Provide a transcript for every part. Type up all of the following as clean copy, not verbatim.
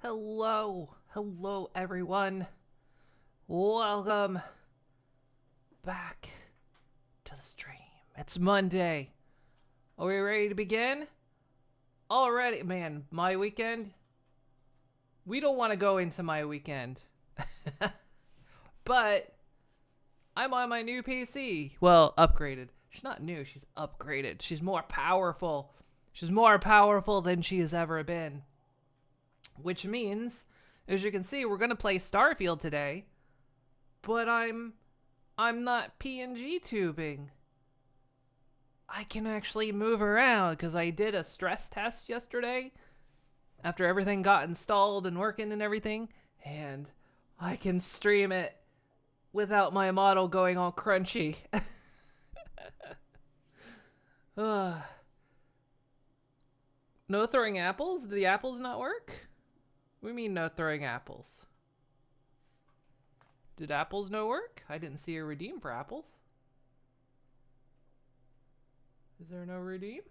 Hello everyone. Welcome back to the stream. It's Monday. Are we ready to begin? Already, man, my weekend. We don't want to go into my weekend. But I'm on my new PC. Well, upgraded. She's not new, she's upgraded. She's more powerful. She's more powerful than she has ever been. Which means, as you can see, we're gonna play Starfield today, but I'm not PNG tubing. I can actually move around because I did a stress test yesterday after everything got installed and working and everything, and I can stream it without my model going all crunchy. No throwing apples? Do the apples not work? What do you mean no throwing apples? Did apples no work? I didn't see a redeem for apples. Is there no redeem?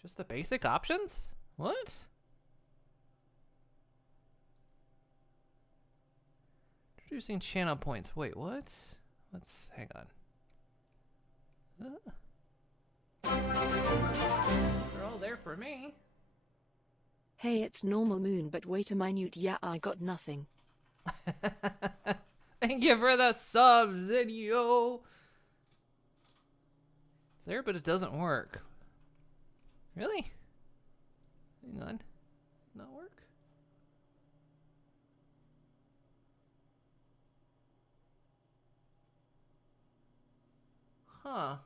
Just the basic options? What? Introducing channel points. Wait, what? Let's hang on. They're all there for me. Hey, it's normal moon, but wait a minute. Yeah, I got nothing. Thank you for the subs, yo. It's there, but it doesn't work. Really? Hang on. Not work? Huh.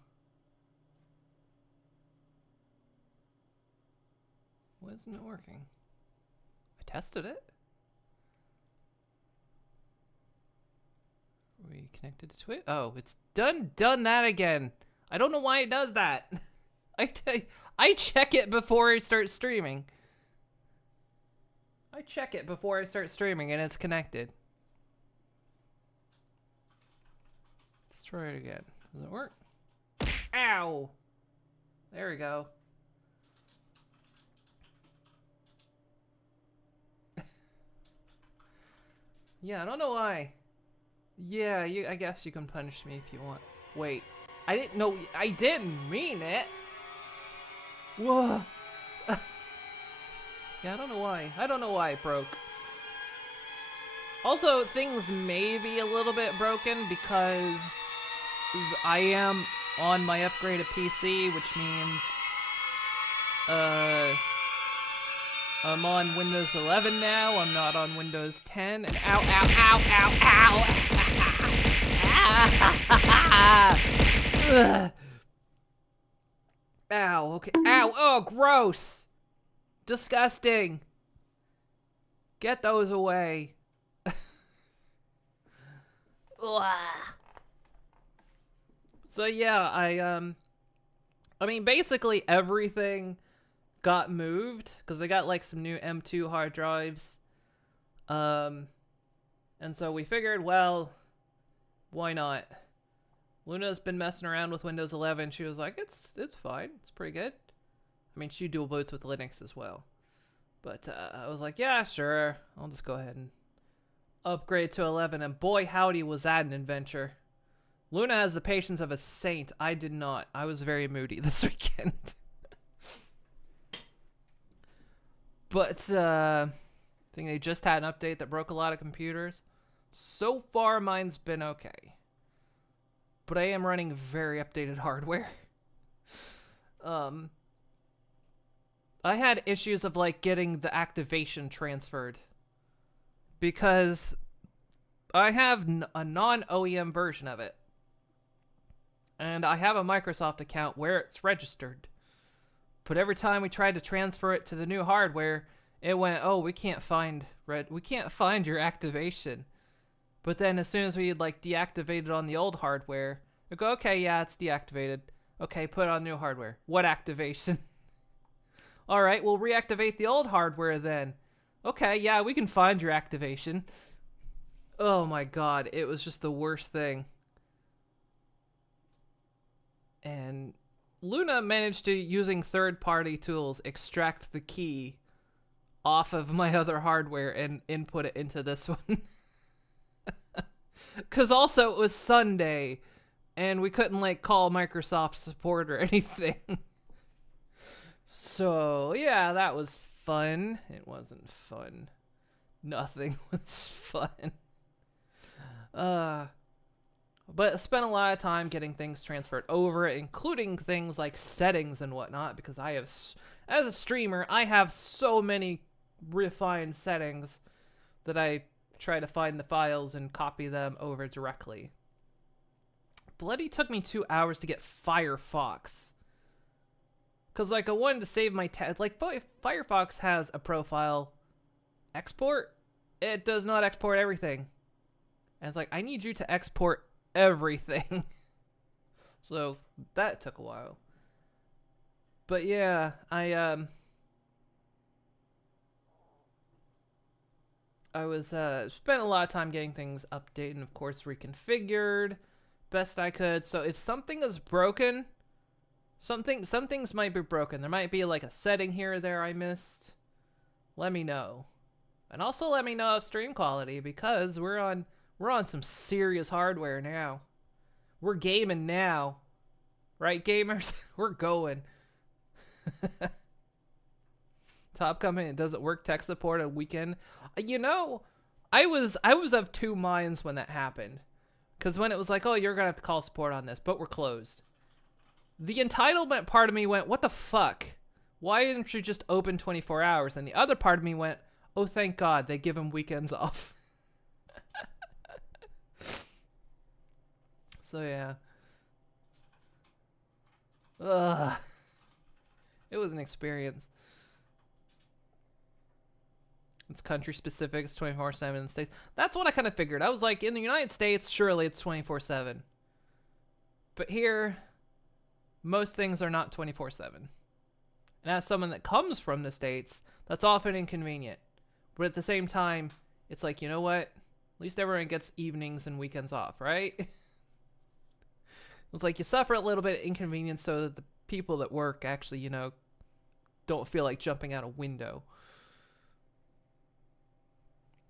Why isn't it working? I tested it. Are we connected to Twitch? Oh, it's done that again. I don't know why it does that. I check it before I start streaming. I check it before I start streaming and it's connected. Let's try it again. Does it work? Ow! There we go. Yeah, I don't know why. Yeah, I guess you can punish me if you want. Wait, I didn't know. I didn't mean it. Whoa. Yeah, I don't know why. I don't know why it broke. Also, things may be a little bit broken because I am on my upgraded PC, which means I'm on Windows 11 now. I'm not on Windows 10. And ow, ow, ow, ow, ow! Ow, okay. Ow, oh, gross! Disgusting! Get those away. So yeah, I mean, basically everything got moved because they got like some new M2 hard drives, and so we figured, well, why not? Luna's been messing around with Windows 11. She was like, it's fine, it's pretty good. I mean, she dual boots with Linux as well, but I was like, yeah, sure, I'll just go ahead and upgrade to 11. And boy, howdy, was that an adventure. Luna has the patience of a saint. I did not. I was very moody this weekend. But, I think they just had an update that broke a lot of computers. So far, mine's been okay. But I am running very updated hardware. I had issues of, like, getting the activation transferred. Because I have a non-OEM version of it. And I have a Microsoft account where it's registered. But every time we tried to transfer it to the new hardware, it went, oh, we can't find your activation. But then as soon as we like deactivate it on the old hardware, we go, okay, yeah, it's deactivated. Okay, put it on new hardware. What activation? All right, we'll reactivate the old hardware then. Okay, yeah, we can find your activation. Oh my god, it was just the worst thing. And Luna managed to, using third-party tools, extract the key off of my other hardware and input it into this one. Because also it was Sunday, and we couldn't, like, call Microsoft support or anything. So, yeah, that was fun. It wasn't fun. Nothing was fun. But I spent a lot of time getting things transferred over, including things like settings and whatnot, because I have, as a streamer, I have so many refined settings that I try to find the files and copy them over directly. Bloody took me 2 hours to get Firefox. Because, like, I wanted to save my... like, if Firefox has a profile export, it does not export everything. And it's like, I need you to export everything. So, that took a while. But, yeah, I was, spent a lot of time getting things updated and, of course, reconfigured best I could. So, if something is broken... Some things might be broken. There might be like a setting here or there I missed. Let me know. And also let me know of stream quality, because we're on some serious hardware now. We're gaming now. Right, gamers? We're going. Top comment, it doesn't work tech support a weekend. You know, I was of two minds when that happened. Cause when it was like, oh, you're gonna have to call support on this, but we're closed. The entitlement part of me went, what the fuck? Why didn't you just open 24 hours? And the other part of me went, oh, thank God, they give them weekends off. So, yeah. Ugh. It was an experience. It's country specific. It's 24/7 in the States. That's what I kind of figured. I was like, in the United States, surely it's 24/7. But here... most things are not 24/7. And as someone that comes from the States, that's often inconvenient. But at the same time, it's like, you know what? At least everyone gets evenings and weekends off, right? It's like you suffer a little bit of inconvenience so that the people that work actually, you know, don't feel like jumping out a window.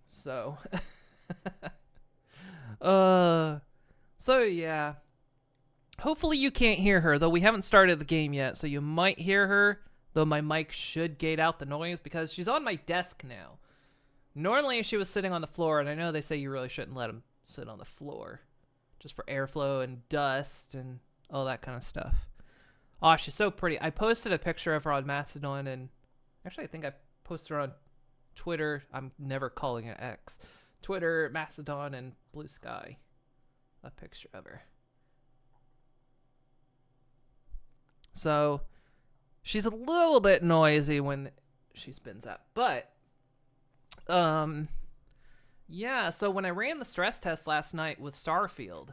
So, so yeah. Hopefully you can't hear her, though we haven't started the game yet, so you might hear her, though my mic should gate out the noise, because she's on my desk now. Normally she was sitting on the floor, and I know they say you really shouldn't let them sit on the floor, just for airflow and dust and all that kind of stuff. Oh, she's so pretty. I posted a picture of her on Mastodon, and actually I think I posted her on Twitter. I'm never calling it X. Twitter, Mastodon, and Blue Sky. A picture of her. So, she's a little bit noisy when she spins up. But, yeah, so when I ran the stress test last night with Starfield,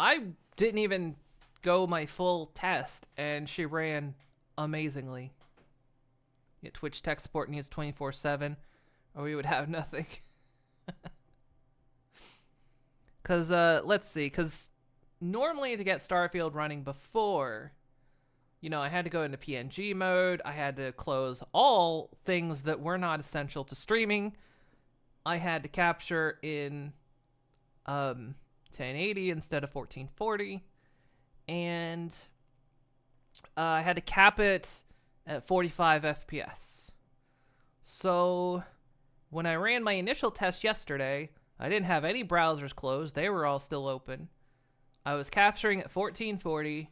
I didn't even go my full test, and she ran amazingly. Yet Twitch tech support needs 24/7, or we would have nothing. Because, let's see, because normally to get Starfield running before... you know, I had to go into PNG mode. I had to close all things that were not essential to streaming. I had to capture in 1080 instead of 1440. And I had to cap it at 45 FPS. So when I ran my initial test yesterday, I didn't have any browsers closed. They were all still open. I was capturing at 1440.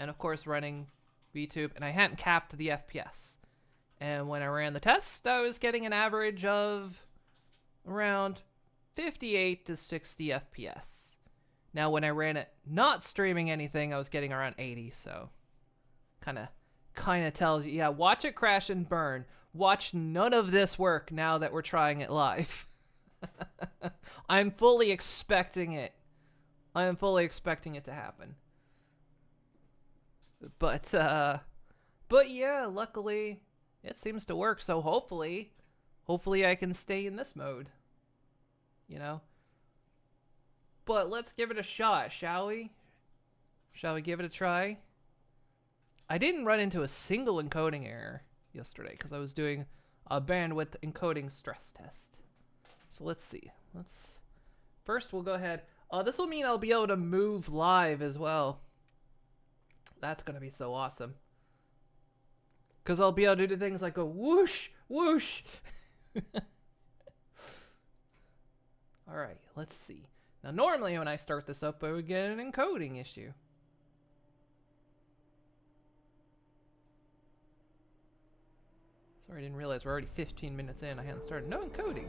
And, of course, running VTube, and I hadn't capped the FPS. And when I ran the test, I was getting an average of around 58 to 60 FPS. Now, when I ran it not streaming anything, I was getting around 80, so kind of tells you, yeah, watch it crash and burn. Watch none of this work now that we're trying it live. I'm fully expecting it. I am fully expecting it to happen. But yeah, luckily it seems to work. So hopefully I can stay in this mode, you know. But let's give it a shot, shall we? Shall we give it a try? I didn't run into a single encoding error yesterday because I was doing a bandwidth encoding stress test. So let's see. First we'll go ahead. This will mean I'll be able to move live as well. That's gonna be so awesome. Because I'll be able to do things like go whoosh, whoosh. Alright, let's see. Now normally when I start this up, I would get an encoding issue. Sorry, I didn't realize we're already 15 minutes in. I hadn't started. No encoding.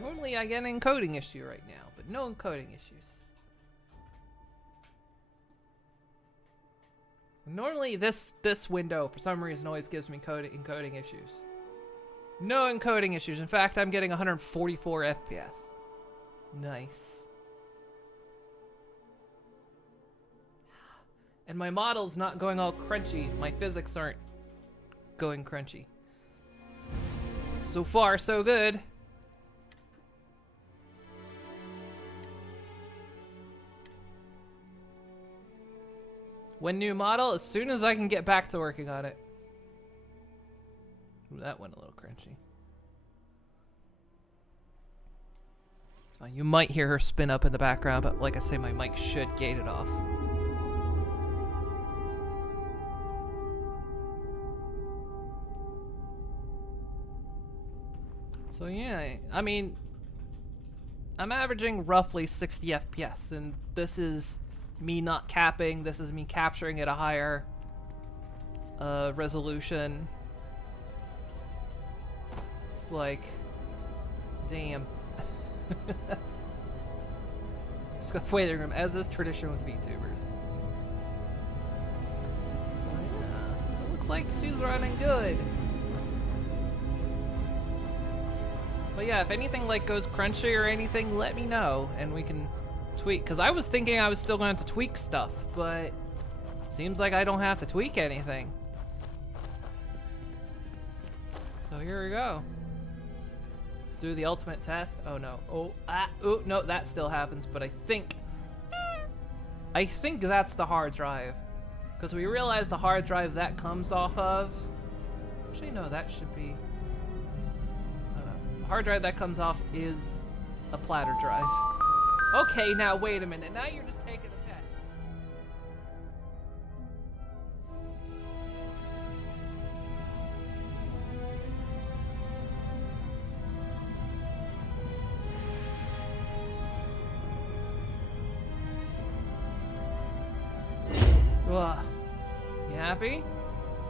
Normally I get an encoding issue right now, but no encoding issues. Normally this window, for some reason, always gives me encoding issues. No encoding issues. In fact, I'm getting 144 FPS. Nice. And my model's not going all crunchy. My physics aren't going crunchy. So far, so good. When new model, as soon as I can get back to working on it. Ooh, that went a little crunchy. It's fine. You might hear her spin up in the background, but like I say, my mic should gate it off. So yeah, I mean, I'm averaging roughly 60 FPS, and this is me not capping. This is me capturing at a higher resolution. Like, damn. Just got waiting room, as is tradition with VTubers. So yeah, it looks like she's running good. But yeah, if anything like goes crunchy or anything, let me know and we can tweak. Because I was thinking I was still going to have to tweak stuff, but seems like I don't have to tweak anything. So here we go. Let's do the ultimate test. Oh no. Oh, no, that still happens, but I think that's the hard drive. Because we realized the hard drive that comes off of... Actually, no, that should be... hard drive that comes off is a platter drive. Okay, now wait a minute. Now you're just taking a test. Ugh. You happy?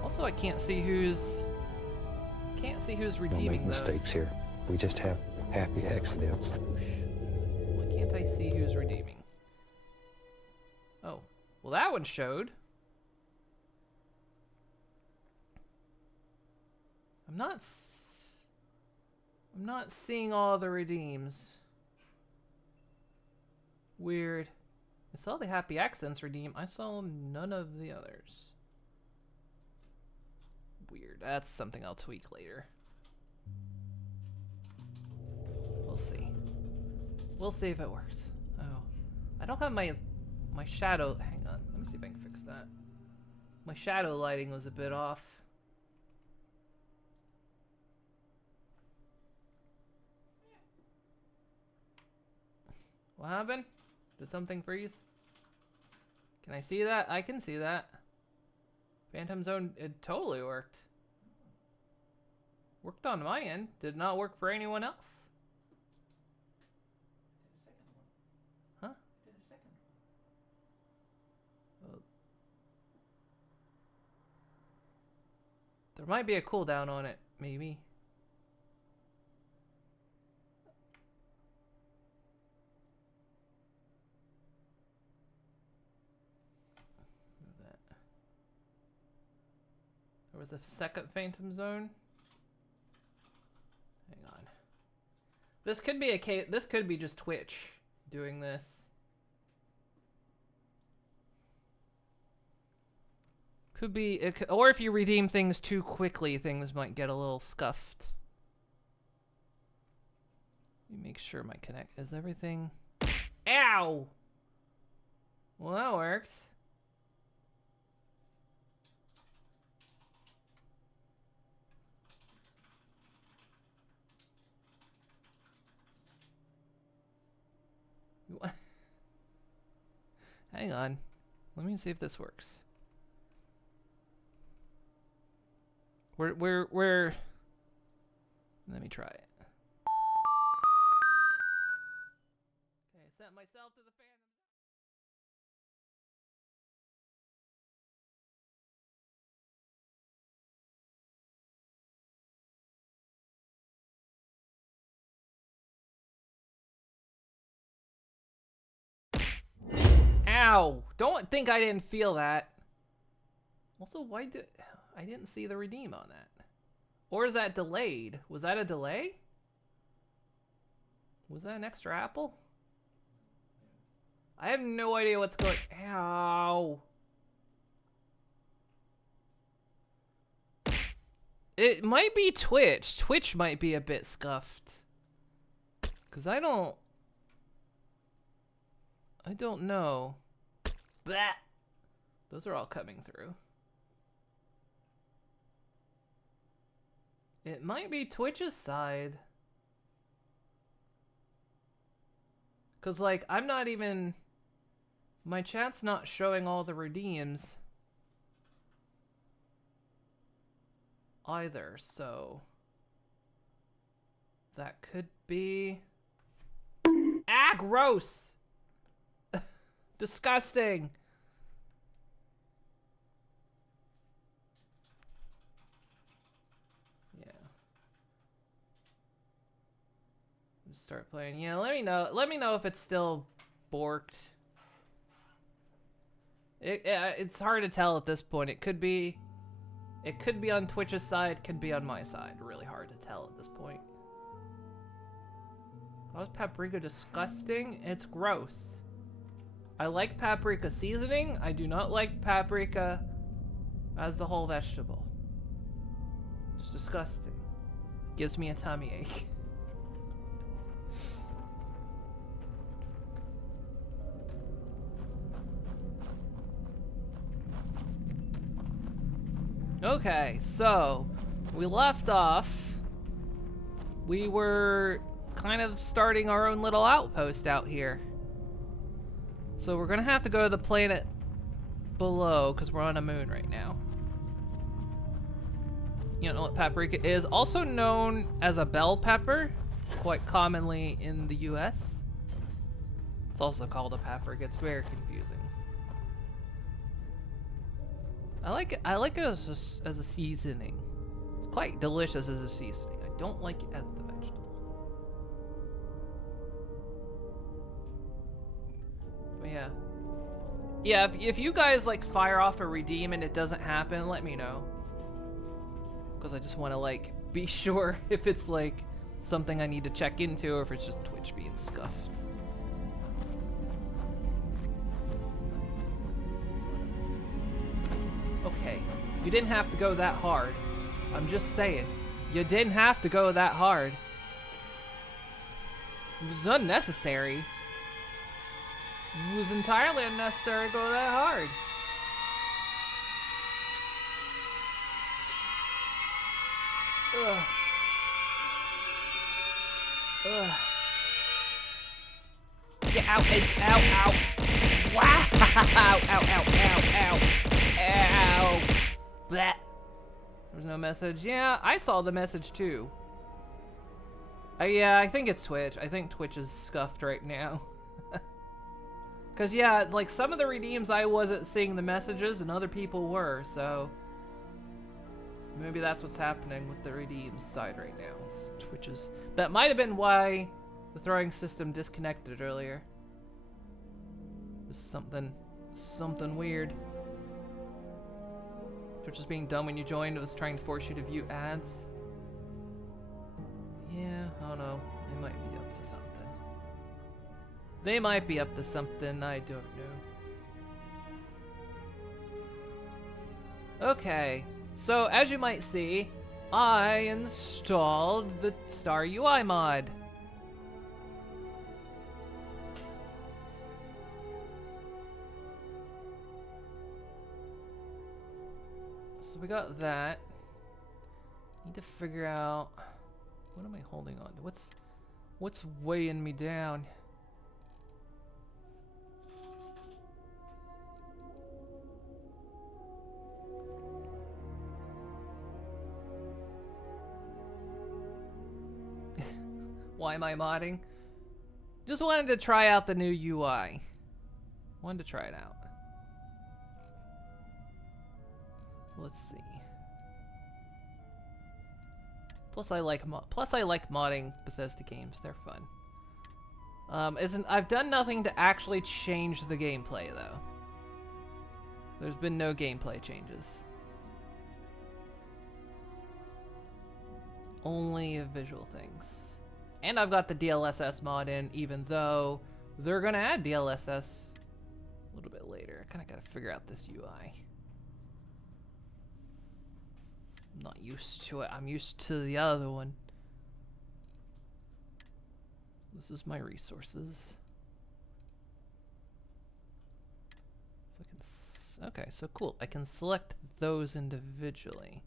Also, I can't see who's redeeming Don't make those. mistakes here. We just have happy accidents. Why can't I see who's redeeming? Oh, well that one showed. I'm not seeing all the redeems. Weird. I saw the happy accents redeem. I saw none of the others. Weird. That's something I'll tweak later. We'll see. We'll see if it works. Oh, I don't have my shadow. Hang on. Let me see if I can fix that. My shadow lighting was a bit off. What happened? Did something freeze? Can I see that? I can see that. Phantom Zone, it totally worked. Worked on my end. Did not work for anyone else. Huh? Oh. There might be a cooldown on it, maybe. There was a second Phantom Zone. Hang on. This could be a case. This could be just Twitch doing this. Could be, or if you redeem things too quickly, things might get a little scuffed. Let me make sure my connect is everything. Ow! Well, that works. Hang on. Let me see if this works. We're... Let me try it. Okay, sent myself to the fan. Ow! Don't think I didn't feel that. Also, why did... I didn't see the redeem on that. Or is that delayed? Was that a delay? Was that an extra apple? I have no idea what's going... Ow! It might be Twitch. Twitch might be a bit scuffed. Because I don't know. Blah! Those are all coming through. It might be Twitch's side. Because, like, I'm not even... My chat's not showing all the redeems either, so... That could be... Ah, gross! Disgusting! Yeah. Just start playing. Yeah, let me know. Let me know if it's still borked. It's hard to tell at this point. It could be on Twitch's side, could be on my side. Really hard to tell at this point. How is paprika disgusting? It's gross. I like paprika seasoning. I do not like paprika as the whole vegetable. It's disgusting. Gives me a tummy ache. Okay, so we left off. We were kind of starting our own little outpost out here. So we're gonna have to go to the planet below because we're on a moon right now. You don't know what paprika is? Also known as a bell pepper, quite commonly in the US. It's also called a paprika. It's very confusing. I like it as a seasoning. It's quite delicious as a seasoning. I don't like it as the vegetable. But yeah. Yeah, if you guys like fire off a redeem and it doesn't happen, let me know. Because I just want to like be sure if it's like something I need to check into or if it's just Twitch being scuffed. Okay, you didn't have to go that hard. I'm just saying, you didn't have to go that hard. It was unnecessary. It was entirely unnecessary to go that hard. Ugh. Ugh. Get out, ow, ow. Wow! Ow, ow, ow, ow, ow. Ow. Blah. There's no message. Yeah, I saw the message too. Yeah, I think it's Twitch. I think Twitch is scuffed right now. Cause yeah, like some of the redeems I wasn't seeing the messages and other people were, so maybe that's what's happening with the redeems side right now. It's Twitch's. That might have been why the throwing system disconnected earlier. It was something weird. Twitch was being dumb when you joined. It was trying to force you to view ads. Yeah, I don't know. They might be up to something. They might be up to something. I don't know. Okay. So, as you might see, I installed the Star UI mod. So we got that. Need to figure out what am I holding on to? What's weighing me down? Why am I modding? Just wanted to try out the new UI. Wanted to try it out. Let's see. Plus I like modding Bethesda games. They're fun. I've done nothing to actually change the gameplay though. There's been no gameplay changes. Only visual things. And I've got the DLSS mod in, even though they're gonna add DLSS a little bit later. I kinda gotta figure out this UI. I'm not used to it. I'm used to the other one. This is my resources. So I can okay, so cool. I can select those individually.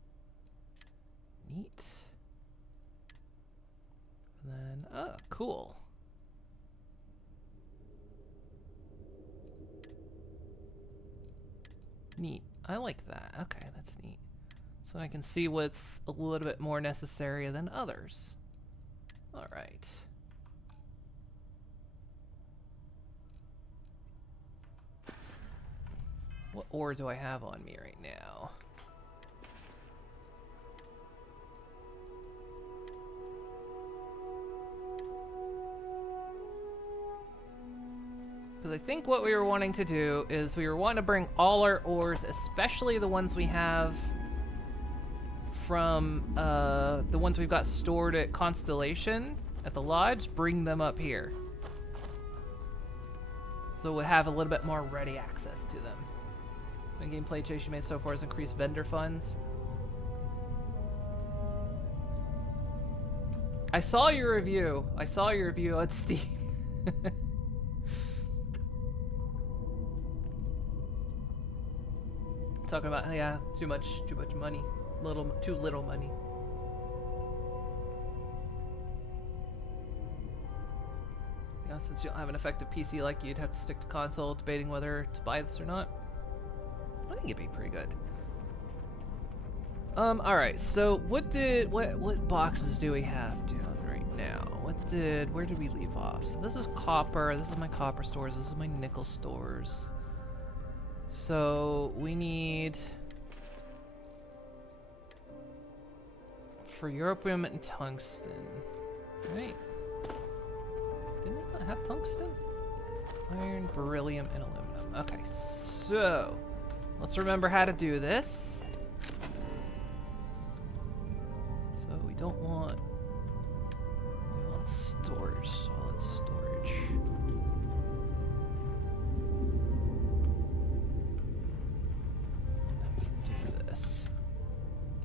Neat. And then, oh, cool. Neat. I like that. Okay, that's neat. So I can see what's a little bit more necessary than others. All right. What ore do I have on me right now? Because I think what we were wanting to do is we were wanting to bring all our ores, especially the ones we have from the ones we've got stored at Constellation at the lodge, bring them up here. So we'll have a little bit more ready access to them. The gameplay change you made so far is increased vendor funds. I saw your review. I saw your review on Steam. Talking about, yeah, too much money. Too little money. Yeah, since you don't have an effective PC like you'd have to stick to console, debating whether to buy this or not. I think it'd be pretty good. Alright, so what boxes do we have down right now? Where did we leave off? So this is copper, this is my copper stores, this is my nickel stores. So we need for europium and tungsten. Right? Didn't it not have tungsten? Iron, beryllium, and aluminum. Okay, so let's remember how to do this. So we want storage, solid storage. And then we can do this.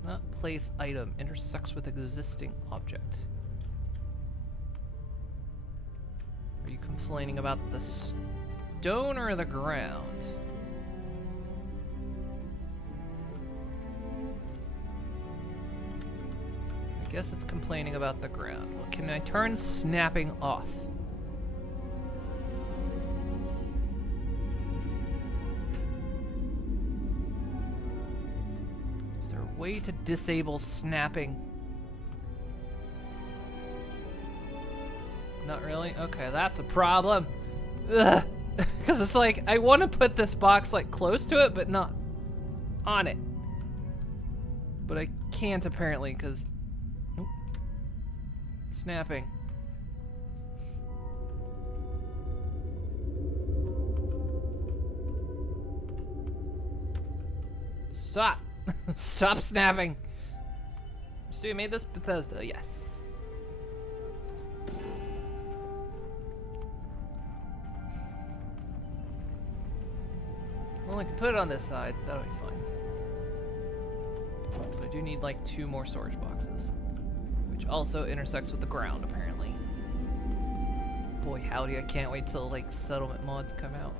Not place item intersects with existing object. Are you complaining about the stone or the ground? I guess it's complaining about the ground. Well, can I turn snapping off? Is there a way to disable snapping? Not really? Okay, that's a problem. Ugh. Because it's like, I want to put this box like close to it, but not on it. But I can't apparently, because nope. Snapping. Stop. Stop snapping. So you made this Bethesda, yes. Well, I can put it on this side. That'll be fine. So I do need like 2 more storage boxes, which also intersects with the ground, apparently. Boy, howdy, I can't wait till like settlement mods come out.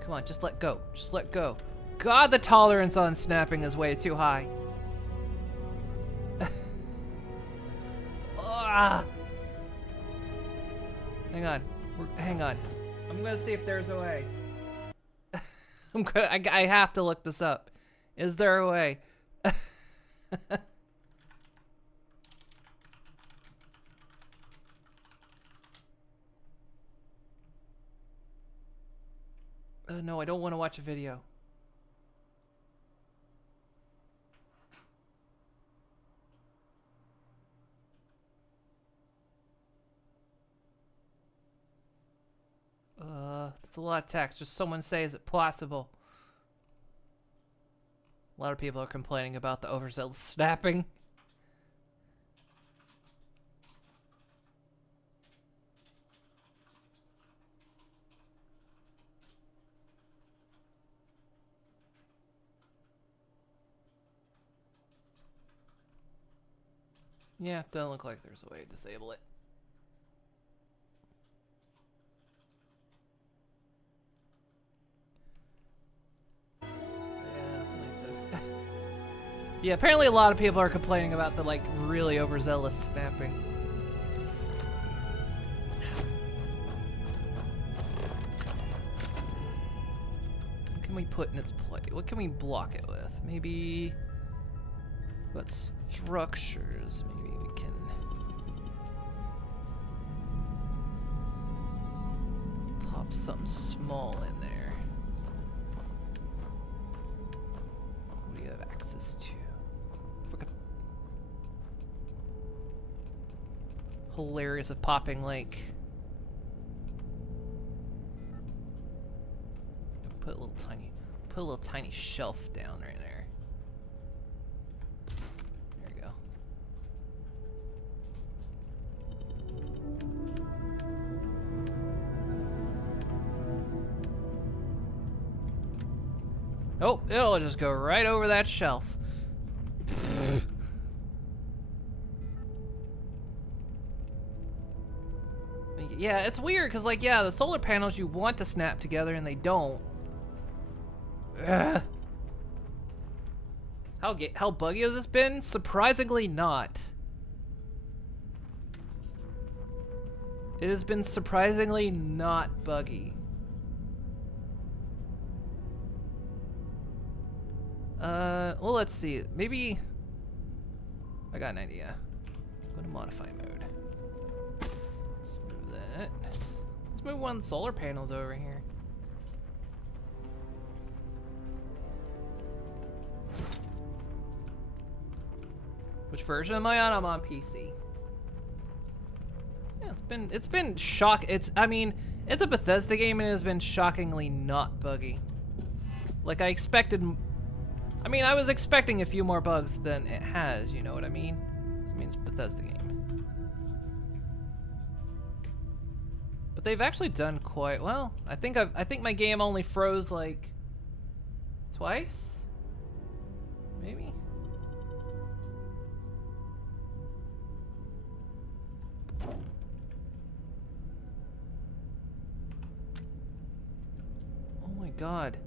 Come on, just let go. Just let go. God, the tolerance on snapping is way too high. Ah! Hang on. Hang on. I'm gonna see if there's a way. I have to look this up. Is there a way? No, I don't want to watch a video. That's a lot of text. Just someone say, is it possible? A lot of people are complaining about the overzealous snapping. Yeah, doesn't look like there's a way to disable it. Yeah, apparently a lot of people are complaining about the, like, really overzealous snapping. What can we put in its place? What can we block it with? Maybe... what structures? Maybe we can... pop something small in there. What do you have access to? Hilarious of popping like put a little tiny shelf down right there. There you go. Oh, it'll just go right over that shelf. Yeah, it's weird because, like, yeah, the solar panels you want to snap together and they don't. Ugh. How buggy has this been? Surprisingly not. It has been surprisingly not buggy. Well, let's see. Maybe I got an idea. Go to modify mode. Let's move one of the solar panels over here. Which version am I on? I'm on PC. Yeah, it's been I mean, it's a Bethesda game and it has been shockingly not buggy. Like I expected. I mean, I was expecting a few more bugs than it has, you know what I mean? I mean, it's a Bethesda game. But they've actually done quite well. I think my game only froze like twice, maybe. Oh my god!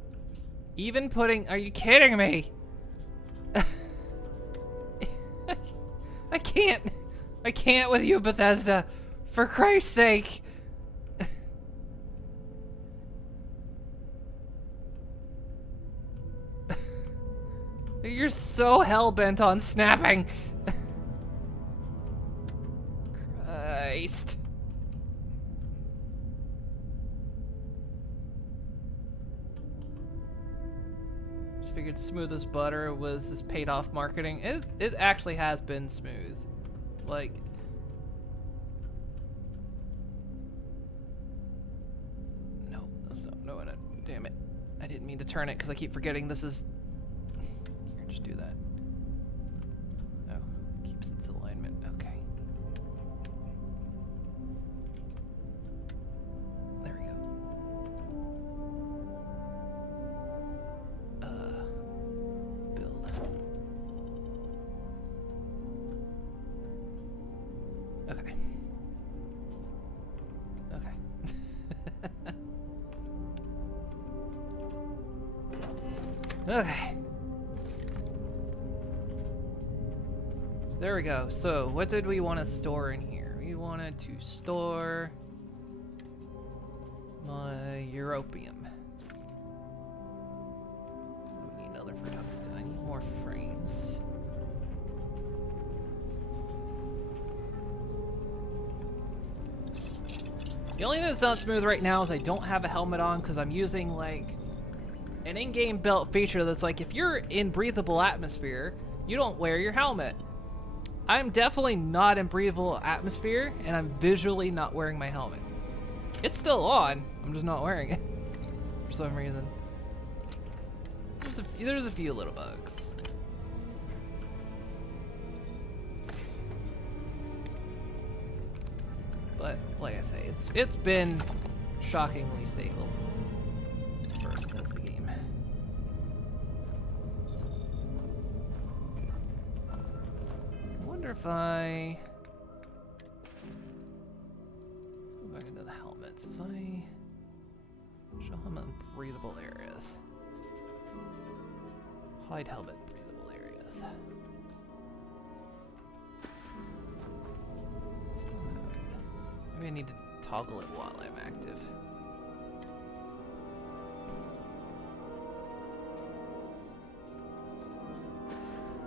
Even putting? Are you kidding me? I can't with you, Bethesda. For Christ's sake. You're so hell-bent on snapping. Christ. Just figured smooth as butter was this paid-off marketing. It actually has been smooth. Like... no, that's not... no, damn it. I didn't mean to turn it because I keep forgetting this is... just do that. Oh, keeps its alignment. Okay. There we go. Build. Okay. Okay. Okay. There we go. So, what did we want to store in here? We wanted to store my europium. We need another for tungsten. I need more frames. The only thing that's not smooth right now is I don't have a helmet on because I'm using like an in-game belt feature that's like if you're in breathable atmosphere, you don't wear your helmet. I'm definitely not in breathable atmosphere and I'm visually not wearing my helmet. It's still on, I'm just not wearing it for some reason. There's a few little bugs. But like I say, it's been shockingly stable for this game. I wonder if I go back into the helmets. If I show him unbreathable areas, hide helmet breathable areas. Still have it. Maybe I need to toggle it while I'm active.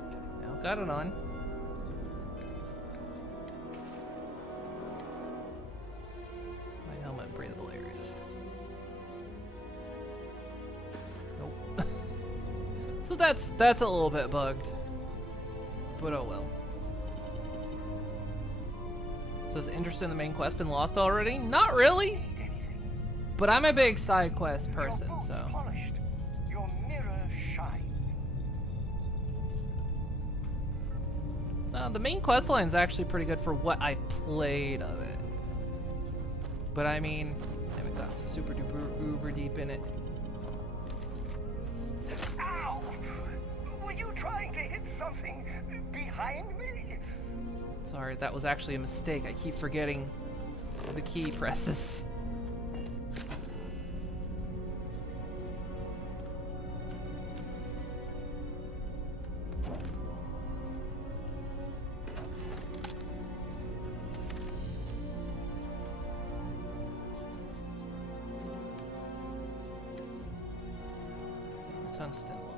Okay, now got it on. My helmet, breathable areas. Nope. So that's a little bit bugged. But oh well. So is interest in the main quest been lost already? Not really. But I'm a big side quest person, so. Polished. Your mirror shined. The main quest line is actually pretty good for what I've played of it. But I mean, I haven't got super duper uber deep in it. Ow! Were you trying to hit something behind me? Sorry, that was actually a mistake. I keep forgetting the key presses. Tungsten will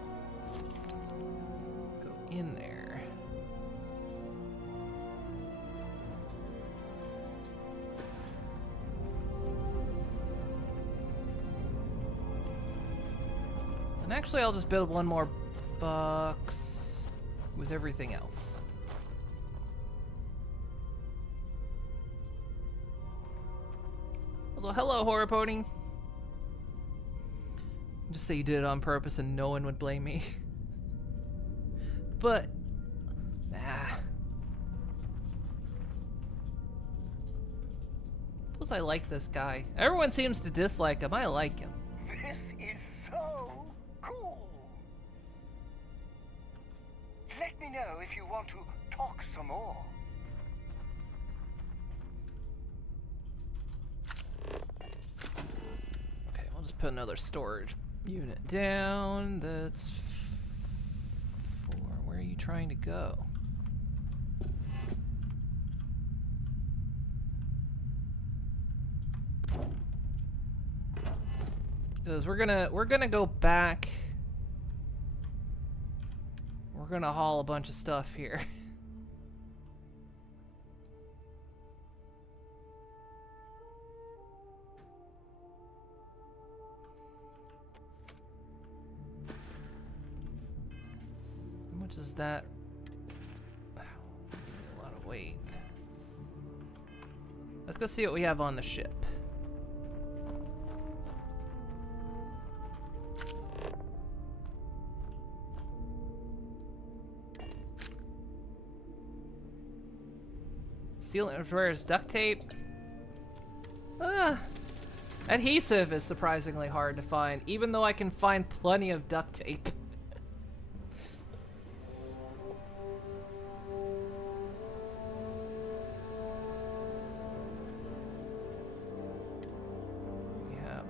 go in there. And actually, I'll just build one more box with everything else. Also, hello, Horror Pony. Just say you did it on purpose and no one would blame me. But, Plus, I like this guy. Everyone seems to dislike him. I like him. This is so cool. Let me know if you want to talk some more. Okay, we'll just put another storage unit down. That's 4. Where are you trying to go? Because we're gonna go back. We're gonna haul a bunch of stuff here. How much is that? A lot of weight. Let's go see what we have on the ship. Seal requires duct tape. Adhesive is surprisingly hard to find, even though I can find plenty of duct tape.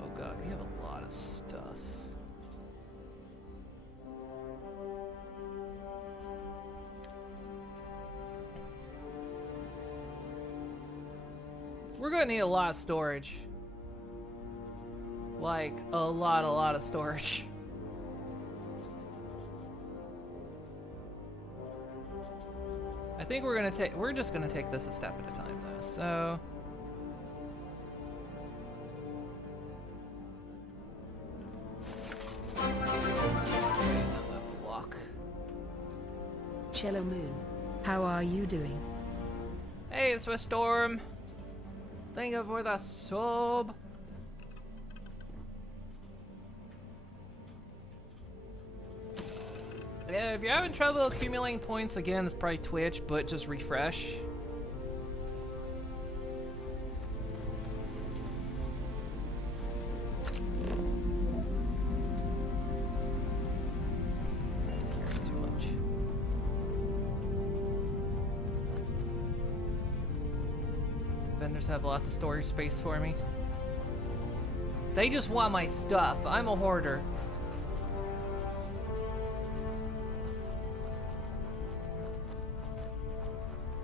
Oh god, we have a lot of stuff. We're gonna need a lot of storage. Like, a lot of storage. I think we're just gonna take this a step at a time though, so. Cello Moon. How are you doing? Hey, it's a Storm. Thank you for the sub. Yeah, if you're having trouble accumulating points, again, it's probably Twitch, but just refresh. Carrying too much. Vendors have lots of storage space for me. They just want my stuff. I'm a hoarder.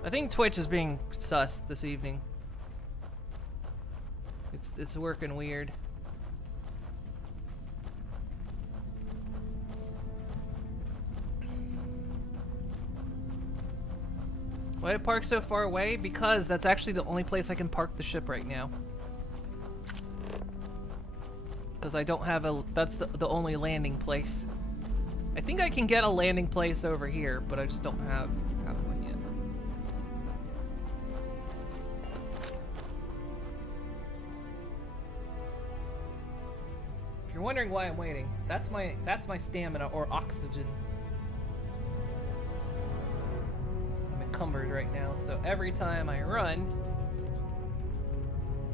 I think Twitch is being sus this evening. It's working weird. Why did I park so far away? Because that's actually the only place I can park the ship right now. Because I don't have a... That's the only landing place. I think I can get a landing place over here, but I just don't have one yet. If you're wondering why I'm waiting, that's my stamina or oxygen. I'm encumbered right now, so every time I run,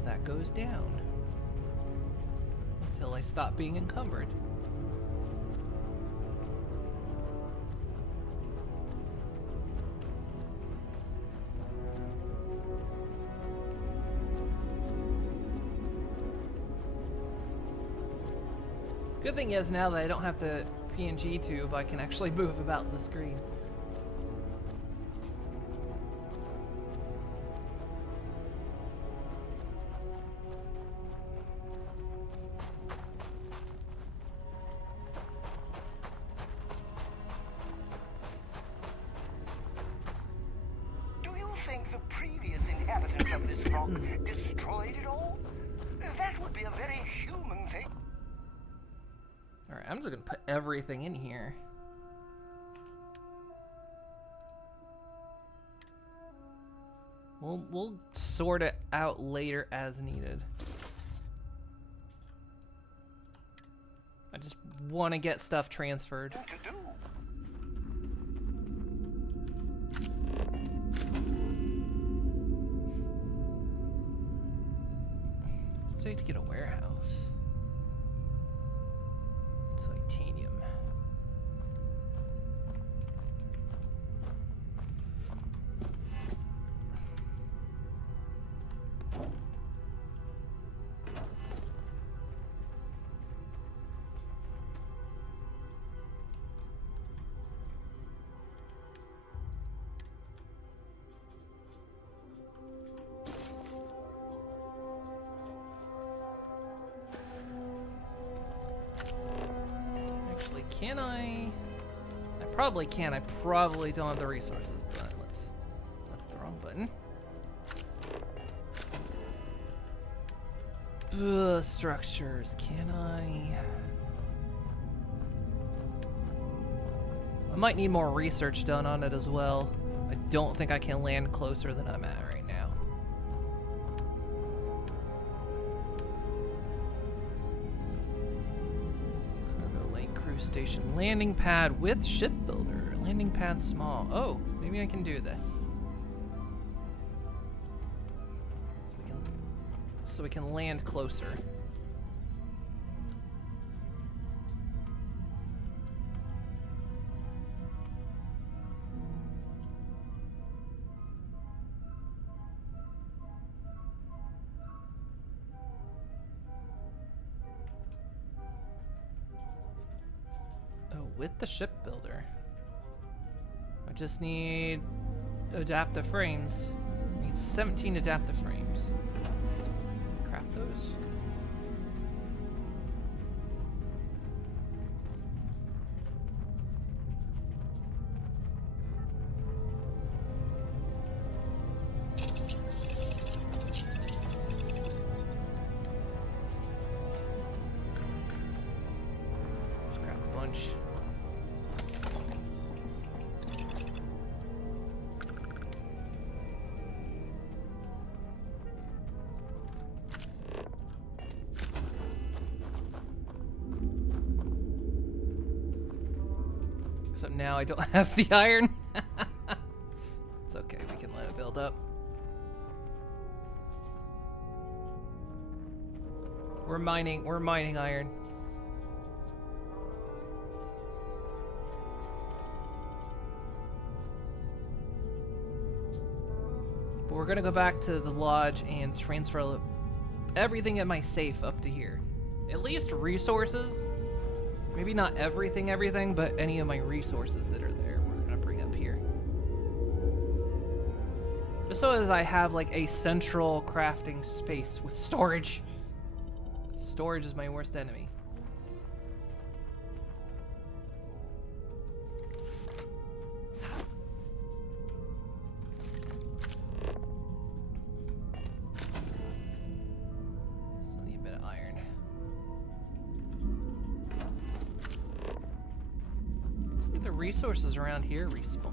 that goes down until I stop being encumbered. Good thing is, now that I don't have the PNG tube, I can actually move about the screen. Do you think the previous inhabitants of this rock destroyed it all? That would be a very human thing. Alright, I'm just gonna put everything in here. We'll sort it out later as needed. I just want to get stuff transferred. To do. So I need to get a warehouse. Titanium. Can I? I probably can. I probably don't have the resources, but that's the wrong button. Structures. Can I? I might need more research done on it as well. I don't think I can land closer than I'm at right now. Station landing pad with shipbuilder. Landing pad small. Oh, maybe I can do this. So we can land closer. With the shipbuilder. I just need adaptive frames. I need 17 adaptive frames. Craft those. Let's craft a bunch. now I don't have the iron. It's okay, we can let it build up. We're mining iron. But we're gonna go back to the lodge and transfer everything in my safe up to here. At least resources. Maybe not everything, but any of my resources that are there, we're gonna bring up here. Just so as I have like a central crafting space with storage. Storage is my worst enemy. Still need a bit of iron. See the resources around here respawn.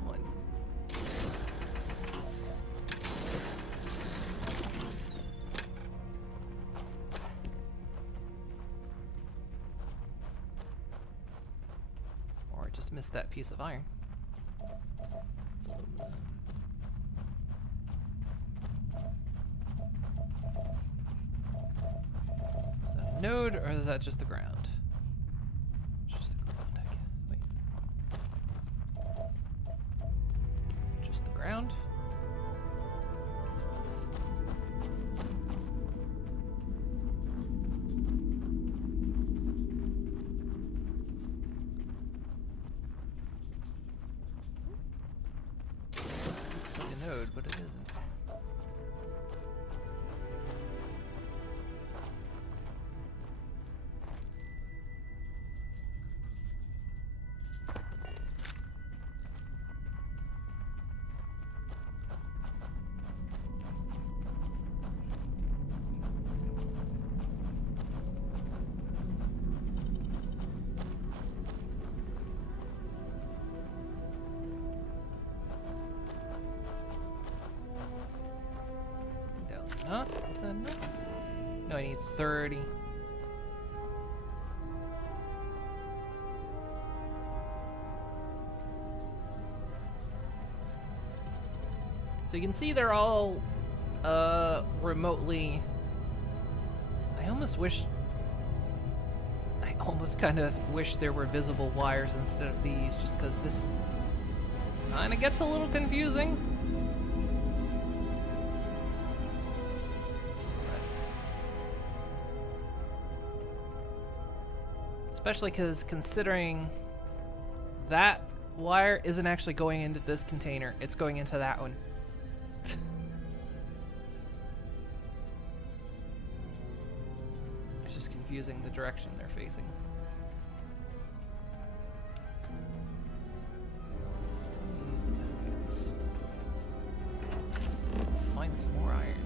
Missed that piece of iron. It's aluminum. Is that a node or is that just the ground? It's just the ground, I guess. Wait. Just the ground? But it isn't. Huh? Is that enough? No, I need 30. So you can see they're all remotely. I almost kind of wish there were visible wires instead of these, just because this kind of gets a little confusing. Especially because considering that wire isn't actually going into this container, it's going into that one. It's just confusing the direction they're facing. Find some more iron.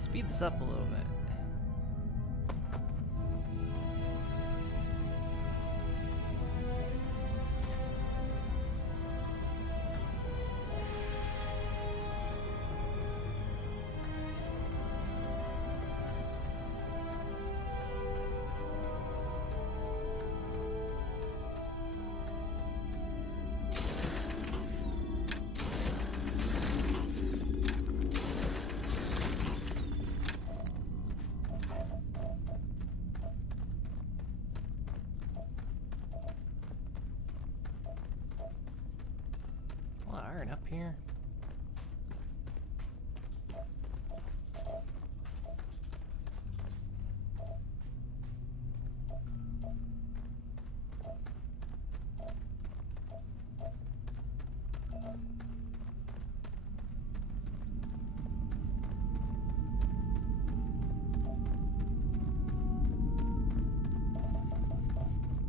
Speed this up a little bit. Iron up here.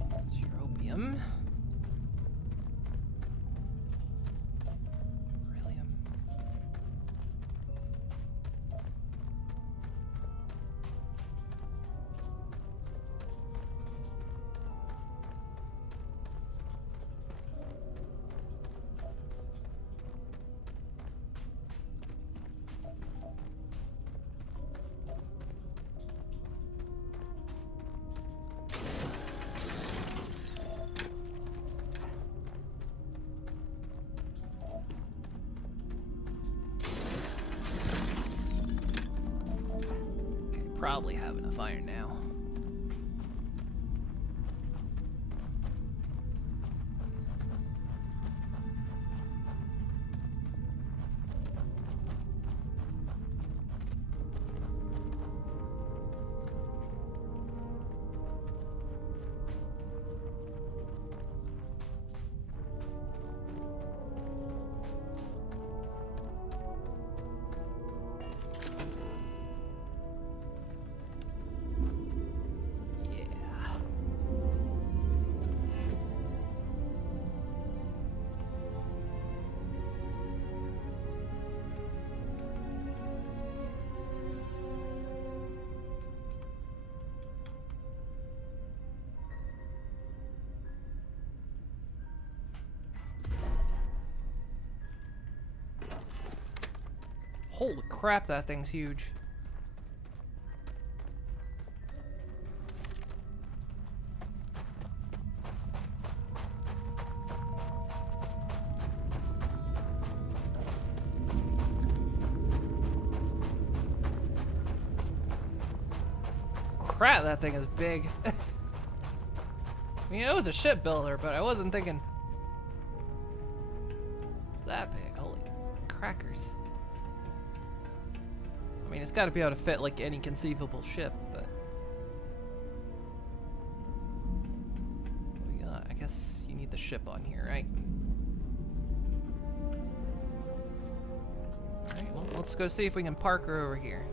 There's your opium. probably have enough iron now. Holy crap, that thing's huge. Crap, that thing is big. I mean, it was a shipbuilder, but I wasn't thinking it's that big. Holy crackers. I mean, it's got to be able to fit like any conceivable ship, but yeah, I guess you need the ship on here, right? All right, well, let's go see if we can park her over here.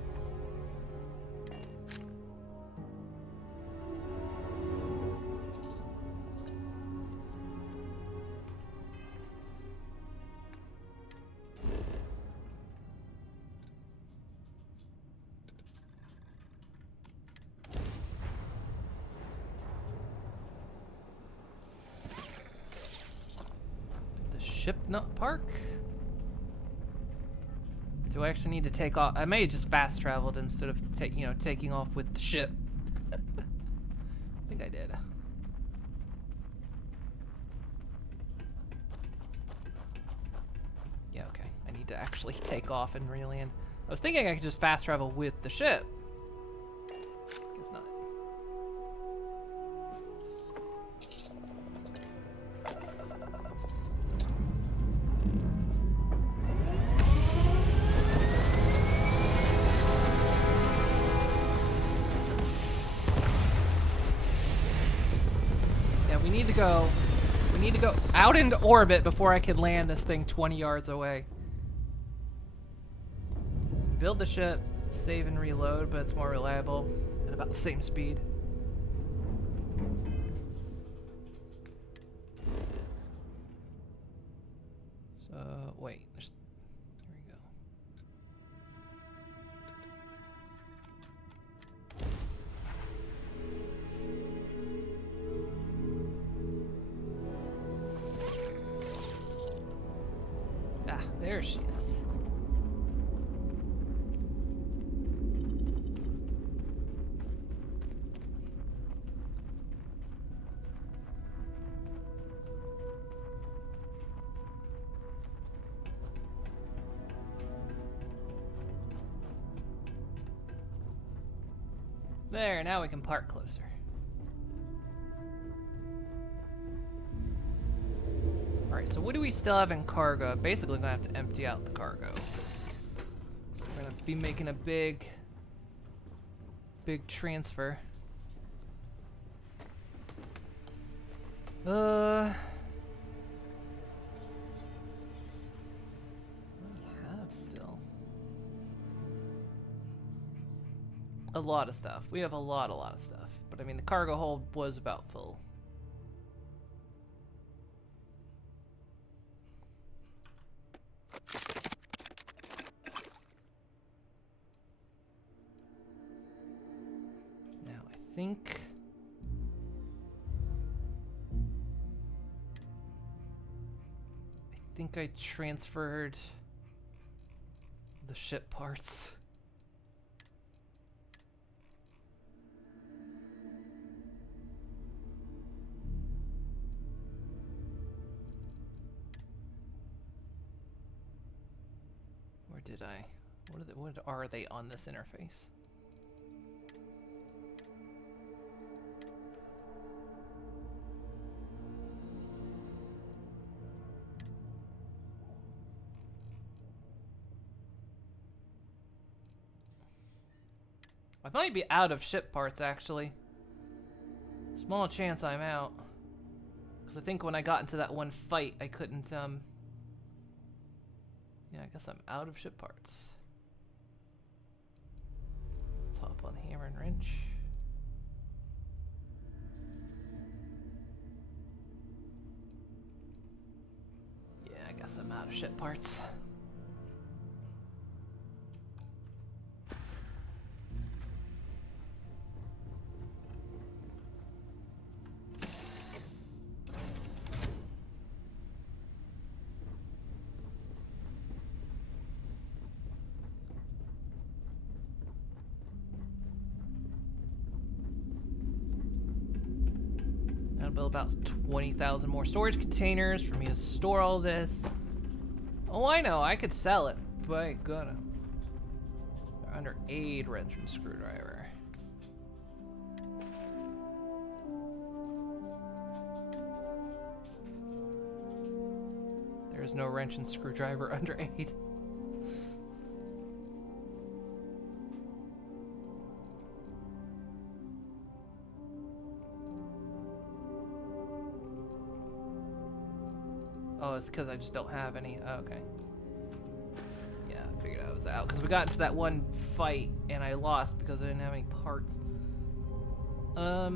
Ship not park? Do I actually need to take off? I may have just fast traveled instead of taking off with the ship. I think I did. Yeah, okay. I need to actually take off and re-land. I was thinking I could just fast travel with the ship. Guess not. We need to go out into orbit before I can land this thing 20 yards away. Build the ship, save and reload, but it's more reliable at about the same speed. So, wait, here we go. There she is. There, now we can park closer. Alright, so what do we still have in cargo? Basically, gonna have to empty out the cargo. So we're gonna be making a big transfer. What do we have still? A lot of stuff. We have a lot of stuff. But I mean, the cargo hold was about full. I think I transferred the ship parts. Or did I? What are they on this interface? might be out of ship parts, actually. Small chance I'm out. Because I think when I got into that one fight, I couldn't, yeah, I guess I'm out of ship parts. Let's hop on the hammer and wrench. Yeah, I guess I'm out of ship parts. Build about 20,000 more storage containers for me to store all this. Oh, I know, I could sell it, but I ain't gonna. They're under aid wrench and screwdriver. There's no wrench and screwdriver under aid. Oh, it's because I just don't have any. Oh, okay. Yeah, I figured I was out. Because we got into that one fight, and I lost because I didn't have any parts. Oh, I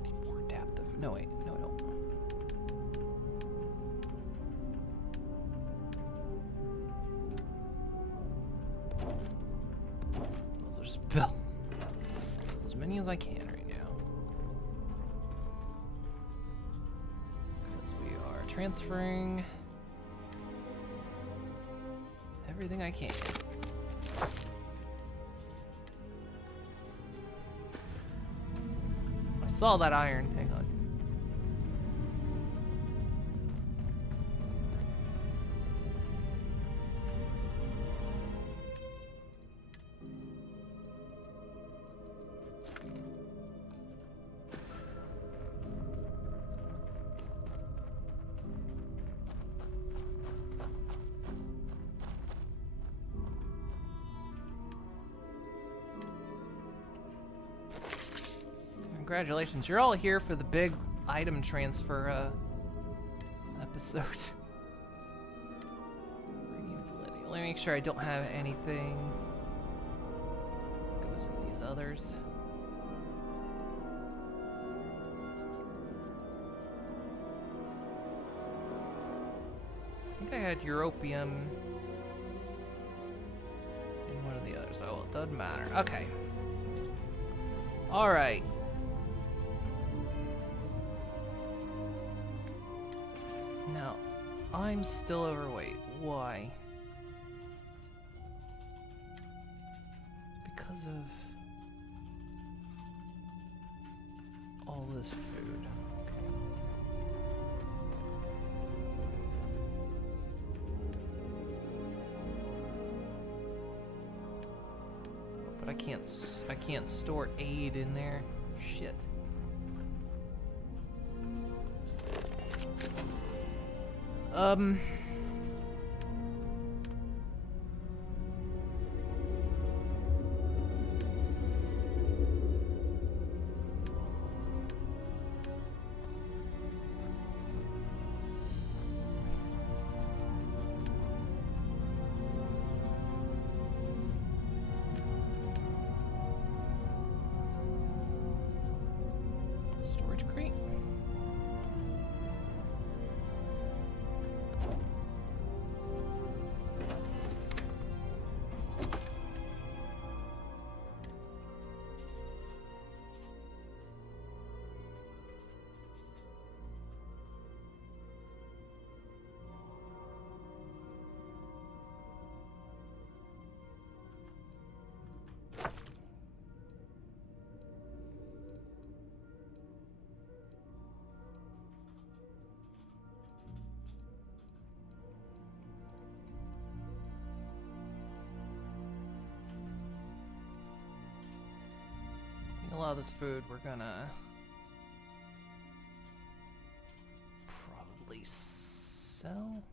need more adaptive. No, wait. No, I don't. Those are spell. As many as I can right now. Because we are transferring everything I can. I saw that iron. Hang on. Congratulations, you're all here for the big item transfer episode. Let me make sure I don't have anything goes in these others. I think I had europium in one of the others. Oh, well, it doesn't matter. Okay. All right. Now, I'm still overweight. Why? Because of all this food. Okay. But I can't store aid in there. Shit. Storage crate. A lot of this food we're gonna probably sell.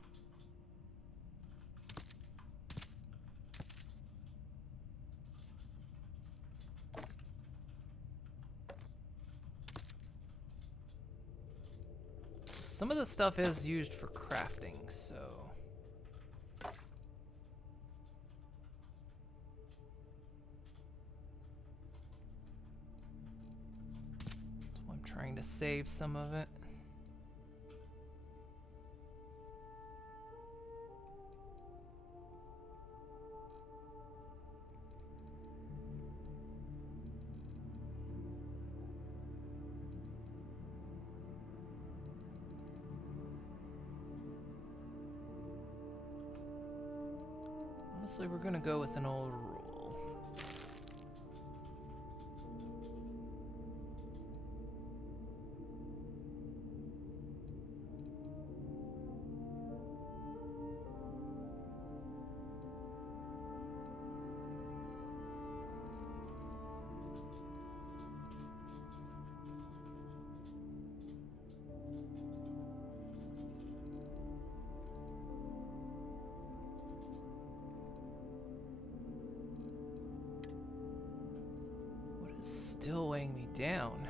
some of the stuff is used for crafting, so... So I'm trying to save some of it. Honestly, we're gonna go with an old rule. Still weighing me down.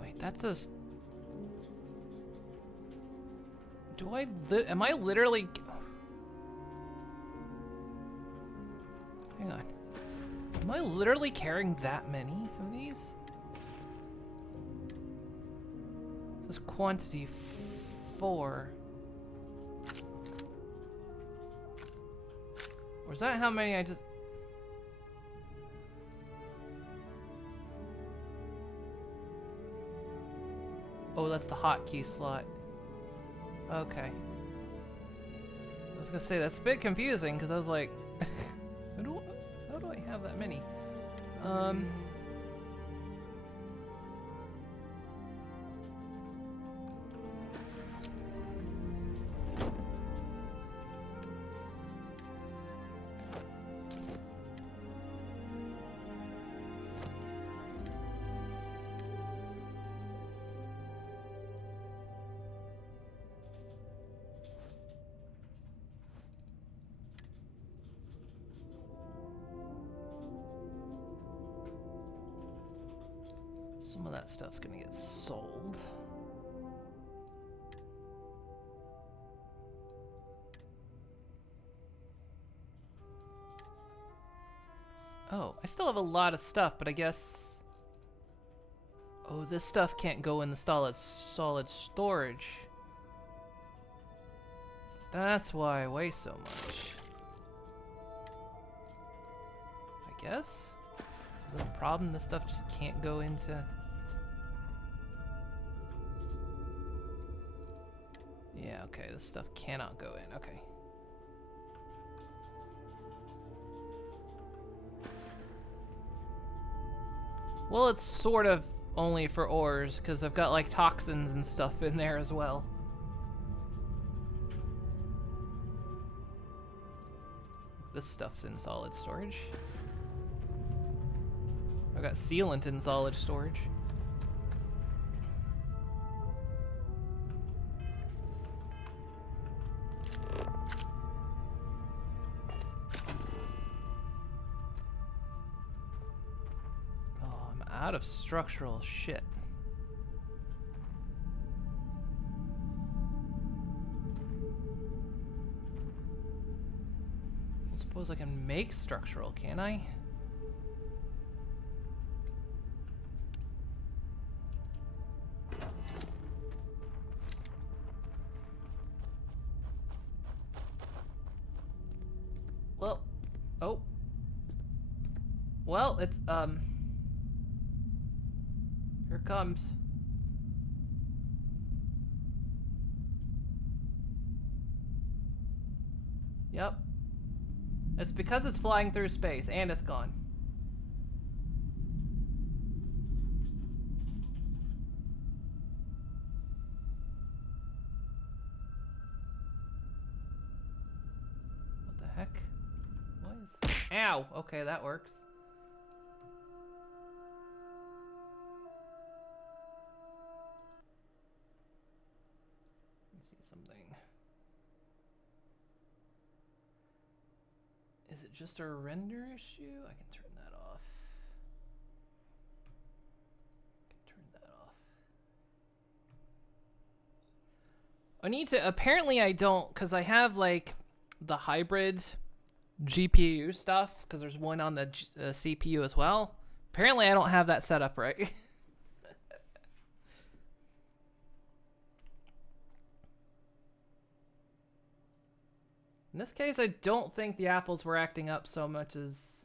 Wait, that's a... Do I am I literally... Hang on. Am I literally carrying that many of these? This is quantity 4. Or is that how many I just... Oh, that's the hotkey slot. Okay. I was gonna say, that's a bit confusing, because I was like... How do I have that many? Some of that stuff's gonna get sold. Oh, I still have a lot of stuff, but I guess... Oh, this stuff can't go in the solid storage. That's why I weigh so much. I guess? Is that a problem? This stuff just can't go into... Yeah, okay, this stuff cannot go in. Okay. Well, it's sort of only for ores, because I've got, like, toxins and stuff in there as well. This stuff's in solid storage. I've got sealant in solid storage. Out of structural shit. I suppose I can make structural, can I? Well, oh. Well, it's, here it comes. Yep. It's because it's flying through space, and it's gone. What the heck? What is... Ow! Okay, that works. Is it just a render issue? I can turn that off. I need to, apparently I don't, because I have like the hybrid GPU stuff, because there's one on the CPU as well. Apparently I don't have that set up right. In this case, I don't think the apples were acting up so much as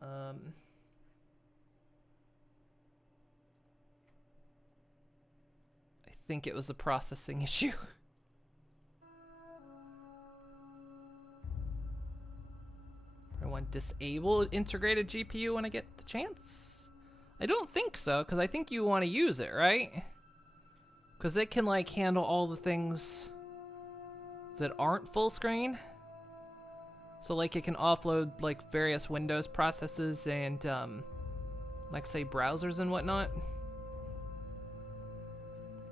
I think it was a processing issue. I want disable integrated GPU when I get the chance. I don't think so, because I think you want to use it, right? Because it can like handle all the things that aren't full screen. So like it can offload like various Windows processes and like say browsers and whatnot.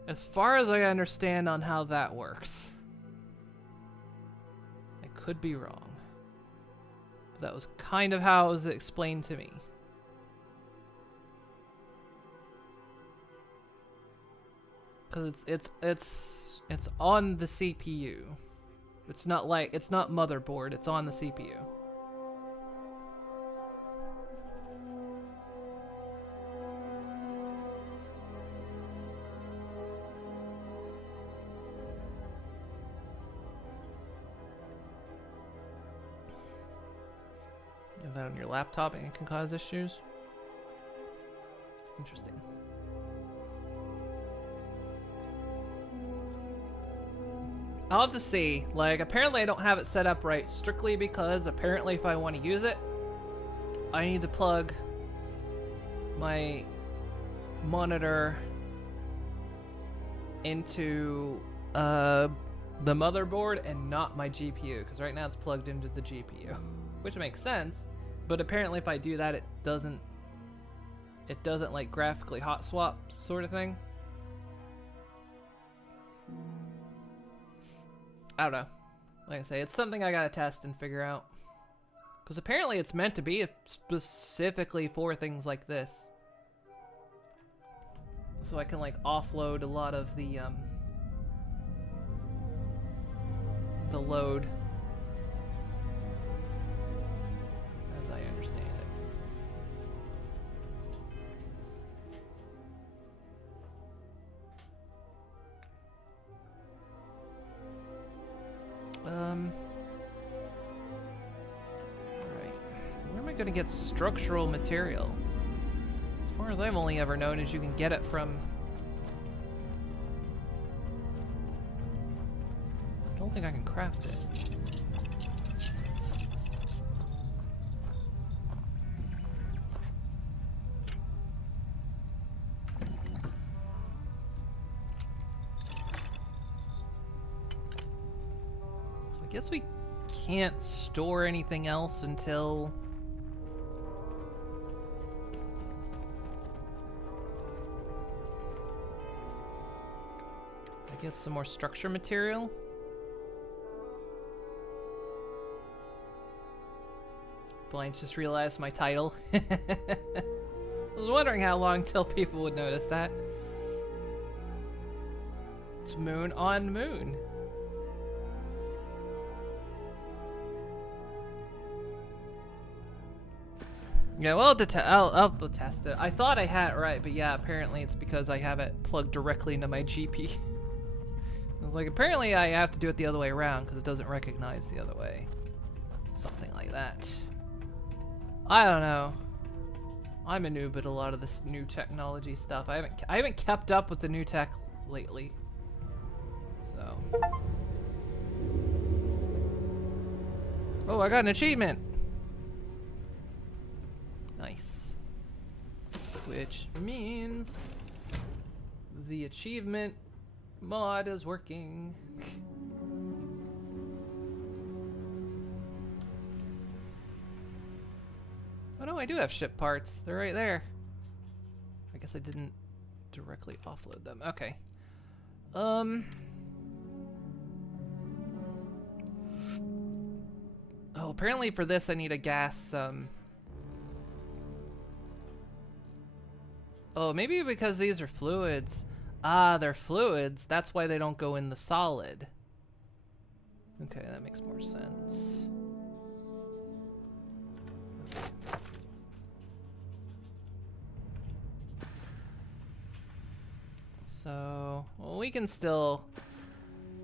As far as I understand on how that works. I could be wrong. But that was kind of how it was explained to me. Cuz it's on the CPU. It's not motherboard, it's on the CPU. You have that on your laptop and it can cause issues? Interesting. I'll have to see. Like, apparently I don't have it set up right strictly because apparently if I want to use it, I need to plug my monitor into the motherboard and not my GPU, because right now it's plugged into the GPU, which makes sense. But apparently if I do that, it doesn't like graphically hot swap sort of thing. I don't know. Like I say, it's something I gotta test and figure out. Because apparently it's meant to be specifically for things like this. So I can like offload a lot of the load. As I understand it. Alright. Where am I gonna get structural material? As far as I've only ever known is you can get it from... I don't think I can craft it. I guess we can't store anything else until... I guess some more structure material? Blanche just realized my title. I was wondering how long till people would notice that. It's Moon on Moon. Yeah, well, I'll have to test it. I thought I had it right, but yeah, apparently it's because I have it plugged directly into my GP. I was like, apparently I have to do it the other way around because it doesn't recognize the other way. Something like that. I don't know. I'm a noob at a lot of this new technology stuff. I haven't kept up with the new tech lately. So. Oh, I got an achievement. Nice. Which means the achievement mod is working. Oh no, I do have ship parts. They're right there. I guess I didn't directly offload them. Okay. Oh, apparently for this I need a gas, Oh, maybe because these are fluids. Ah, they're fluids. That's why they don't go in the solid. Okay, that makes more sense. So, well, we can still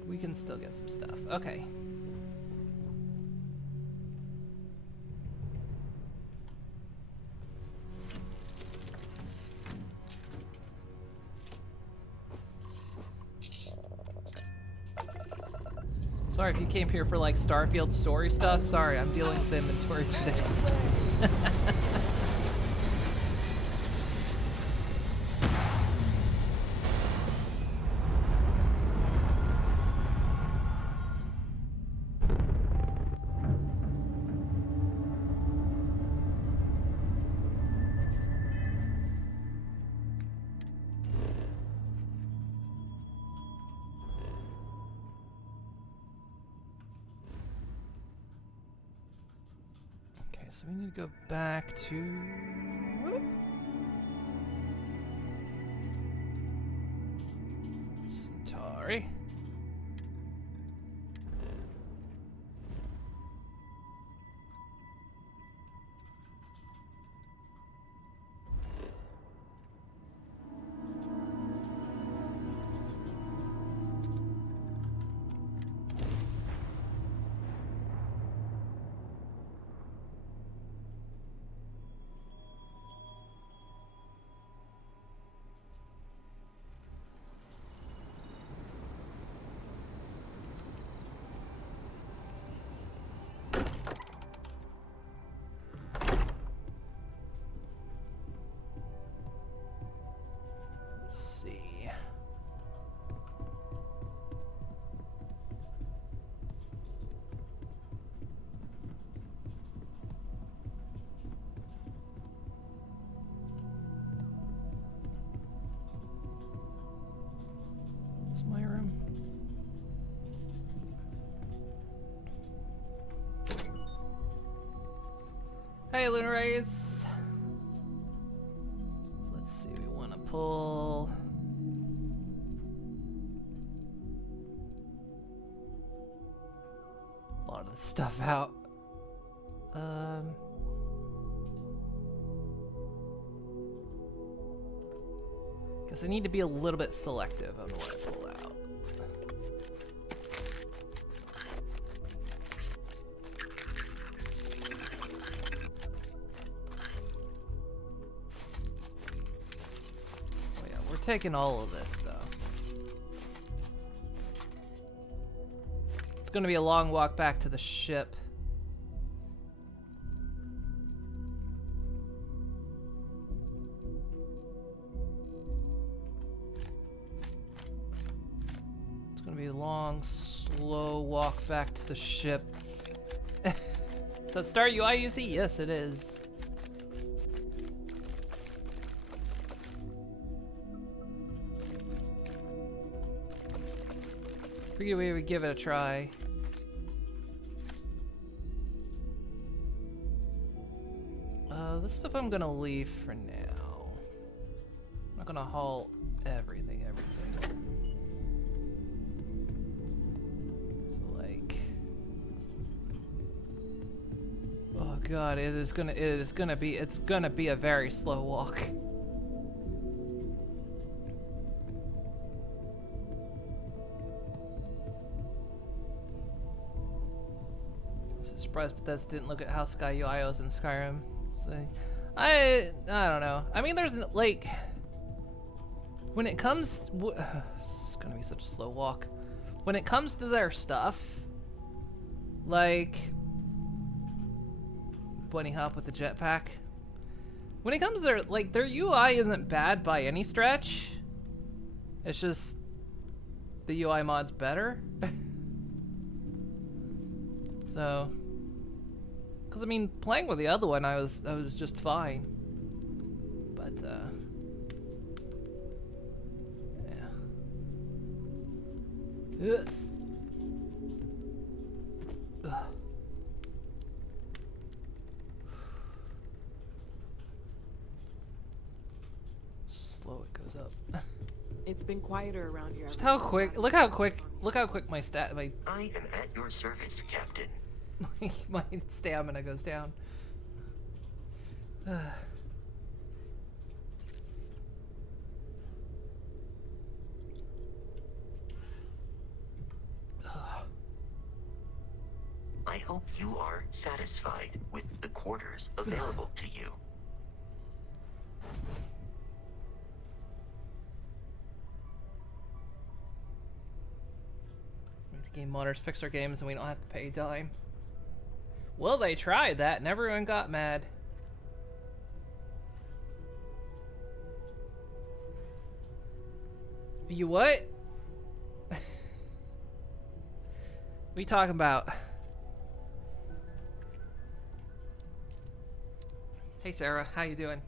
get some stuff. Okay. Sorry if you came here for like Starfield story stuff. Sorry, I'm dealing with the inventory today. Okay, so we need to go back to... Centauri. My room. Hey, Lunar Rays. Let's see, we want to pull. A lot of the stuff out. Guess I need to be a little bit selective on what I pull out. Oh yeah, we're taking all of this though. It's gonna be a long walk back to the ship. Long, slow walk back to the ship. The Star UI UC? Yes, it is. Figured we would give it a try. This stuff I'm gonna leave for now. I'm not gonna haul everything. Oh god, it's gonna be a very slow walk. I'm surprised Bethesda didn't look at how Sky UI was in Skyrim. So, I don't know. I mean, there's like, when it comes, it's gonna be such a slow walk. When it comes to their stuff, like bunny hop with the jetpack. When it comes to their UI isn't bad by any stretch. It's just the UI mod's better. So, because I mean, playing with the other one, I was just fine. But yeah. slow it goes up. It's been quieter around here. Just how quick, look how quick my I am at your service, Captain. my stamina goes down. I hope you are satisfied with the quarters available to you. The game modders fix our games and we don't have to pay a dime. Well, they tried that and everyone got mad. You what? What are you talking about? Hey Sarah, how you doing?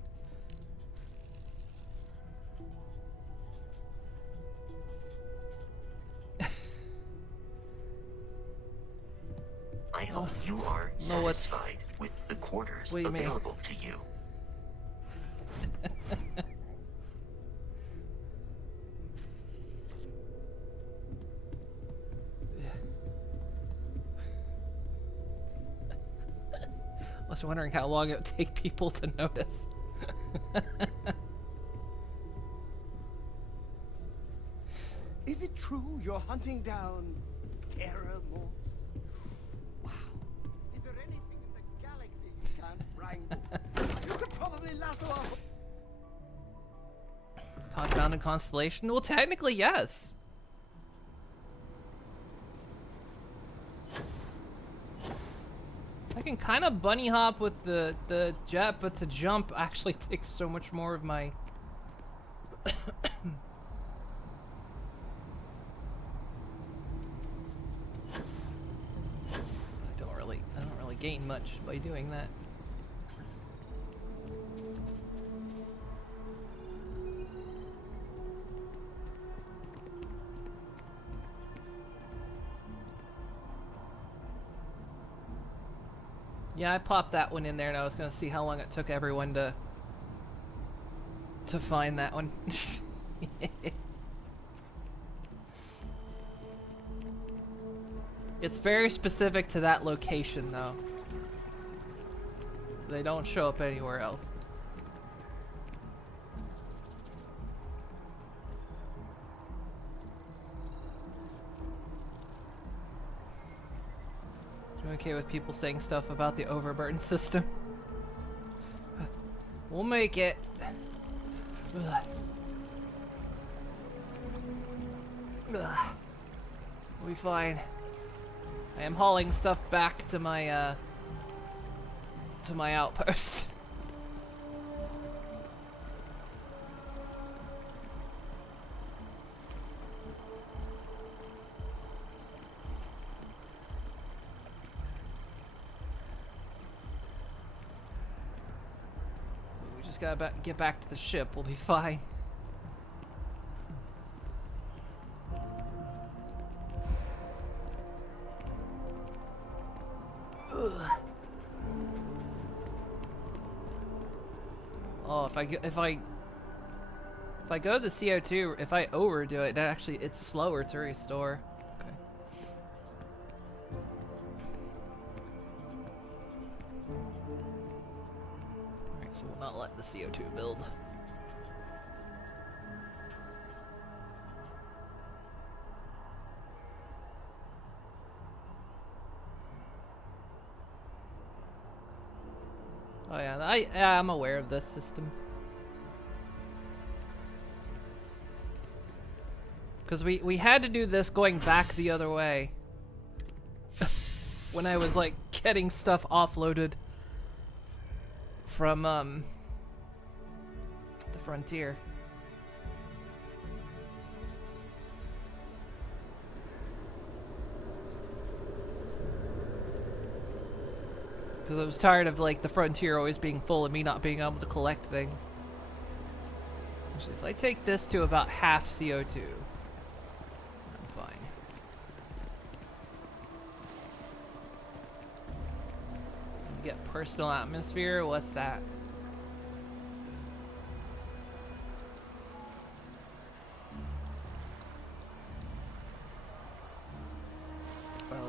I hope you are No, what's- satisfied with the quarters What do you mean? available to you. I was wondering how long it would take people to notice. Is it true you're hunting down terramorphs? Wow. Is there anything in the galaxy you can't wrangle? You could probably lasso a... Talk found a constellation? Well, technically, yes. I can kind of bunny hop with the jet, but to jump actually takes so much more of my... I don't really gain much by doing that. Yeah, I popped that one in there, and I was gonna see how long it took everyone to find that one. It's very specific to that location, though. They don't show up anywhere else. I'm okay with people saying stuff about the overburden system. We'll make it. Ugh. Ugh. We'll be fine. I am hauling stuff back to my outpost. We just gotta get back to the ship. We'll be fine. Oh, if I go to the CO2, if I overdo it, then actually it's slower to restore. Okay. Alright, so we'll not let the CO2 build. Oh yeah, I'm aware of this system. Because we had to do this going back the other way. When I was like getting stuff offloaded from the frontier. Because I was tired of like the frontier always being full and me not being able to collect things. Actually, if I take this to about half CO2, I'm fine. Get personal atmosphere, what's that?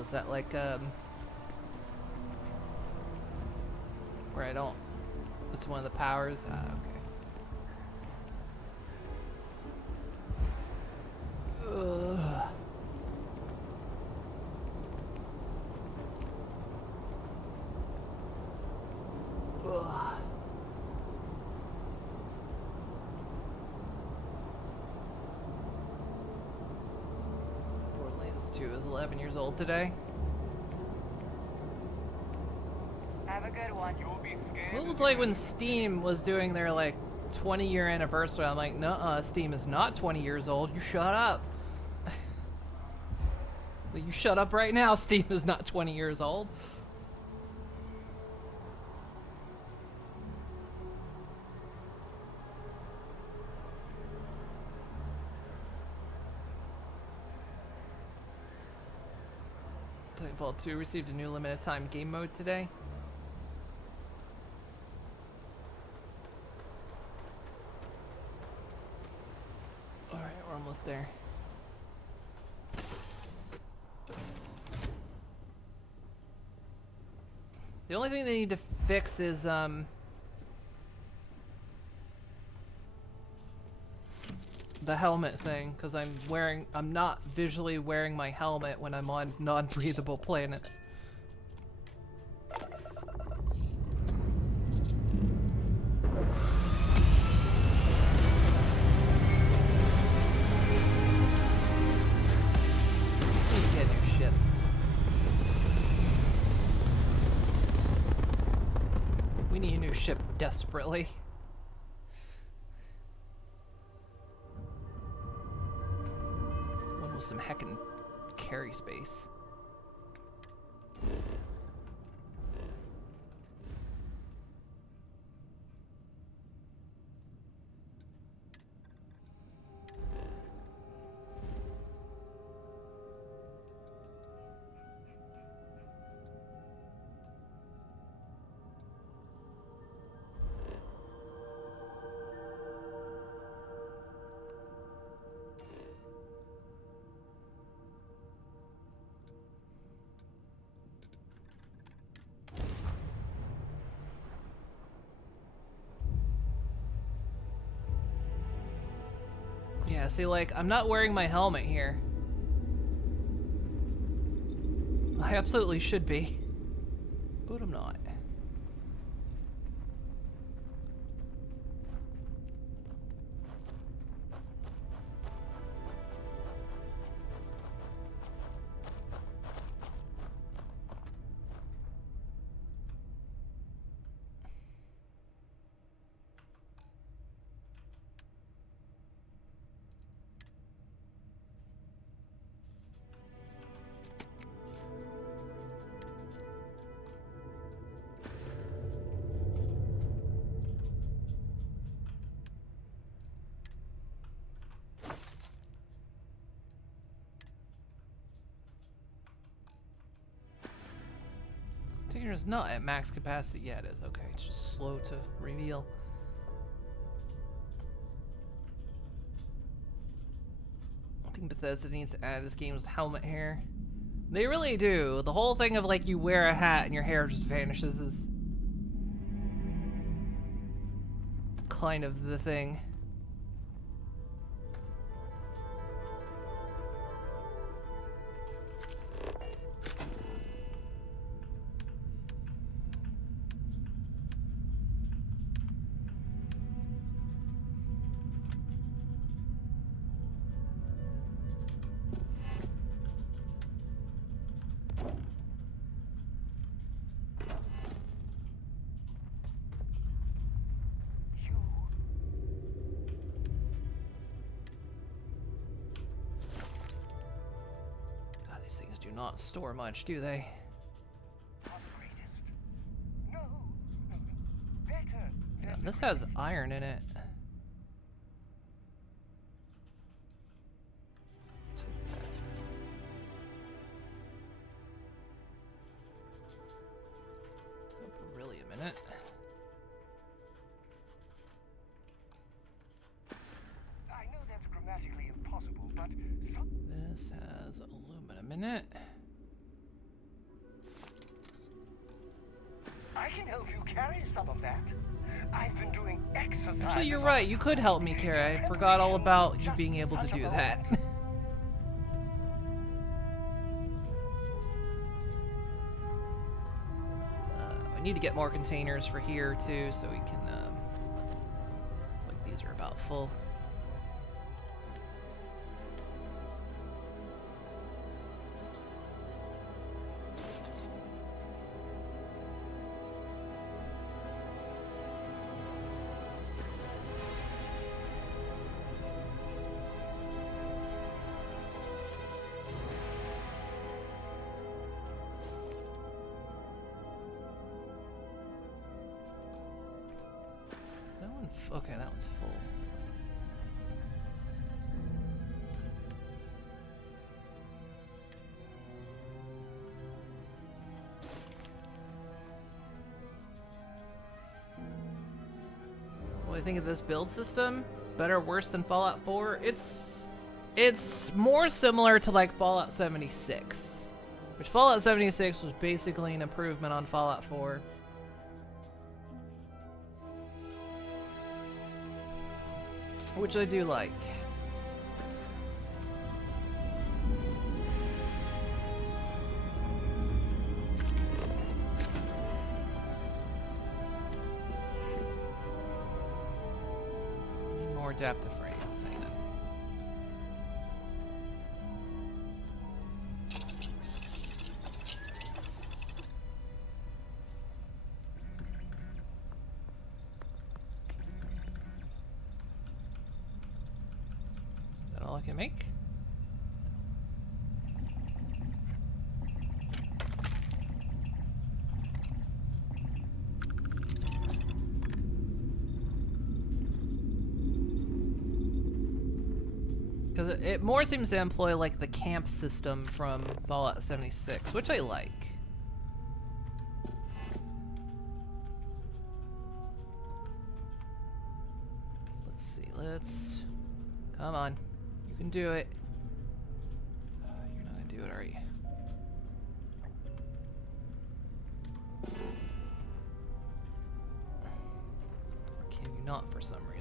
is that like where I don't? It's one of the powers. Ah, okay. Ugh. Ugh. Borderlands 2 is 11 years old today. Have a good one. You'll be scared. What was like when Steam was doing their like 20-year anniversary? I'm like, nuh-uh, Steam is not 20 years old. You shut up. Well, you shut up right now. Steam is not 20 years old. Titanfall 2 received a new limited time game mode today. Alright, we're almost there. The only thing they need to fix is the helmet thing, because I'm not visually wearing my helmet when I'm on non-breathable planets. Need to get a new ship. We need a new ship desperately. One with some heckin' carry space. Yeah, see, like, I'm not wearing my helmet here. I absolutely should be, but I'm not. Container is not at max capacity yet. It is okay. It's just slow to reveal. I think Bethesda needs to add this game's helmet hair. They really do. The whole thing of like you wear a hat and your hair just vanishes is kind of the thing. Do not store much, do they? No, better. Yeah, this has iron in it. Really a minute. I know that's grammatically impossible, but This has aluminum in it. I can help you carry some of that. I've been doing exercises. Actually, you're on right. the You could side help me, in Kara. I forgot all preparation about for you just being able to such a do moment. that. I need to get more containers for here too, so we can. Looks like these are about full. That one, okay, that one's full. What do you think of this build system? Better or worse than Fallout 4? It's more similar to like Fallout 76, which Fallout 76 was basically an improvement on Fallout 4. Which I do like. Need more adaptive frames, hang on. Is that all I can make? Because it more seems to employ like the camp system from Fallout 76, which I like. Let's see, let's... Come on. You can do it. You're not gonna do it, are you? Or can you not for some reason?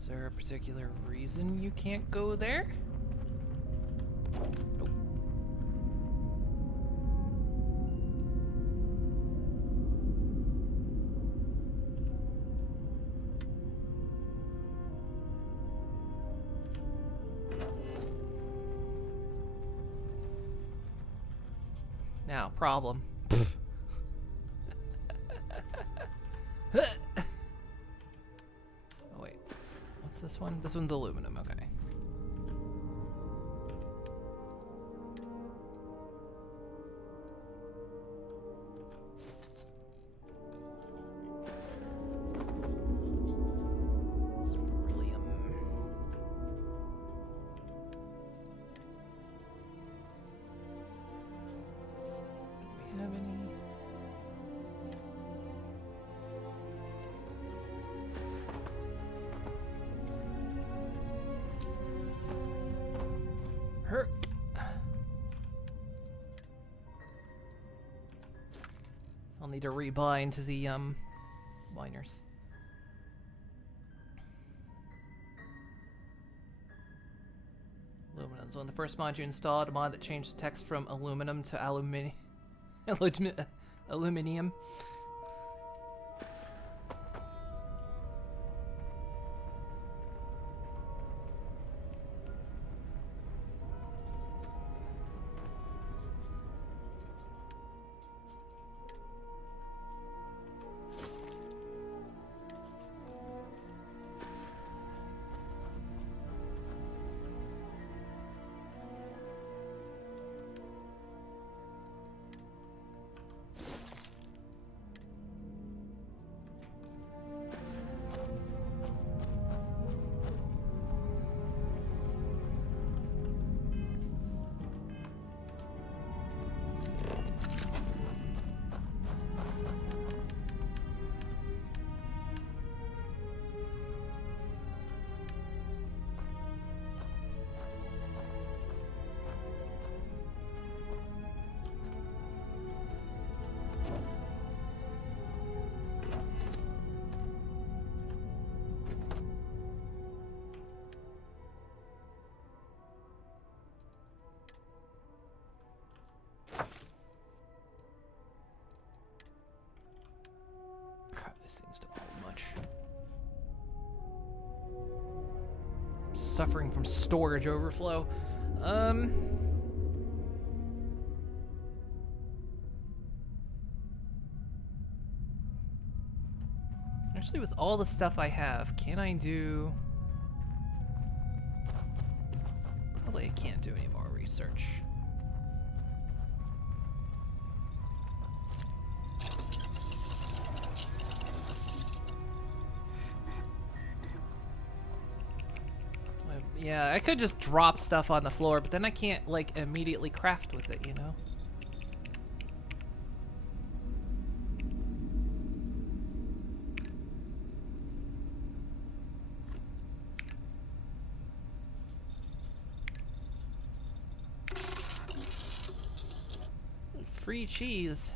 Is there a particular reason you can't go there? Nope. Now, problem. Oh wait, what's this one? This one's aluminum, okay. It's beryllium. Do we have any? Herc. I'll need to rebind the miners. Aluminum is one of the first mods you installed, a mod that changed the text from aluminum to aluminium. suffering from storage overflow. Actually, with all the stuff I have, can I do... Probably I can't do any more research. Yeah, I could just drop stuff on the floor, but then I can't, like, immediately craft with it, you know? Free cheese.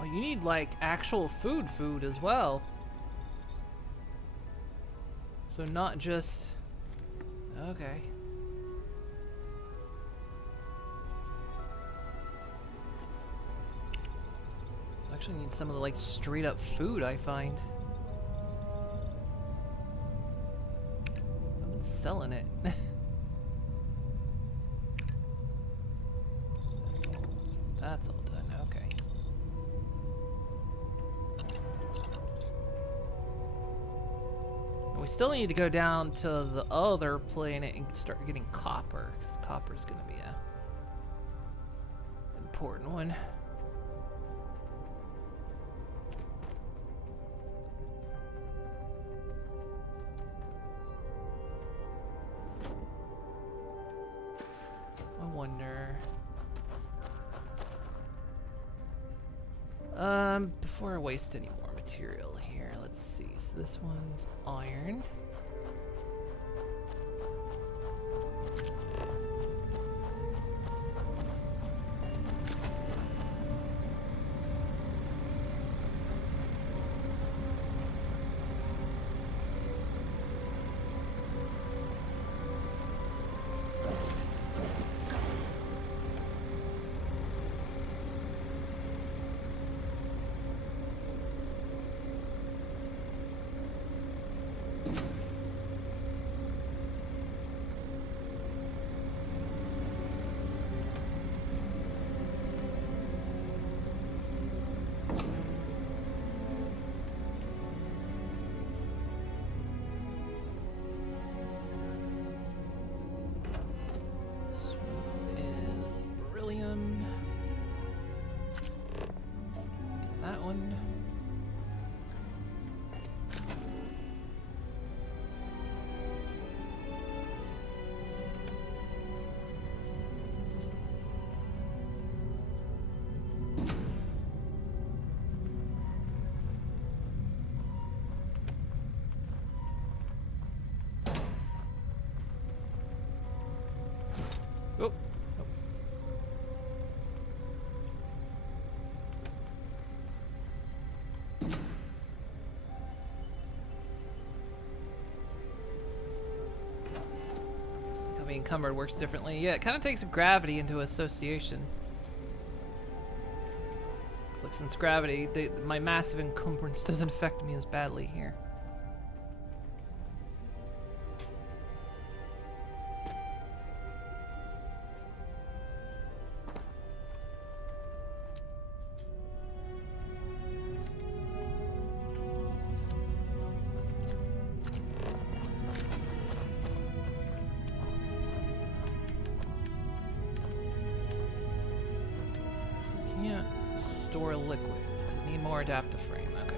Oh, you need, like, actual food as well. So not just... Okay. So I actually need some of the, like, straight up food I find. I've been selling it. That's all done, okay. And we still need to go down to the other planet and start getting copper, because copper is going to be a important one. I wonder... before I waste any more material here, let's see. So this one's iron. Oh. How encumbered works differently. Yeah, it kind of takes gravity into association. It's like since gravity, my massive encumbrance doesn't affect me as badly here. Store liquids, because we need more adaptive frame. Okay.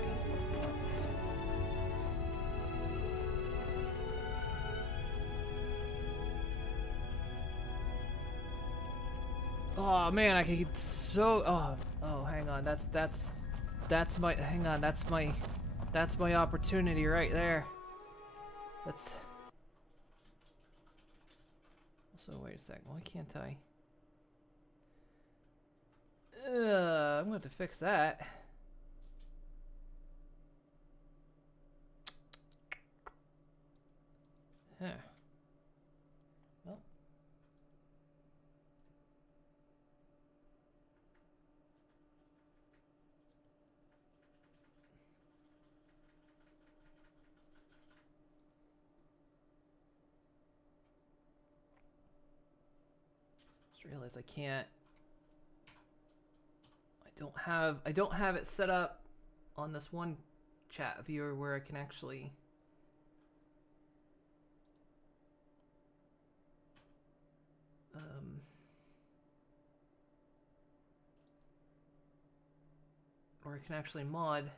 Oh man, I could get so. Oh, hang on. That's my. Hang on. That's my opportunity right there. That's. So wait a second. Why can't I? I'm gonna have to fix that. Huh. Well. Just realized I can't. I don't have it set up on this one chat viewer where I can actually or I can actually mod.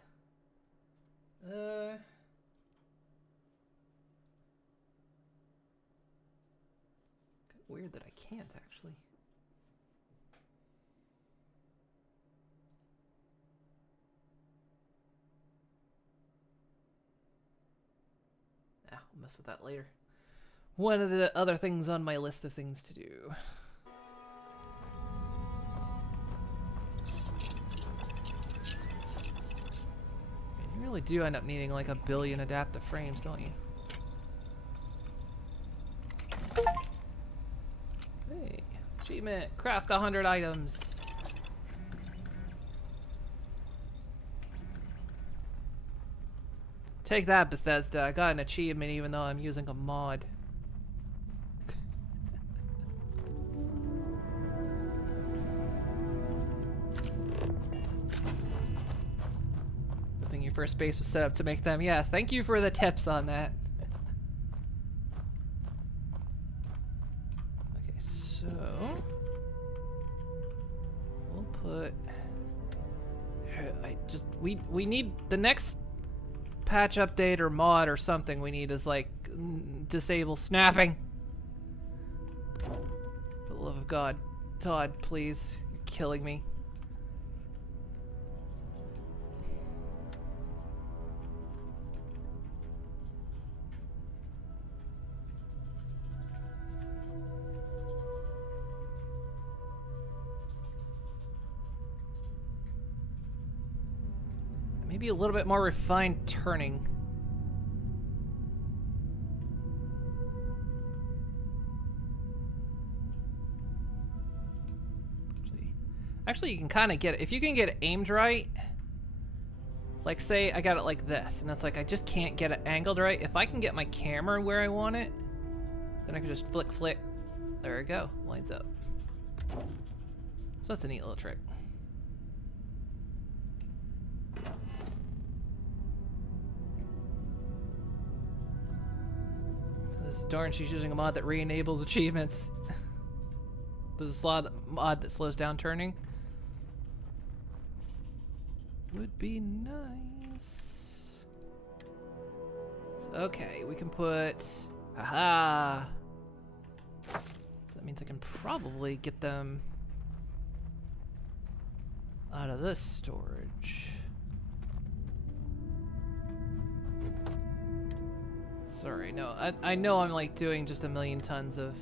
Weird that I can't actually. I'll mess with that later. One of the other things on my list of things to do. Man, you really do end up needing like 1 billion adaptive frames, don't you? Hey, achievement, craft 100 items. Take that, Bethesda. I got an achievement even though I'm using a mod. Good thing your first base was set up to make them. Yes, thank you for the tips on that. Okay, so we'll put. We need the next patch update or mod or something we need is like disable snapping. For the love of God, Todd, please. You're killing me. Maybe a little bit more refined turning. Actually, you can kind of get it. If you can get it aimed right, like say I got it like this, and it's like I just can't get it angled right. If I can get my camera where I want it, then I can just flick, flick. There we go. Lines up. So that's a neat little trick. Darn, she's using a mod that re-enables achievements. There's a mod that slows down turning. Would be nice. So, okay, we can put... Aha! So that means I can probably get them out of this storage. Sorry, no, I know I'm like doing just 1 million tons of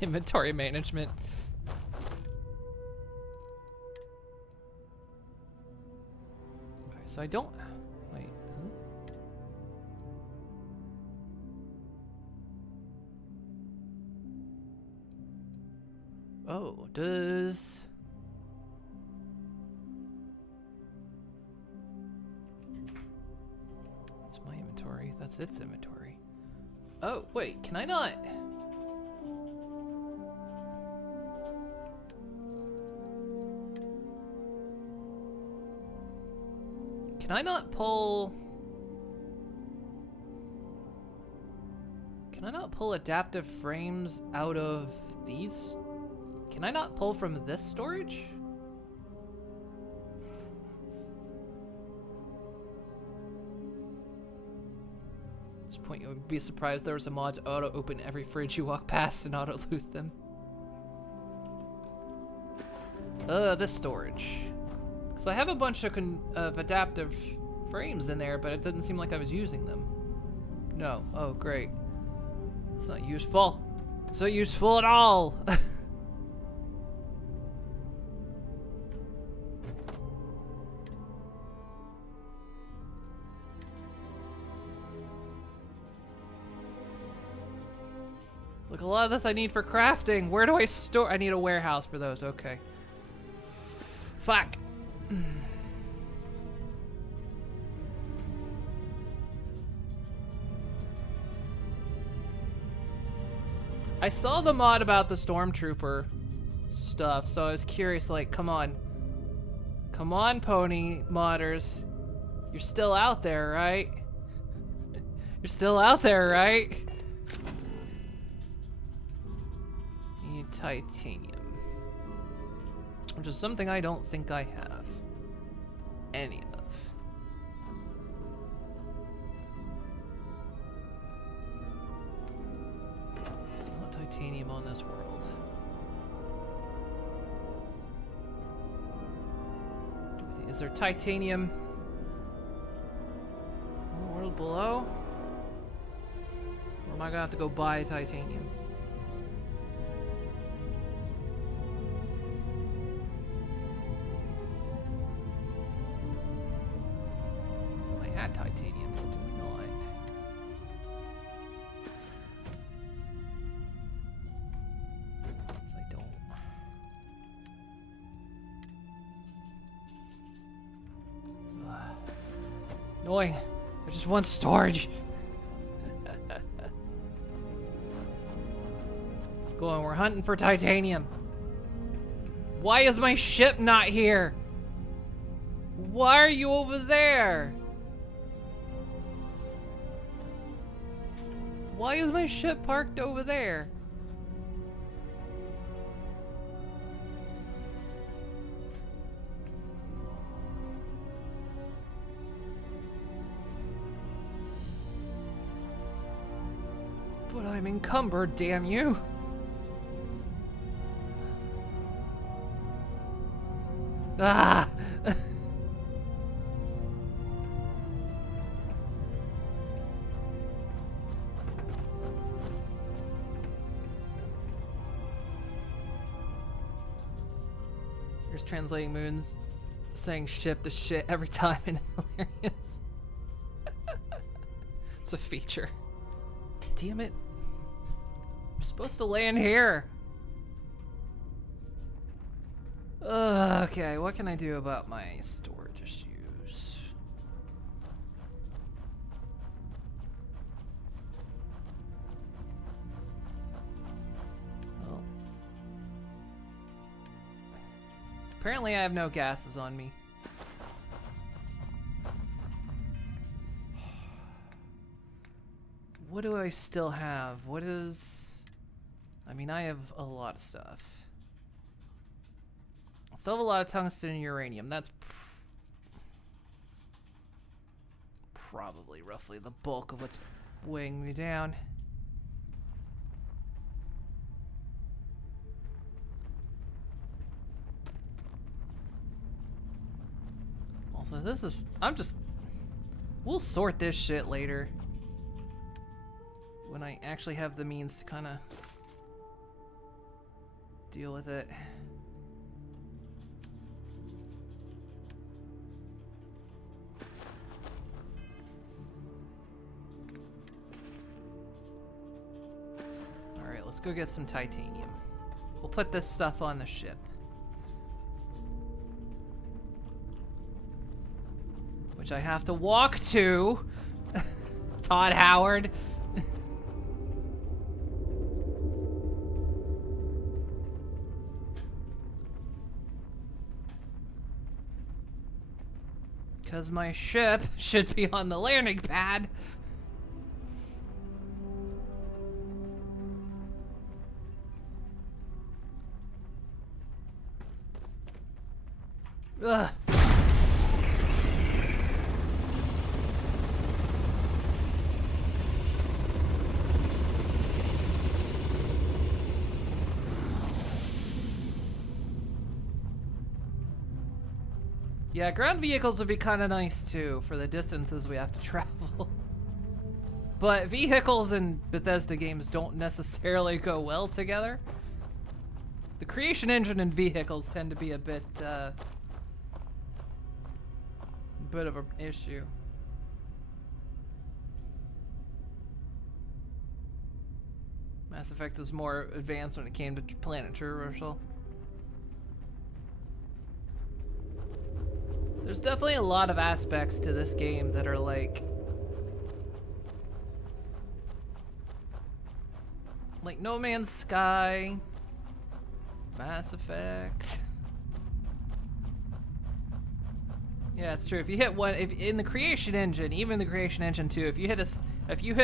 inventory management. Okay, so I don't wait. Huh? Oh, does my inventory? That's its inventory. Oh, wait, can I not? Can I not pull... Can I not pull adaptive frames out of these? Can I not pull from this storage? this point, you would be surprised there was a mod to auto-open every fridge you walk past and auto-loot them. This storage. Because I have a bunch of adaptive frames in there, but it didn't seem like I was using them. No. Oh, great. It's not useful. It's not useful at all. Look, a lot of this I need for crafting. Where do I store? I need a warehouse for those. Okay. Fuck. I saw the mod about the stormtrooper stuff, so I was curious, like, come on. Come on, pony modders. You're still out there, right? You're still out there, right? Need titanium. Which is something I don't think I have any of. Not titanium on this world. Is there titanium on the world below? Or am I gonna have to go buy titanium? I had titanium, do we not? Yes, I don't. Annoying. I just want storage. Go on, we're hunting for titanium. Why is my ship not here? Why are you over there? Why is my ship parked over there? But I'm encumbered, damn you. Ah! Here's translating moons saying ship to shit every time and hilarious. It's a feature. Damn it. I'm supposed to land here. Okay, what can I do about my storage issues? Well, apparently I have no gases on me. What do I still have? What is... I mean, I have a lot of stuff. I still have a lot of tungsten and uranium. That's probably roughly the bulk of what's weighing me down. Also, this is... we'll sort this shit later. When I actually have the means to kind of deal with it. Alright, let's go get some titanium. We'll put this stuff on the ship. Which I have to walk to. Todd Howard. Because my ship should be on the landing pad. Ugh. Yeah, ground vehicles would be kind of nice too for the distances we have to travel. But vehicles in Bethesda games don't necessarily go well together. The creation engine and vehicles tend to be a bit of an issue. Mass Effect was more advanced when it came to planet traversal. There's definitely a lot of aspects to this game that are like No Man's Sky, Mass Effect. Yeah, it's true. If you hit one, if in the creation engine, even the creation engine 2, if you hit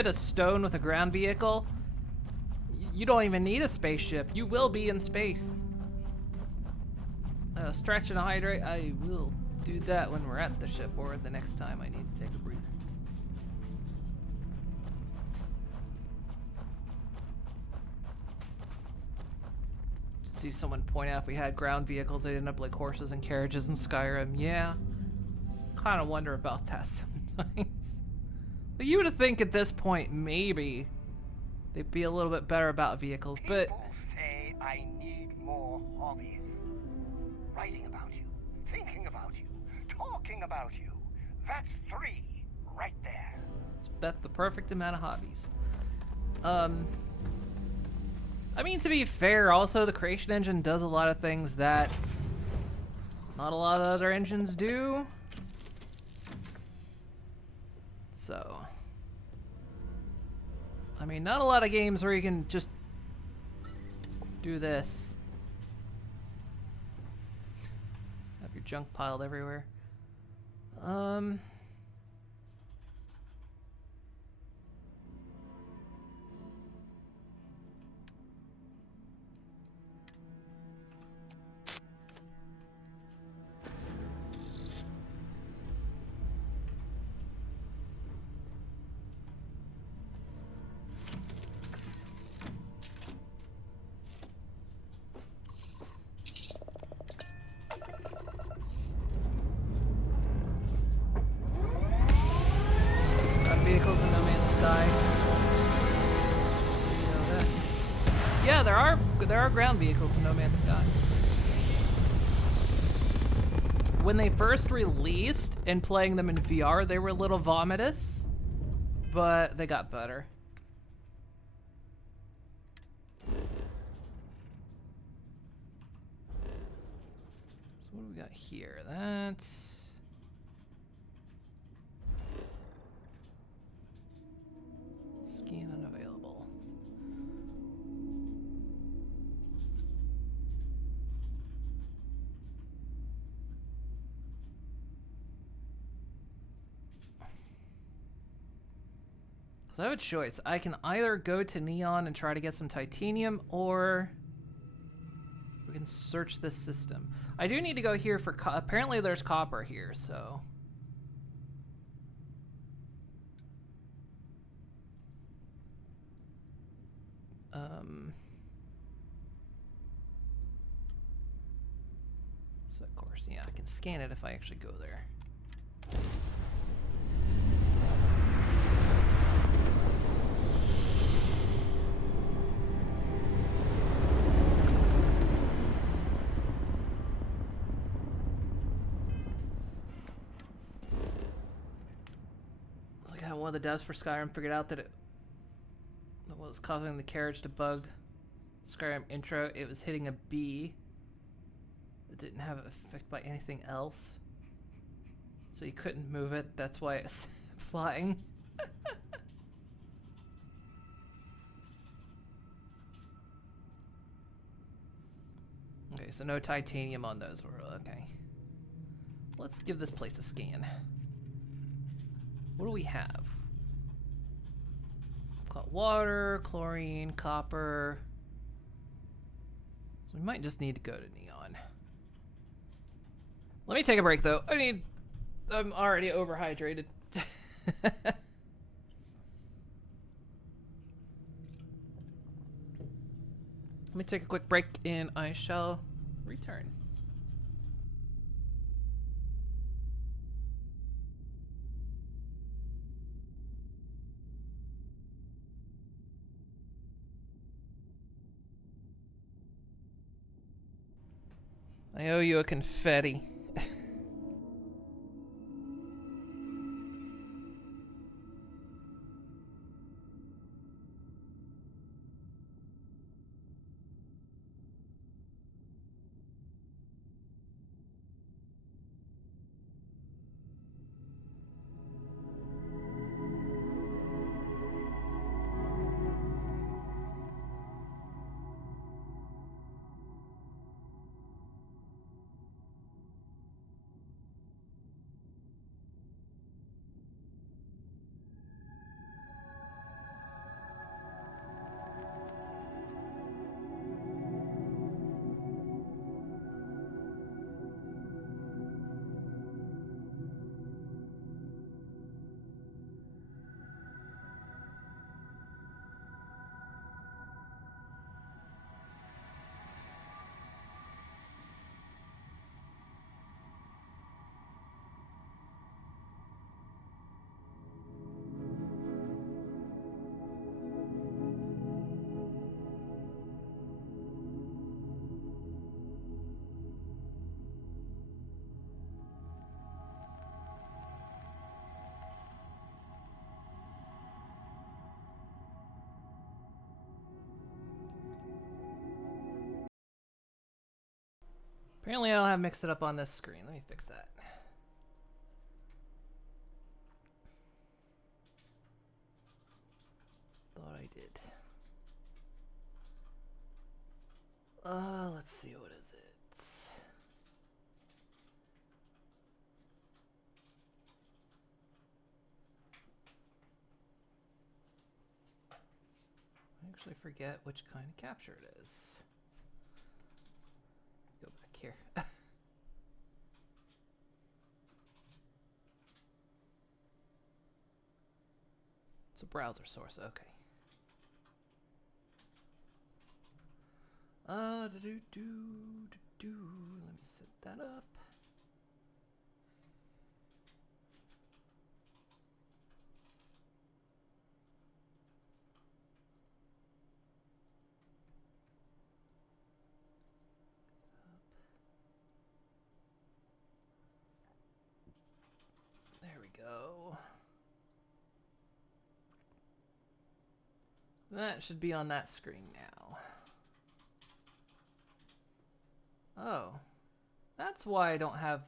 a stone with a ground vehicle, you don't even need a spaceship. You will be in space. Stretch and hydrate. I will do that when we're at the ship or the next time I need to take a breather. See someone point out if we had ground vehicles, they'd end up like horses and carriages in Skyrim. Yeah, kind of wonder about that sometimes. But you would think at this point maybe they'd be a little bit better about vehicles, but People say I need more hobbies. Writing about you, thinking about you, talking about you. That's 3 right there. that's the perfect amount of hobbies. I mean, to be fair, also the creation engine does a lot of things that not a lot of other engines do. So, I mean, not a lot of games where you can just do this. Have your junk piled everywhere. Vehicles in No Man's Sky. You know that. Yeah, there are ground vehicles in No Man's Sky. When they first released and playing them in VR, they were a little vomitous, but they got better. So what do we got here? That's scan unavailable. So I have a choice. I can either go to Neon and try to get some titanium, or we can search this system. I do need to go here for apparently there's copper here, so set course. Yeah, I can scan it if I actually go there. It's like how one of the devs for Skyrim figured out that what was causing the carriage to bug Skyrim intro. It was hitting a B. It didn't have an effect by anything else, so you couldn't move it. That's why it's flying. Okay, so no titanium on those. Okay, let's give this place a scan. What do we have? We've got water, chlorine, copper. So we might just need to go to Neon. Let me take a break though. I'm already overhydrated. Let me take a quick break and I shall return. I owe you a confetti. Apparently I don't have Mix It Up on this screen. Let me fix that. Thought I did. Let's see, what is it? I actually forget which kind of capture it is. Go back here. It's a browser source, okay. Let me set that up. There we go. That should be on that screen now. Oh, that's why I don't have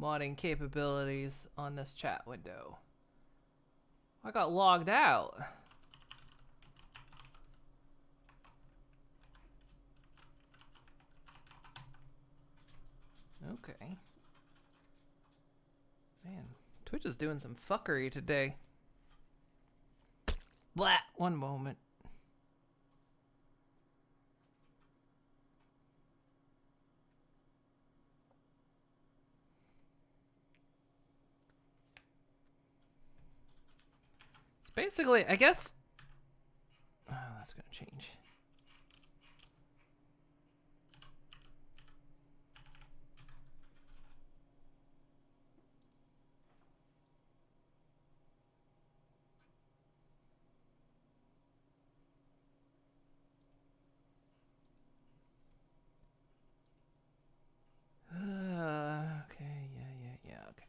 modding capabilities on this chat window. I got logged out. Okay. Man, Twitch is doing some fuckery today. Blah, one moment. It's basically, I guess. Oh, that's gonna change. Okay, yeah, okay.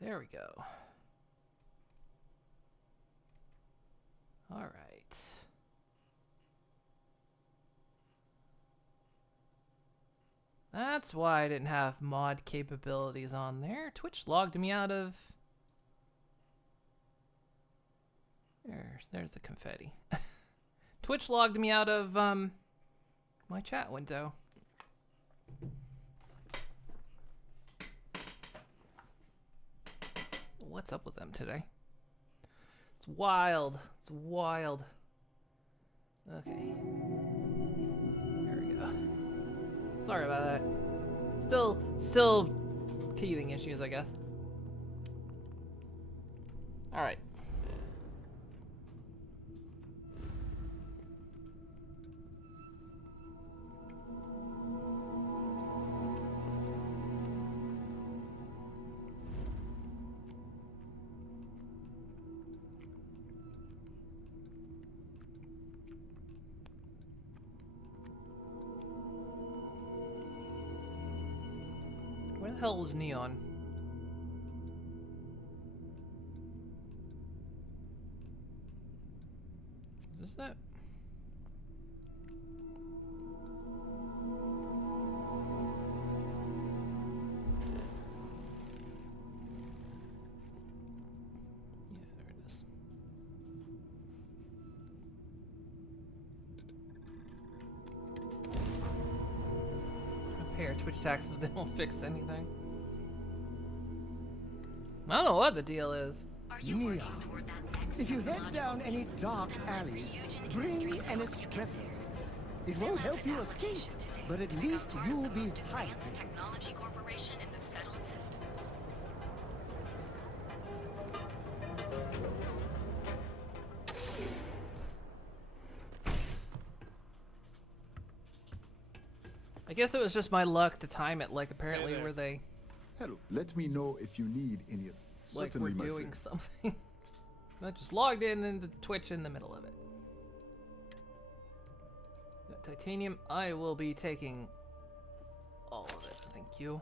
There we go. All right. That's why I didn't have mod capabilities on there. Twitch logged me out of... There's the confetti. Twitch logged me out of my chat window. What's up with them today? It's wild. It's wild. Okay. There we go. Sorry about that. Still teething issues, I guess. All right. Where the hell was Neon? Is this it? Yeah, there it is. Compare Twitch taxes, they don't fix anything. I don't know what the deal is. Neon. If you head down any dark alleys, bring an espresso. It won't help you escape, but at least you'll be hydrated. Technology Corporation in the settled systems. I guess it was just my luck to time it like apparently were they Hello. Let me know if you need any. like Certainly, we're my doing friend. something. I just logged in into Twitch in the middle of it. Got titanium. I will be taking all of it. Thank you.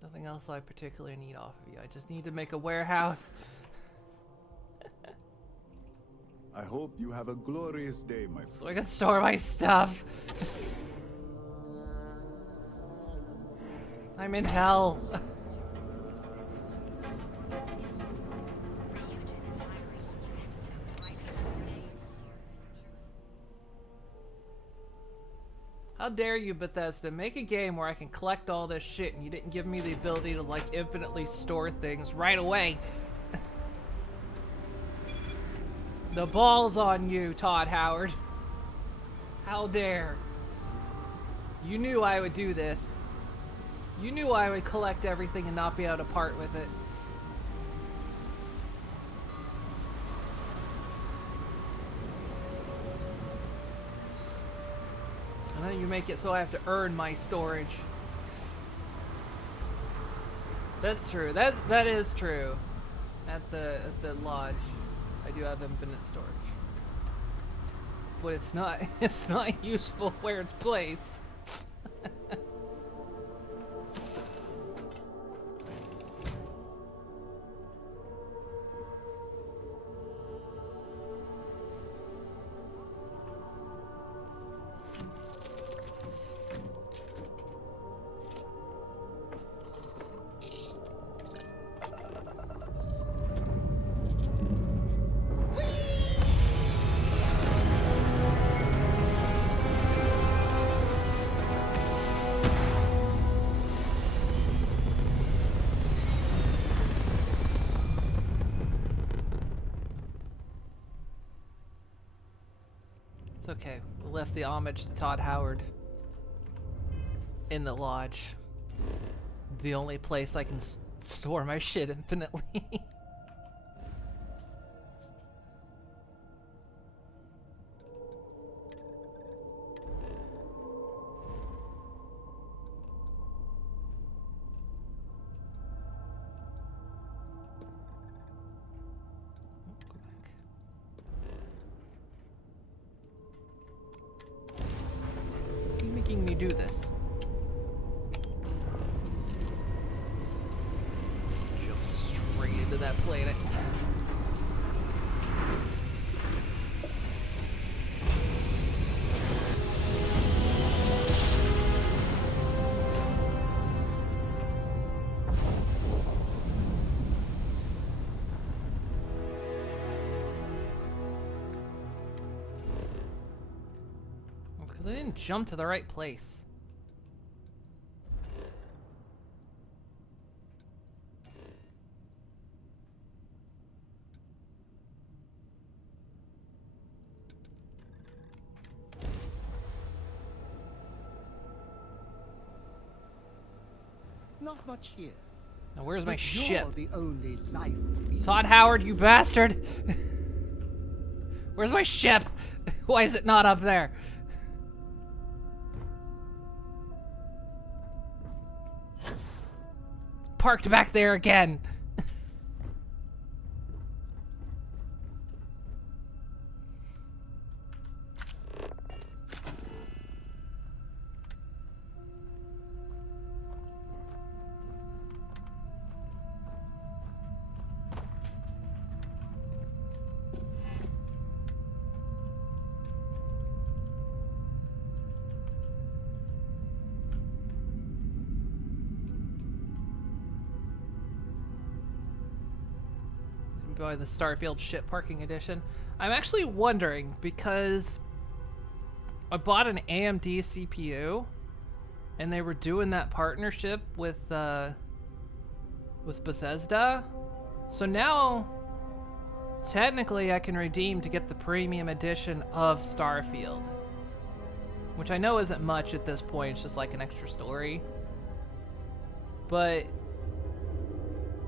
Nothing else I particularly need off of you. I just need to make a warehouse. I hope you have a glorious day, my friend. So I can store my stuff. I'm in hell. How dare you, Bethesda, make a game where I can collect all this shit and you didn't give me the ability to, like, infinitely store things right away. The ball's on you, Todd Howard. How dare. You knew I would do this. You knew I would collect everything and not be able to part with it. And then you make it so I have to earn my storage. That's true. That is true. At the lodge, I do have infinite storage. But it's not useful where it's placed. It's okay. We left the homage to Todd Howard in the lodge. The only place I can store my shit infinitely. Making me do this. Jump straight into that planet. Because I didn't jump to the right place. Not much here. Now where's my But ship? You're the only life. Todd Howard, you bastard! Where's my ship? Why is it not up there? Parked back there again. buy the Starfield ship parking edition. I'm actually wondering because I bought an AMD CPU, and they were doing that partnership with Bethesda. So now, technically, I can redeem to get the premium edition of Starfield, which I know isn't much at this point. It's just like an extra story. But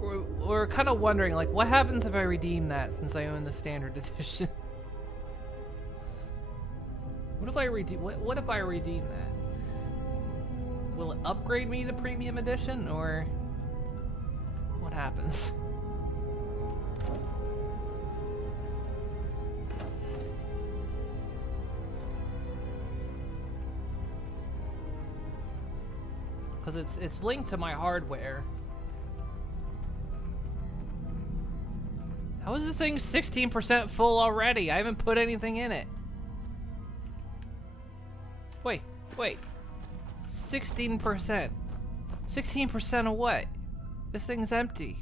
we're kind of wondering, like, what happens if I redeem that since I own the standard edition? What if I redeem? What if I redeem that? Will it upgrade me to premium edition, or what happens? Because it's linked to my hardware. How is the thing 16% full already? I haven't put anything in it. Wait. 16%. 16% of what? This thing's empty.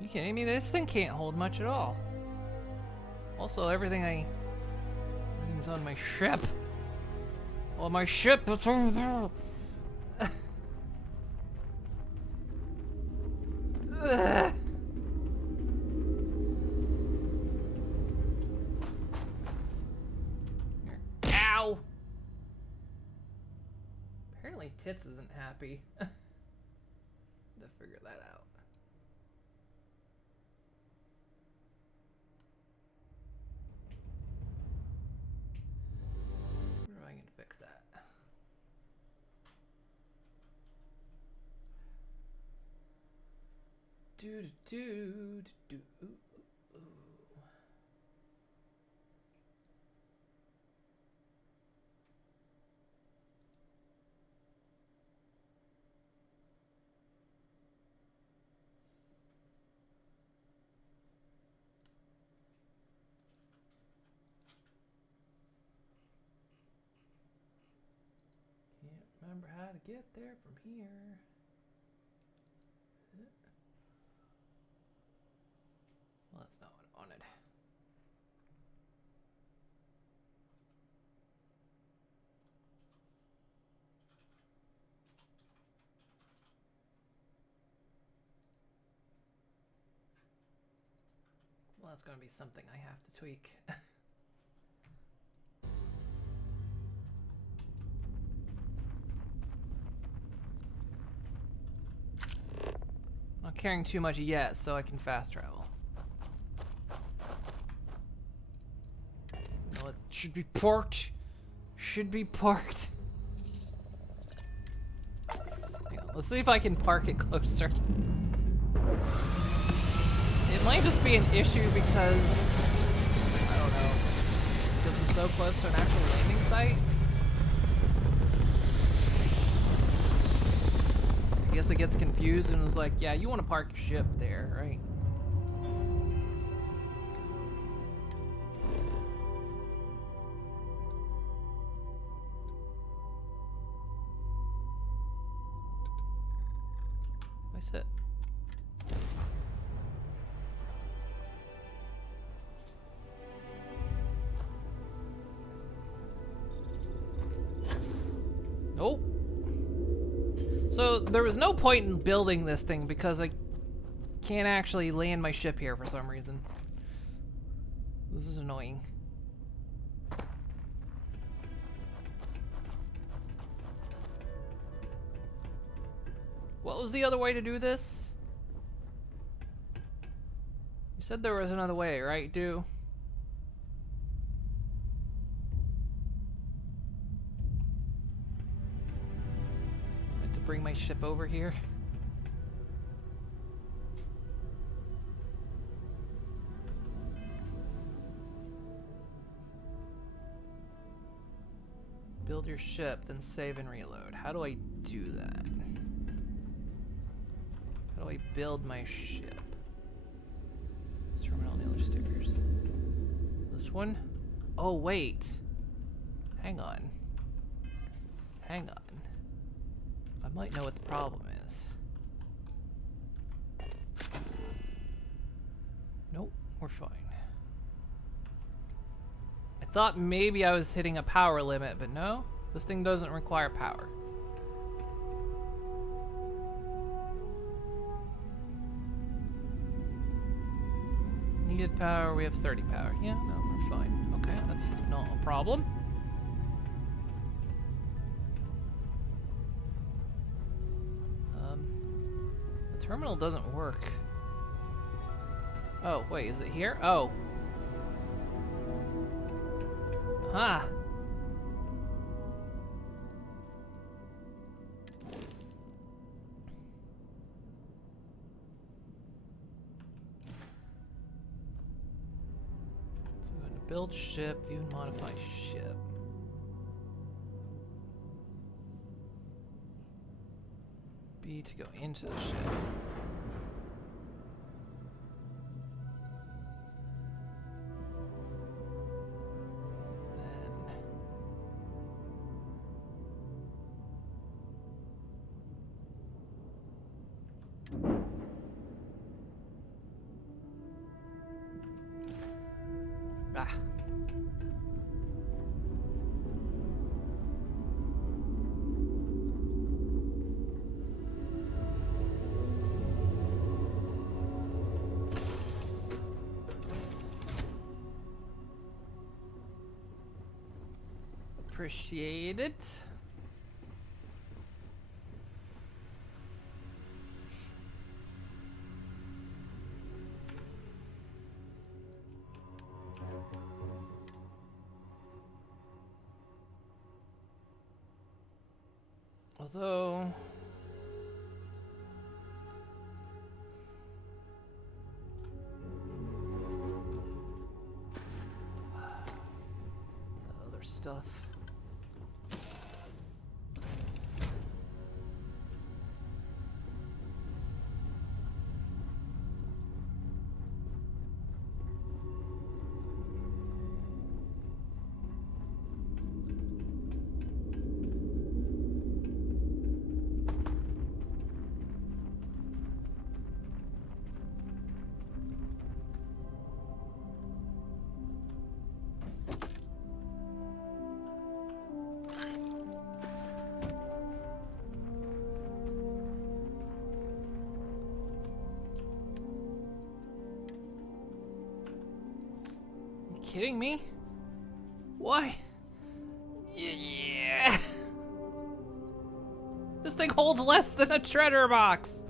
You kidding me? This thing can't hold much at all. Also, everything's on my ship. Well, my ship is over there. Ow! Apparently Tits isn't happy. To figure that out. Wonder if I can fix that. Do do do do. Can't remember how to get there from here. Well, that's not what I wanted. Well, that's going to be something I have to tweak. Not carrying too much yet, so I can fast travel. No, it should be parked. Should be parked. Hang on, let's see if I can park it closer. It might just be an issue because, I don't know, because I'm so close to an actual landing site. I guess it gets confused and is like, yeah, you want to park your ship there, right? I sit. Nope. So there was no point in building this thing because I can't actually land my ship here for some reason. This is annoying. What was the other way to do this? You said there was another way, right, dude? Bring my ship over here. Build your ship, then save and reload. How do I do that? How do I build my ship? Terminal on the other stairs. This one? Oh, wait. Hang on. Hang on. I might know what the problem is. Nope, we're fine. I thought maybe I was hitting a power limit, but no, this thing doesn't require power. Needed power, we have 30 power. Yeah, no, we're fine. Okay, that's not a problem. The terminal doesn't work. Oh, wait, is it here? Oh. Huh. So we're going to build ship, view and modify ship. B to go into the ship. Ah. Appreciate it. Although other stuff. Kidding me? Why? Yeah. This thing holds less than a treasure box.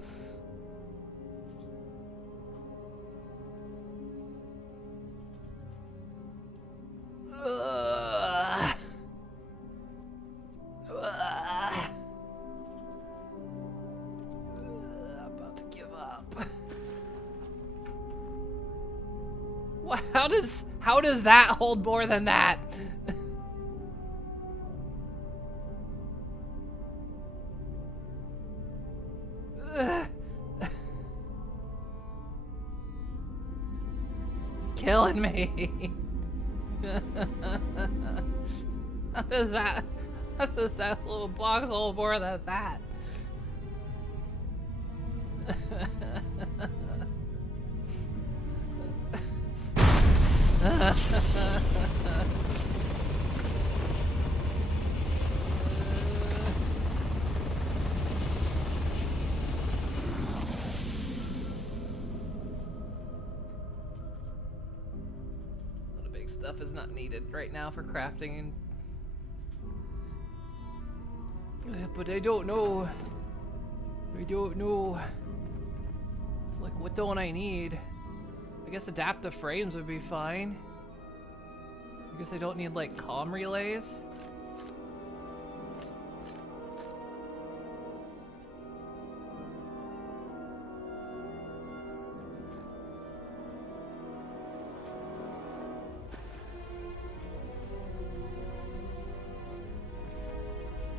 Ugh. Ugh. I'm about to give up. What? How does that hold more than that? Killing me. How does that little box hold more than that? A lot of big stuff is not needed right now for crafting, but I don't know. I don't know. It's like, what don't I need? I guess adaptive frames would be fine. I guess I don't need like comm relays.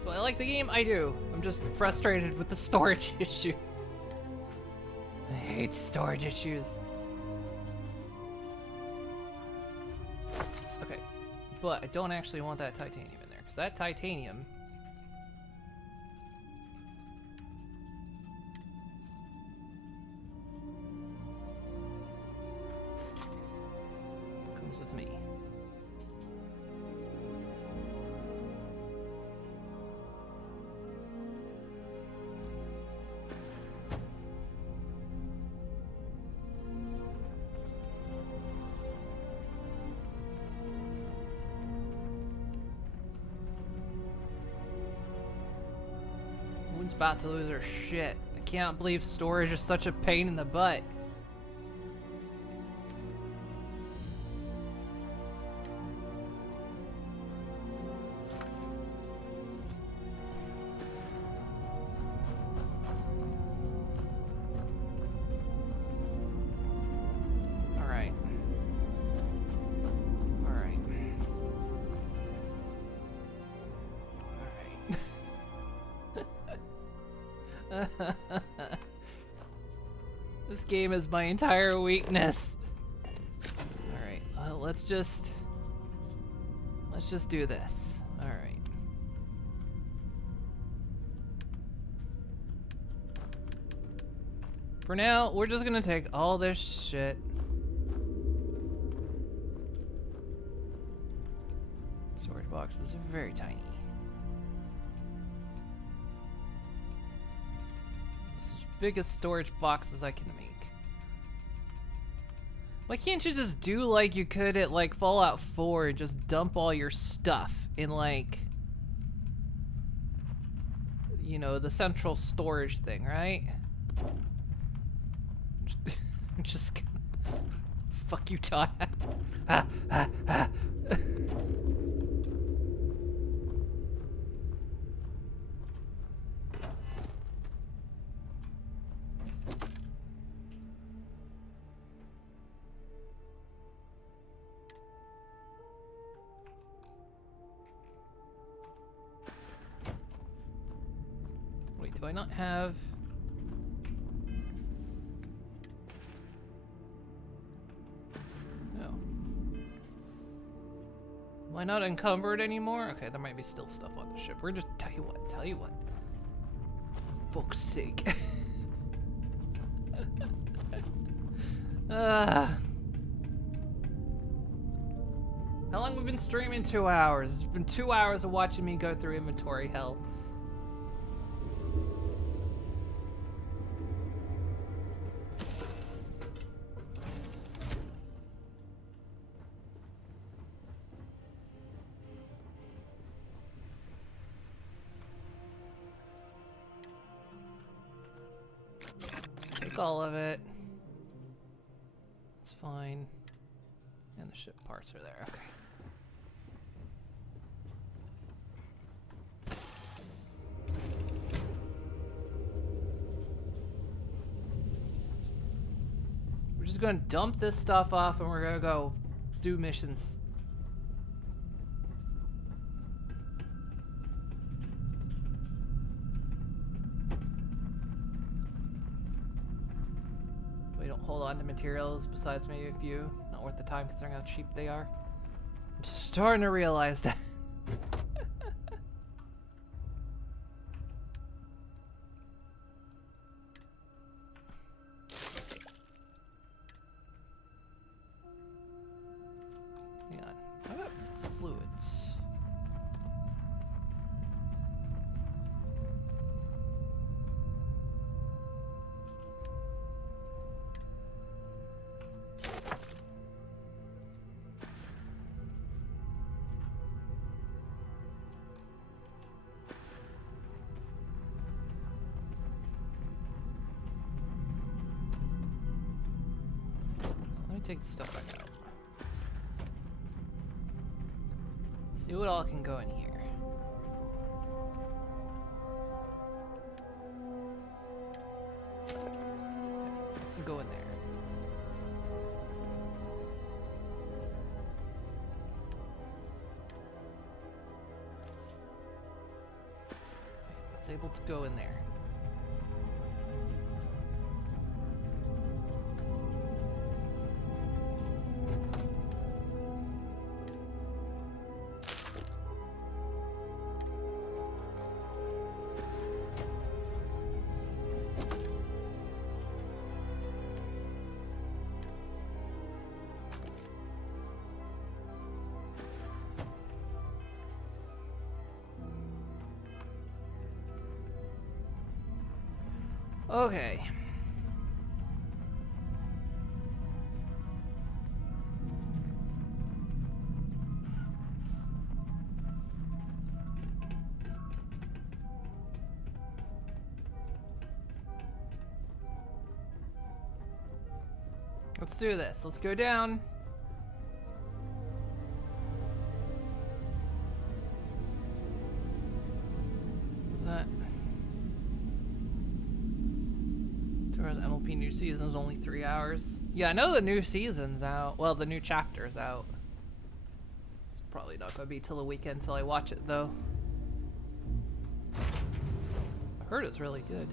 Do I like the game? I do. I'm just frustrated with the storage issue. I hate storage issues. Okay, but I don't actually want that titanium in Is that titanium? Comes with me. Moon's about to lose her shit. I can't believe storage is such a pain in the butt. Alright. Alright. Alright. This game is my entire weakness. Alright, let's just do this. Alright. For now, we're just gonna take all this shit. Storage boxes are very tiny. Biggest storage boxes I can make. Why can't you just do like you could at like Fallout 4 and just dump all your stuff in like, you know, the central storage thing, right? Just fuck you, Todd. Wait, do I not have... No. Am I not encumbered anymore? Okay, there might be still stuff on the ship. We're just... Tell you what. Fuck's sake. How long have we been streaming? 2 hours. It's been 2 hours of watching me go through inventory hell. Take all of it. It's fine. And the ship parts are there. Okay. We're just gonna dump this stuff off and we're gonna go do missions. We don't hold on to materials besides maybe a few. Not worth the time considering how cheap they are. I'm starting to realize that. Hang on. How about fluids? Let me take the stuff back out. See what all can go in here. Go in there. It's able to go in there. Okay. Let's do this. Let's go down. That. Whereas MLP new season is only 3 hours. Yeah, I know the new season's out. Well, the new chapter's out. It's probably not gonna be till the weekend till I watch it, though. I heard it's really good.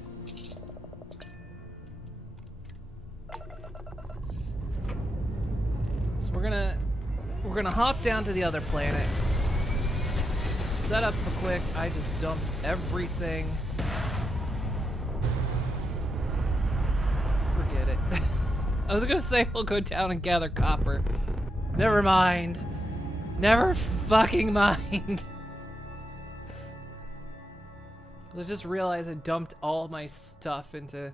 So we're gonna hop down to the other planet. Set up a quick. I just dumped everything. Forget it. I was gonna say we'll go down and gather copper. Never mind. Never fucking mind. I just realized I dumped all my stuff into.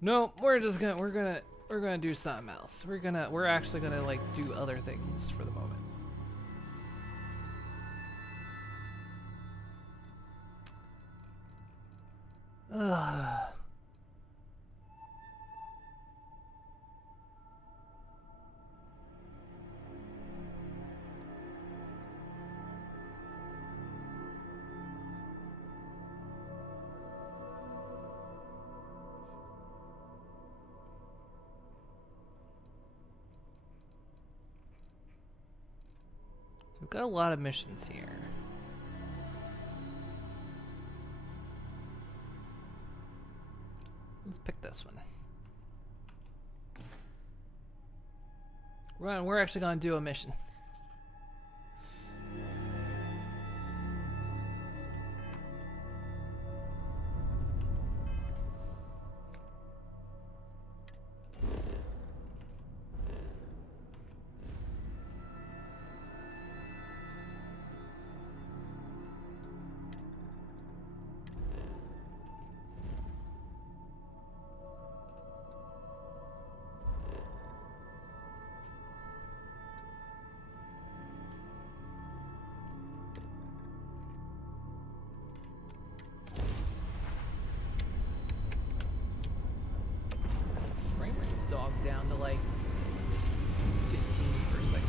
No, we're gonna do something else. We're actually gonna like do other things for the moment. Ugh. We've got a lot of missions here. Let's pick this one. We're actually gonna do a mission. Dog down to like 15 for a second.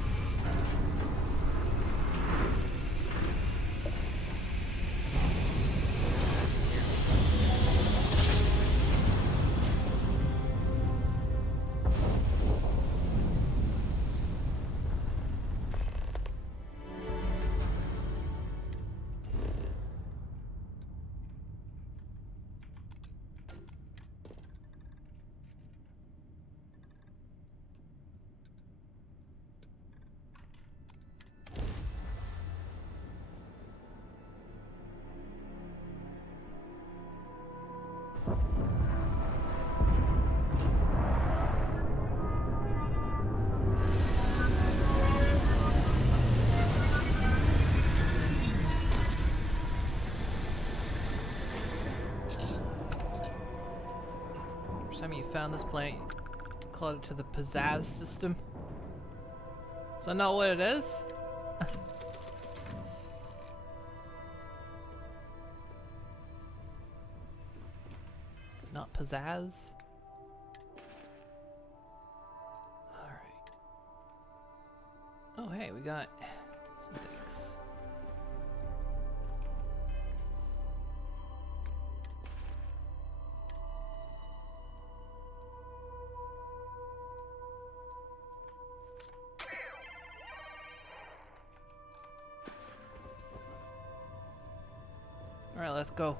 First time you found this planet, you called it to the pizzazz system. Is that not what it is? Is it not pizzazz? Alright. Oh hey, we got some things. Alright, let's go.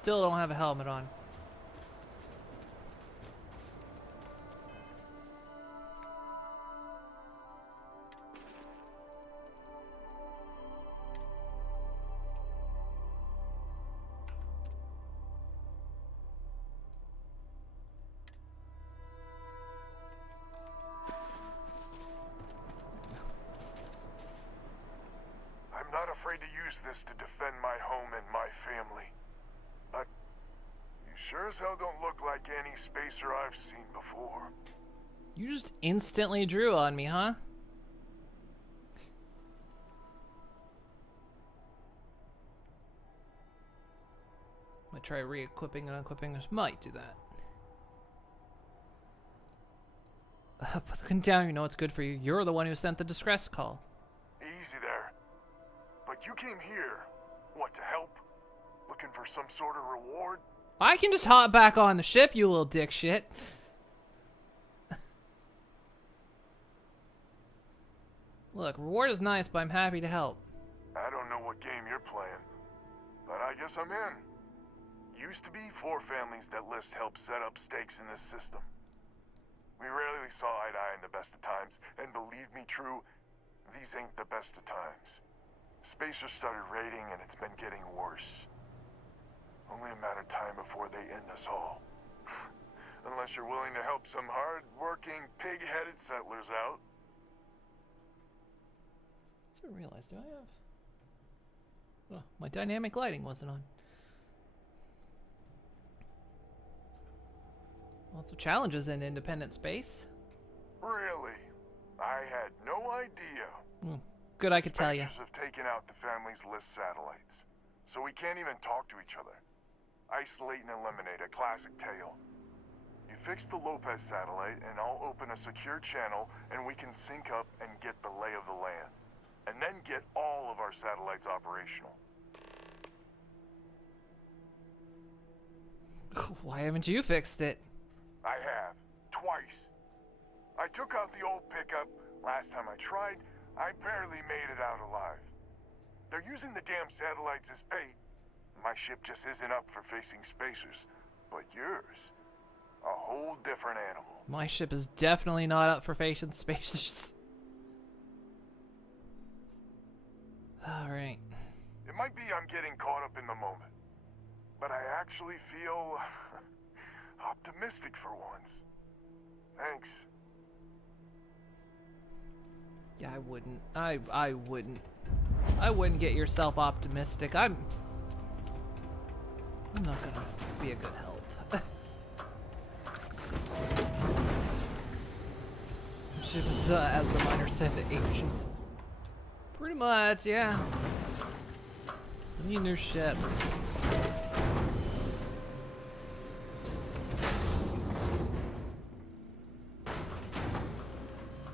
Still don't have a helmet on. afraid to use this to defend my home and my family. But you sure as hell don't look like any spacer I've seen before. You just instantly drew on me, huh? I try re-equipping and unequipping. Might do that. Put the gun down. You know it's good for you. You're the one who sent the distress call. Easy there. But you came here, what, to help? Looking for some sort of reward? I can just hop back on the ship, you little dick shit. Look, reward is nice, but I'm happy to help. I don't know what game you're playing, but I guess I'm in. Used to be 4 families that list help set up stakes in this system. We rarely saw eye to eye in the best of times, and believe me true, these ain't the best of times. Spacers started raiding, and it's been getting worse. Only a matter of time before they end us all. Unless you're willing to help some hard-working, pig-headed settlers out. I didn't realize, do I have... Oh, my dynamic lighting wasn't on. Lots of challenges in independent space. Really? I had no idea. Good, I could tell you. Spacers have taken out the family's list satellites, so we can't even talk to each other. Isolate and eliminate, a classic tale. You fix the Lopez satellite, and I'll open a secure channel, and we can sync up and get the lay of the land. And then get all of our satellites operational. Why haven't you fixed it? I have. Twice. I took out the old pickup. Last time I tried, I barely made it out alive. They're using the damn satellites as bait. My ship just isn't up for facing spacers. But yours, a whole different animal. My ship is definitely not up for facing spacers. Alright. It might be I'm getting caught up in the moment, but I actually feel optimistic for once. Thanks. Yeah, I wouldn't. I wouldn't. I wouldn't get yourself optimistic. I'm not gonna be a good help. Ship is, as the miner said, ancient. Pretty much, yeah. I need a new ship.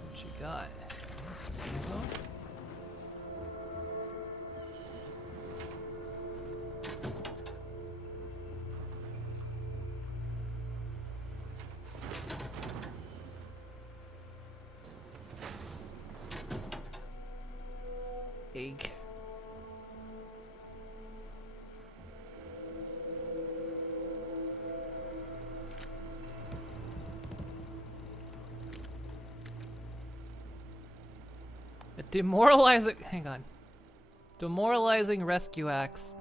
What you got? Speedboat? Egg. A demoralizing. Hang on. Demoralizing rescue axe.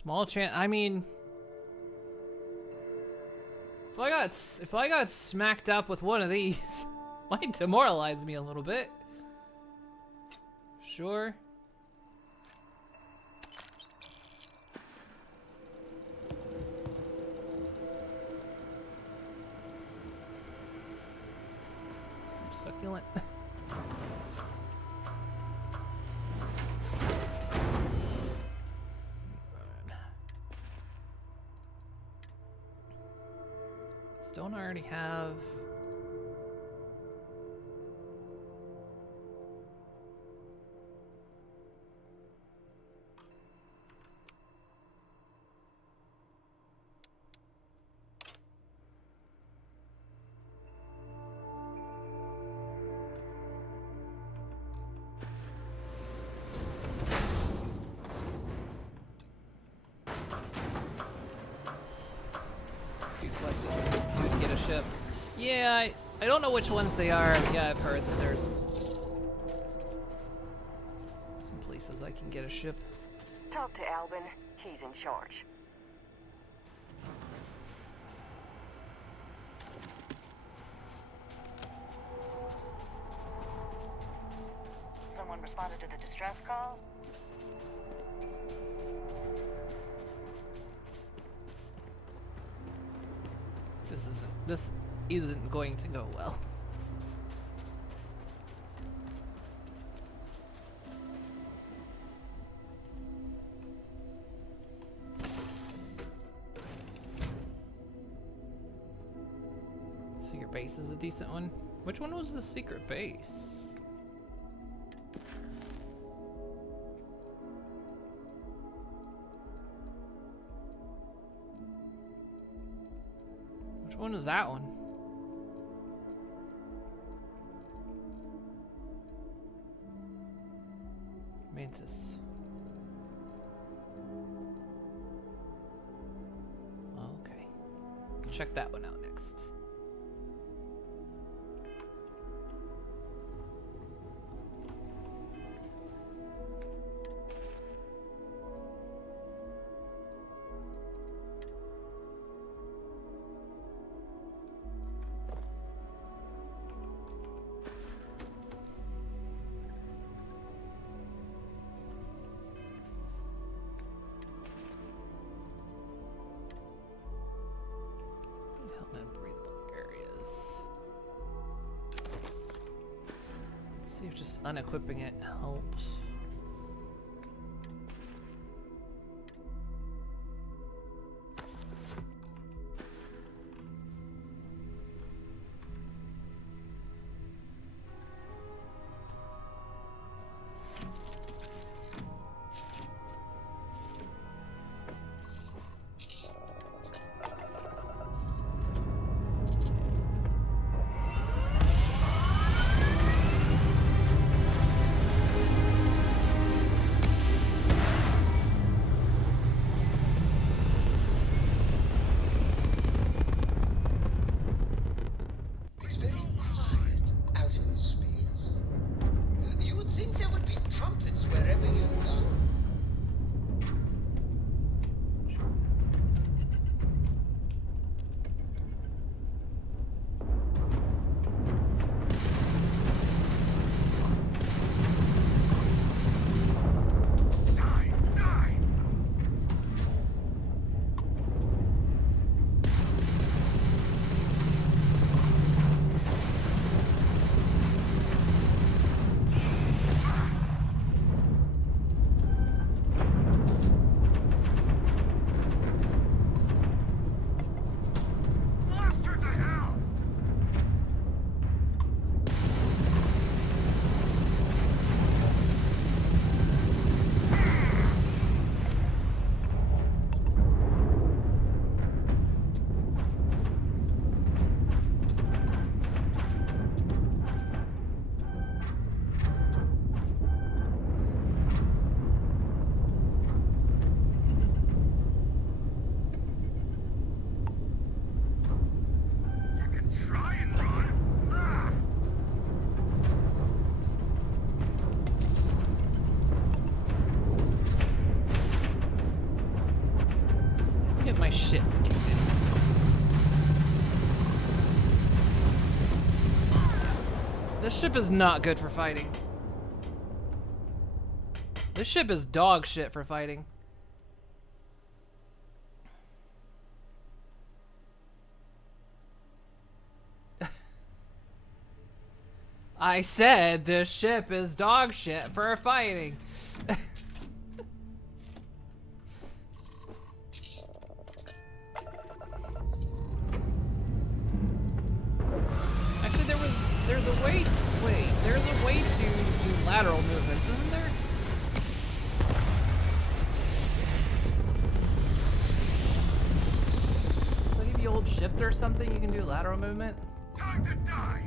Small chance. I mean. If I got smacked up with one of these, might demoralize me a little bit. Sure. Succulent. Don't I already have... Yeah, I don't know which ones they are, but yeah, I've heard that there's some places I can get a ship. Talk to Albin. He's in charge. responded to the distress call? This isn't going to go well. Secret base is a decent one. Which one was the secret base? Which one is that one? Mantis. Okay. Check that one out next. See if just unequipping it helps. My shit kicked in. This ship is not good for fighting. This ship is dog shit for fighting. I said this ship is dog shit for fighting. There's a way to, wait, there's a way to do lateral movements, isn't there? It's like if you hold shift or something, you can do lateral movement. Time to die!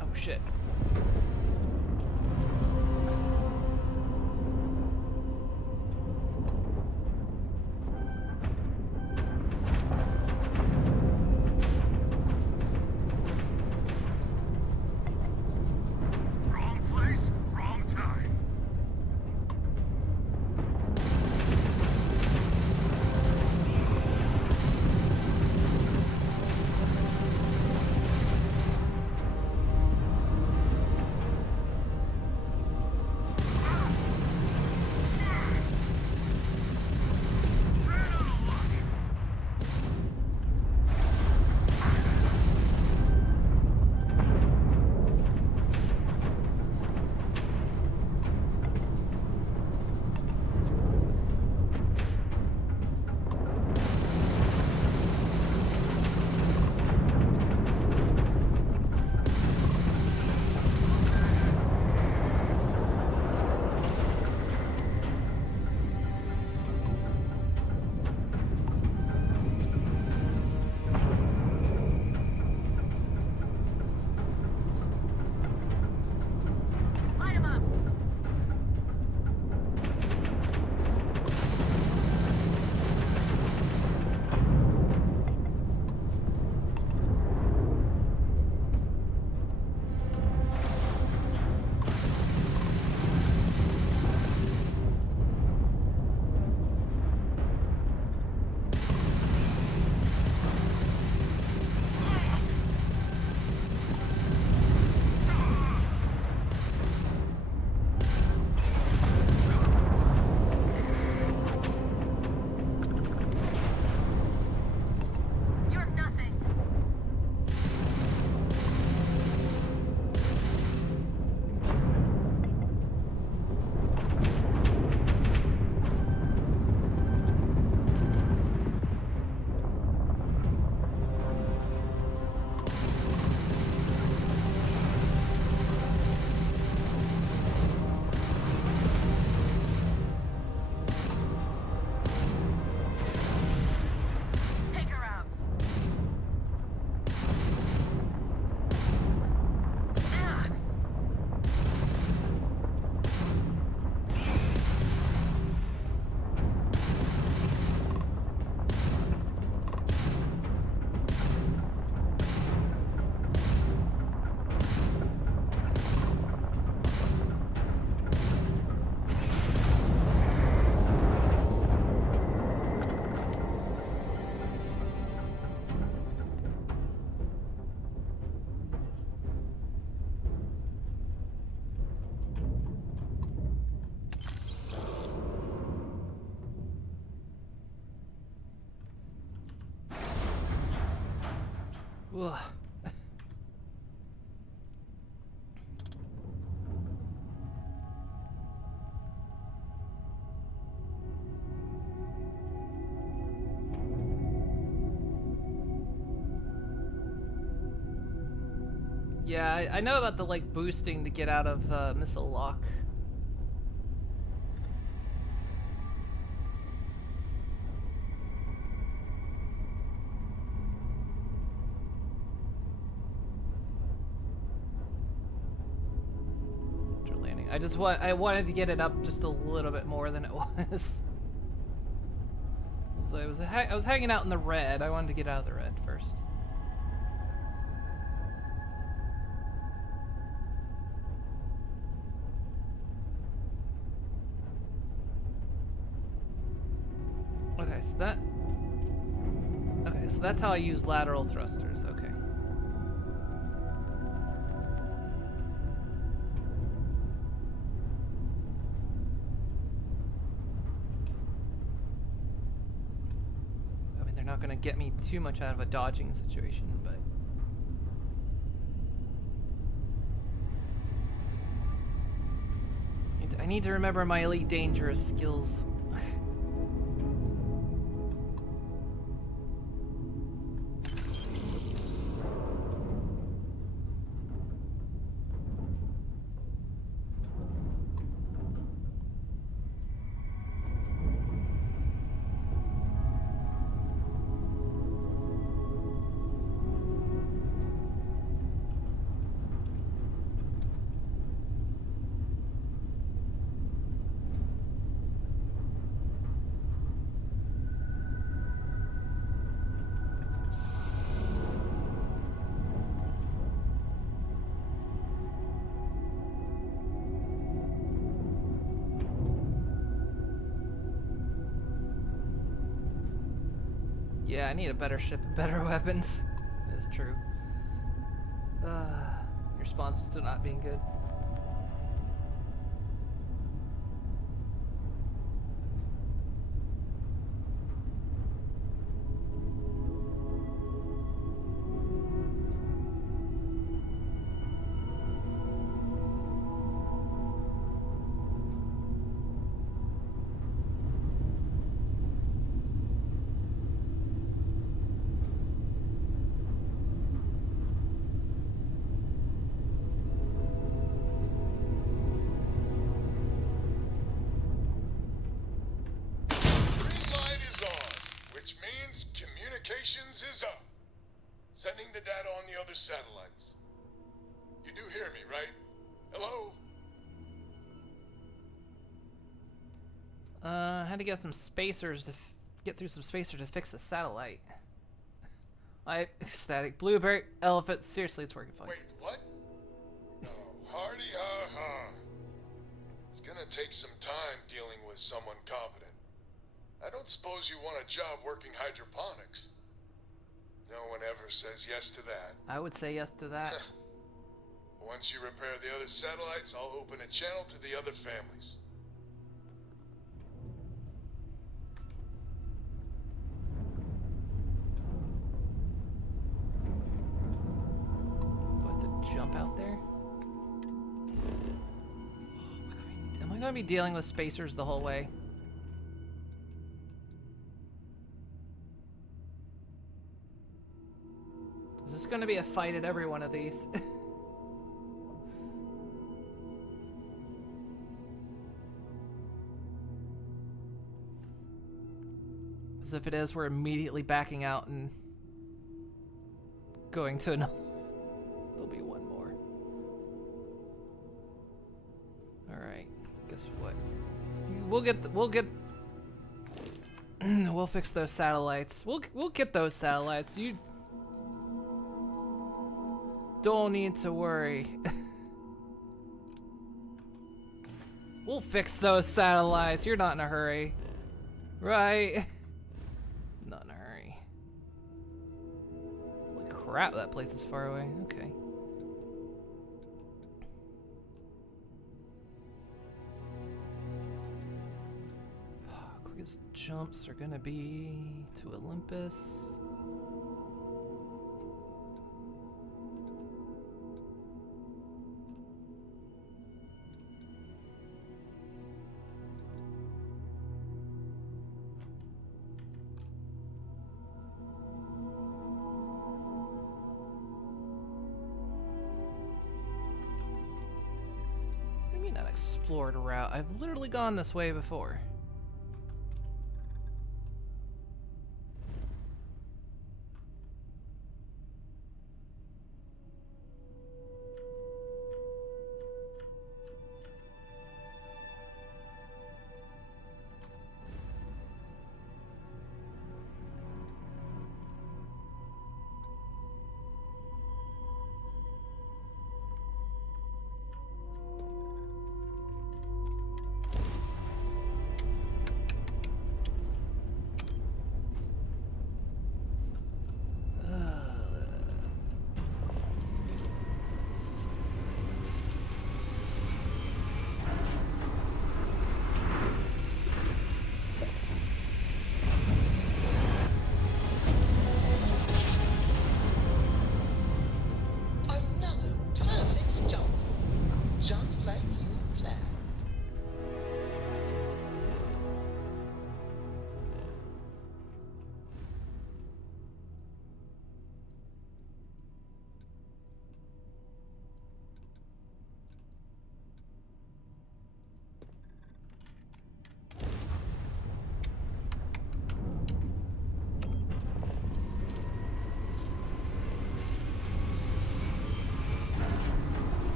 Oh shit. Ugh. Yeah, I know about the like boosting to get out of missile lock. I wanted to get it up just a little bit more than it was. So I was hanging out in the red. I wanted to get out of the red first. Okay, so that's how I use lateral thrusters. Okay. Not gonna get me too much out of a dodging situation, but I need to remember my Elite Dangerous skills. Yeah, I need a better ship and better weapons. That's true. Your response is still not being good. Communications is up. Sending the data on the other satellites. You do hear me, right? Hello? I had to get some spacers to get through some spacers to fix the satellite. Static blueberry elephant. Seriously, it's working fine. Wait, what? Oh, hardy ha ha. It's gonna take some time dealing with someone competent. I don't suppose you want a job working hydroponics. No one ever says yes to that. I would say yes to that. Once you repair the other satellites, I'll open a channel to the other families. Do I have to jump out there? Am I going to be dealing with spacers the whole way? Is this going to be a fight at every one of these? Because if it is, we're immediately backing out and going to another. There'll be one more. Alright, guess what? We'll fix those satellites. We'll get those satellites. You don't need to worry. We'll fix those satellites. You're not in a hurry. Right? Not in a hurry. Holy crap, that place is far away. Okay. Quickest jumps are gonna be to Olympus. mean unexplored route? I've literally gone this way before.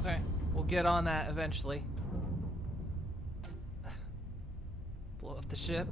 Okay, we'll get on that eventually. Blow up the ship.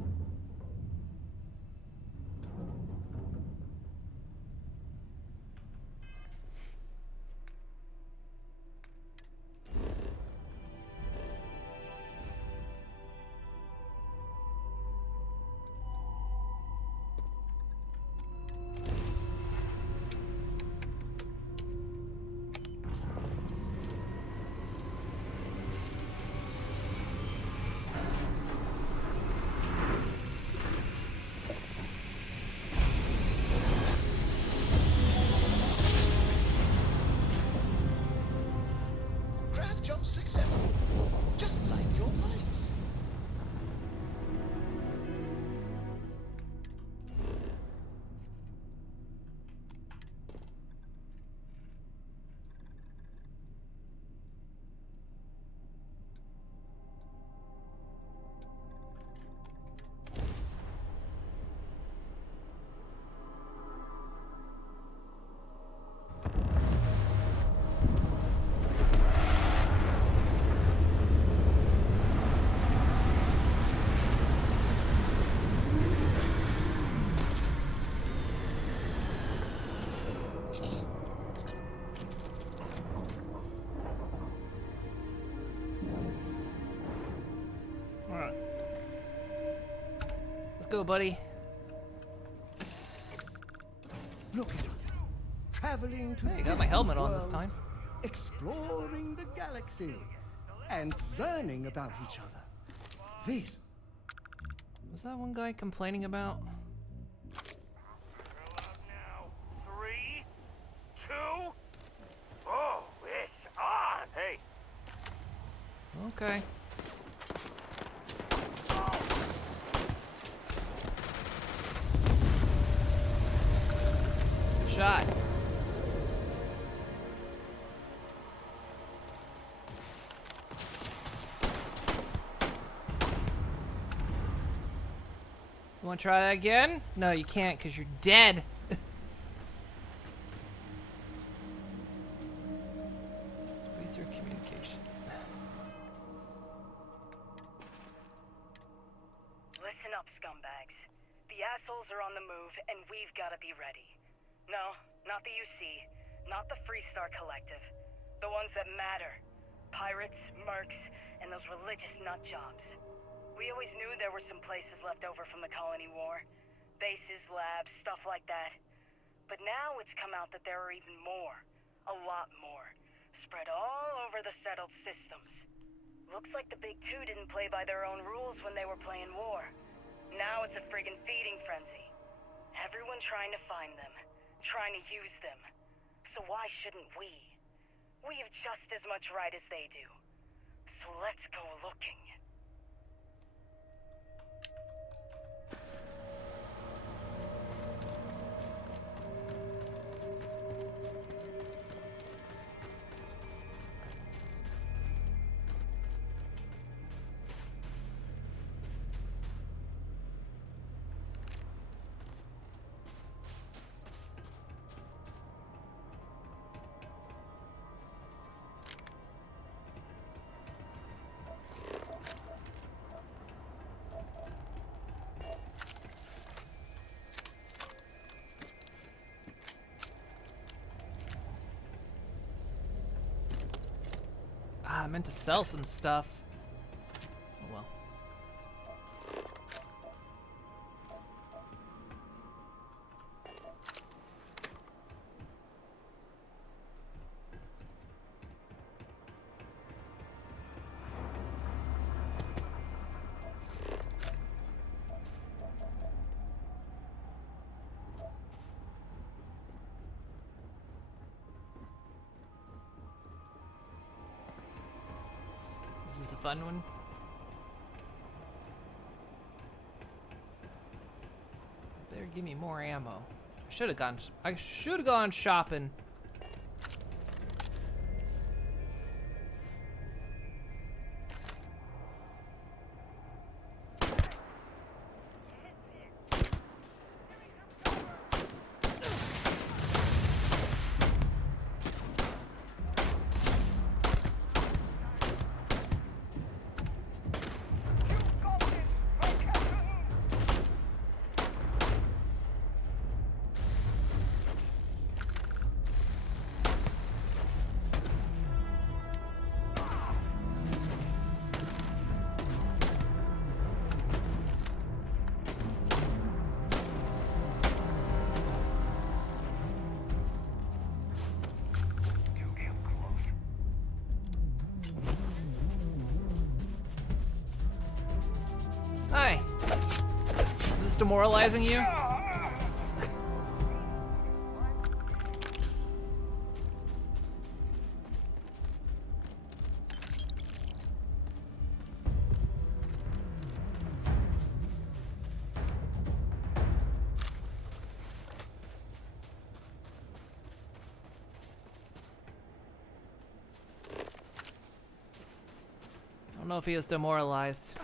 Alright. Let's go, buddy. Look at us, traveling to Hey, you got my helmet on this worlds, time. exploring the galaxy, and learning about each other. This. Was that one guy complaining about? Now, 3, 2. Oh, it's on. Hey. Okay. Shot. You want to try that again? No, you can't because you're dead. Spacer communication. Listen up, scumbags. The assholes are on the move, and we've got to be ready. No, not the UC, not the Freestar Collective. The ones that matter. Pirates, mercs, and those religious nutjobs. We always knew there were some places left over from the Colony War. Bases, labs, stuff like that. But now it's come out that there are even more. A lot more. Spread all over the settled systems. Looks like the Big Two didn't play by their own rules when they were playing war. Now it's a friggin' feeding frenzy. Everyone trying to find them. Trying to use them. So why shouldn't we? We have just as much right as they do. So let's go looking. I meant to sell some stuff. Oh well. This is a fun one. Better give me more ammo. I should have gone shopping. Hi. Is this demoralizing you? I don't know if he was demoralized.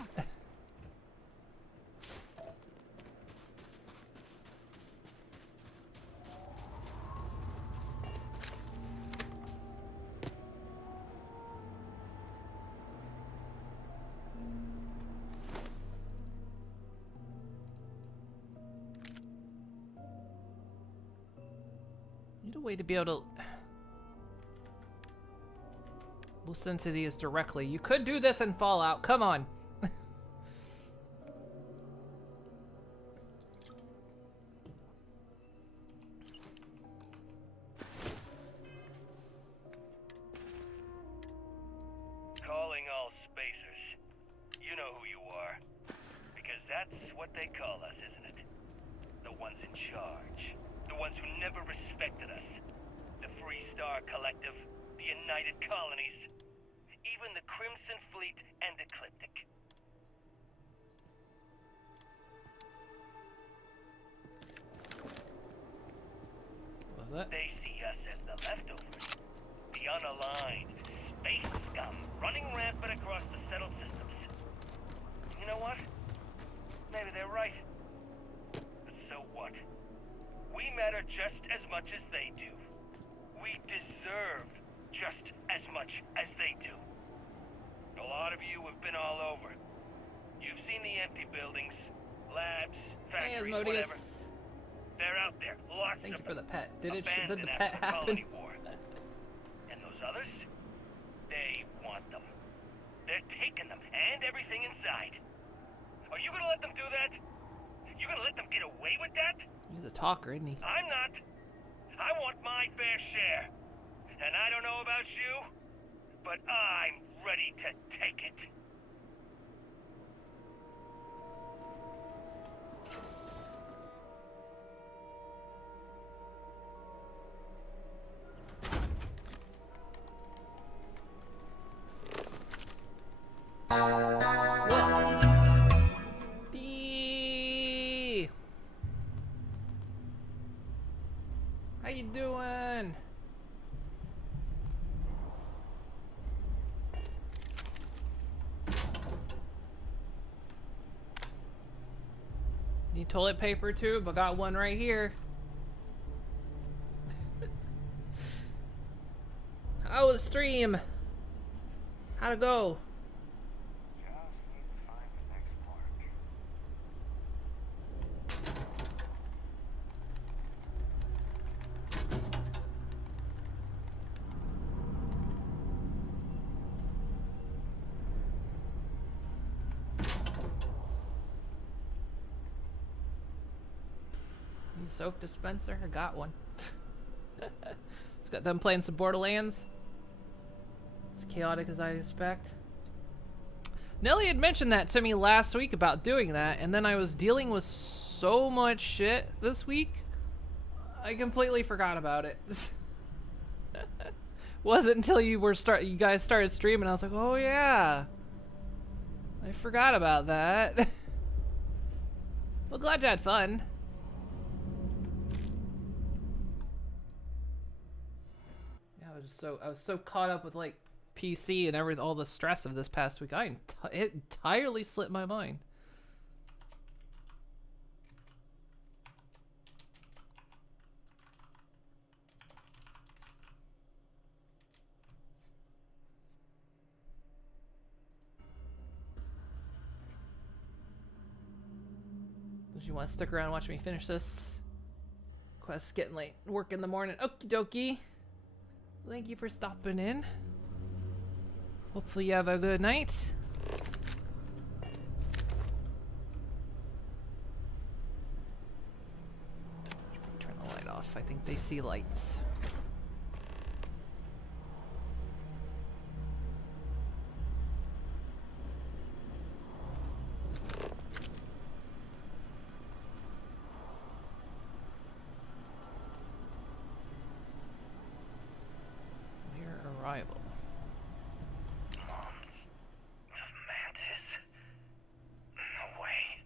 Need a way to be able to listen to these directly. You could do this in Fallout. Come on. Calling all spacers. You know who you are. Because that's what they call us, isn't it? The ones in charge. The ones who never respected us. The Free Star Collective. The United Colonies. Even the Crimson Fleet and Ecliptic. What's that? They see us as the leftovers. The unaligned space scum running rampant across the settled systems. You know what? Maybe they're right. But so what? We matter just as much as they do. We deserve just as much as they do. A lot of you have been all over. You've seen the empty buildings, labs, Hey, factories, whatever. Asmodeus. They're out there, lots Thank of you for them. the pet. Did the Abandoned pet after the happen? Colony War. And those others? They want them. They're taking them and everything inside. Are you gonna let them do that? You gonna let them get away with that? He's a talker, isn't he? I'm not. I want my fair share. And I don't know about you, but I'm ready to take it. Bee! How you doing? Need toilet paper too? But got one right here. How was the stream? How'd it go? Soap dispenser? I got one. Just got done playing some Borderlands. As chaotic as I expect. Nelly had mentioned that to me last week about doing that, and then I was dealing with so much shit this week, I completely forgot about it. Wasn't until you guys started streaming, I was like, oh yeah, I forgot about that. Well, glad you had fun. I was so caught up with like PC and everything, all the stress of this past week. It entirely slipped my mind. Do you want to stick around and watch me finish this? Quest's getting late. Work in the morning. Okie dokie. Thank you for stopping in. Hopefully you have a good night. Turn the light off. I think they see lights. Arrival. Mantis? No way.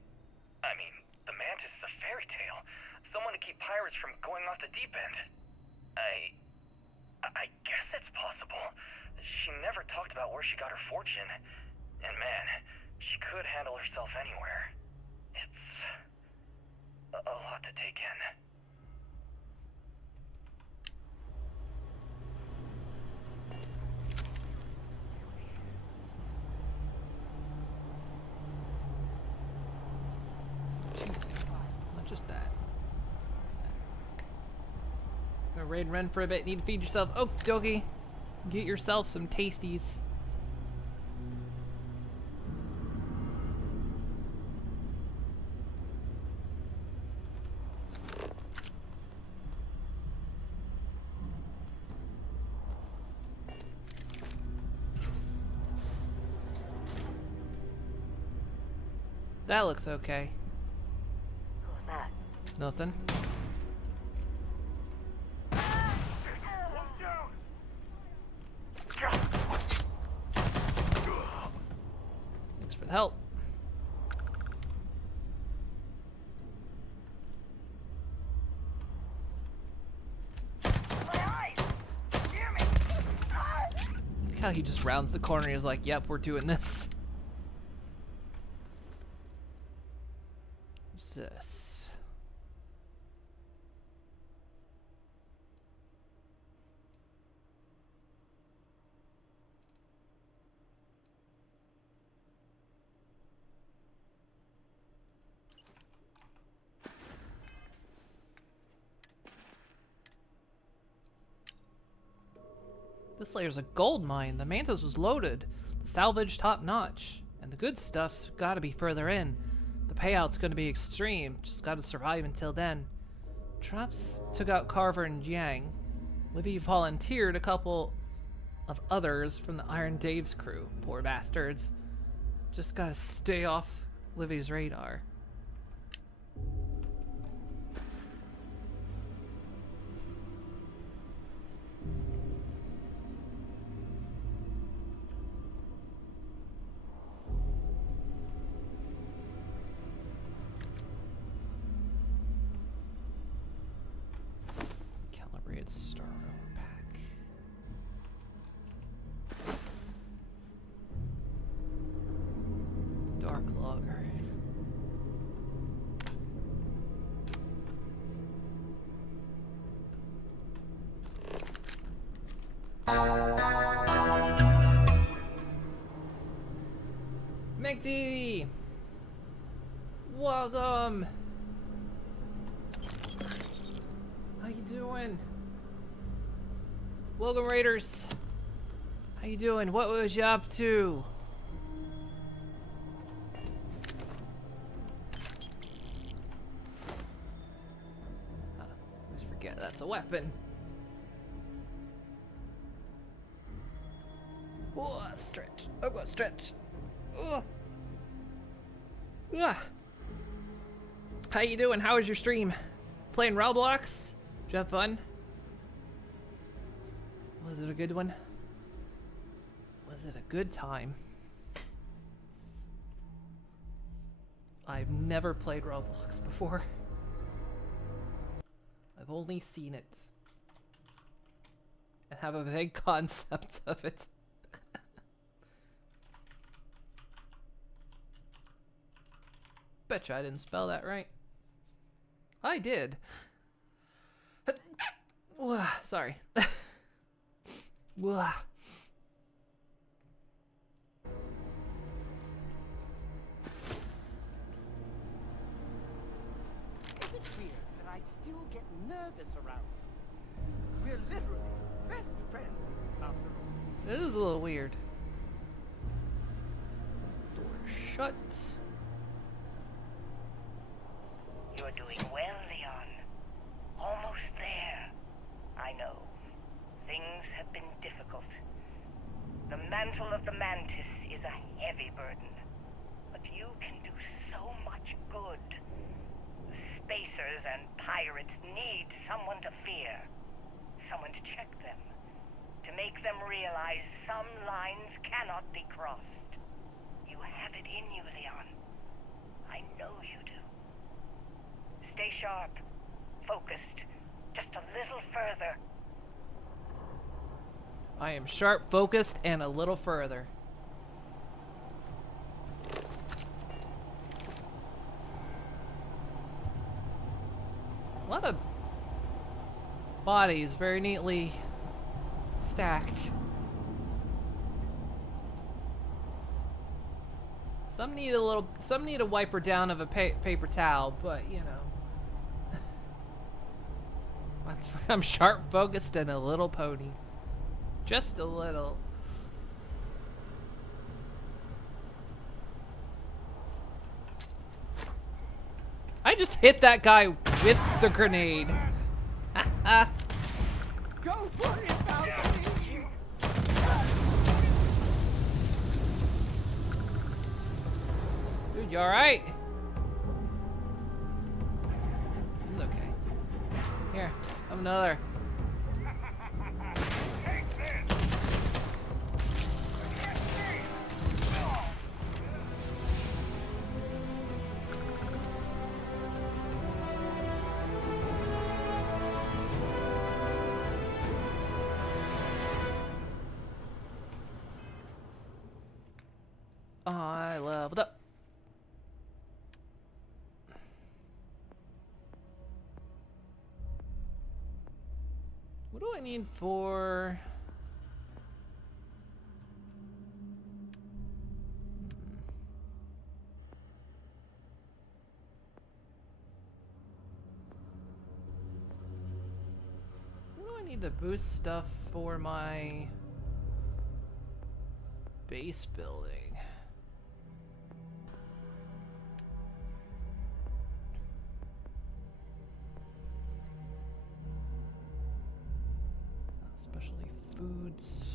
I mean, the Mantis is a fairy tale. Someone to keep pirates from going off the deep end. I guess it's possible. She never talked about where she got her fortune. And man, she could handle herself anywhere. It's a lot to take in. Not just that. Gonna raid and run for a bit. Need to feed yourself. Oh, doggy. Get yourself some tasties. That looks okay. What was that? Nothing. Thanks for the help. Look how he just rounds the corner and he's like, yep, we're doing this. What's this? This layer's a gold mine. The Mantis was loaded. The salvage top notch. And the good stuff's gotta be further in. The payout's gonna be extreme. Just gotta survive until then. Traps took out Carver and Yang. Livy volunteered a couple of others from the Iron Dave's crew. Poor bastards. Just gotta stay off Livy's radar. Calibrated star armor pack. Dark logger. McD! Welcome! How you doing? Welcome, Raiders. How you doing? What was you up to? Always forget that's a weapon. Oh, stretch. I'm gonna stretch. Oh. Ah. How you doing? How was your stream? Playing Roblox? Did you have fun? Was it a good one? Was it a good time? I've never played Roblox before. I've only seen it. And have a vague concept of it. Betcha I didn't spell that right. I did. Sorry. Is it weird that I still get nervous around you? We're literally best friends, after all. This is a little weird. Door shut. You're doing well, Leon. Almost there. I know. Things have been difficult. The mantle of the Mantis is a heavy burden. But you can do so much good. The Spacers and pirates need someone to fear. Someone to check them. To make them realize some lines cannot be crossed. You have it in you, Leon. I know you do. Stay sharp, focused, just a little further. I am sharp, focused, and a little further. A lot of bodies very neatly stacked. Some need a wiper down of a paper towel, but you know. I'm sharp, focused, and a little pony. Just a little. I just hit that guy with the grenade. Don't worry about me! Dude, you alright? He's okay. Here, have another. I leveled up. What do I need for... What do I need to boost stuff for my base building? Specialty foods.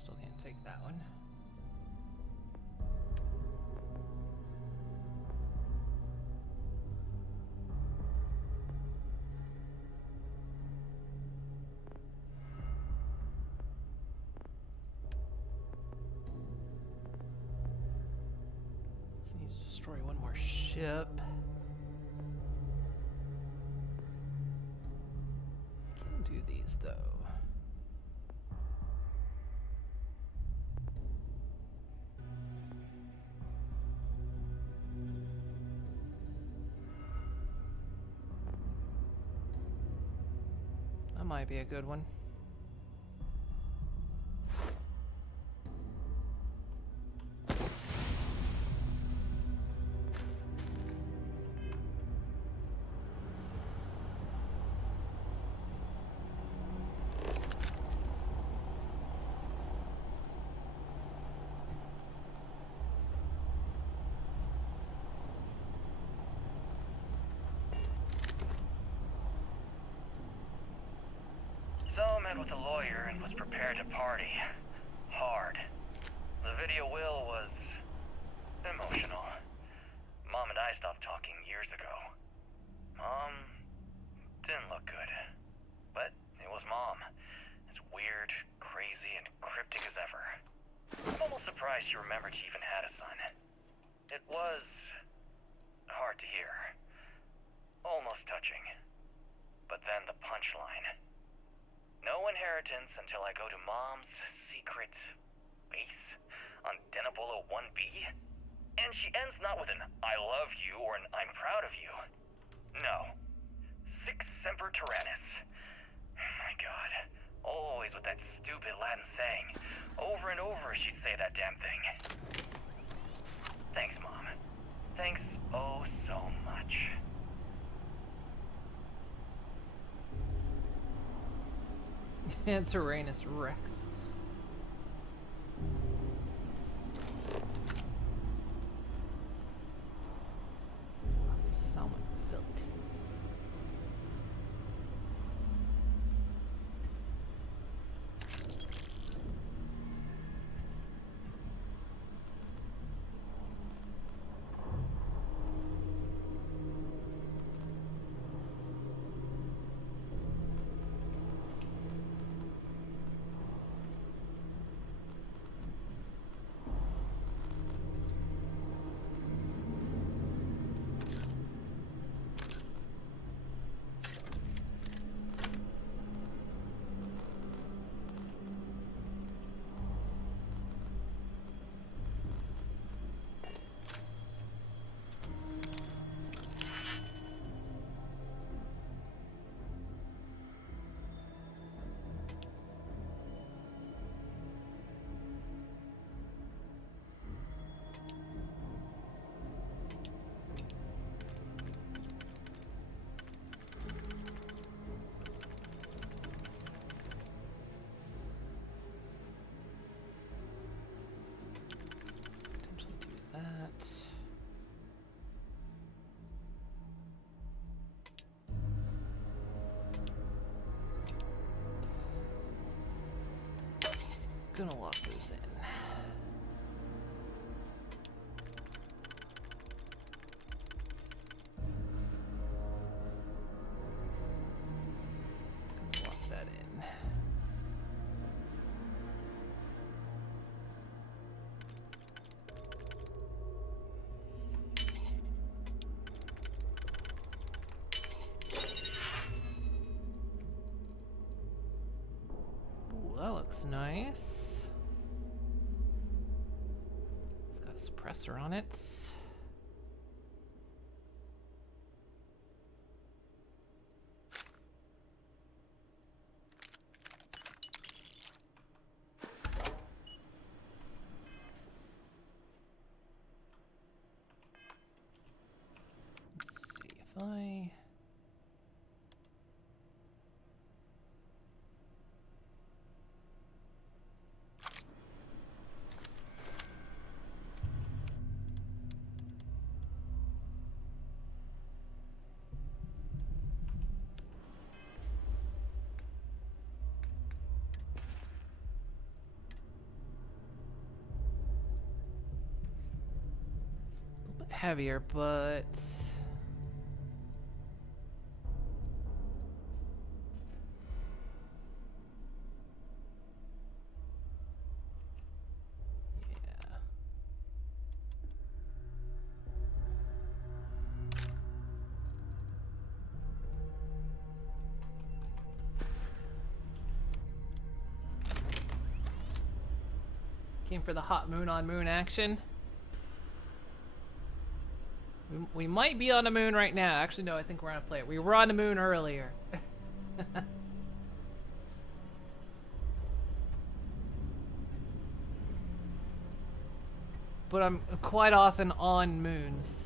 Still can't take that one. So need to destroy one more ship. Can't do these though. That might be a good one. So met with a lawyer and was prepared to party. Hard. The video will was emotional. Mom and I stopped talking years ago. Mom didn't look good. But it was Mom. As weird, crazy, and cryptic as ever. I'm almost surprised she remembered she even had a son. It was hard to hear. Almost touching. But then the punchline. No inheritance until I go to Mom's secret base on Denabolo 1B. And she ends not with an I love you or an I'm proud of you. No. Sic semper tyrannis. My God. Always with that stupid Latin saying. Over and over she'd say that damn thing. Thanks, Mom. Thanks oh so much. Tyrannus Rex. Salmon fillet. That. Gonna lock those in. Gonna lock that in. Ooh, that looks nice. It's got a suppressor on it. heavier, but... yeah. Came for the hot moon on moon action. We might be on the moon right now. Actually, no, I think we're on a planet. We were on the moon earlier. But I'm quite often on moons.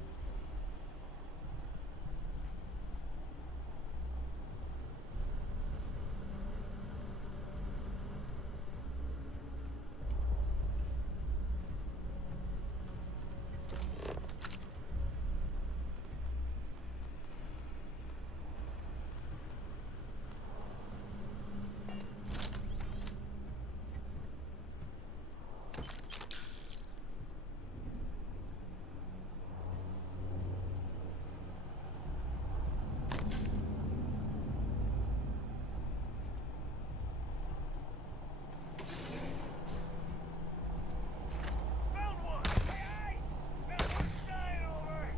Found one! Guys! Found one giant over!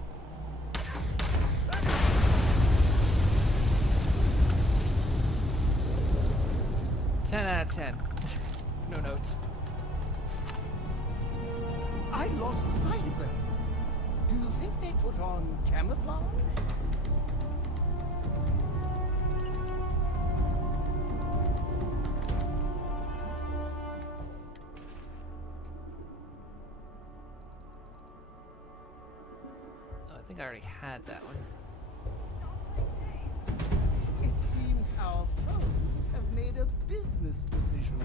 10 out of 10. No notes. I lost sight of them. Do you think they put on camouflage? Oh, I think I already had that one. It seems our foes have made a business decision.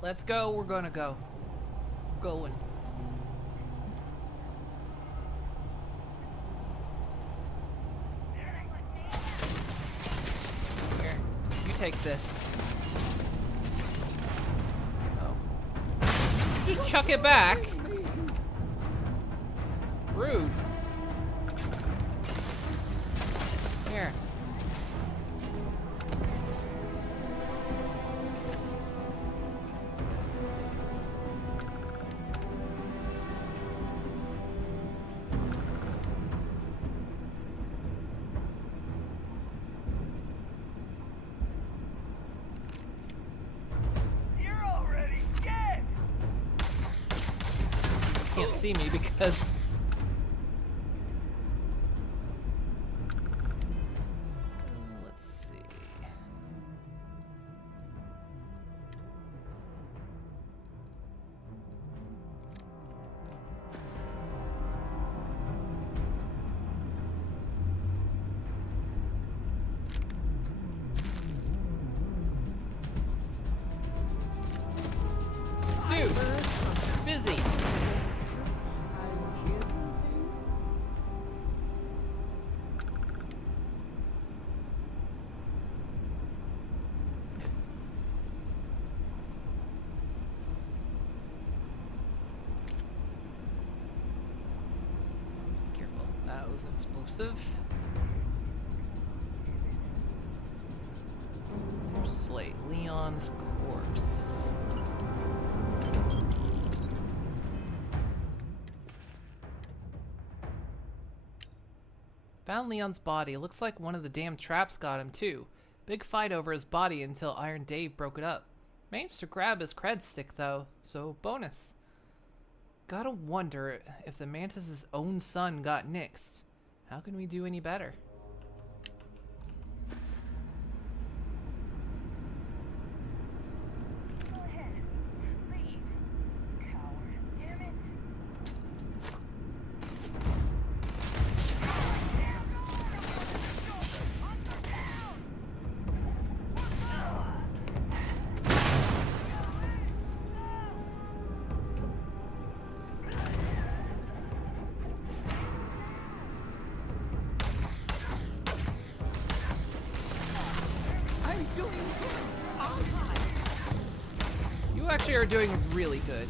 Let's go. We're gonna go. Going. Here, you take this. Oh. Just chuck it back. Rude. Here. You're already dead! Can't see me because... let's see. Dude, busy. I'm hearing things. Careful, that was an explosive. There's Slate, Leon's corpse. Found Leon's body. Looks like one of the damn traps got him too. Big fight over his body until Iron Dave broke it up. Managed to grab his cred stick though, so bonus. Gotta wonder if the Mantis' own son got nixed. How can we do any better? Go ahead. Leave. Coward. Damn it. actually are doing really good.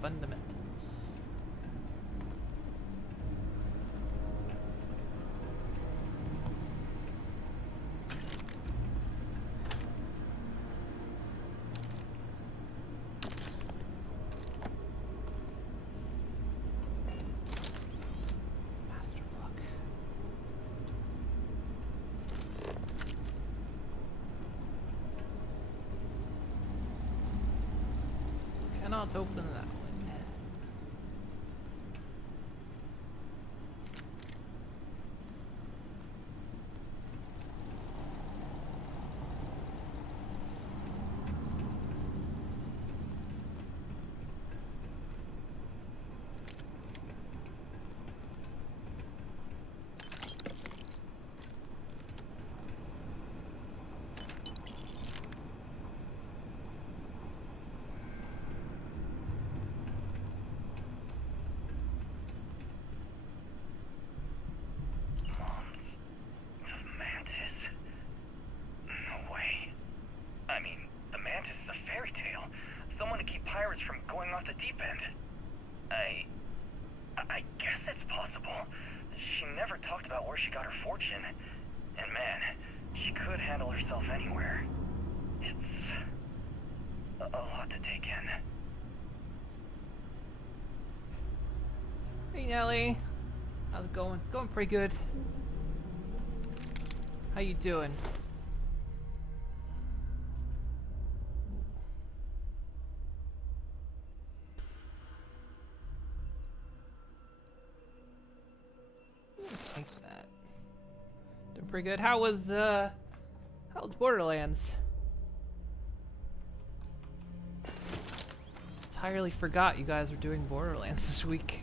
Fundamentals. Master block. Cannot open that. From going off the deep end. I guess it's possible. She never talked about where she got her fortune. And man, she could handle herself anywhere. It's a lot to take in. Hey Nelly, how's it going? It's going pretty good. How you doing? Take that. Doing pretty good. How was Borderlands? Entirely forgot you guys were doing Borderlands this week.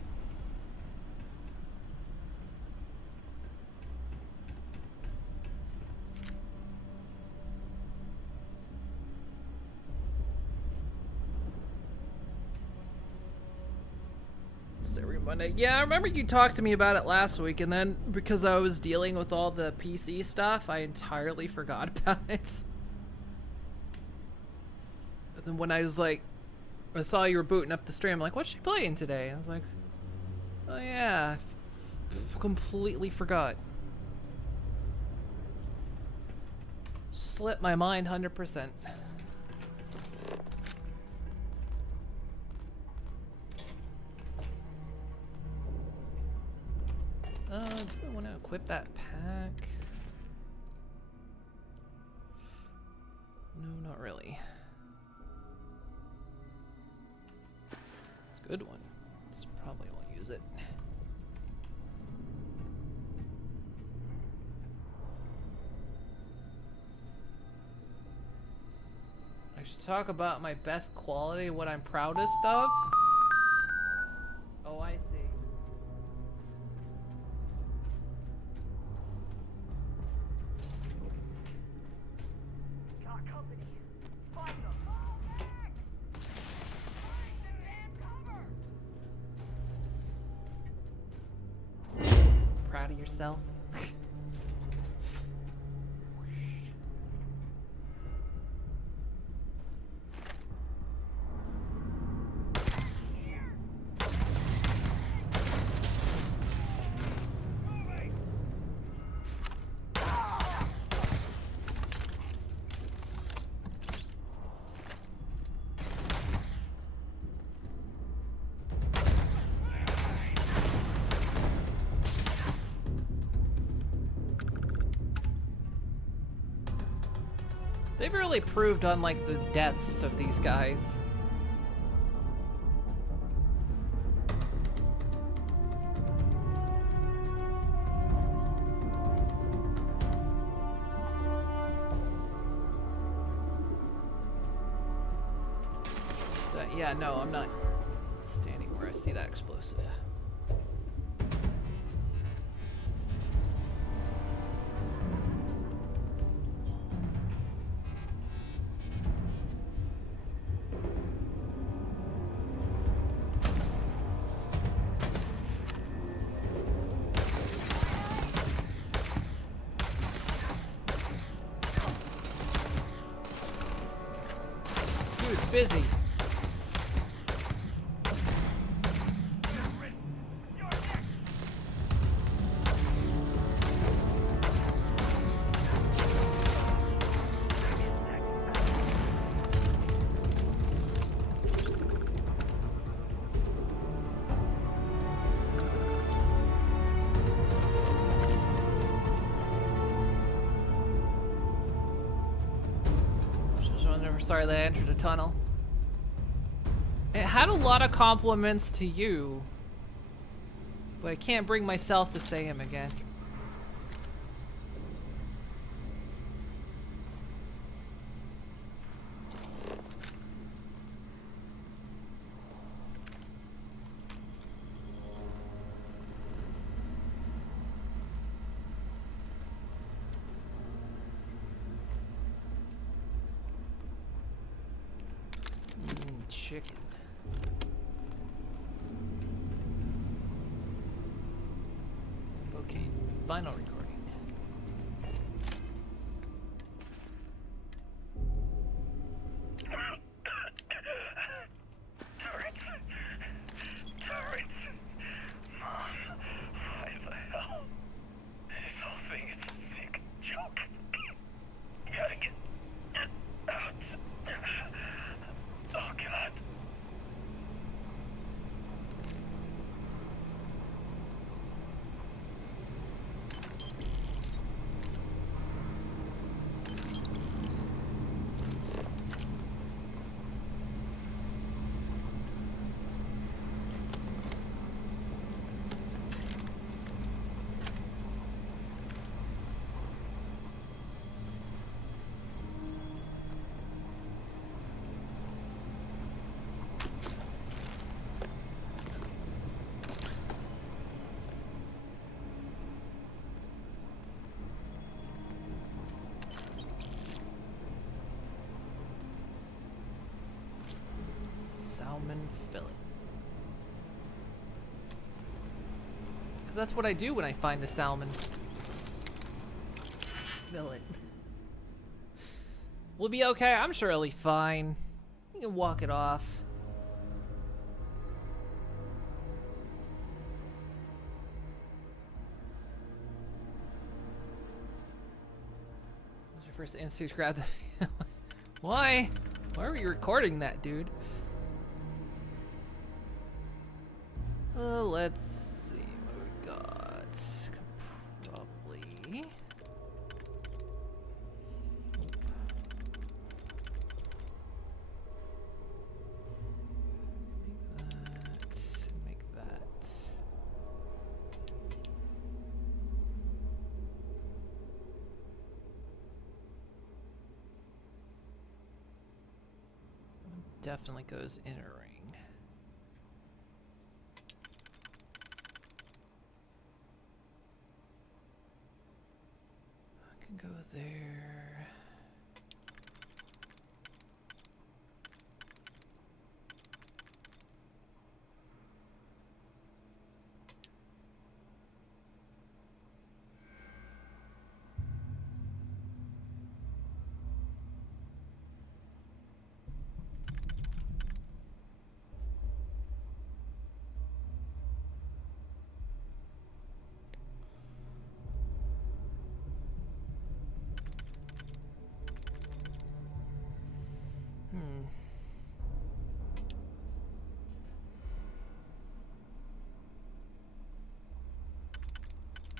Monday. Yeah, I remember you talked to me about it last week, and then because I was dealing with all the PC stuff, I entirely forgot about it. And then when I was like, I saw you were booting up the stream, I'm like, what's she playing today? I was like, oh yeah, completely forgot. Slipped my mind 100%. Do I want to equip that pack? No, not really. It's a good one. Just probably won't use it. I should talk about my best quality, what I'm proudest of. Oh, I see. Proud of yourself? They've really proved on like the deaths of these guys. Yeah, no, I'm not standing where I see that explosive. Dude, busy. Sorry that I entered a tunnel. It had a lot of compliments to you, but I can't bring myself to say him again. Chicken. Okay, final recording. Salmon fillet. Because that's what I do when I find a salmon. Fillet. We'll be okay. I'm sure it'll be fine. You can walk it off. What's your first instinct? Grab the... Why? Why are we recording that, dude? Let's see what we got. Probably. Make that. Definitely goes in a ring. Go there.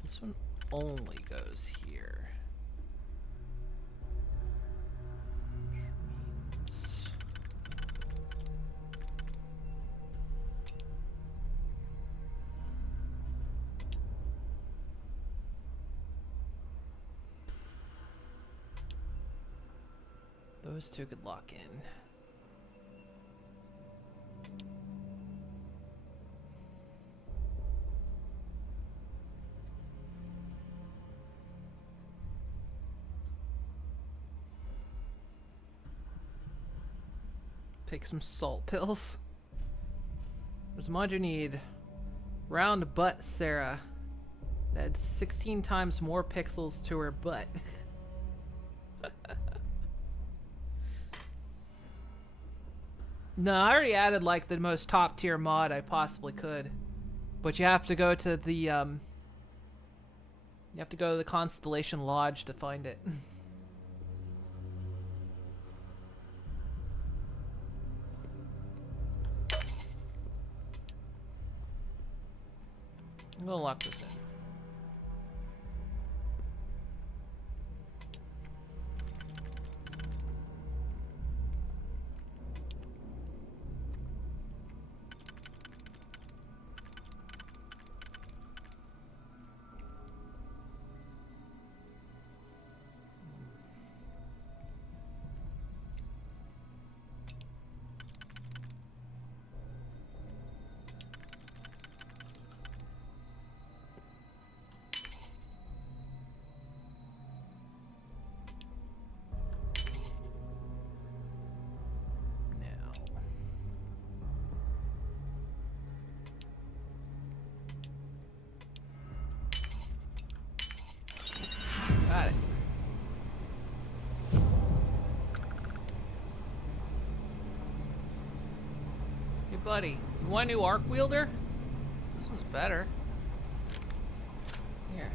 This one only goes here. Those two could lock in. Take some salt pills. There's a mod you need. Round butt Sarah. Adds 16 times more pixels to her butt. No, I already added like the most top tier mod I possibly could. But you have to go to the you have to go to the Constellation Lodge to find it. I'm gonna lock this in. Got it. Hey buddy, you want a new arc wielder? This one's better. Here.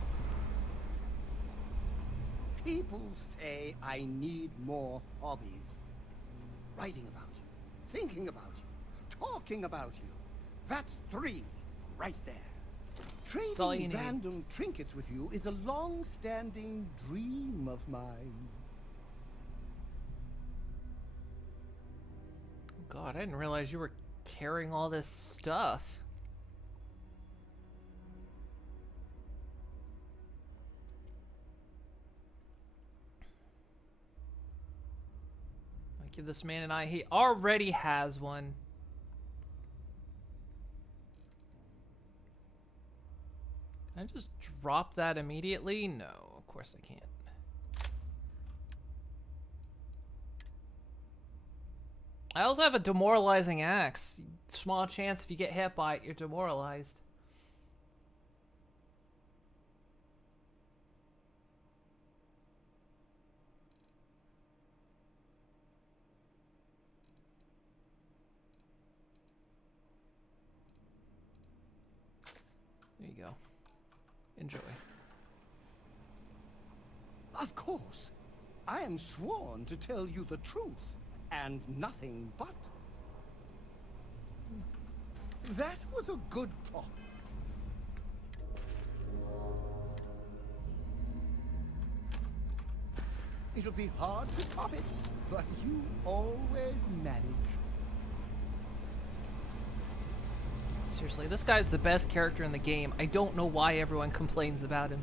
People say I need more hobbies. Writing about you, thinking about you, talking about you. That's 3 right there. all you Trading need. random trinkets with you is a long-standing dream of mine. God, I didn't realize you were carrying all this stuff. I give this man an eye. He already has one. Can I just drop that immediately? No, of course I can't. I also have a demoralizing axe. Small chance if you get hit by it, you're demoralized. There you go. Enjoy. Of course. I am sworn to tell you the truth, and nothing but. That was a good pop. It'll be hard to top it, but you always manage. Seriously, this guy's the best character in the game. I don't know why everyone complains about him.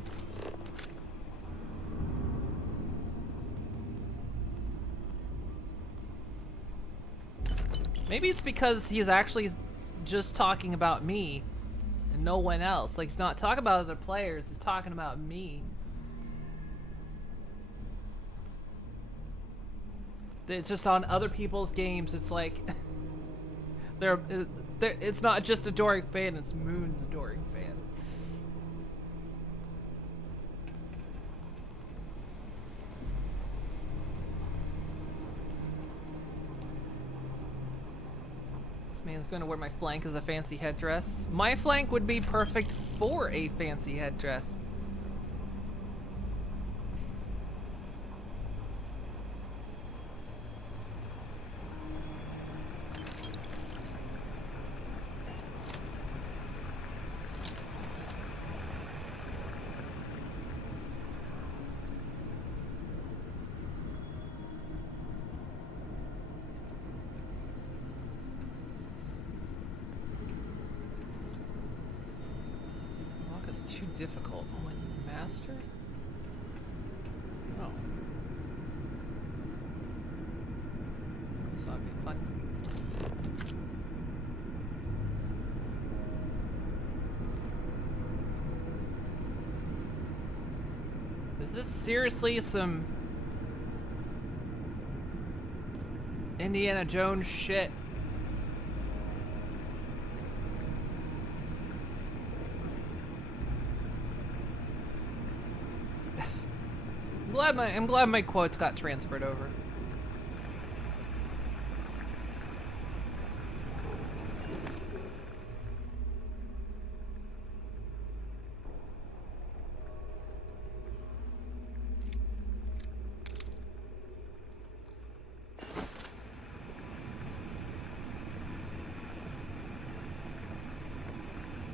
Maybe it's because he's actually just talking about me and no one else. Like, he's not talking about other players, he's talking about me. It's just on other people's games, it's like it's not just adoring fan, it's Moon's adoring fan. This man's gonna wear my flank as a fancy headdress. My flank would be perfect for a fancy headdress. Too difficult. When master? Oh. so that'd be fun. Is this seriously some Indiana Jones shit? I'm glad my quotes got transferred over.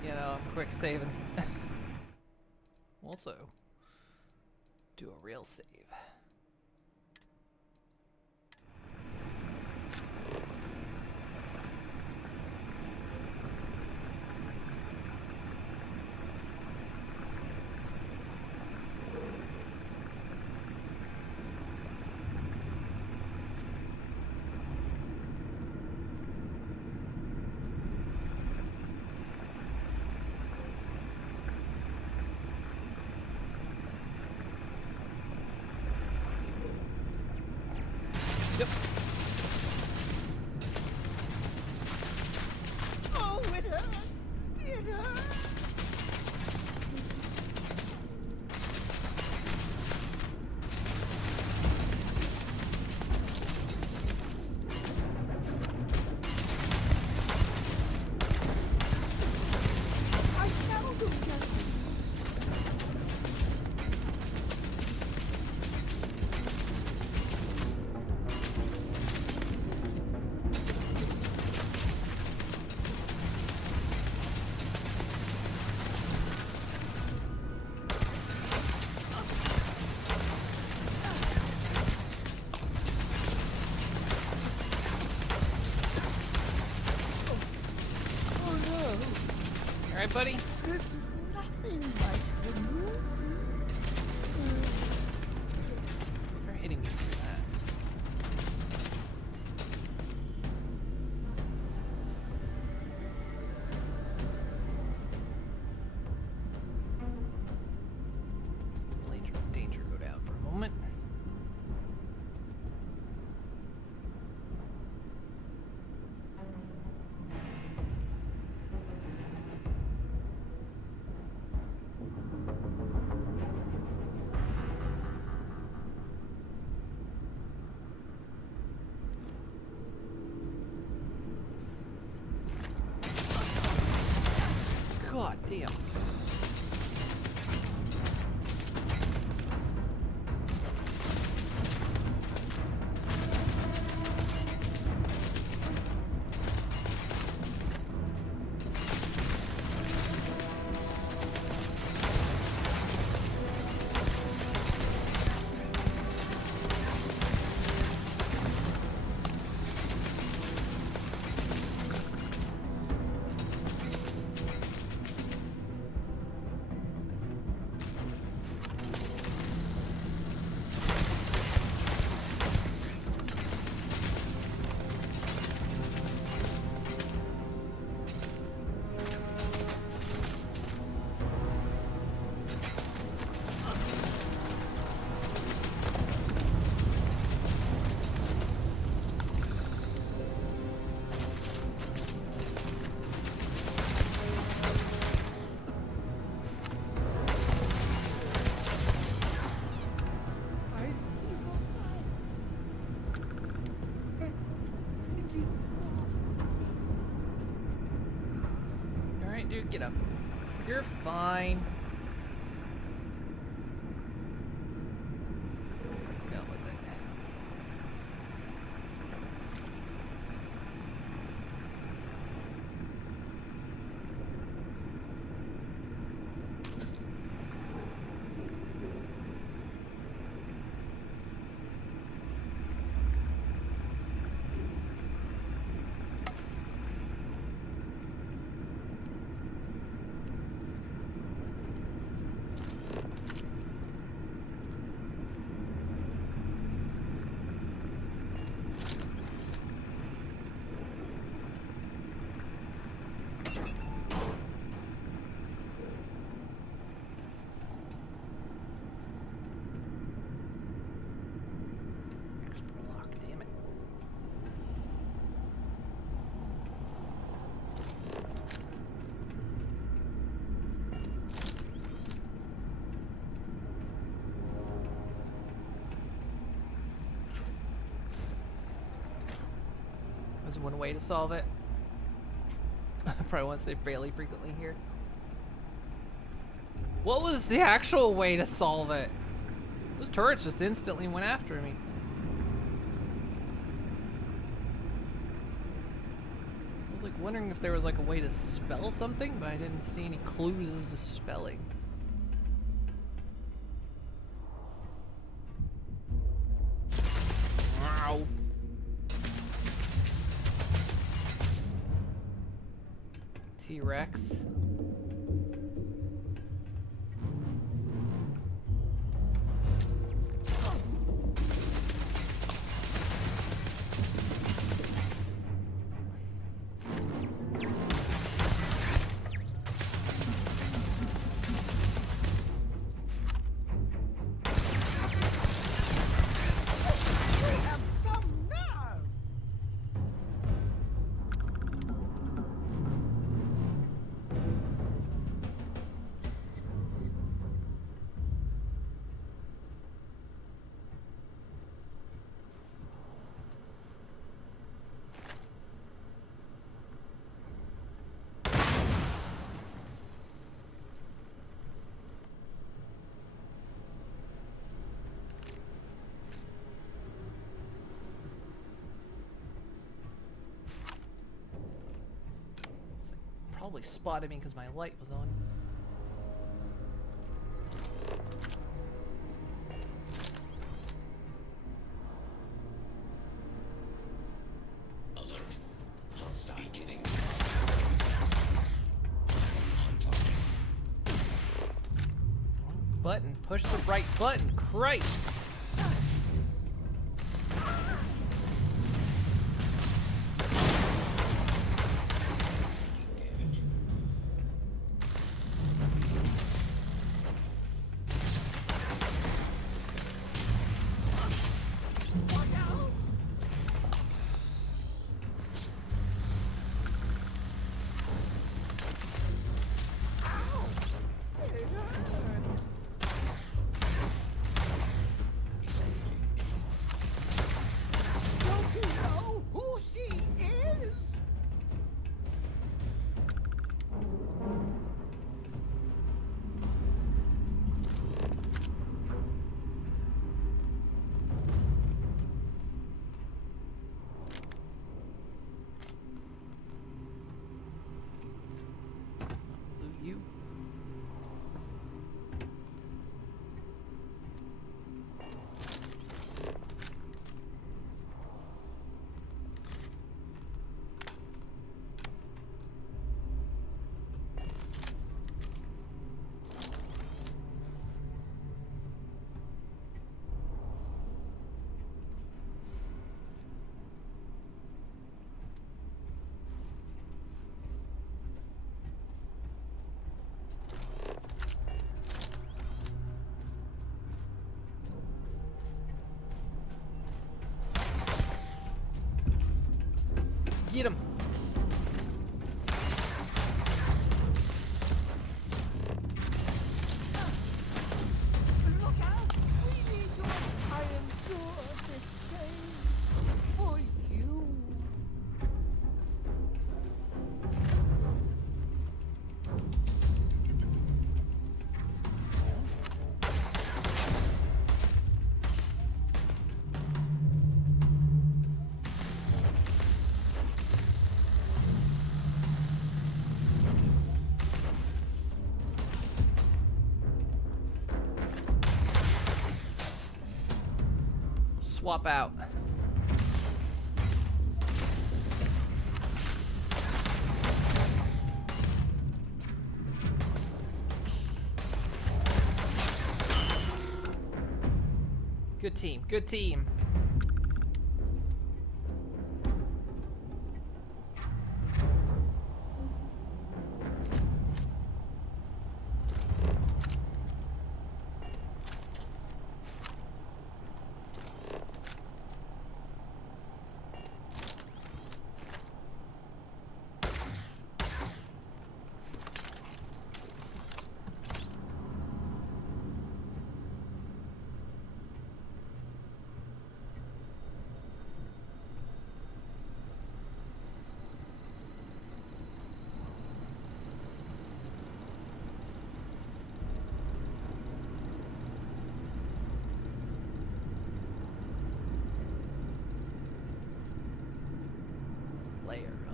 You know, I'm quick saving. Also, do a real save. Yep. Oh, it hurts! It hurts! I found him, Captain. Alright, buddy? This is nothing like the movie. They're hitting me through that. Danger go down for a moment. God damn. Dude, get up. You're fine. Deal with it. one way to solve it. I probably want to say fairly frequently here. What was the actual way to solve it? Those turrets just instantly went after me. I was like wondering if there was like a way to spell something, but I didn't see any clues as to spelling. Wow. T-Rex. Probably spotted me because my light was on. Button, push the right button, Christ! You. Get him. Look out! We need your I am sure of this day for you. Swap out. Good team, good team.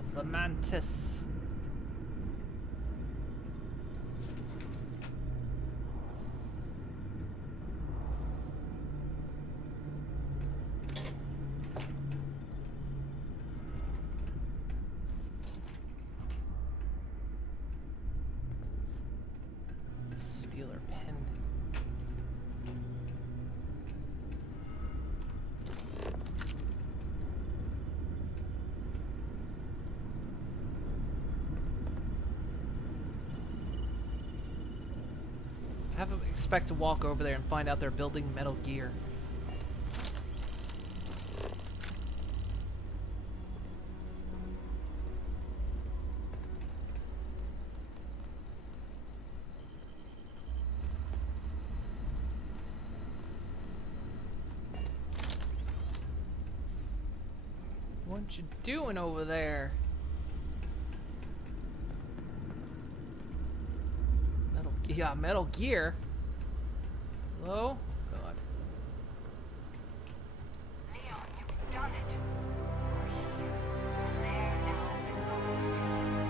of the Mantis. Stealer pen. I have to expect to walk over there and find out they're building Metal Gear. What you doing over there? Metal Gear. Hello? God. Leon, you've done it. You're here. The lair now belongs to you.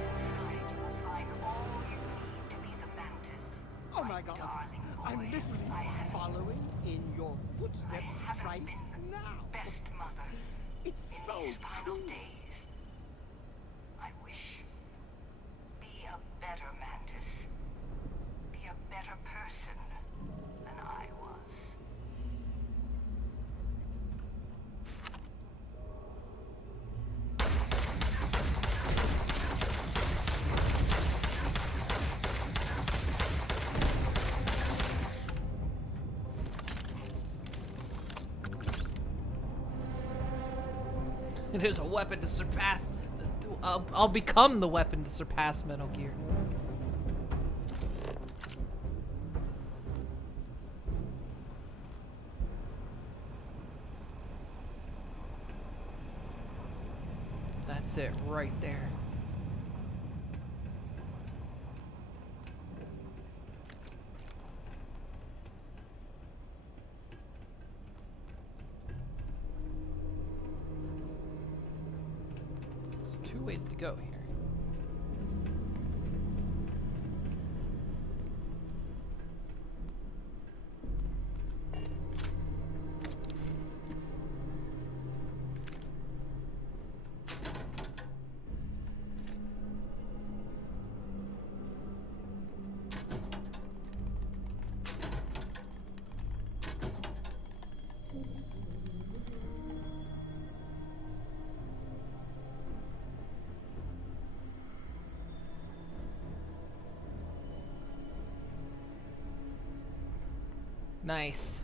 Inside, you will find all you need to be the Mantis. Oh my God! Darling I'm boy, literally I have following in your I footsteps haven't right been now. the best mother It's in so these final cool. days. I wish. Be a better Mantis. Be a better person than I was. It is a weapon to surpass. I'll become the weapon to surpass Metal Gear. That's it right there. There's 2 ways to go here. Nice.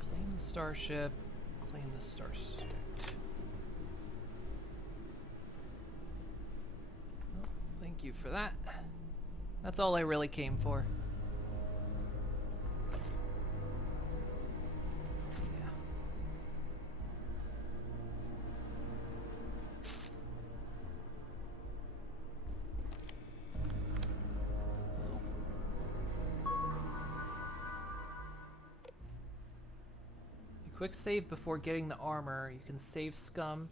Claim the starship. Claim the starship. Well, thank you for that. That's all I really came for. Yeah. You quick save before getting the armor. You can save scum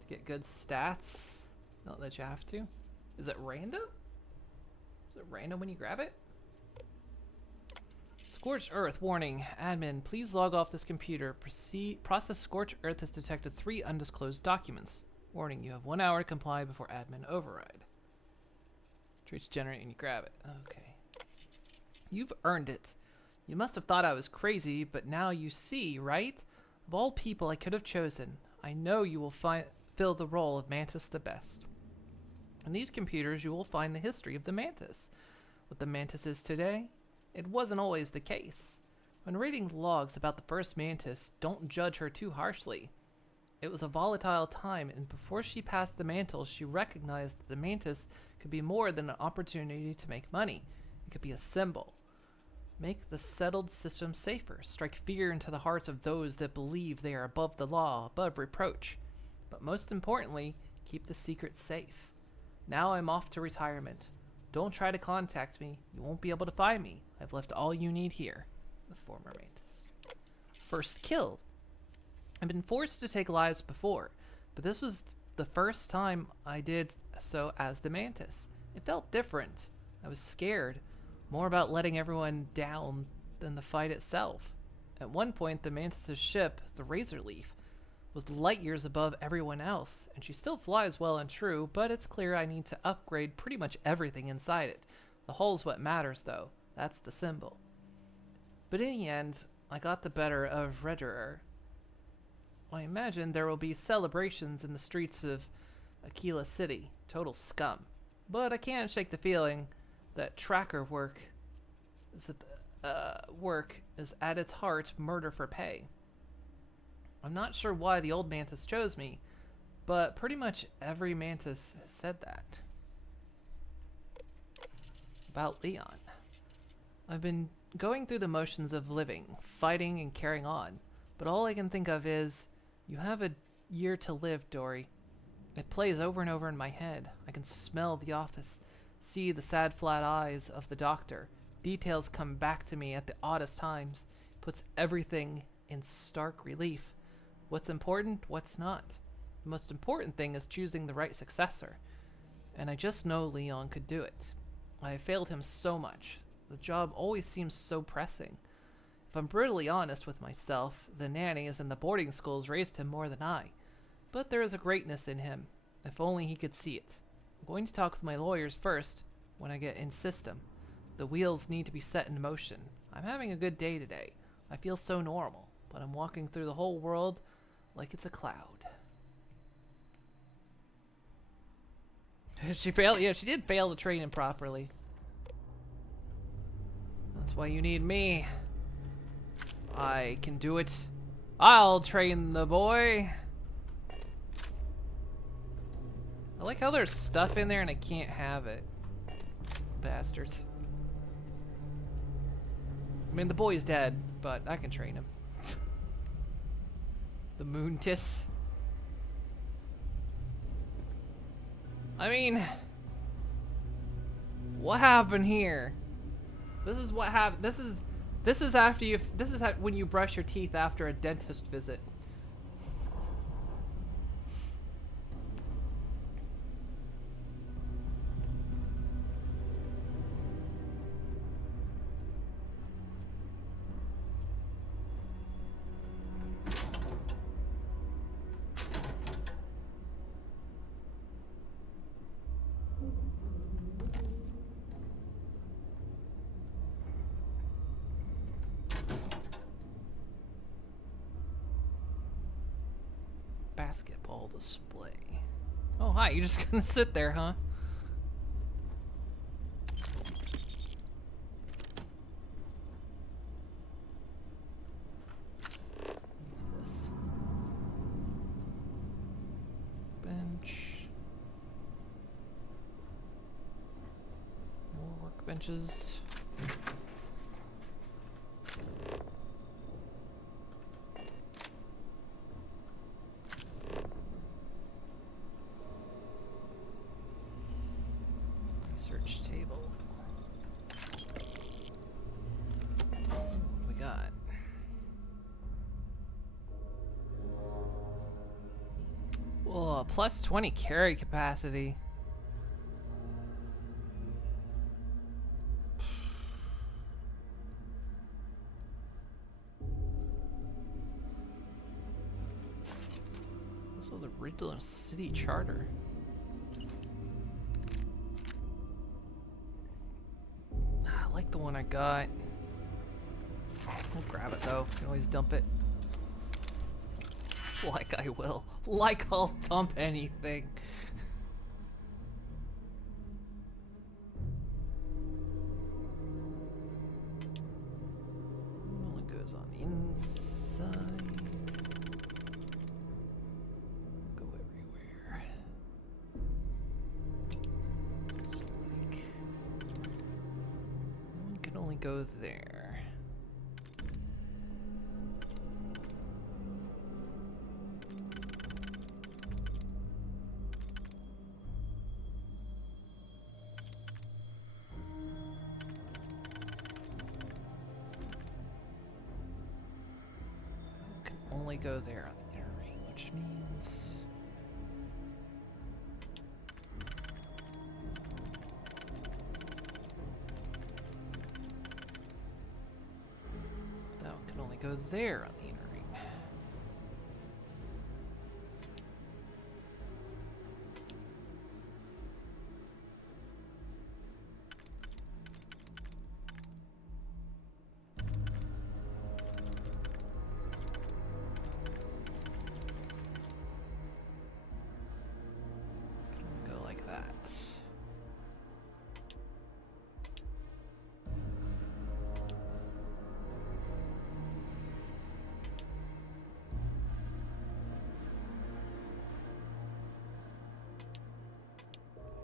to get good stats. Not that you have to. Is it random? Is it random when you grab it? Scorched Earth. Warning. Admin, please log off this computer. Process Scorched Earth has detected 3 undisclosed documents. Warning, you have 1 hour to comply before admin override. Traits generate and you grab it. Okay. You've earned it. You must have thought I was crazy, but now you see, right? Of all people I could have chosen, I know you will fill the role of Mantis the best. In these computers, you will find the history of the Mantis. What the Mantis is today, it wasn't always the case. When reading logs about the first Mantis, don't judge her too harshly. It was a volatile time, and before she passed the mantle, she recognized that the Mantis could be more than an opportunity to make money. It could be a symbol. Make the settled system safer. Strike fear into the hearts of those that believe they are above the law, above reproach. But most importantly, keep the secret safe. Now I'm off to retirement. Don't try to contact me. You won't be able to find me. I've left all you need here. The former Mantis. First kill. I've been forced to take lives before, but this was the first time I did so as the Mantis. It felt different. I was scared, more about letting everyone down than the fight itself. At one point, the Mantis' ship, the Razorleaf, was light years above everyone else, and she still flies well and true, but it's clear I need to upgrade pretty much everything inside it. The hull's what matters, though. That's the symbol. But in the end, I got the better of Redderer. I imagine there will be celebrations in the streets of Aquila City. Total scum. But I can't shake the feeling that tracker work is at its heart murder for pay. I'm not sure why the old Mantis chose me, but pretty much every Mantis has said that. About Leon. I've been going through the motions of living, fighting, and carrying on, but all I can think of is, you have a year to live, Dory. It plays over and over in my head. I can smell the office, see the sad flat eyes of the doctor. Details come back to me at the oddest times, puts everything in stark relief. What's important, what's not. The most important thing is choosing the right successor. And I just know Leon could do it. I have failed him so much. The job always seems so pressing. If I'm brutally honest with myself, the nannies and the boarding schools raised him more than I. But there is a greatness in him, if only he could see it. I'm going to talk with my lawyers first, when I get in system. The wheels need to be set in motion. I'm having a good day today. I feel so normal, but I'm walking through the whole world like it's a cloud. She failed? Yeah, she did fail to train him properly. That's why you need me. I can do it. I'll train the boy. I like how there's stuff in there and I can't have it. Bastards. I mean, the boy's dead, but I can train him. The Moontis. I mean, what happened here? This is what happened. This is after you. This is when you brush your teeth after a dentist visit. Basketball display. Oh, hi. You're just gonna sit there, huh? Bench. More workbenches. Research table. What we got? Whoa, plus 20 carry capacity. Also the original city charter. I like the one I got. We'll grab it though. Can always dump it. Like I will. Like I'll dump anything. Only goes on the inside. Go everywhere. Like, one can only go there. only go there on the inner ring, which means... that one can only go there on the inner ring. Go like that.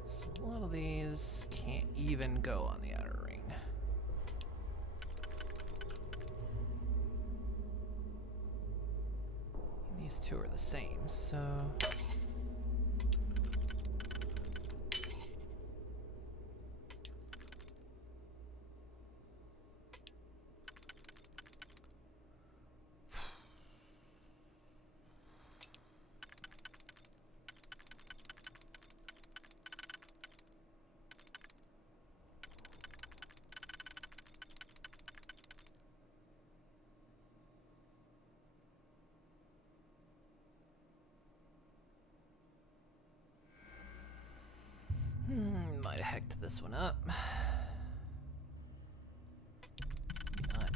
So a lot of these can't even go on the outer ring. And these two are the same, so... Might have hecked this one up. Maybe not.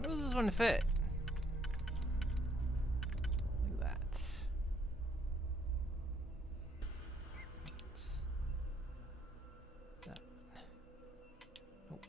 Where does this one fit? Look at that. That one. Nope.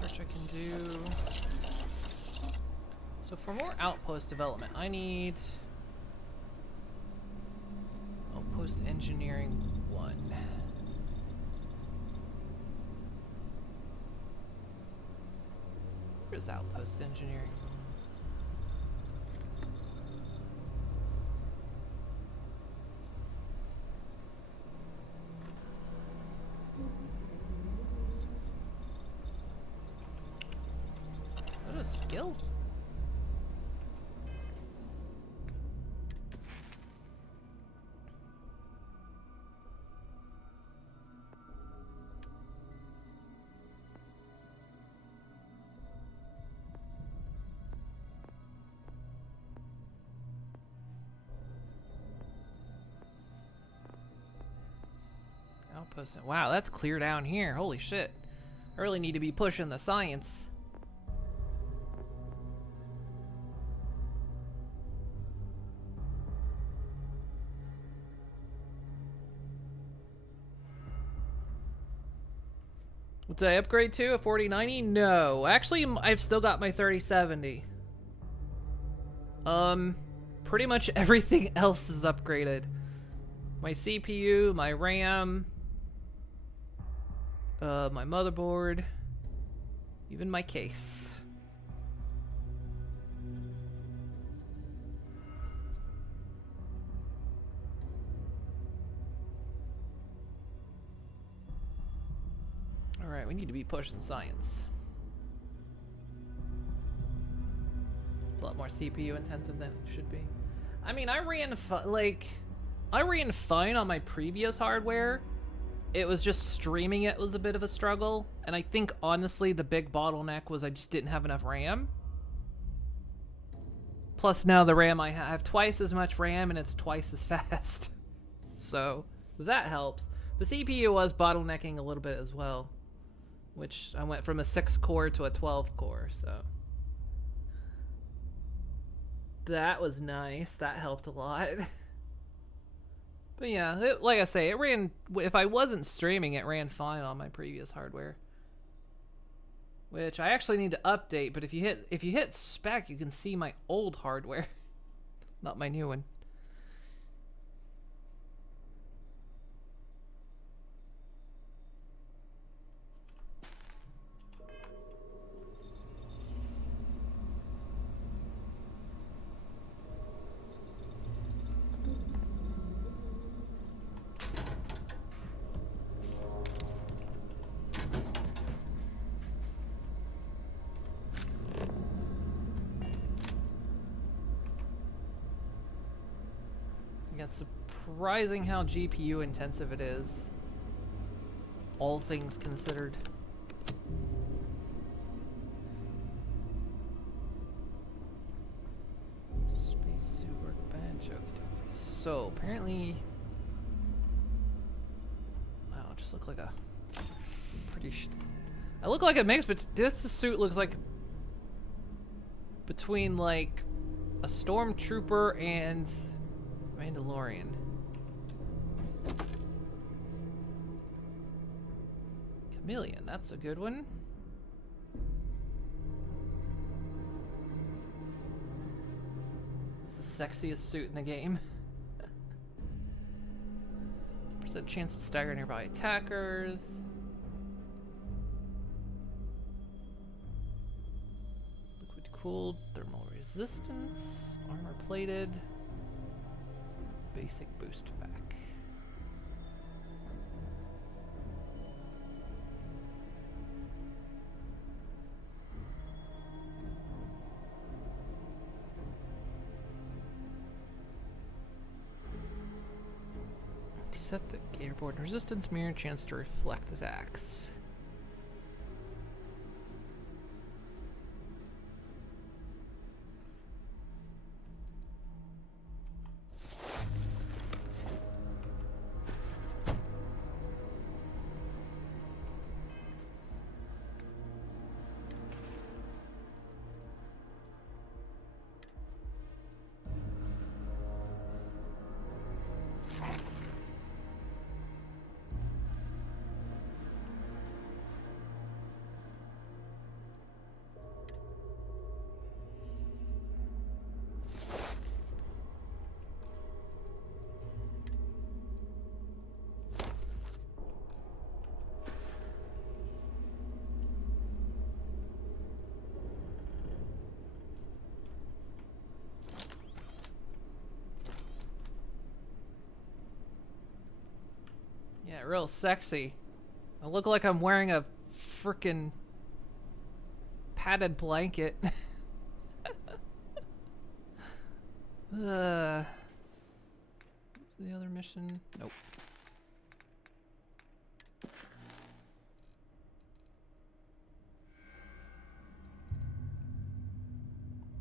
Search I can do. So for more outpost development, I need outpost engineering 1. Where's outpost engineering? What a skill. Outpost. Wow, that's clear down here. Holy shit. I really need to be pushing the science. What did I upgrade to? A 4090? No. Actually, I've still got my 3070. Pretty much everything else is upgraded. My CPU, my RAM, my motherboard, even my case. Alright, we need to be pushing science. It's a lot more CPU intensive than it should be. I mean, I ran fine on my previous hardware. It was just streaming it was a bit of a struggle. And I think, honestly, the big bottleneck was I just didn't have enough RAM. Plus, now the RAM I have twice as much RAM and it's twice as fast. So that helps. The CPU was bottlenecking a little bit as well, which I went from a 6-core to a 12-core, so that was nice. That helped a lot. But yeah, like I say, it ran. If I wasn't streaming, it ran fine on my previous hardware, which I actually need to update. But if you hit spec, you can see my old hardware, not my new one. It's surprising how GPU intensive it is, all things considered. Spacesuit workbench, okie dokie. So apparently, wow, it just look like a pretty. I look like a mix, but this suit looks like between like a stormtrooper and Mandalorian. Chameleon, that's a good one. It's the sexiest suit in the game. Percent chance to stagger nearby attackers. Liquid cooled, thermal resistance, armor plated. Basic boost pack. Antiseptic, airborne resistance, mirror, chance to reflect attacks. Yeah, real sexy. I look like I'm wearing a frickin' padded blanket. The other mission? Nope.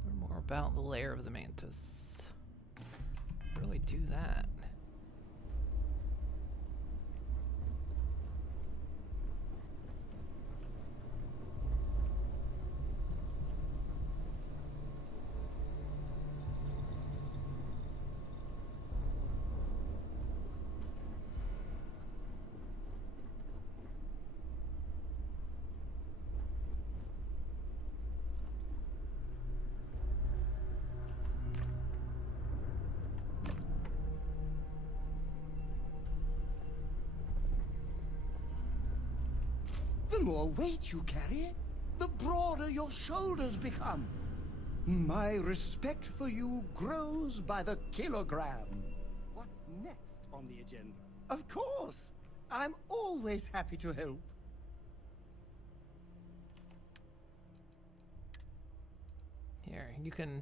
Learn more about the lair of the mantis. Really do that. The more weight you carry, the broader your shoulders become. My respect for you grows by the kilogram. What's next on the agenda? Of course! I'm always happy to help. Here, you can...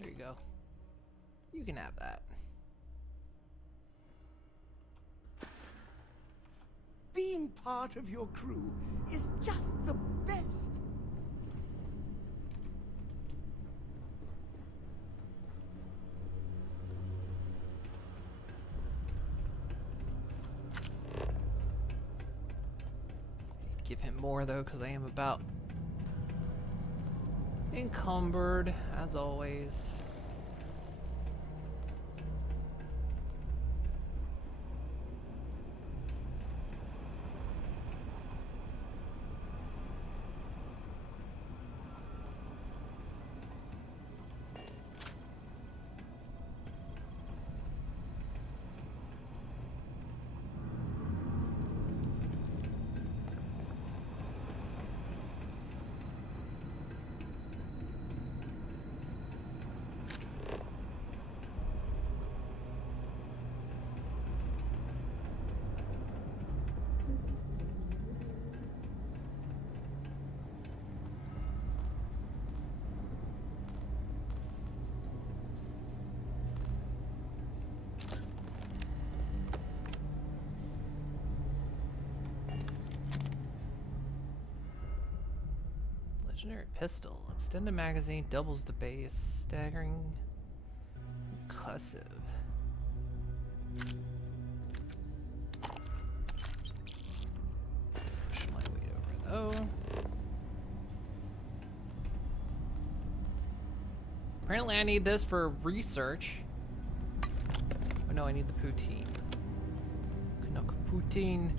There you go. You can have that. being part of your crew is just the best. Give him more though, because I am about encumbered as always. Legendary pistol. Extended magazine, doubles the base, staggering, concussive. Push my weight over though. Apparently I need this for research. Oh no, I need the poutine. Canuck poutine.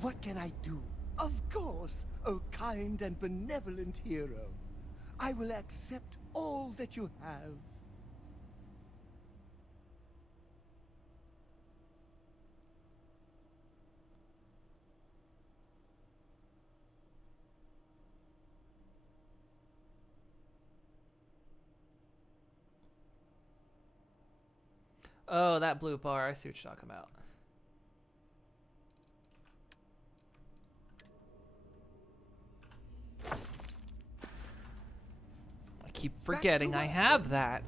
What can I do? Of course, O kind and benevolent hero. I will accept all that you have. Oh, that blue bar. I see what you're talking about. I keep forgetting I have that.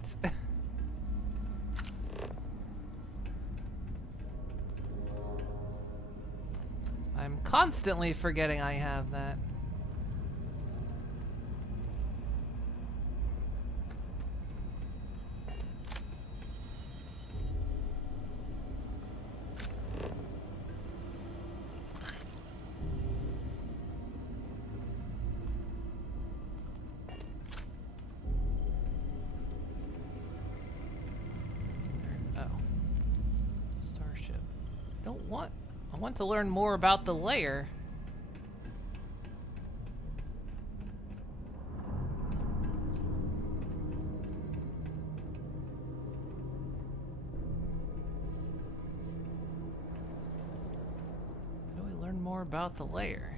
I'm constantly forgetting I have that. I want to learn more about the layer. How do I learn more about the layer?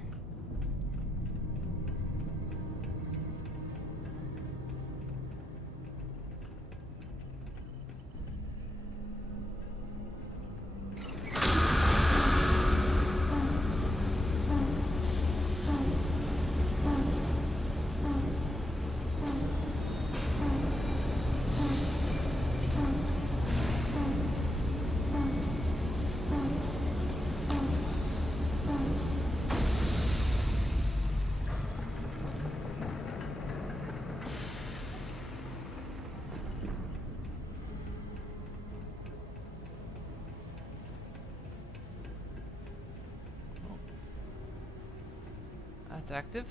That's active.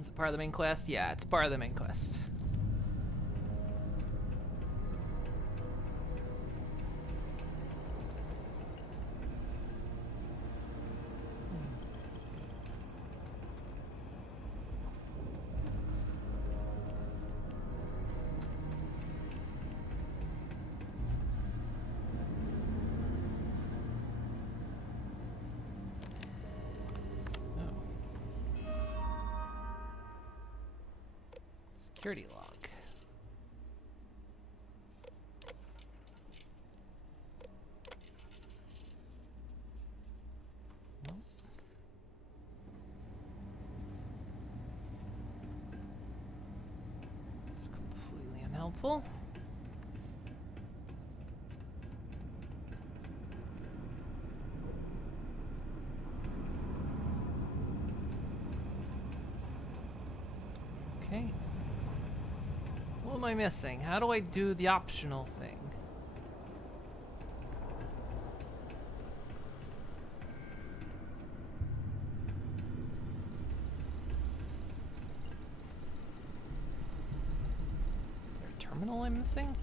Is it part of the main quest? Yeah, it's part of the main quest. Security log. helpful. Okay. What am I missing? How do I do the optional thing? Is there a terminal I'm missing?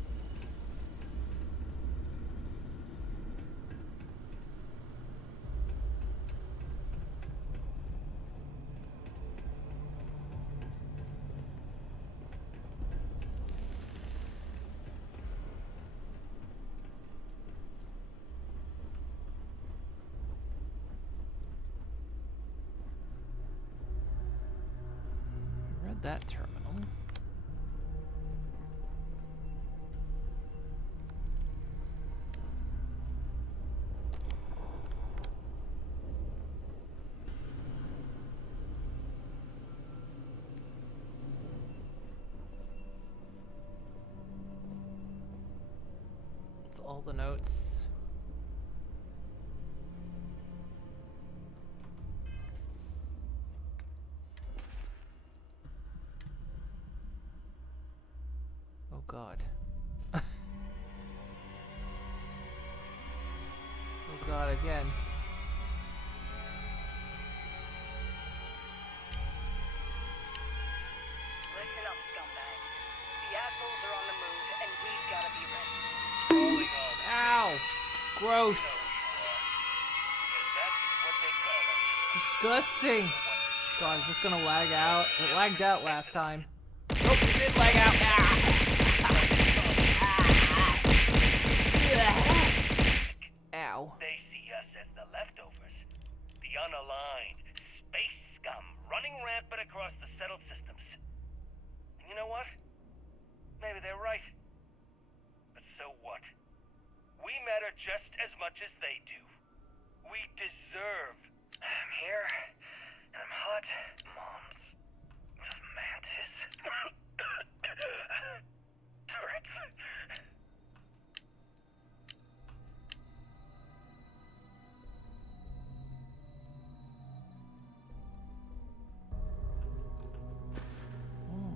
That terminal. It's all the notes. Oh God. Oh God, again. Listen up, scumbags. The assholes are on the move, and we've gotta be ready. Calling all the Ow! Gross. because that's what they call us. Disgusting. God, is this gonna lag out? It lagged out last time. Nope, it did lag out. Ow. They see us as the leftovers. The unaligned space scum running rampant across the settled systems. And you know what? Maybe they're right. But so what? We matter just as much as they do. We deserve. I'm here, and I'm hot. Mom's mantis. Turrets.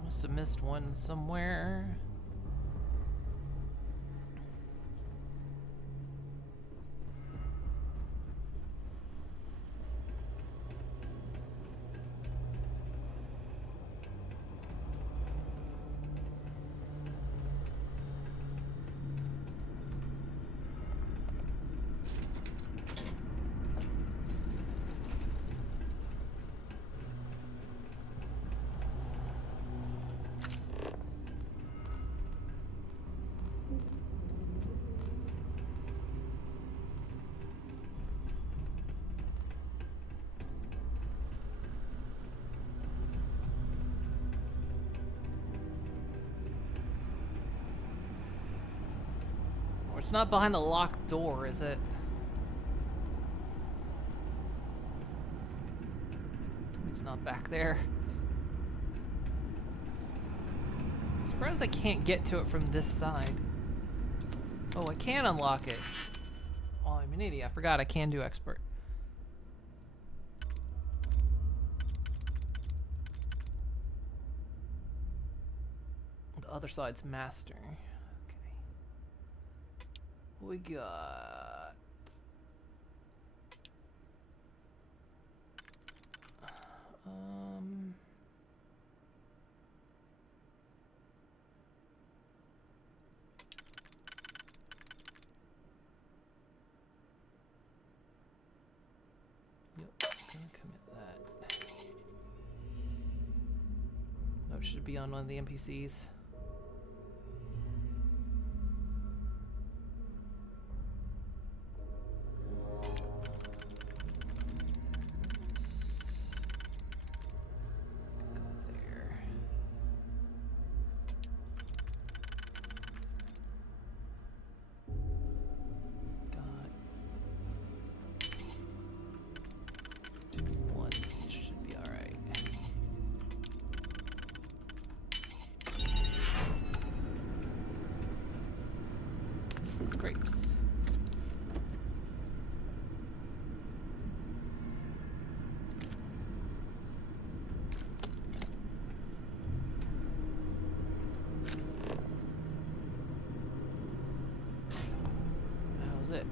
Must have missed one somewhere. It's not behind the locked door, is it? It's not back there. I'm surprised I can't get to it from this side. Oh, I can unlock it. Oh, I'm an idiot. I forgot I can do expert. The other side's master. We got yep, gonna commit that. Oh, it should be on one of the NPCs. grapes. That was it.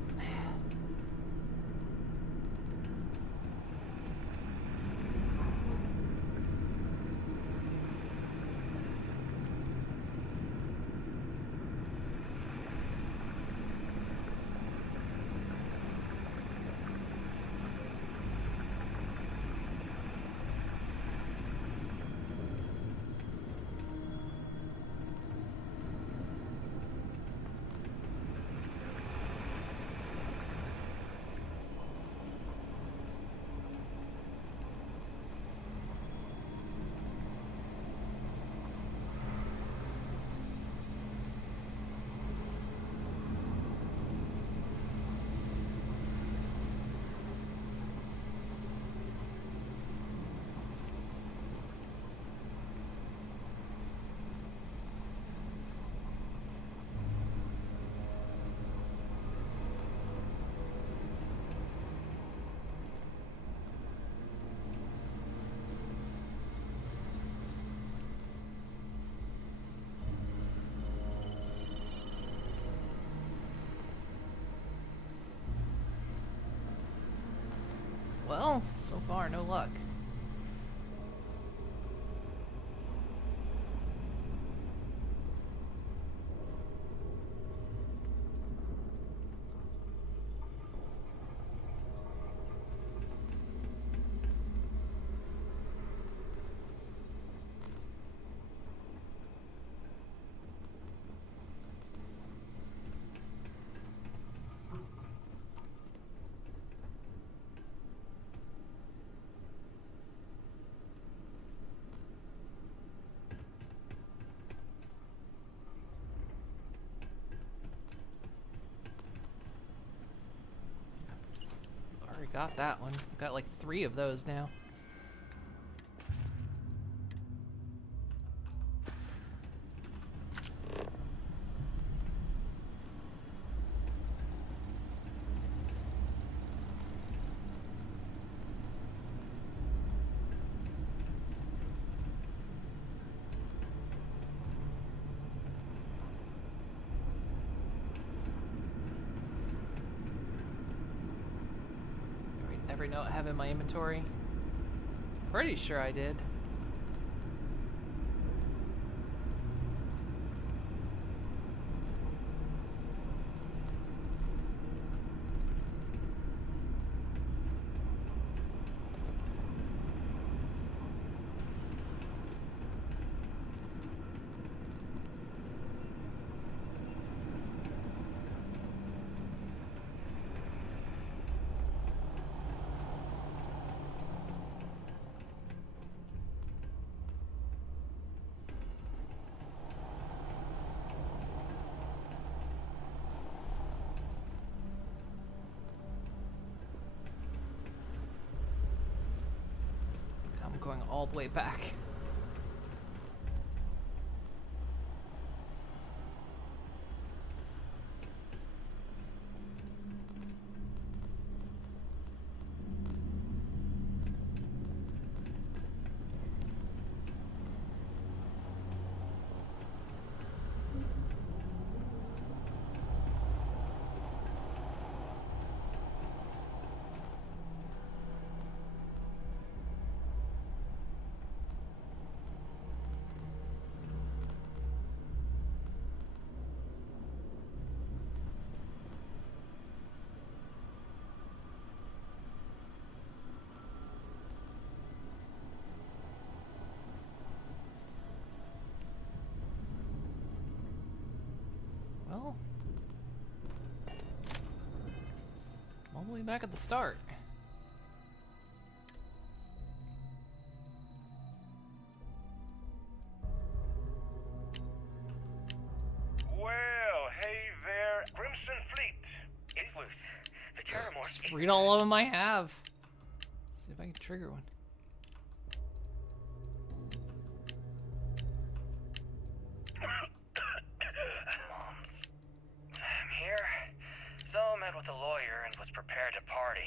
Well, so far, no luck. Already got that one. Got like 3 of those now. Every note I have in my inventory. Pretty sure I did. I'm going all the way back. Well, all the way back at the start. Well, hey there, Crimson Fleet. Is loose. The Terramorph. Just read all of them I have. See if I can trigger one. I'm here. Prepare to party.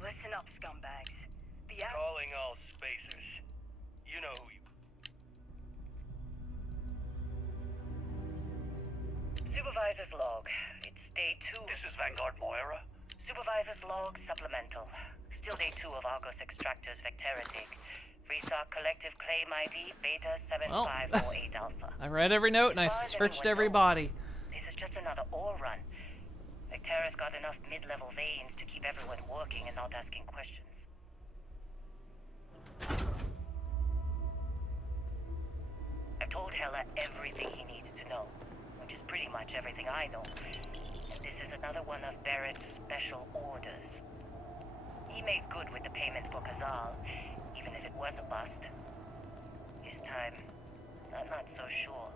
Listen up, scumbags. Calling all spacers. You know who you... Supervisor's log. It's day 2. This is Vanguard Moira. Supervisor's log supplemental. Still day 2 of Argos Extractor's Vectera dig. Freestar Collective Claim ID Beta 7548 Alpha. I read every note and I searched every body. This is just another ore run. Vectera's got enough mid-level veins to keep everyone working and not asking questions. I've told Hella everything he needs to know, which is pretty much everything I know. And this is another one of Barrett's special orders. He made good with the payment for Kazal, even if it was a bust. This time, I'm not so sure.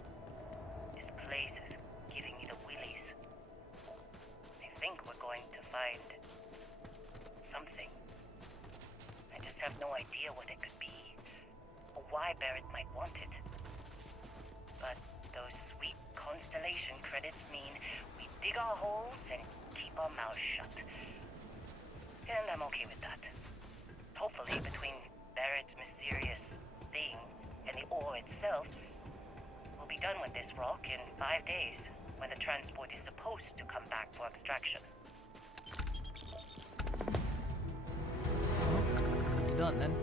This place is giving me the willies. I think we're going to find something. I just have no idea what it could be, or why Barrett might want it. But those sweet constellation credits mean we dig our holes and keep our mouths shut. And I'm okay with that. Hopefully, between Barrett's mysterious thing and the ore itself, we'll be done with this rock in 5 days, when the transport is supposed to come back for extraction. Looks it's done then.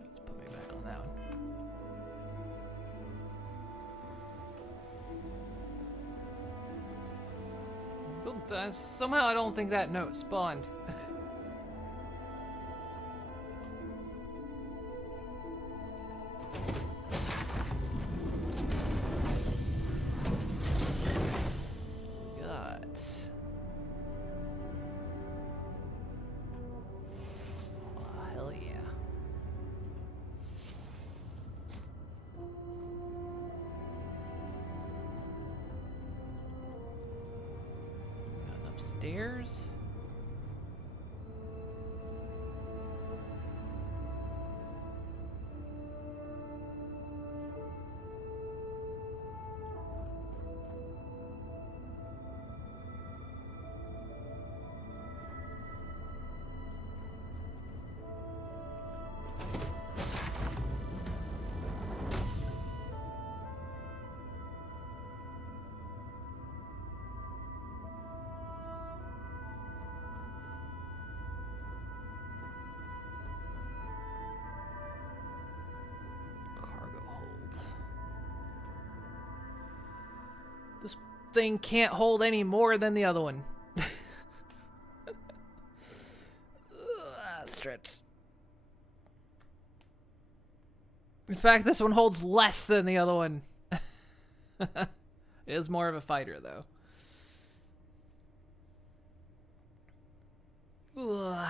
Let's put me back on that one. Somehow I don't think that note spawned. God. Oh, hell yeah. Upstairs? This thing can't hold any more than the other one. Stretch. In fact, this one holds less than the other one. It is more of a fighter, though. Okie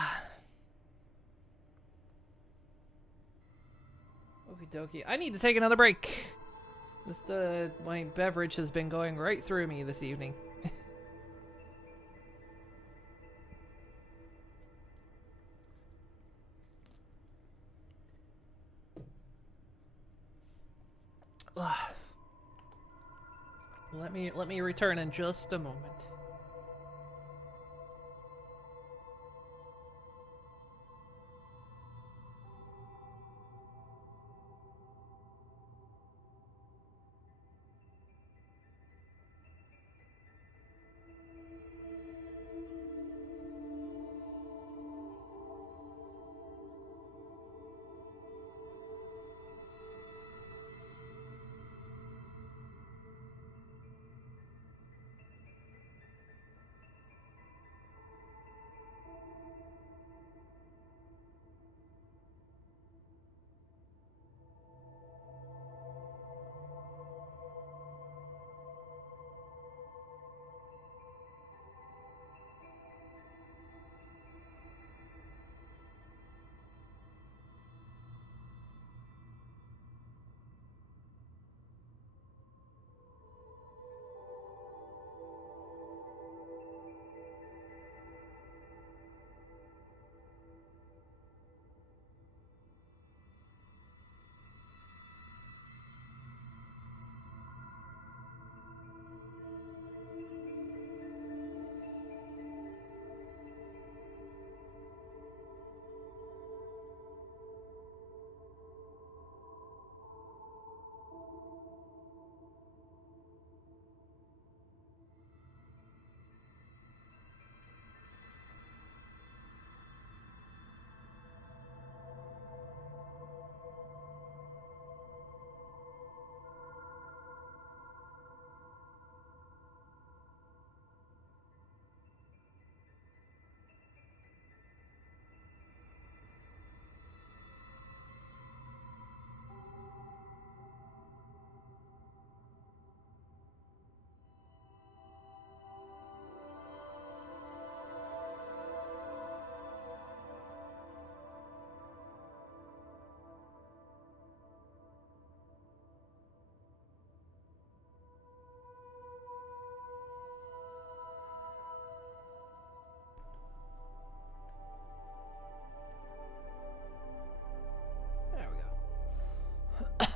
dokie. I need to take another break. This, my beverage has been going right through me this evening. Let me return in just a moment.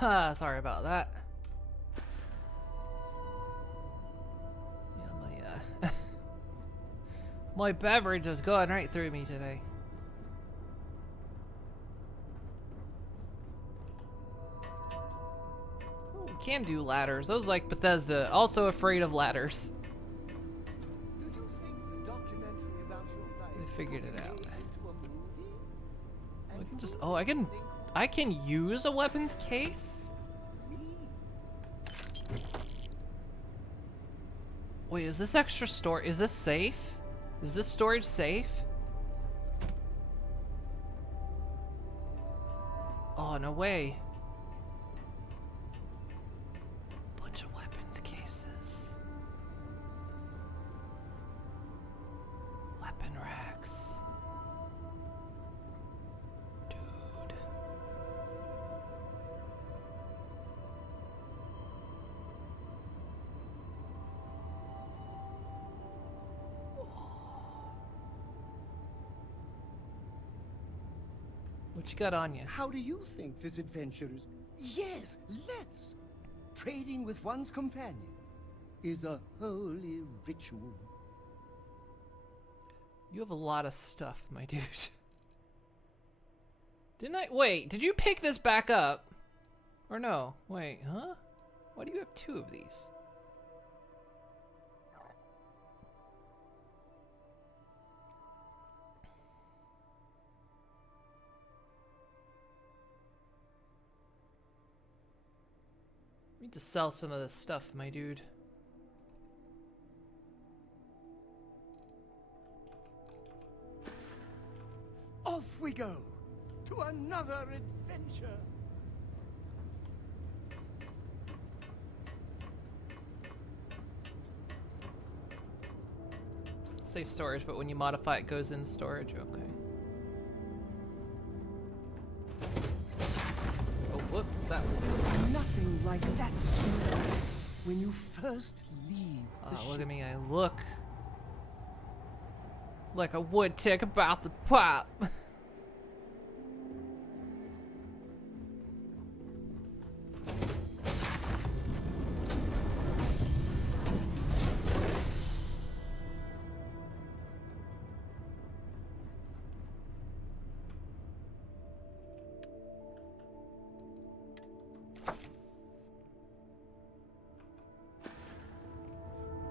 Sorry about that. Yeah, my my beverage is going right through me today. Oh, we can do ladders. Those like Bethesda. Also afraid of ladders. Did you think the documentary about your life I figured it could be out. made into a movie? I And can just. you Oh, I can use a weapons case. Wait, is this extra store? Is this safe? Is this storage safe? Oh, no way. Bunch of weapons cases. Weapon racks. Dude. What you got on you? How do you think this adventure is? Yes, let's. Trading with one's companion is a holy ritual. You have a lot of stuff, my dude. Didn't I? Wait, did you pick this back up? Or no? Wait, huh? Why do you have two of these? Need to sell some of this stuff, my dude. Off we go to another adventure. Safe storage, but when you modify it, goes in storage. Okay. Oh, whoops, that was. There's nothing like that smell when you first leave the Oh, look ship. at me. I look like a wood tick about to pop.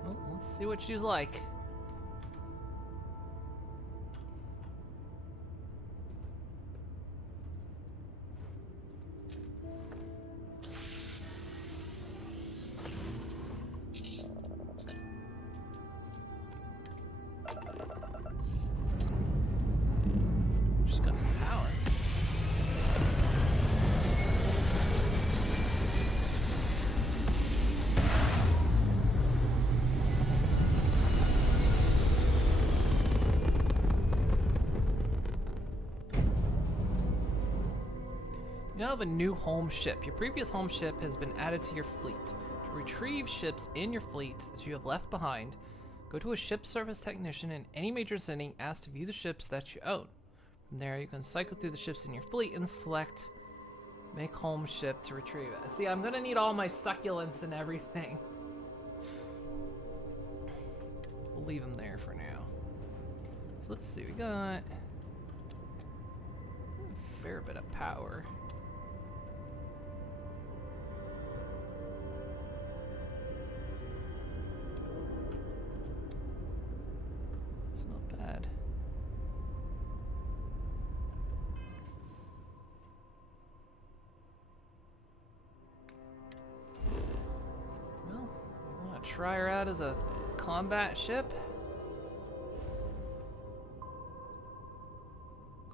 Well, let's see what she's like. She's got some power. You now have a new home ship. Your previous home ship has been added to your fleet. To retrieve ships in your fleet that you have left behind, go to a ship service technician in any major city, ask to view the ships that you own. From there, you can cycle through the ships in your fleet and select make home ship to retrieve it. See, I'm gonna need all my succulents and everything. We'll leave them there for now. So let's see, we got a fair bit of power. It's not bad. Well, I want to try her out as a combat ship.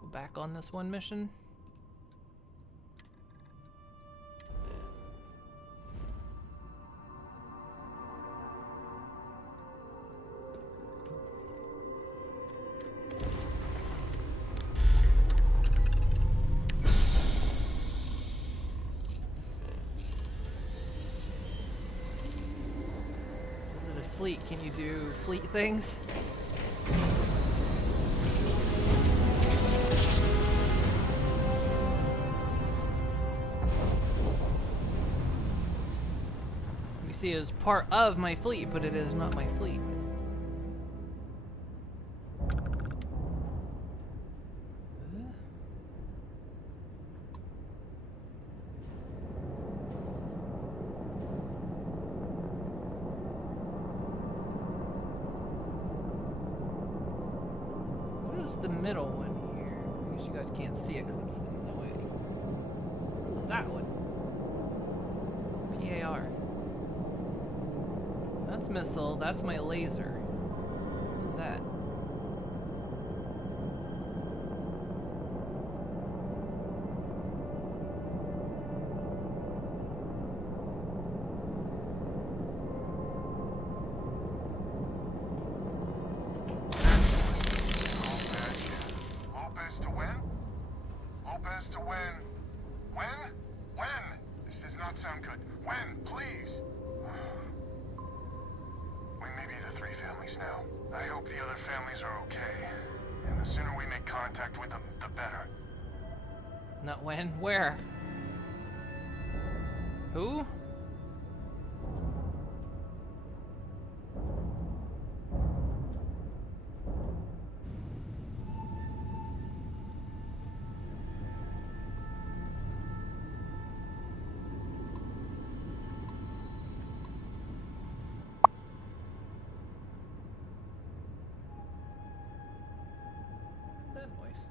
Go back on this one mission. Is it a fleet? Can you do fleet things? You see, it is part of my fleet, but it is not my fleet. What is the middle one here? I guess you guys can't see it because it's in the way. What is that one? PAR. That's missile, that's my laser. What is that? Lopez to win? Lopez to win. When? When? This does not sound good. When? Please. We may be the 3 families now. I hope the other families are okay. And the sooner we make contact with them, the better. Not when, where? Who? That noise.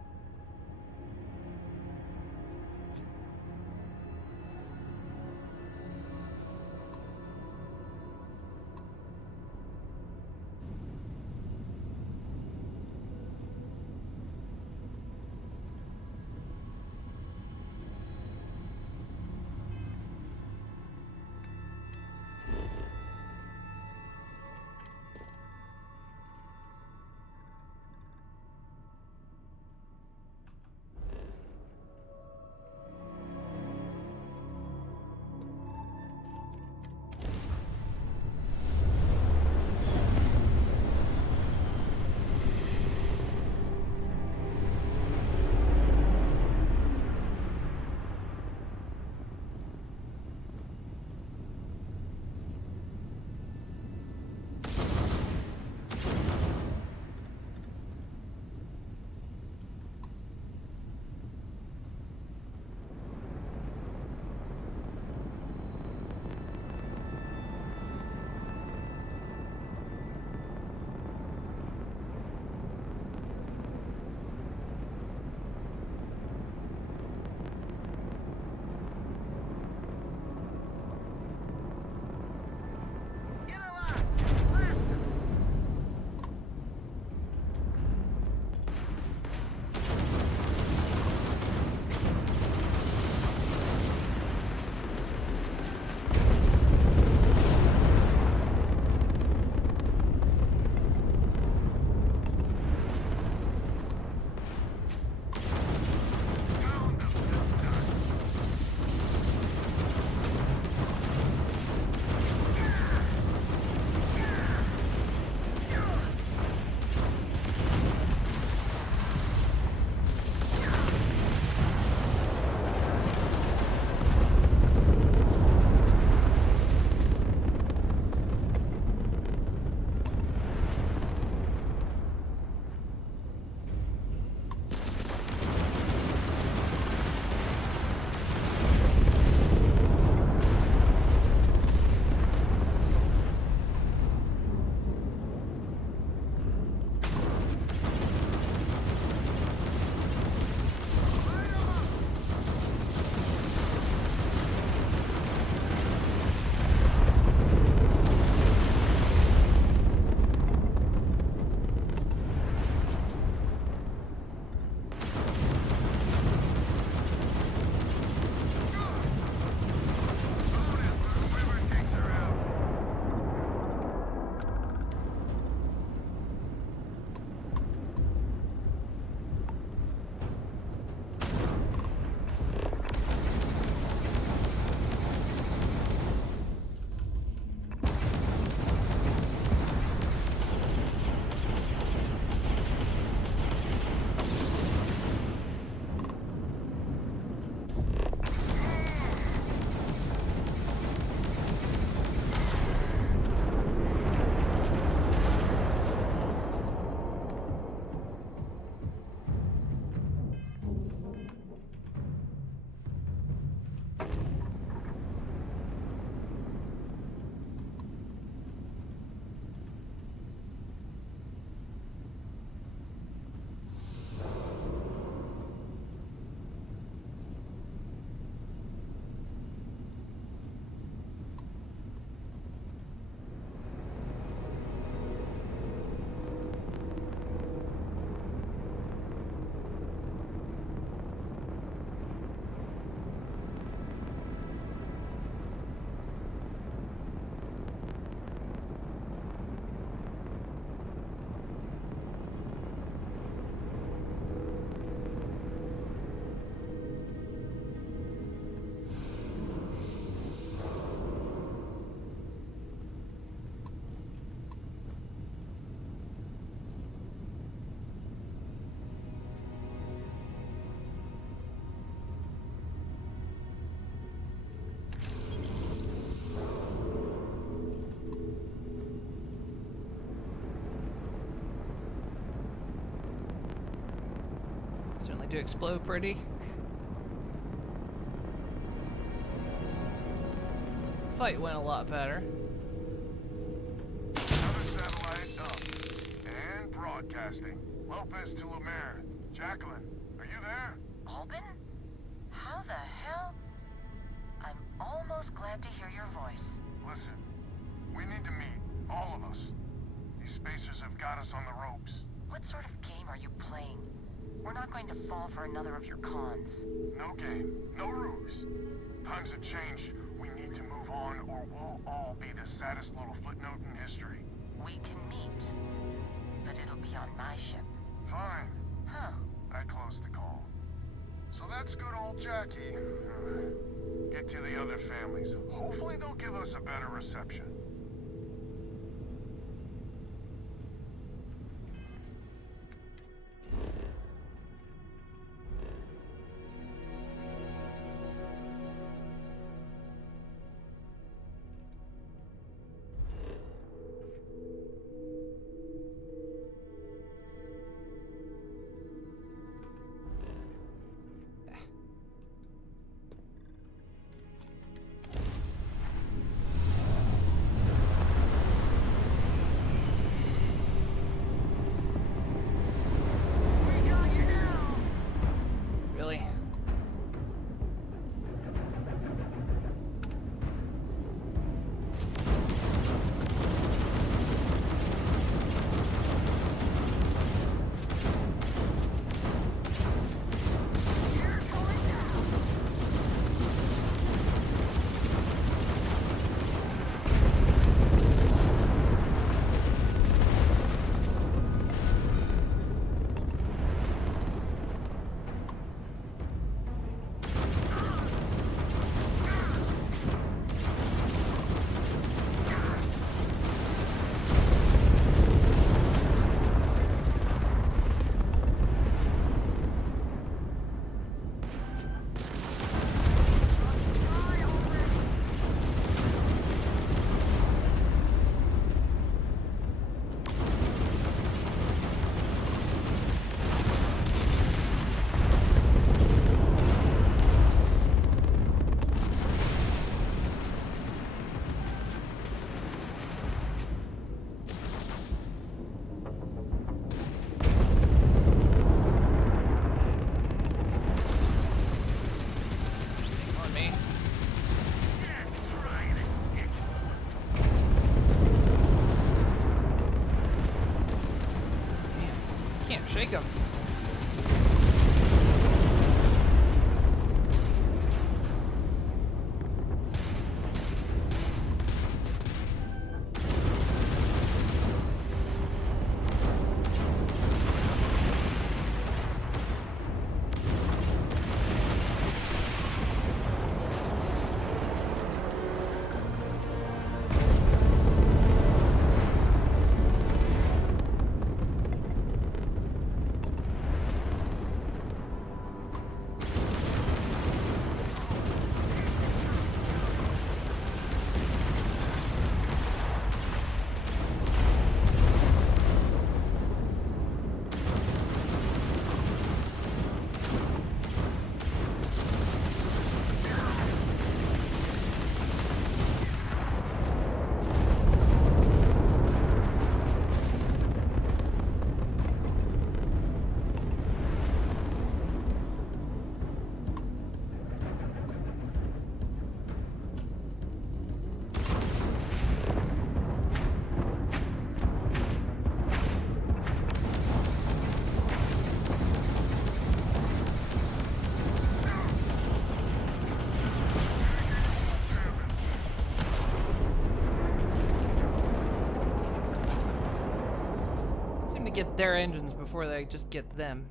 Certainly do explode pretty. Fight went a lot better. Another satellite up. And broadcasting. Lopez to Lemaire. Jacqueline, are you there? Albin? How the hell? I'm almost glad to hear your voice. Listen, we need to meet. All of us. These spacers have got us on the ropes. What sort of game are you playing? We're not going to fall for another of your cons. No game. No ruse. Times have changed. We need to move on or we'll all be the saddest little footnote in history. We can meet, but it'll be on my ship. Fine. Huh. I closed the call. So that's good old Jackie. Get to the other families. Hopefully they'll give us a better reception. Really? On me. Damn. Can't shake him. Seem to get their engines before they just get them.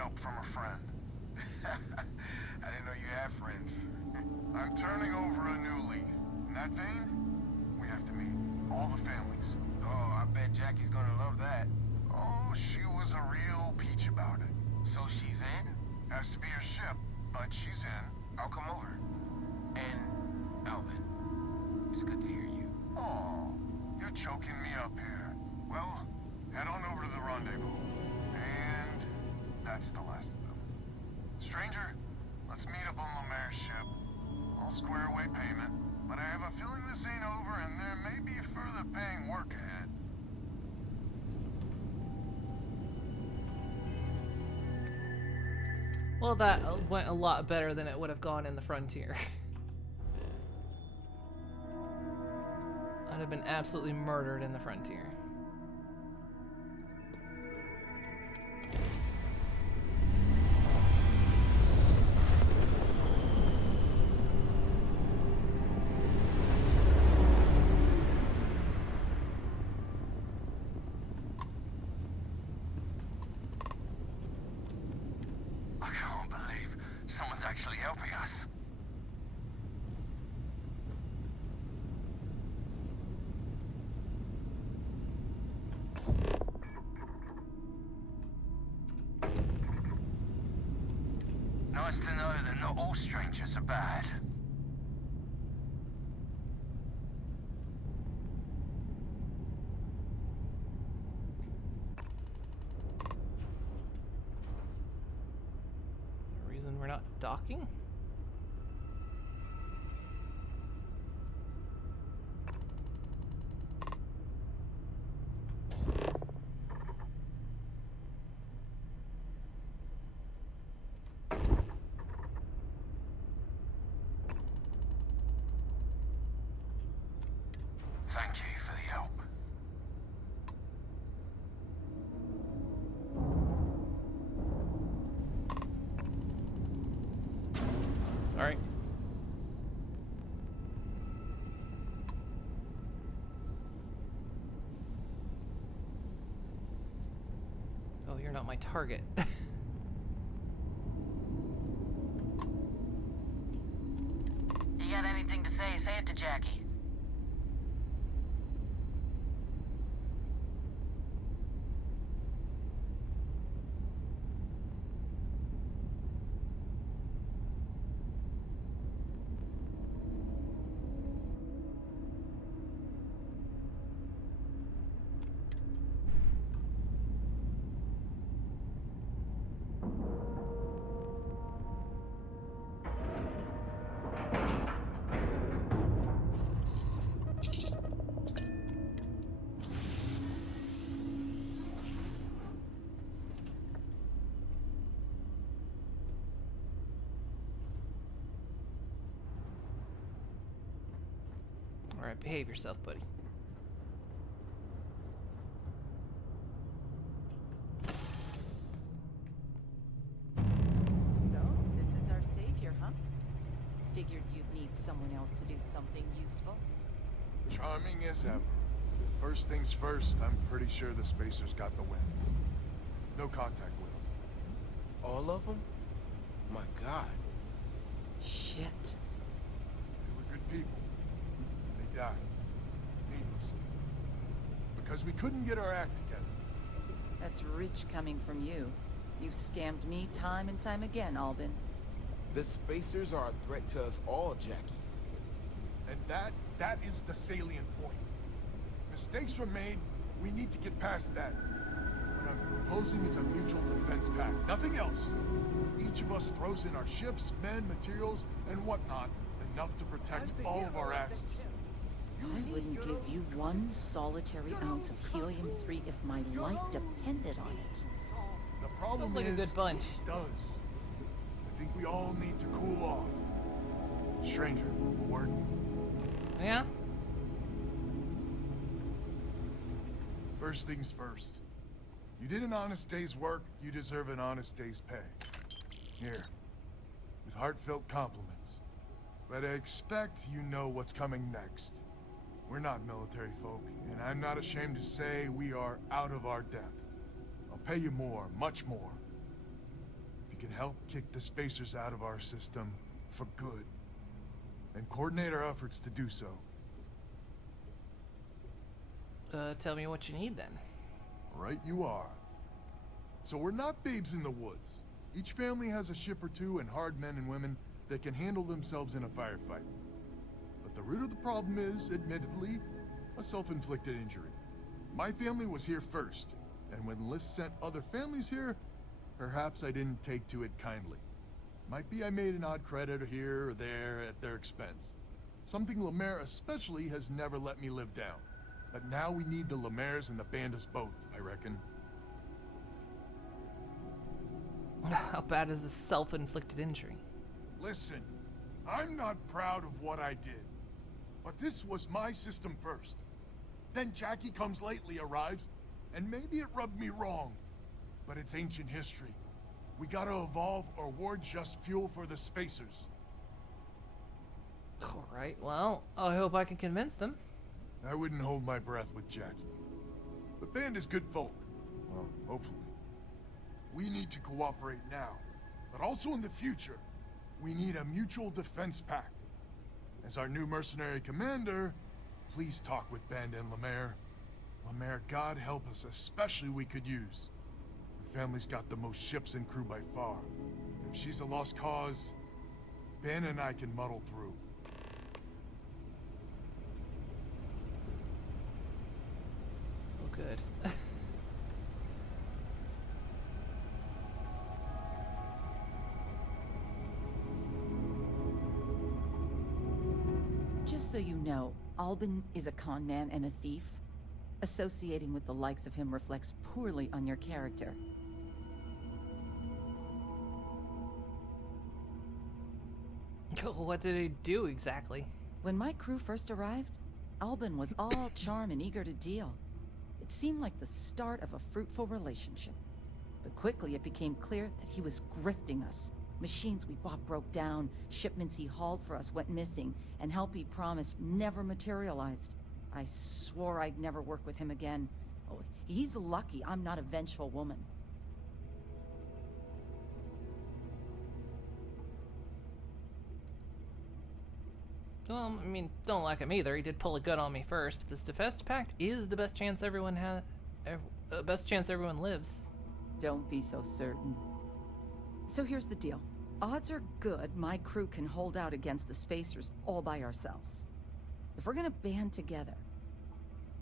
help from a friend. I didn't know you had friends. I'm turning over a new leaf. In that vein, we have to meet. All the families. Oh, I bet Jackie's gonna love that. Oh, she was a real peach about it. So she's in? Has to be her ship, but she's in. I'll come over. And, Alvin, it's good to hear you. Oh, you're choking me up here. Well, head on over to the rendezvous. And that's the last of them. Stranger, let's meet up on Lemaire's ship. I'll square away payment, but I have a feeling this ain't over and there may be further paying work ahead. Well, that went a lot better than it would have gone in the Frontier. I'd have been absolutely murdered in the Frontier. Nice to know that not all strangers are bad. Reason we're not docking? Thank you for the help. Sorry. Oh, you're not my target. You got anything to say? Say it to Jackie. Alright, behave yourself, buddy. So, this is our savior, huh? Figured you'd need someone else to do something useful. Charming as ever. First things first, I'm pretty sure the Spacers got the wins. No contact with them. All of them? My God. Shit. They were good people. They died. Needlessly. Because we couldn't get our act together. That's rich coming from you. You've scammed me time and time again, Albin. The Spacers are a threat to us all, Jackie. And that is the salient point. Mistakes were made, we need to get past that. What I'm proposing is a mutual defense pact, nothing else. Each of us throws in our ships, men, materials, and whatnot, enough to protect all of our asses. I wouldn't give you one solitary ounce of helium-3 if my life depended on it. The problem Sounds like a good bunch. It does. I think we all need to cool off. Stranger, a word? Yeah? First things first. You did an honest day's work, you deserve an honest day's pay. Here, with heartfelt compliments. But I expect you know what's coming next. We're not military folk, and I'm not ashamed to say we are out of our depth. I'll pay you more, much more. can help kick the spacers out of our system for good, and coordinate our efforts to do so. Tell me what you need then. Right you are. So we're not babes in the woods. Each family has a ship or two and hard men and women that can handle themselves in a firefight. But the root of the problem is, admittedly, a self-inflicted injury. My family was here first, and when List sent other families here, perhaps I didn't take to it kindly. Might be I made an odd credit here or there at their expense. Something Lemaire especially has never let me live down. But now we need the Lemaire's and the Bandits both, I reckon. How bad is this self-inflicted injury? Listen, I'm not proud of what I did, but this was my system first. Then Jackie Comes Lately arrives, and maybe it rubbed me wrong, but it's ancient history. We gotta evolve or award just fuel for the spacers. Alright, well, I hope I can convince them. I wouldn't hold my breath with Jackie. But Band is good folk. Well, hopefully. We need to cooperate now, but also in the future. We need a mutual defense pact. As our new mercenary commander, please talk with Band and Lemaire. Lemaire, God help us, especially we could use. Her family's got the most ships and crew by far. If she's a lost cause, Ben and I can muddle through. Oh, good. Just so you know, Albin is a con man and a thief. Associating with the likes of him reflects poorly on your character. What did he do exactly? When my crew first arrived, Albin was all charm and eager to deal. It seemed like the start of a fruitful relationship. But quickly it became clear that he was grifting us. Machines we bought broke down, shipments he hauled for us went missing, and help he promised never materialized. I swore I'd never work with him again. Oh, he's lucky I'm not a vengeful woman. Well, I mean, don't like him either. He did pull a gun on me first, but this defense pact is the best chance everyone has. Best chance everyone lives. Don't be so certain. So here's the deal. Odds are good my crew can hold out against the Spacers all by ourselves. If we're gonna band together,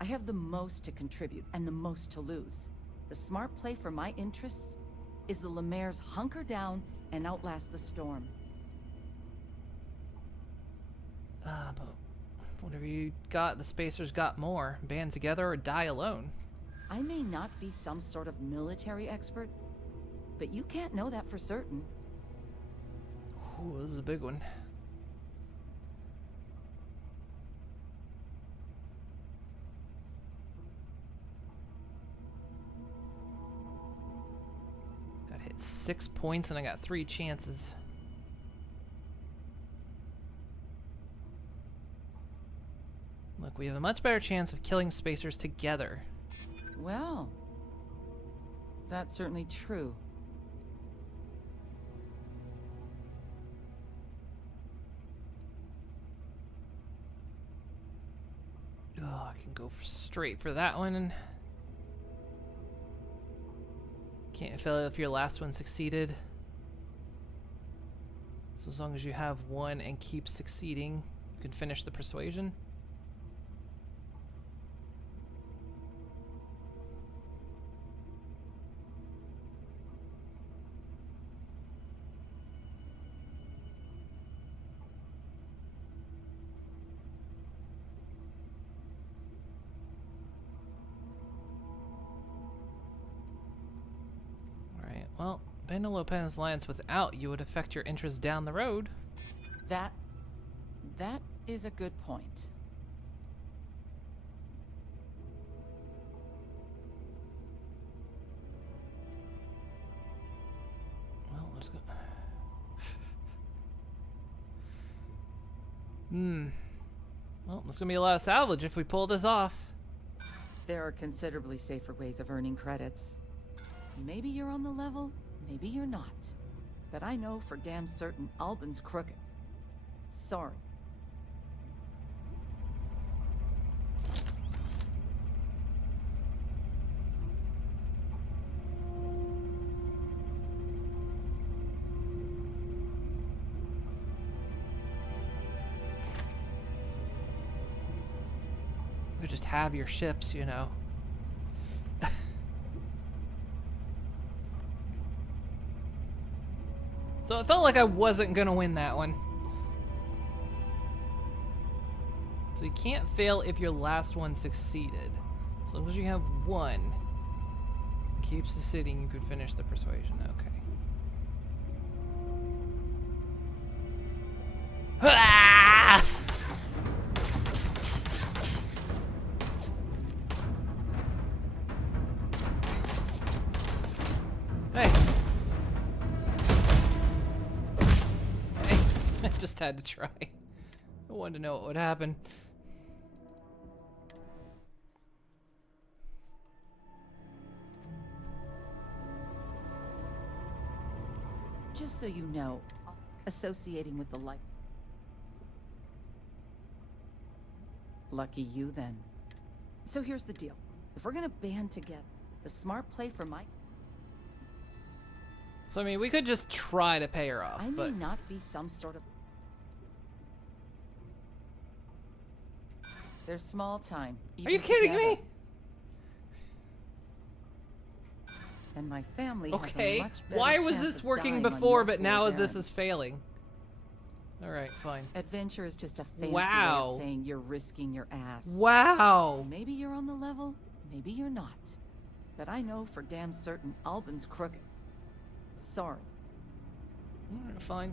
I have the most to contribute and the most to lose. The smart play for my interests is the Lemaire's hunker down and outlast the storm. But whatever you got, the Spacers got more. Band together or die alone. I may not be some sort of military expert, but you can't know that for certain. Ooh, this is a big one. Got hit 6 points and I got 3 chances. Look, we have a much better chance of killing Spacers together. Well, that's certainly true. Oh, I can go straight for that one. Can't fail if your last one succeeded. So as long as you have one and keep succeeding, you can finish the persuasion. Well, Penelope's alliance without you would affect your interests down the road. That is a good point. Well, let's go. Well, there's gonna be a lot of salvage if we pull this off. There are considerably safer ways of earning credits. Maybe you're on the level, maybe you're not. But I know for damn certain Albin's crooked. Sorry. You just have your ships, you know. So it felt like I wasn't gonna win that one. So you can't fail if your last one succeeded. As long as you have one, keeps the city and you could finish the persuasion. Okay. Ah! Hey. Hey. I just had to try. I wanted to know what would happen. Just so you know, associating with the light. Lucky you then. So here's the deal. If we're gonna band together, the smart play for my... So I mean, we could just try to pay her off, I but may not be some sort of... They're small time. Are you kidding me? And my family has a Okay, much better why was chance this of working dying on before, your but now fool's this errand. is failing? Alright, fine. Adventure is just a fancy way Wow. of saying you're risking your ass. Wow. Maybe you're on the level, maybe you're not. But I know for damn certain Albin's crooked. Sorry. Alright, fine.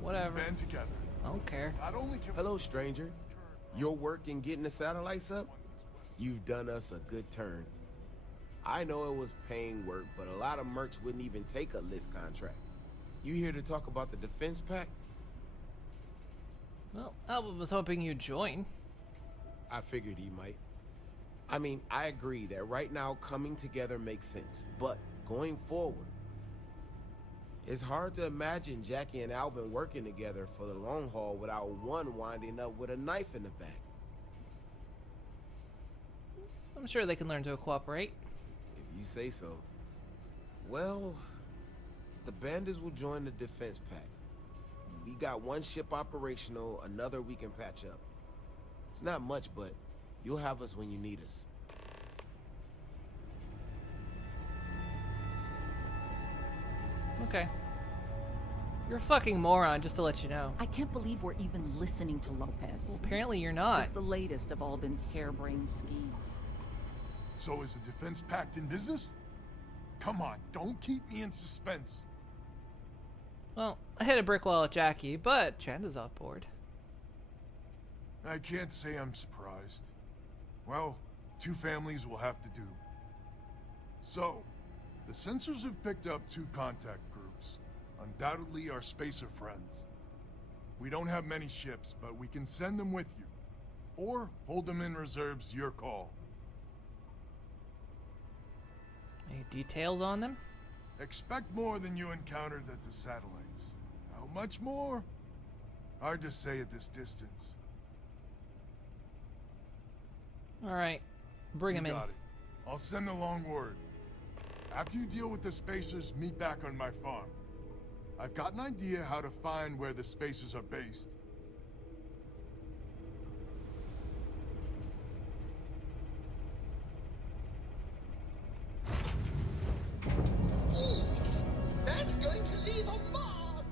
Whatever. Band together. I don't care. Not only can Hello, stranger. Your work in getting the satellites up? You've done us a good turn. I know it was paying work, but a lot of mercs wouldn't even take a list contract. You here to talk about the defense pack? Well, Albin was hoping you'd join. I figured he might. I mean, I agree that right now coming together makes sense, but going forward, it's hard to imagine Jackie and Albin working together for the long haul without one winding up with a knife in the back. I'm sure they can learn to cooperate. If you say so. Well, the bandits will join the defense pack. We got one ship operational, another we can patch up. It's not much, but you'll have us when you need us. Okay. You're a fucking moron, just to let you know. I can't believe we're even listening to Lopez. Well, apparently you're not. Just the latest of Albin's harebrained schemes. So is the defense pact in business? Come on, don't keep me in suspense. Well, I hit a brick wall at Jackie, but Chanda's on board. I can't say I'm surprised. Well, two families will have to do. So, the sensors have picked up two contact groups. Undoubtedly our spacer friends. We don't have many ships, but we can send them with you. Or hold them in reserves, your call. Any details on them? Expect more than you encountered at the satellites. How much more? Hard to say at this distance. Alright. Bring him in. Got it. I'll send along word. After you deal with the spacers, meet back on my farm. I've got an idea how to find where the spacers are based. Ooh, that's going to leave a mark!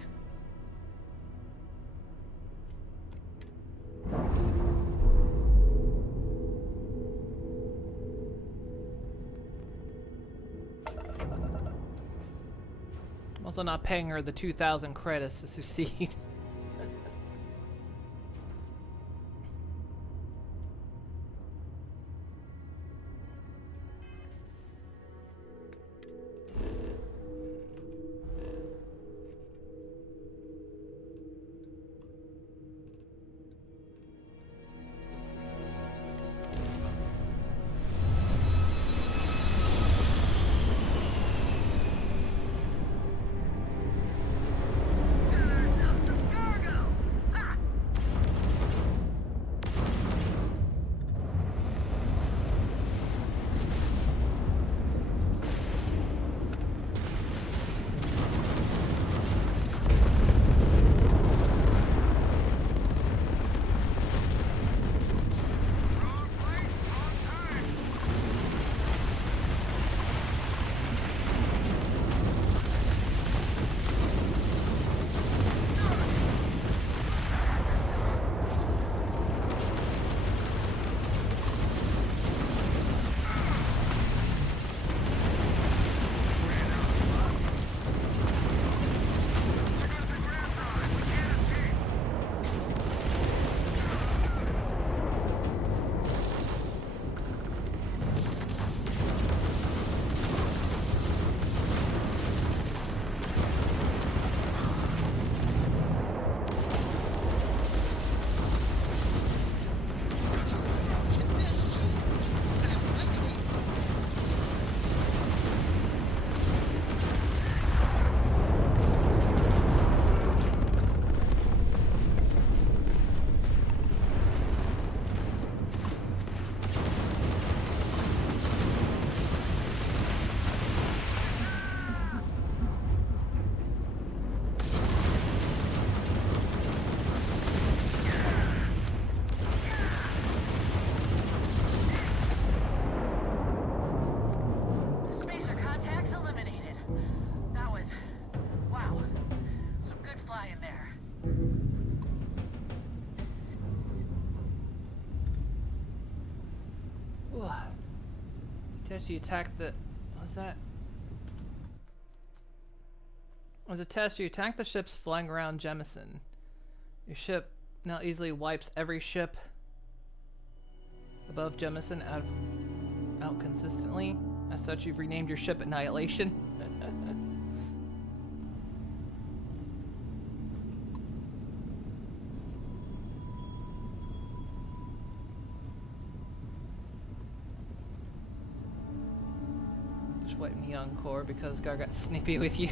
I'm also not paying her the 2,000 credits to succeed. Test you attack the... What was that? As a test, you attack the ships flying around Jemison. Your ship now easily wipes every ship above Jemison out consistently. As such, you've renamed your ship Annihilation. Just wiping Young Core because Gar got snippy with you.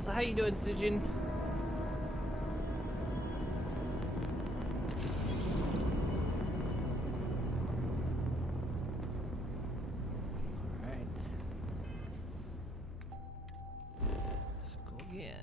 So how you doing, Stujin? Alright. Let's go again.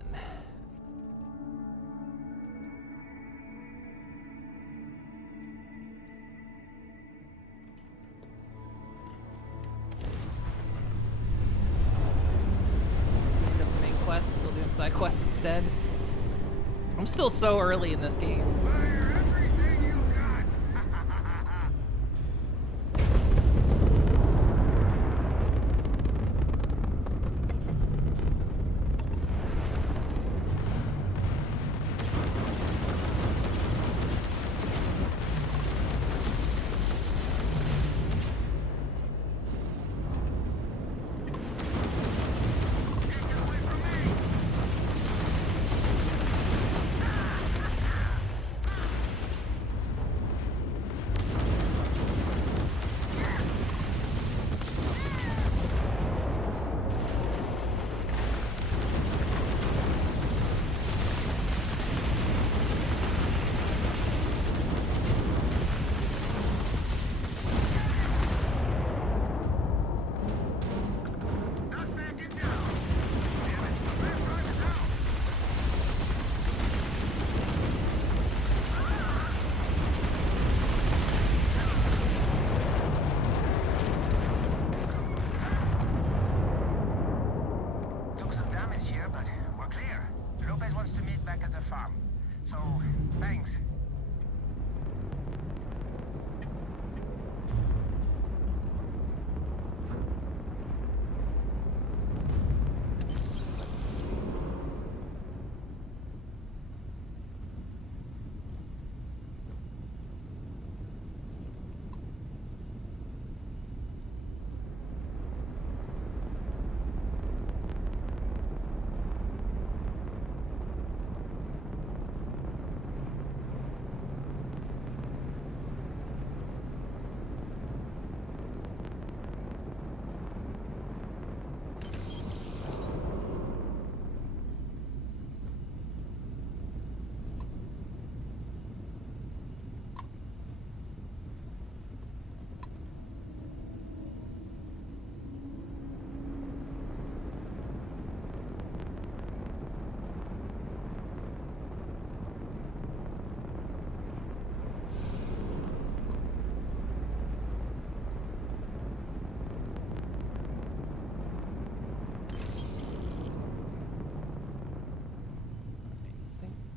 Still doing side quests instead. I'm still so early in this game.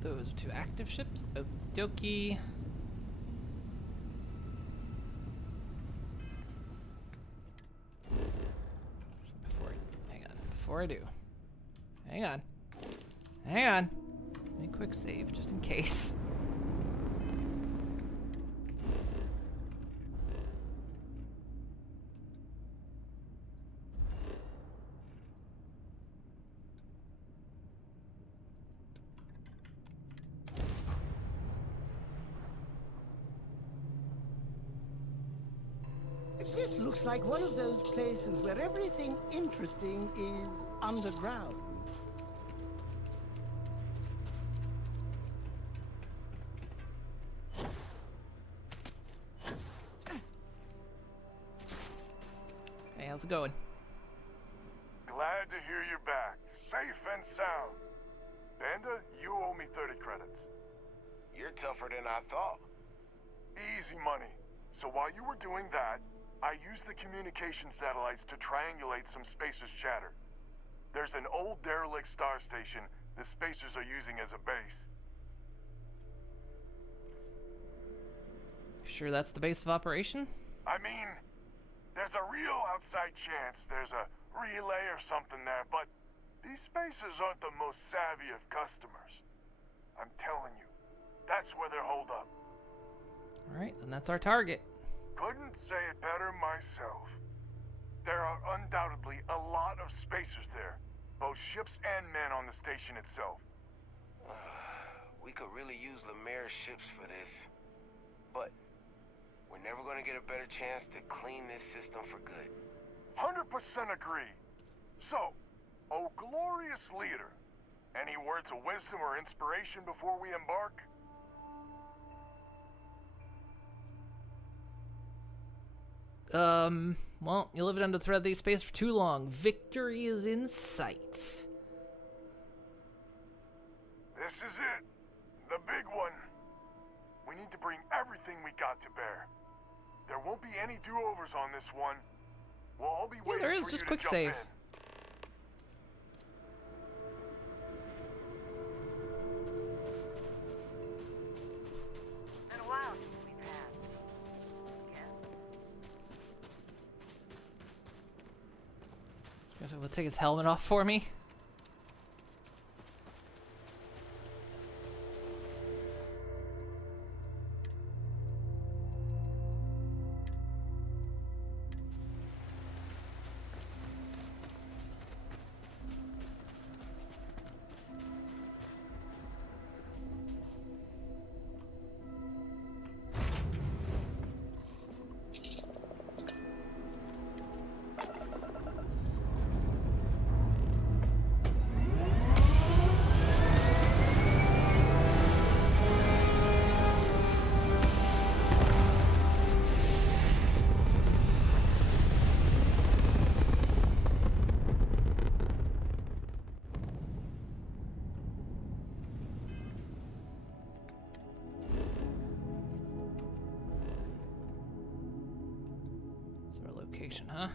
Those are two active ships. Okie dokie. Before I do. Hang on. Hang on. Let me quick save just in case. This looks like one of those places where everything interesting is underground. Hey, how's it going? Glad to hear you're back, safe and sound. Banda, you owe me 30 credits. You're tougher than I thought. Easy money. So while you were doing that, I used the communication satellites to triangulate some Spacers chatter. There's an old derelict star station the Spacers are using as a base. Sure that's the base of operation? I mean, there's a real outside chance there's a relay or something there, but these Spacers aren't the most savvy of customers. I'm telling you, that's where they're holed up. Alright, then that's our target. Couldn't say it better myself. There are undoubtedly a lot of Spacers there, both ships and men on the station itself. We could really use Lemaire's ships for this. But we're never gonna get a better chance to clean this system for good. 100% agree. So, oh glorious leader, any words of wisdom or inspiration before we embark? Well, you live it under threat of these space for too long. Victory is in sight. This is it. The big one. We need to bring everything we got to bear. There won't be any do-overs on this one. We'll all be waiting there is, for just you quick to jump save. in. Been a while since we've had. Guess we'll take his helmet off for me. That's our location, huh?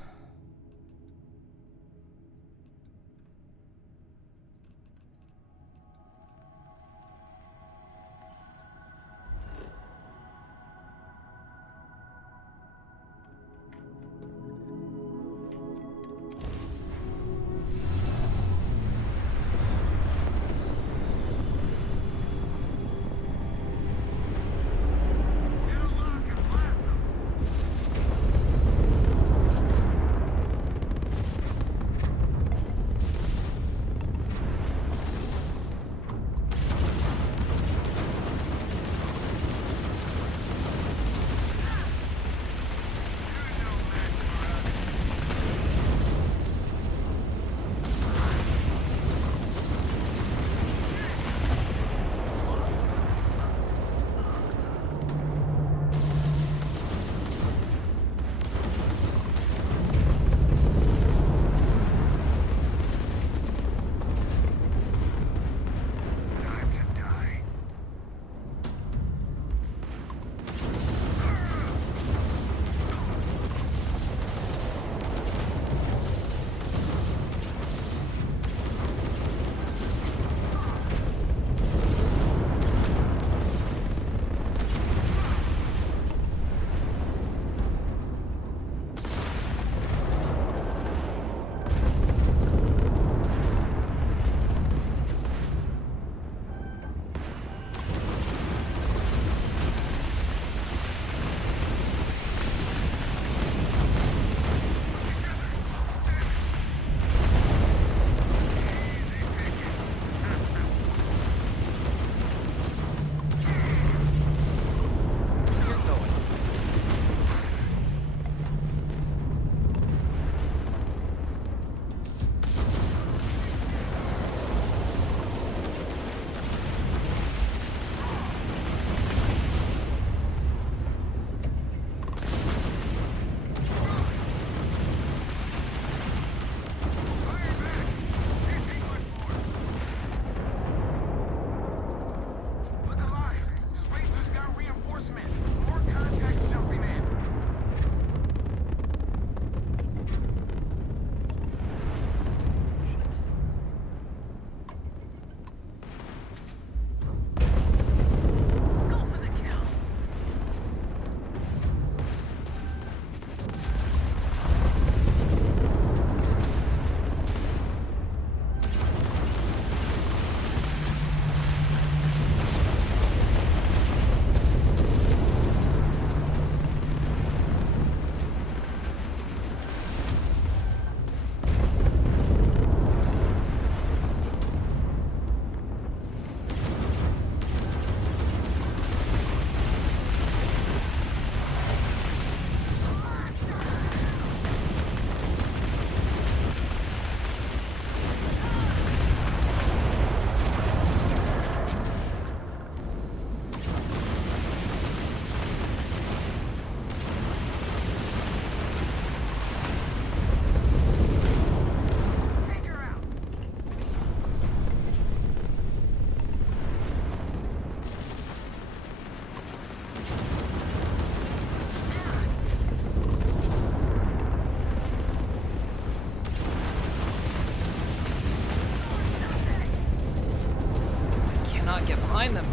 find them.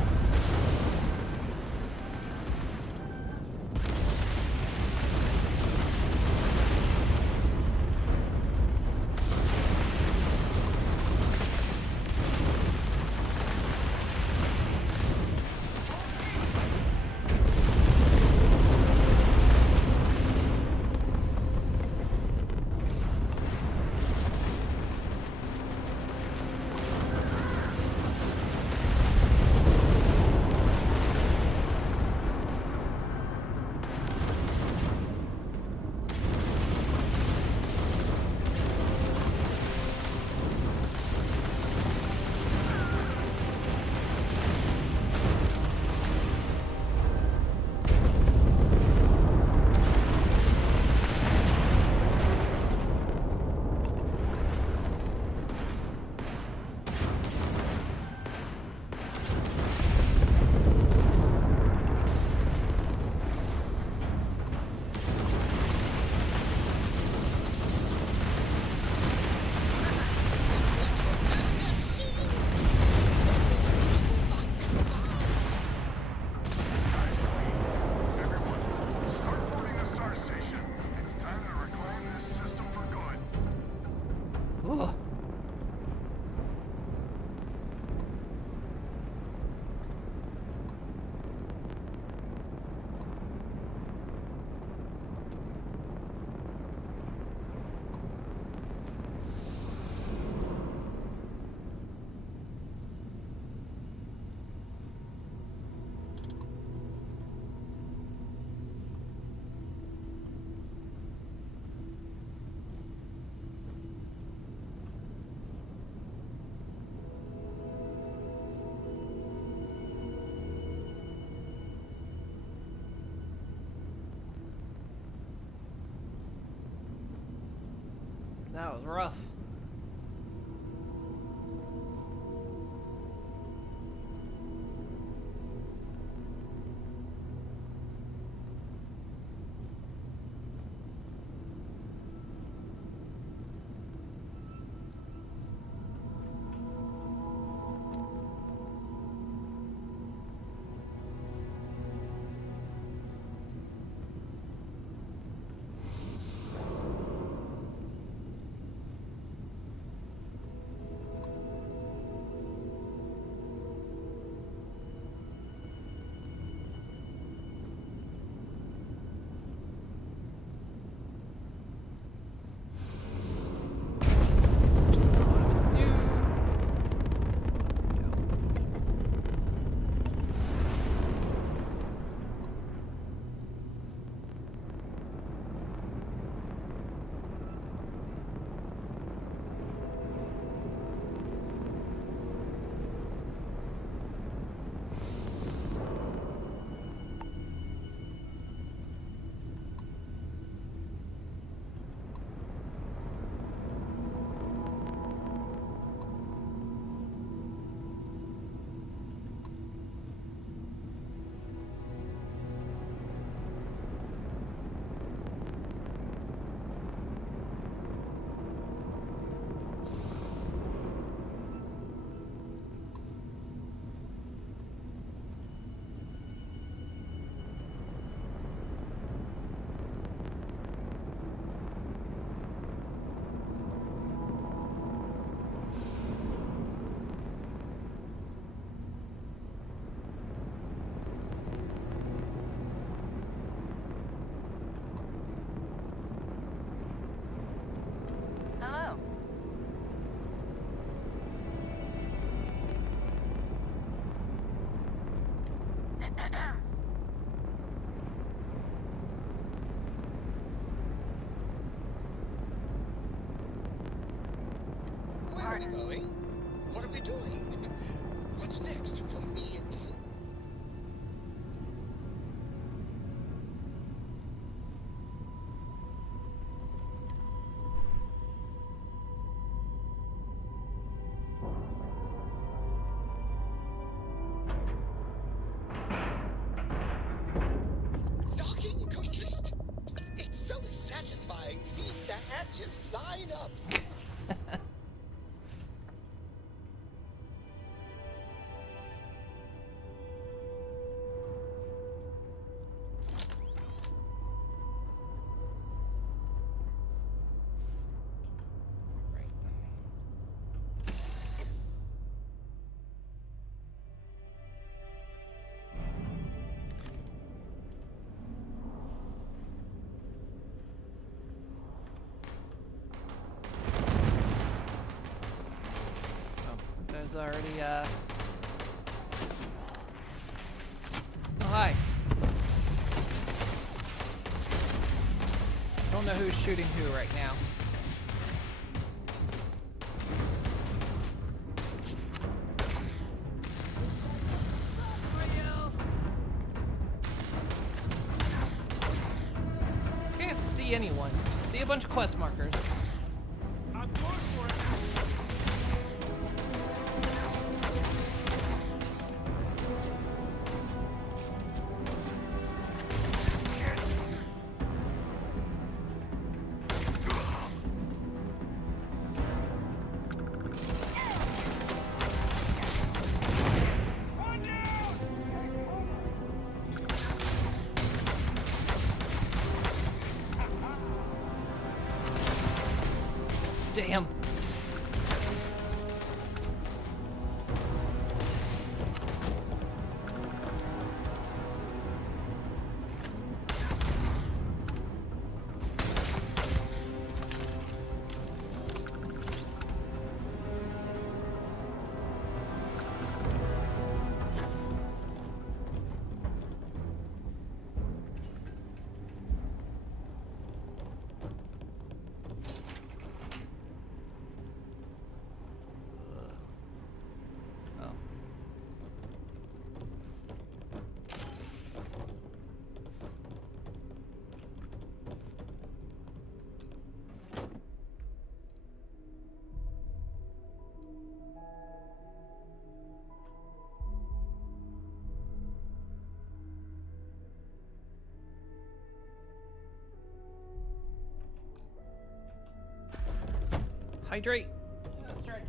Ooh. That was rough. Where are we going? What are we doing? What's next for me and you? Docking complete. It's so satisfying seeing the hatches line up. already, Oh, hi. Don't know who's shooting who right now. Can't see anyone. See a bunch of quest markers. I'm going for it. Damn. Oh. Hydrate. Stretch.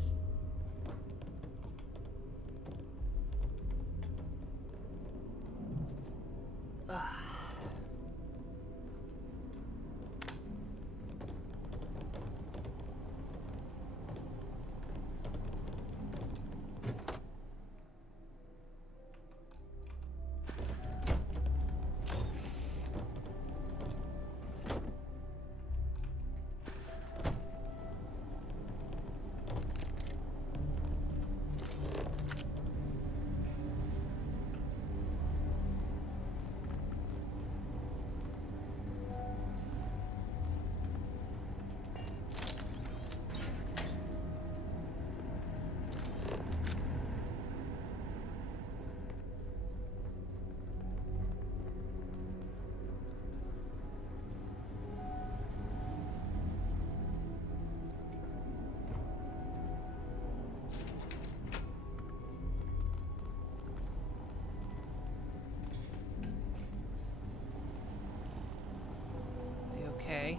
You okay?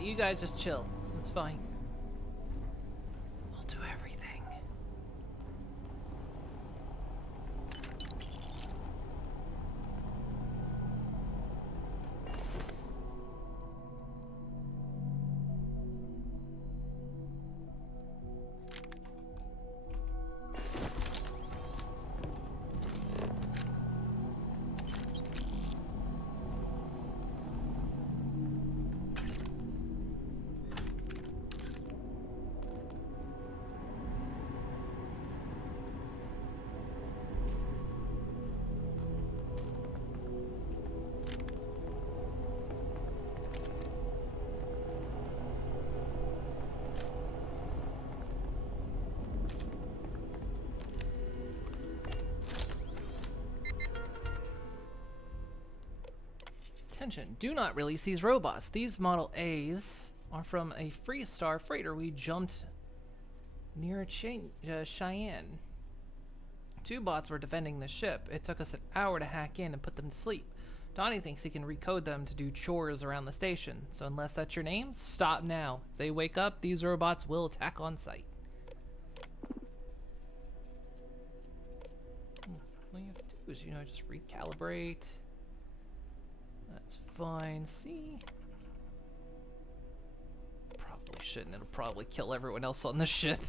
You guys just chill. It's fine. I'll do everything. Attention, do not release these robots. These Model A's are from a Freestar freighter we jumped near Cheyenne. 2 bots were defending the ship. It took us an hour to hack in and put them to sleep. Donnie thinks he can recode them to do chores around the station. So unless that's your name, stop now. If they wake up, these robots will attack on sight. All you have to do is, just recalibrate. That's fine. See? Probably shouldn't. It'll probably kill everyone else on the ship.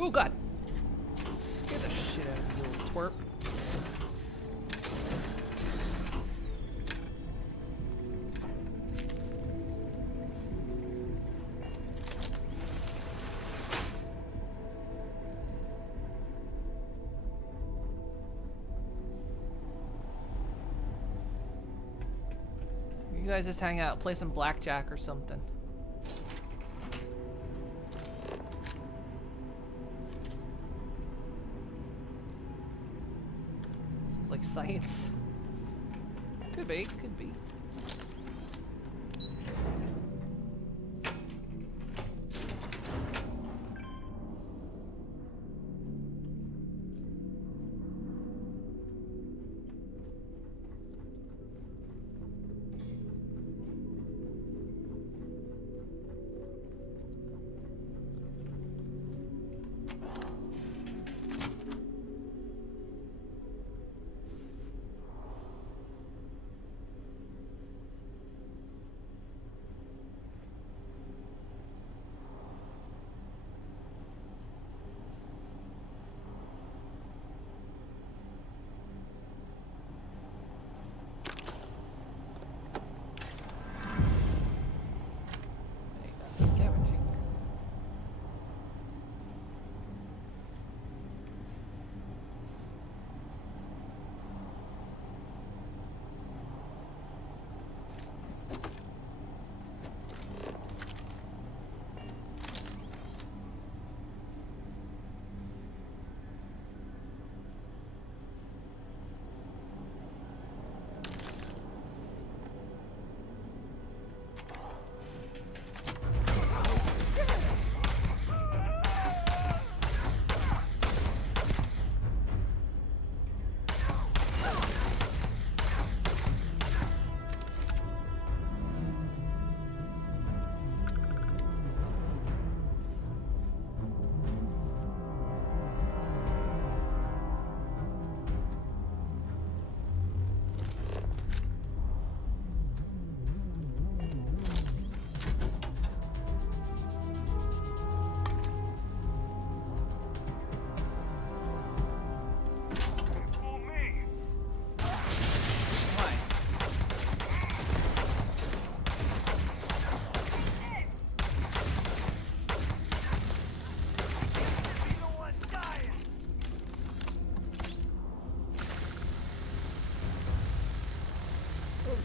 Oh god! Scare the shit out of you, little twerp. You guys just hang out, play some blackjack or something. Like science. Could be, could be.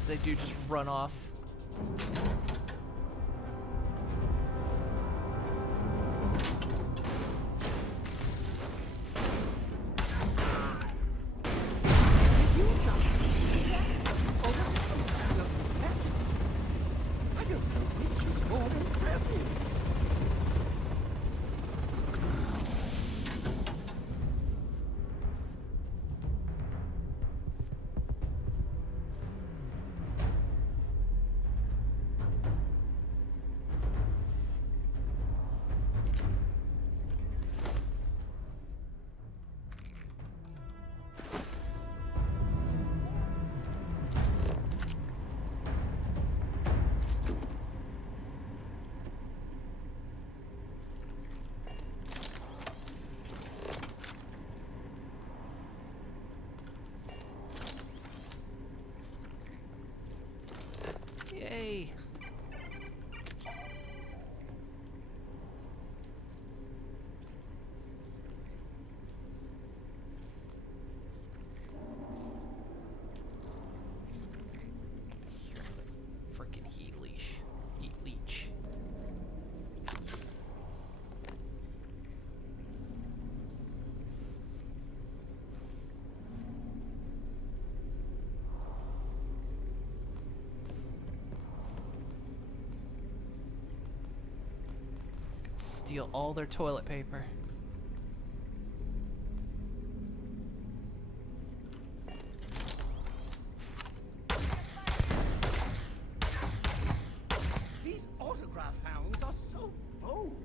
They do just run off. steal all their toilet paper. These autograph hounds are so bold.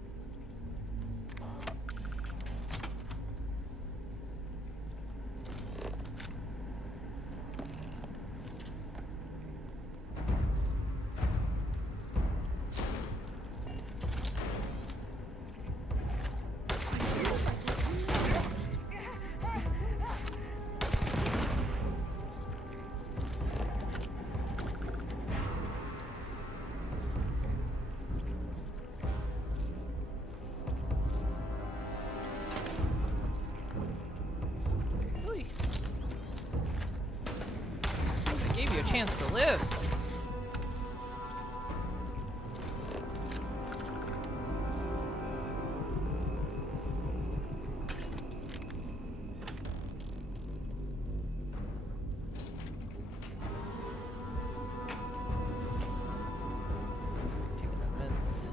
Really? I gave you a chance to live. Taking the vents.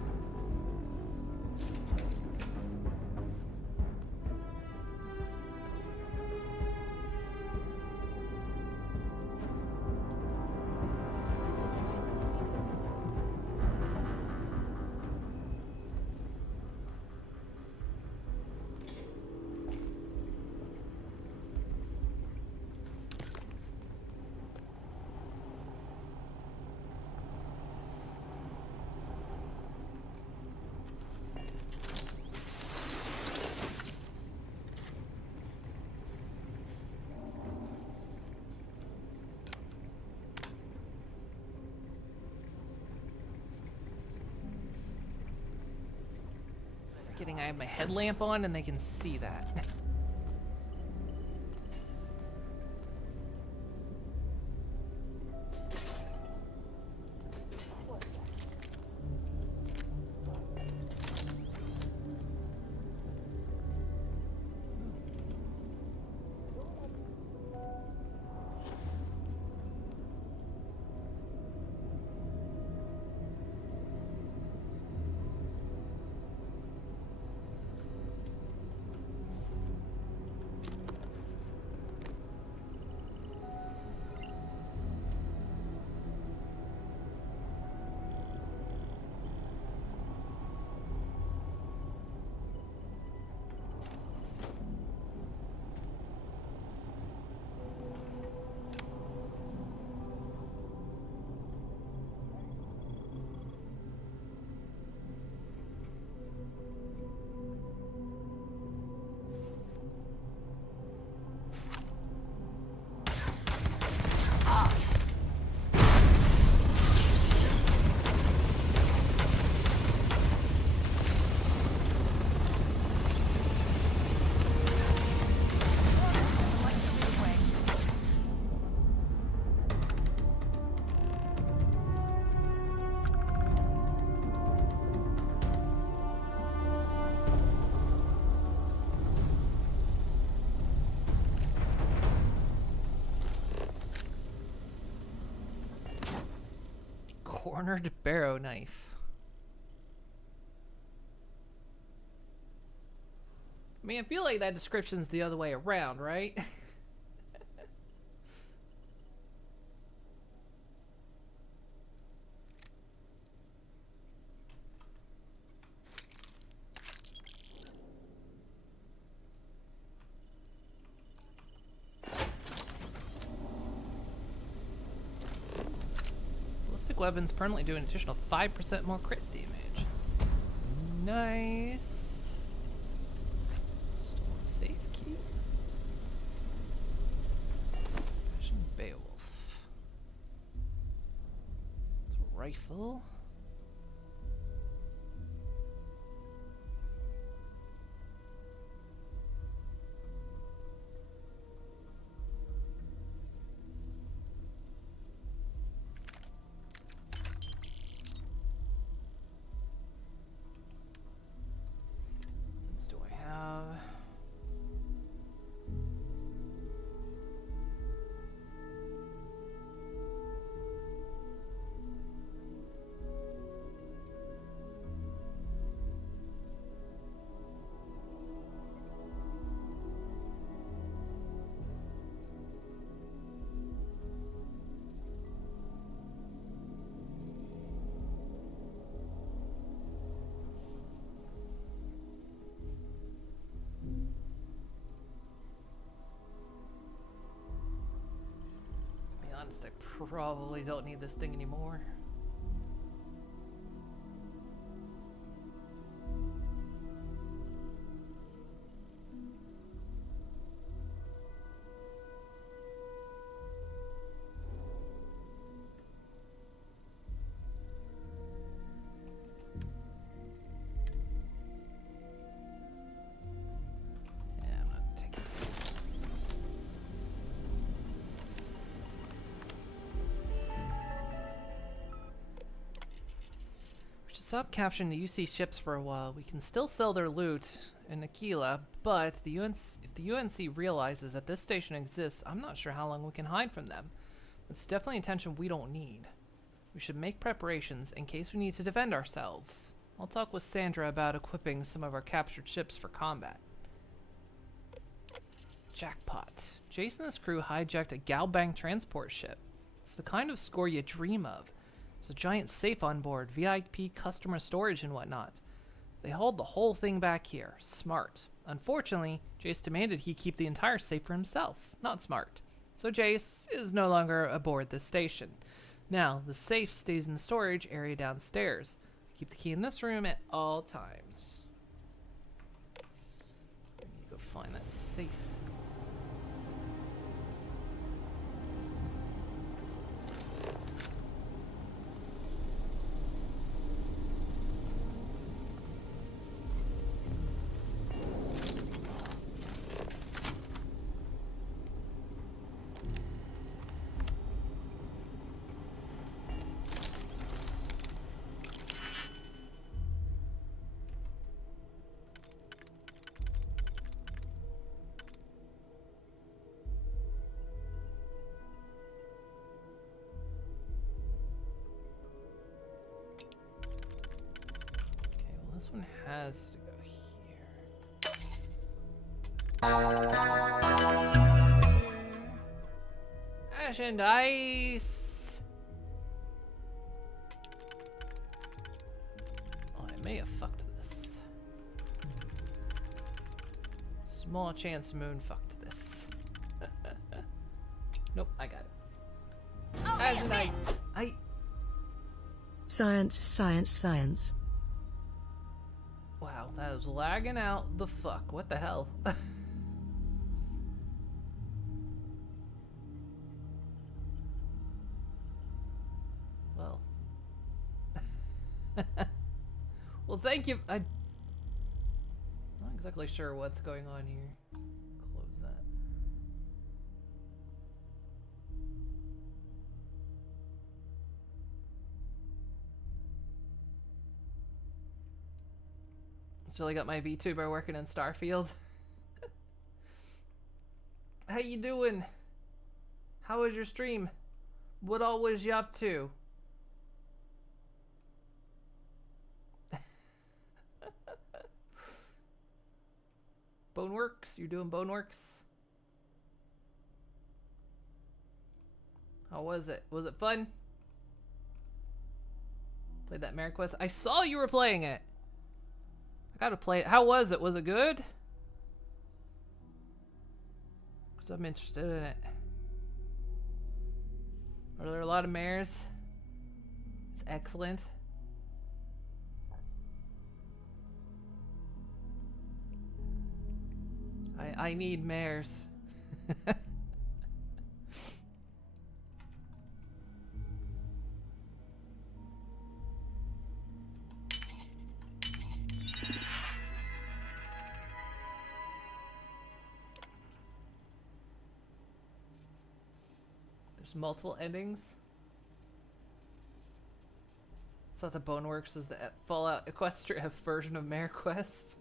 Forgetting I have my headlamp on and they can see that. Cornered barrow knife. I mean, I feel like that description's the other way around, right? Ballistic weapons permanently do an additional 5% more crit damage. Nice. Stolen safe key. Fashion Beowulf. It's a rifle. honest, I probably don't need this thing anymore. Stop capturing the UC ships for a while. We can still sell their loot in Aquila, but if the UNC realizes that this station exists, I'm not sure how long we can hide from them. It's definitely attention we don't need. We should make preparations in case we need to defend ourselves. I'll talk with Sandra about equipping some of our captured ships for combat. Jackpot. Jason and his crew hijacked a Galbang transport ship. It's the kind of score you dream of. There's a giant safe on board, VIP customer storage and whatnot. They hauled the whole thing back here. Smart. Unfortunately, Jace demanded he keep the entire safe for himself. Not smart. So Jace is no longer aboard this station. Now, the safe stays in the storage area downstairs. Keep the key in this room at all times. I need to go find that safe. This one has to go here. Ash and ice. Oh, I may have fucked this. Small chance Moon fucked this. Nope, I got it. Oh, Ash and ice. Science, science, science. Wow, that was lagging out the fuck. What the hell? Well. Well, thank you. I'm not exactly sure what's going on here. Close that. Still got my VTuber working in Starfield. How you doing? How was your stream? What all was you up to? Boneworks? You're doing Boneworks? How was it? Was it fun? Played that MaryQuest? I saw you were playing it! I gotta play it. How was it? Was it good? Because I'm interested in it. Are there a lot of mares? It's excellent. I need mares. There's multiple endings. I thought the Boneworks was the Fallout Equestria version of MareQuest.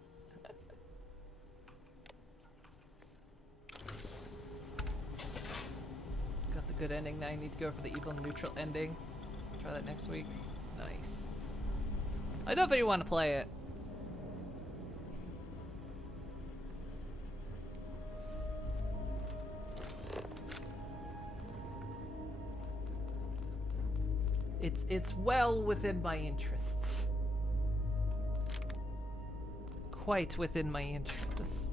Got the good ending, now I need to go for the evil neutral ending. Try that next week. Nice. I definitely want to play it. It's well within my interests. Quite within my interests.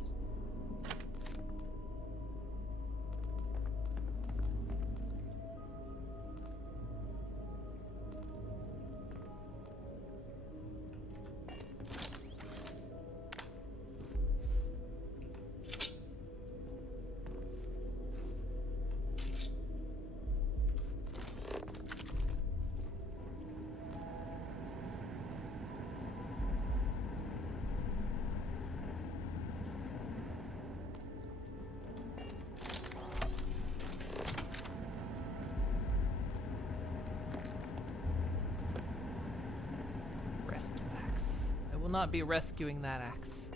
will not be rescuing that axe.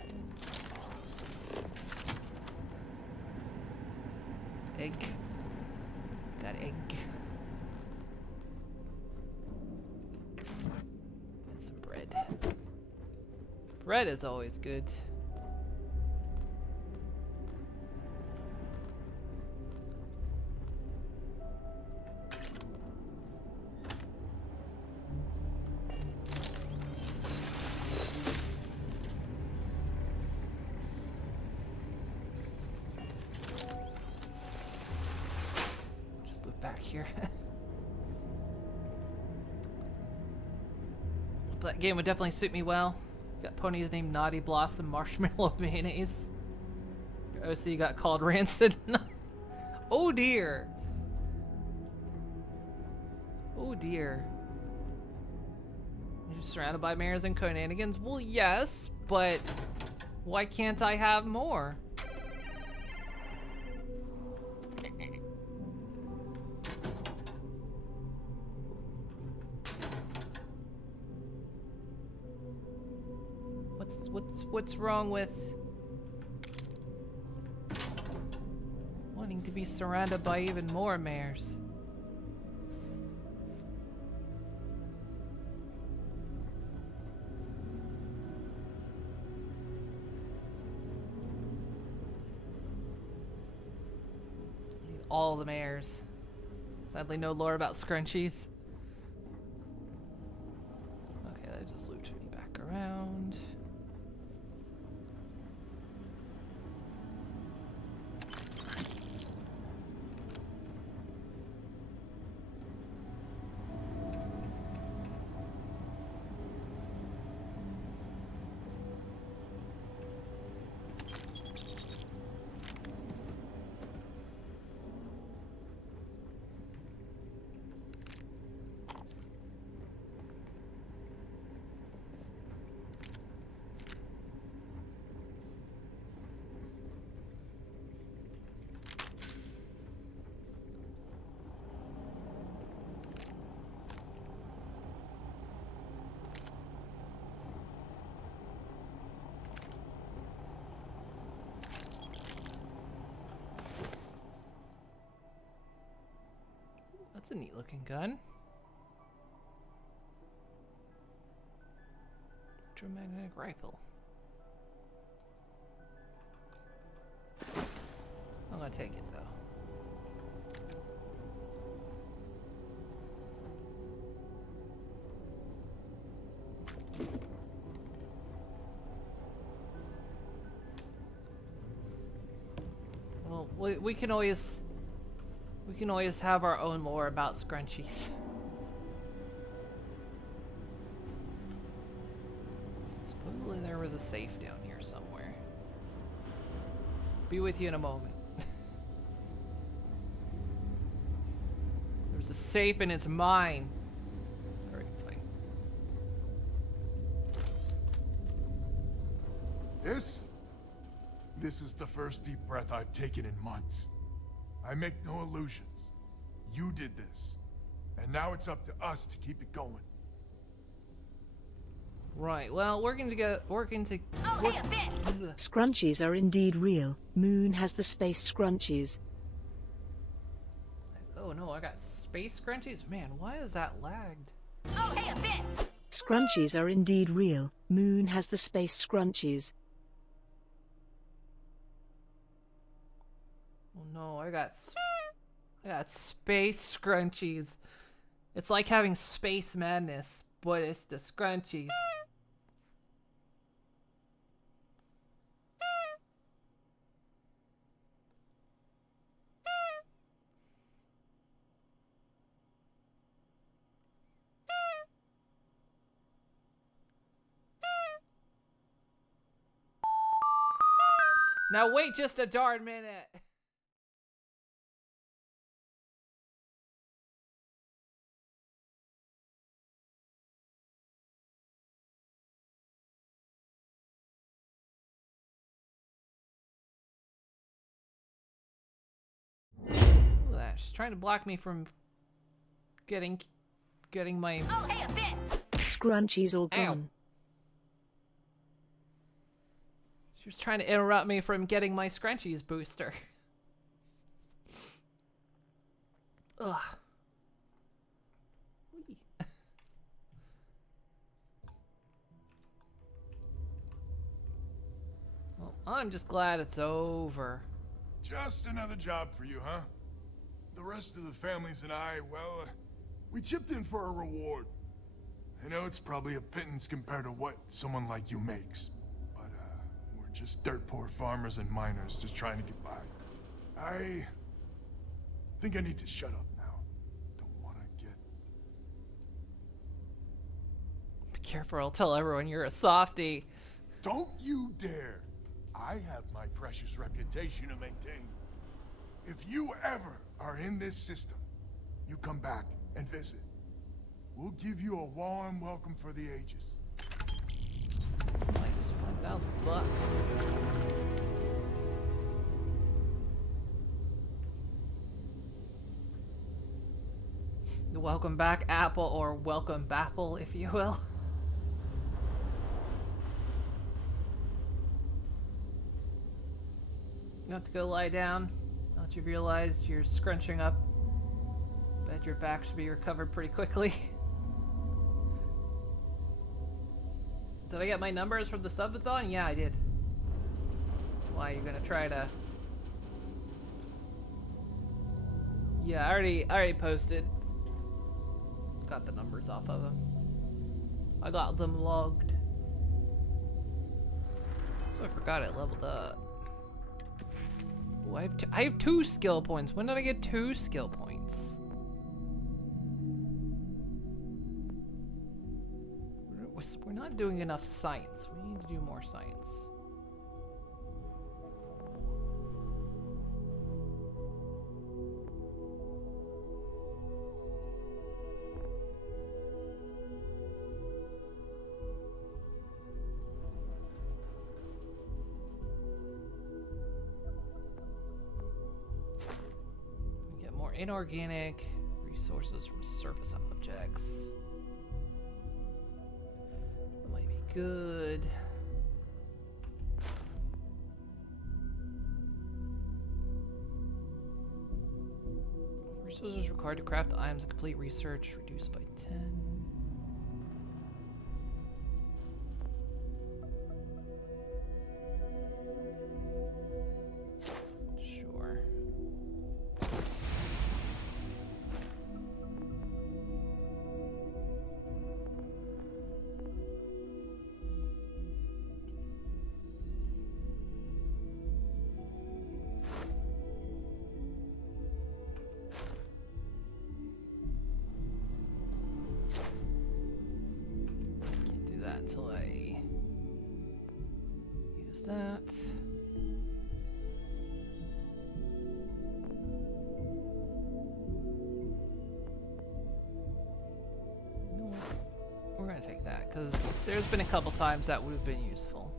Egg. Got egg. And some bread. Bread is always good. Back here. That game would definitely suit me well. Got ponies named Naughty Blossom, Marshmallow Mayonnaise. Your OC got called Rancid. Oh dear. Oh dear. You're surrounded by mares and conanigans? Well, yes, but why can't I have more? What's wrong with wanting to be surrounded by even more mares? All the mares. Sadly, no lore about scrunchies. Okay, that just looped me back around. That's a neat looking gun. Electromagnetic rifle. I'm gonna take it though. Well, we can always have our own lore about scrunchies. Supposedly there was a safe down here somewhere. Be with you in a moment. There's a safe and it's mine. Alright, fine. This is the first deep breath I've taken in months. I make no illusions. You did this. And now it's up to us to keep it going. Right, well, working to... Oh, hey, a bit! Scrunchies are indeed real. Moon has the space scrunchies. Oh no, I got space scrunchies? Man, why is that lagged? Oh, hey, a bit! Scrunchies are indeed real. Moon has the space scrunchies. Oh no, I got space scrunchies. It's like having space madness, but it's the scrunchies. Now wait just a darn minute. She's trying to block me from getting my... Oh, hey, a bit! Scrunchies all gone. She was trying to interrupt me from getting my scrunchies booster. Ugh. Well, I'm just glad it's over. Just another job for you, huh? The rest of the families and I, well, we chipped in for a reward. I know it's probably a pittance compared to what someone like you makes, but we're just dirt poor farmers and miners just trying to get by. I think I need to shut up now. Don't want to get... Be careful, I'll tell everyone you're a softie. Don't you dare! I have my precious reputation to maintain. If you ever are in this system, you come back and visit. We'll give you a warm welcome for the ages. Minus $5,000. Welcome back, Apple, or welcome Bapple, if you will. You have to go lie down. Now that you've realized you're scrunching up, bet your back should be recovered pretty quickly. Did I get my numbers from the subathon? Yeah, I did. Why, you're gonna try to... Yeah, I already posted. Got the numbers off of them. I got them logged. So I forgot I leveled up. Ooh, I have 2 skill points. When did I get 2 skill points? We're not doing enough science. We need to do more science. We get more inorganic resources from surface objects. Good. Resources required to craft items and complete research reduced by 10. Sure. Until I use that. You know what? We're gonna take that because there's been a couple times that would have been useful.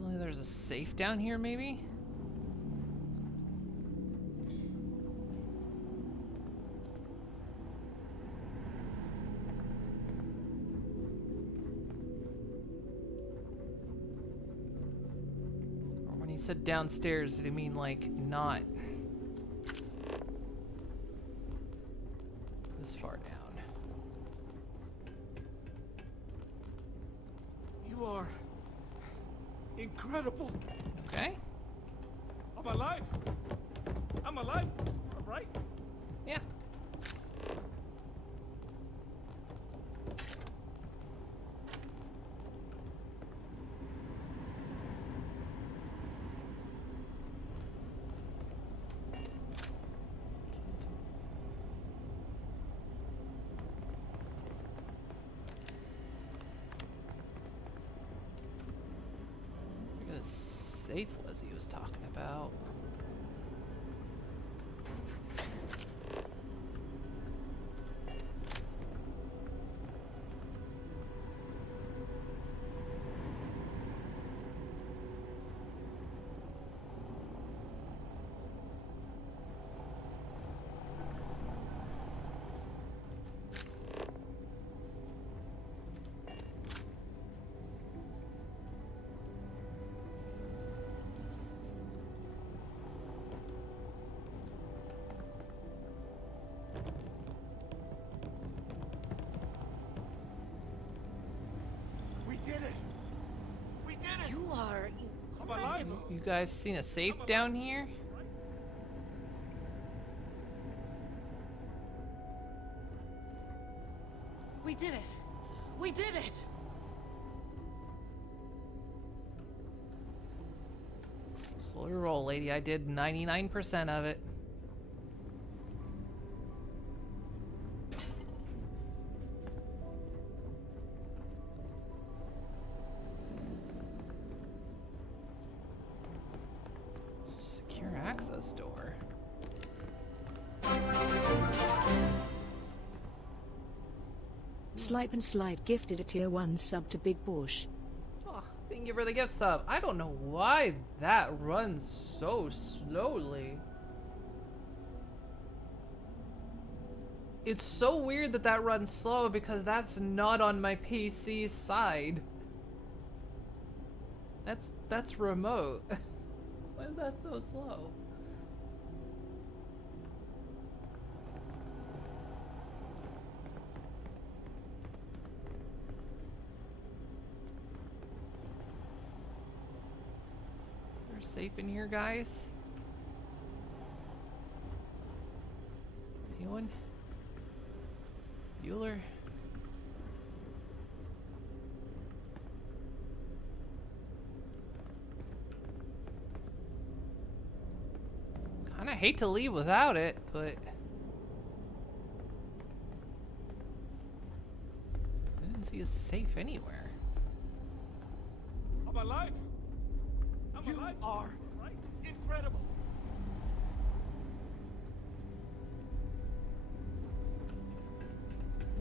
There's a safe down here, maybe? Or when he said downstairs, did he mean like not this far down? You are incredible. Okay. I'm alive. I'm alive, right? Yeah. Safe was he was talking about. did it! We did it! You are I'm alive. You guys seen a safe down here? We did it! We did it! Slow roll, lady. I did 99% of it. Secure access door. Slipe and Slide gifted a tier 1 sub to Big Borscht. Oh, thank you for the gift sub. I don't know why that runs so slowly. It's so weird that that runs slow because that's not on my PC side. That's remote. Why is that so slow? We're safe in here, guys. Anyone? Bueller? Kinda hate to leave without it, but I didn't see a safe anywhere. I'm alive. I'm You alive. are Right? incredible!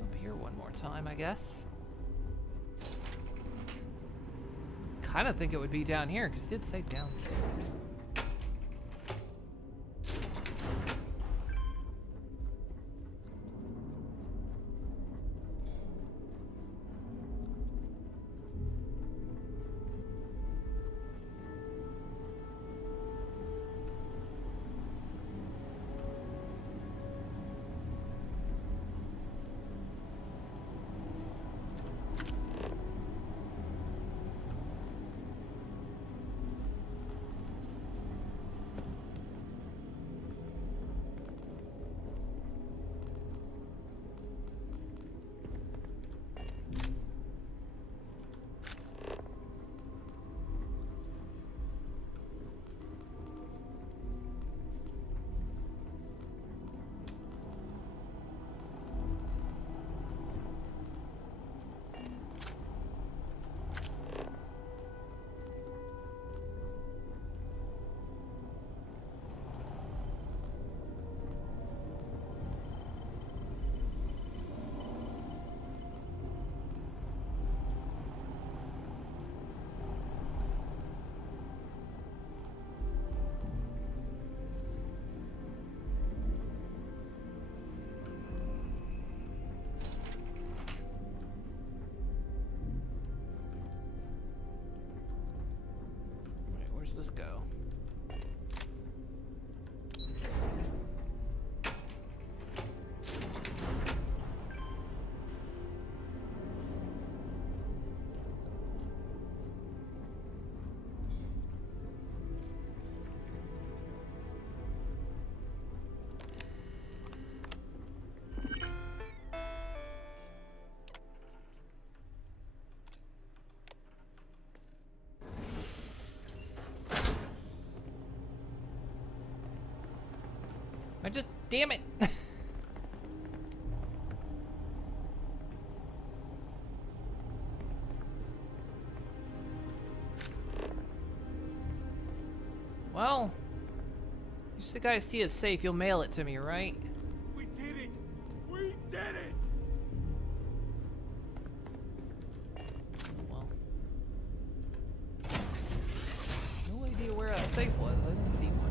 Up here one more time, I guess. Kinda think it would be down here, because it did say downstairs. Wait, where's this go? I just, damn it! Well, you guys see it safe, you'll mail it to me, right? We did it. We did it. Well, no idea where that safe was. I didn't see one.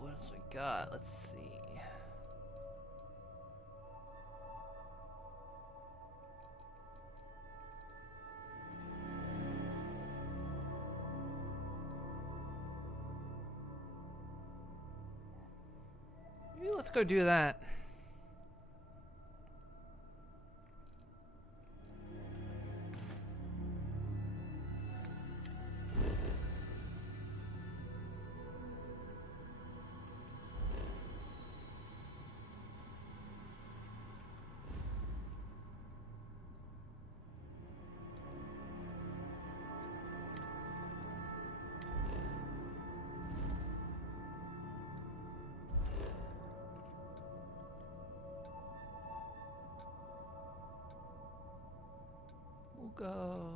what else we got? Let's see. Maybe let's go do that. We'll go.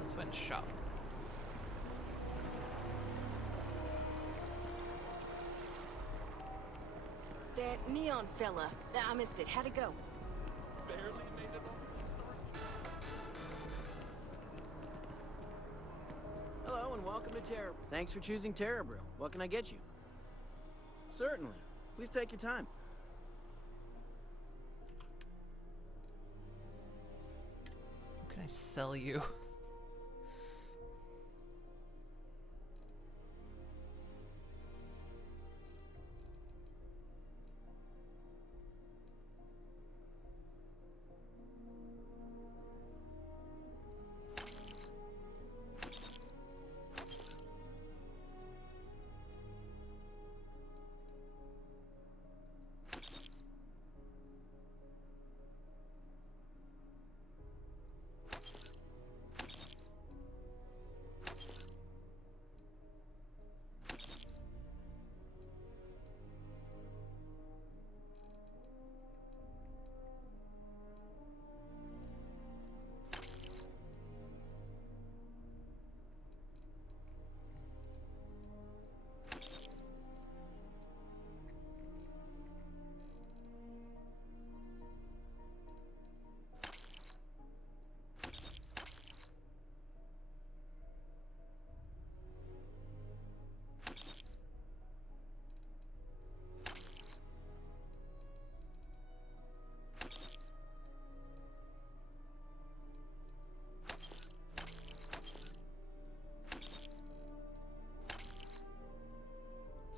Let's find a shop. That neon fella. I missed it. How'd it go? Barely made it off the Starfield. Hello and welcome to Terra. Thanks for choosing Terra Brew. What can I get you? Certainly. Please take your time. What can I sell you?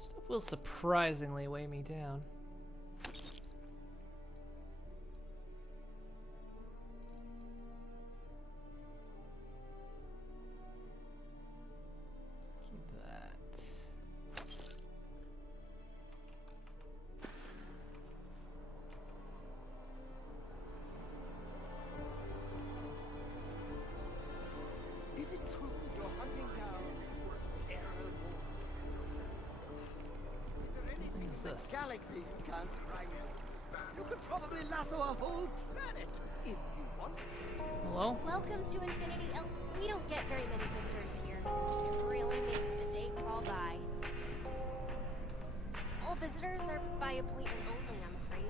Stuff will surprisingly weigh me down. Keep that. Is it true you're hunting down terror wolves? Is there anything in the galaxy you can't find? You could probably lasso a whole planet if you wanted to. Hello? Welcome to Infinity We don't get very many visitors here. It really makes the day crawl by. All visitors are by appointment only, I'm afraid.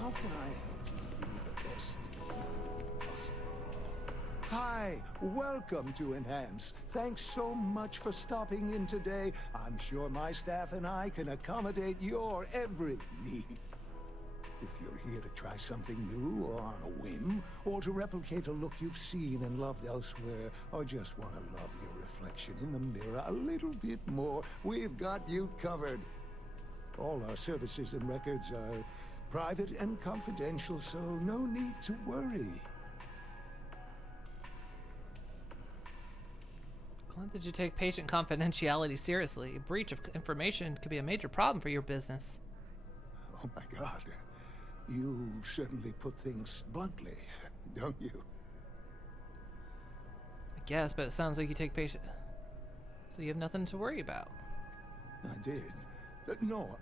How can I help you be the best you possible? Hi, welcome to Enhance. Thanks so much for stopping in today. I'm sure my staff and I can accommodate your every need. If you're here to try something new or on a whim, or to replicate a look you've seen and loved elsewhere, or just want to love your reflection in the mirror a little bit more, we've got you covered. All our services and records are private and confidential, so no need to worry. Why did you take patient confidentiality seriously? A breach of information could be a major problem for your business. Oh my God. You certainly put things bluntly, don't you? I guess, but it sounds like you take patient... So you have nothing to worry about. I did. No,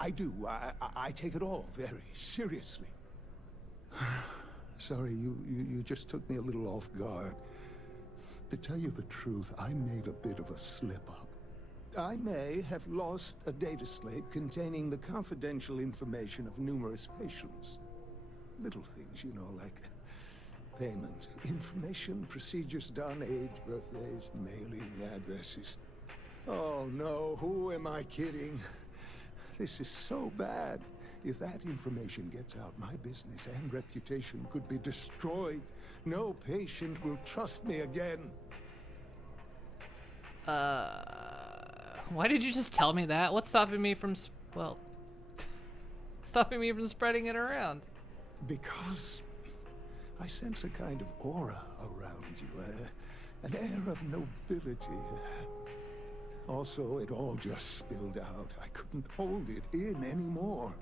I do. I take it all very seriously. Sorry, you just took me a little off guard. To tell you the truth, I made a bit of a slip-up. I may have lost a data slate containing the confidential information of numerous patients. Little things, you know, like payment, information, procedures done, age, birthdays, mailing addresses. Oh no, who am I kidding? This is so bad. If that information gets out, my business and reputation could be destroyed. No patient will trust me again. Why did you just tell me that? What's stopping me from, well, stopping me from spreading it around? Because I sense a kind of aura around you, an air of nobility. Also, it all just spilled out. I couldn't hold it in anymore.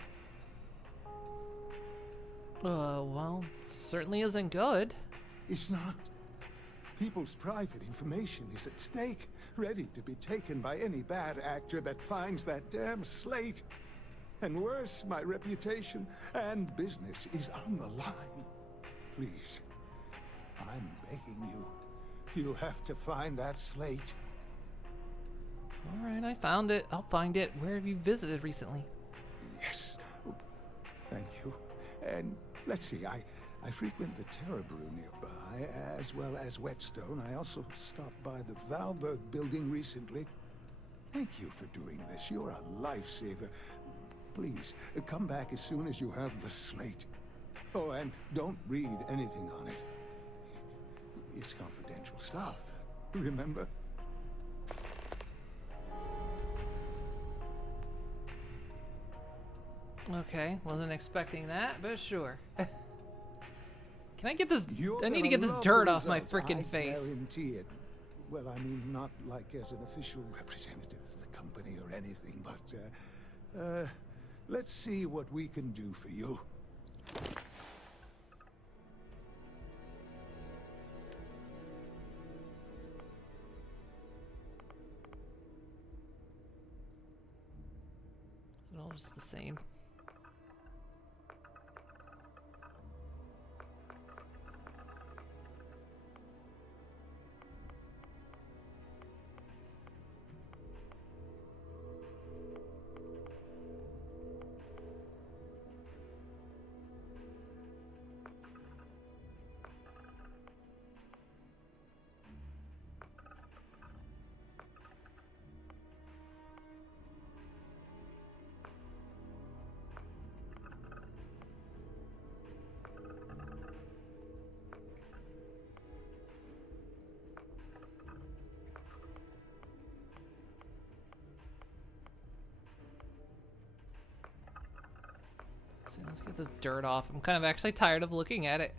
Well, it certainly isn't good. It's not. People's private information is at stake, ready to be taken by any bad actor that finds that damn slate. And worse, my reputation and business is on the line. Please, I'm begging you. You'll have to find that slate. Alright, I found it. I'll find it. Where have you visited recently? Yes. Thank you. And let's see, I frequent the Terror Brew nearby, as well as Whetstone. I also stopped by the Valberg building recently. Thank you for doing this. You're a lifesaver. Please, come back as soon as you have the slate. Oh, and don't read anything on it. It's confidential stuff, remember? Okay, wasn't expecting that, but sure. Can I get this? You're I need to gonna get this love dirt the off my results, freaking I face. guarantee it. Well, I mean, not like as an official representative of the company or anything, but, let's see what we can do for you. It's all just the same. So let's get this dirt off. I'm kind of actually tired of looking at it.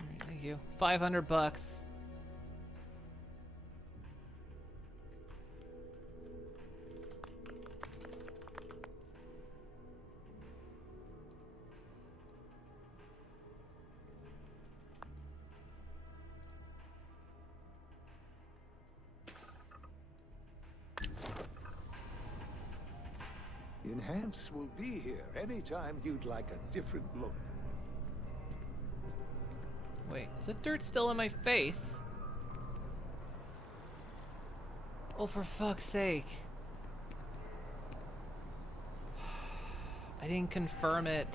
Alright, thank you. $500. Enhance will be here anytime you'd like a different look. Wait, is the dirt still in my face? Oh, for fuck's sake. I didn't confirm it.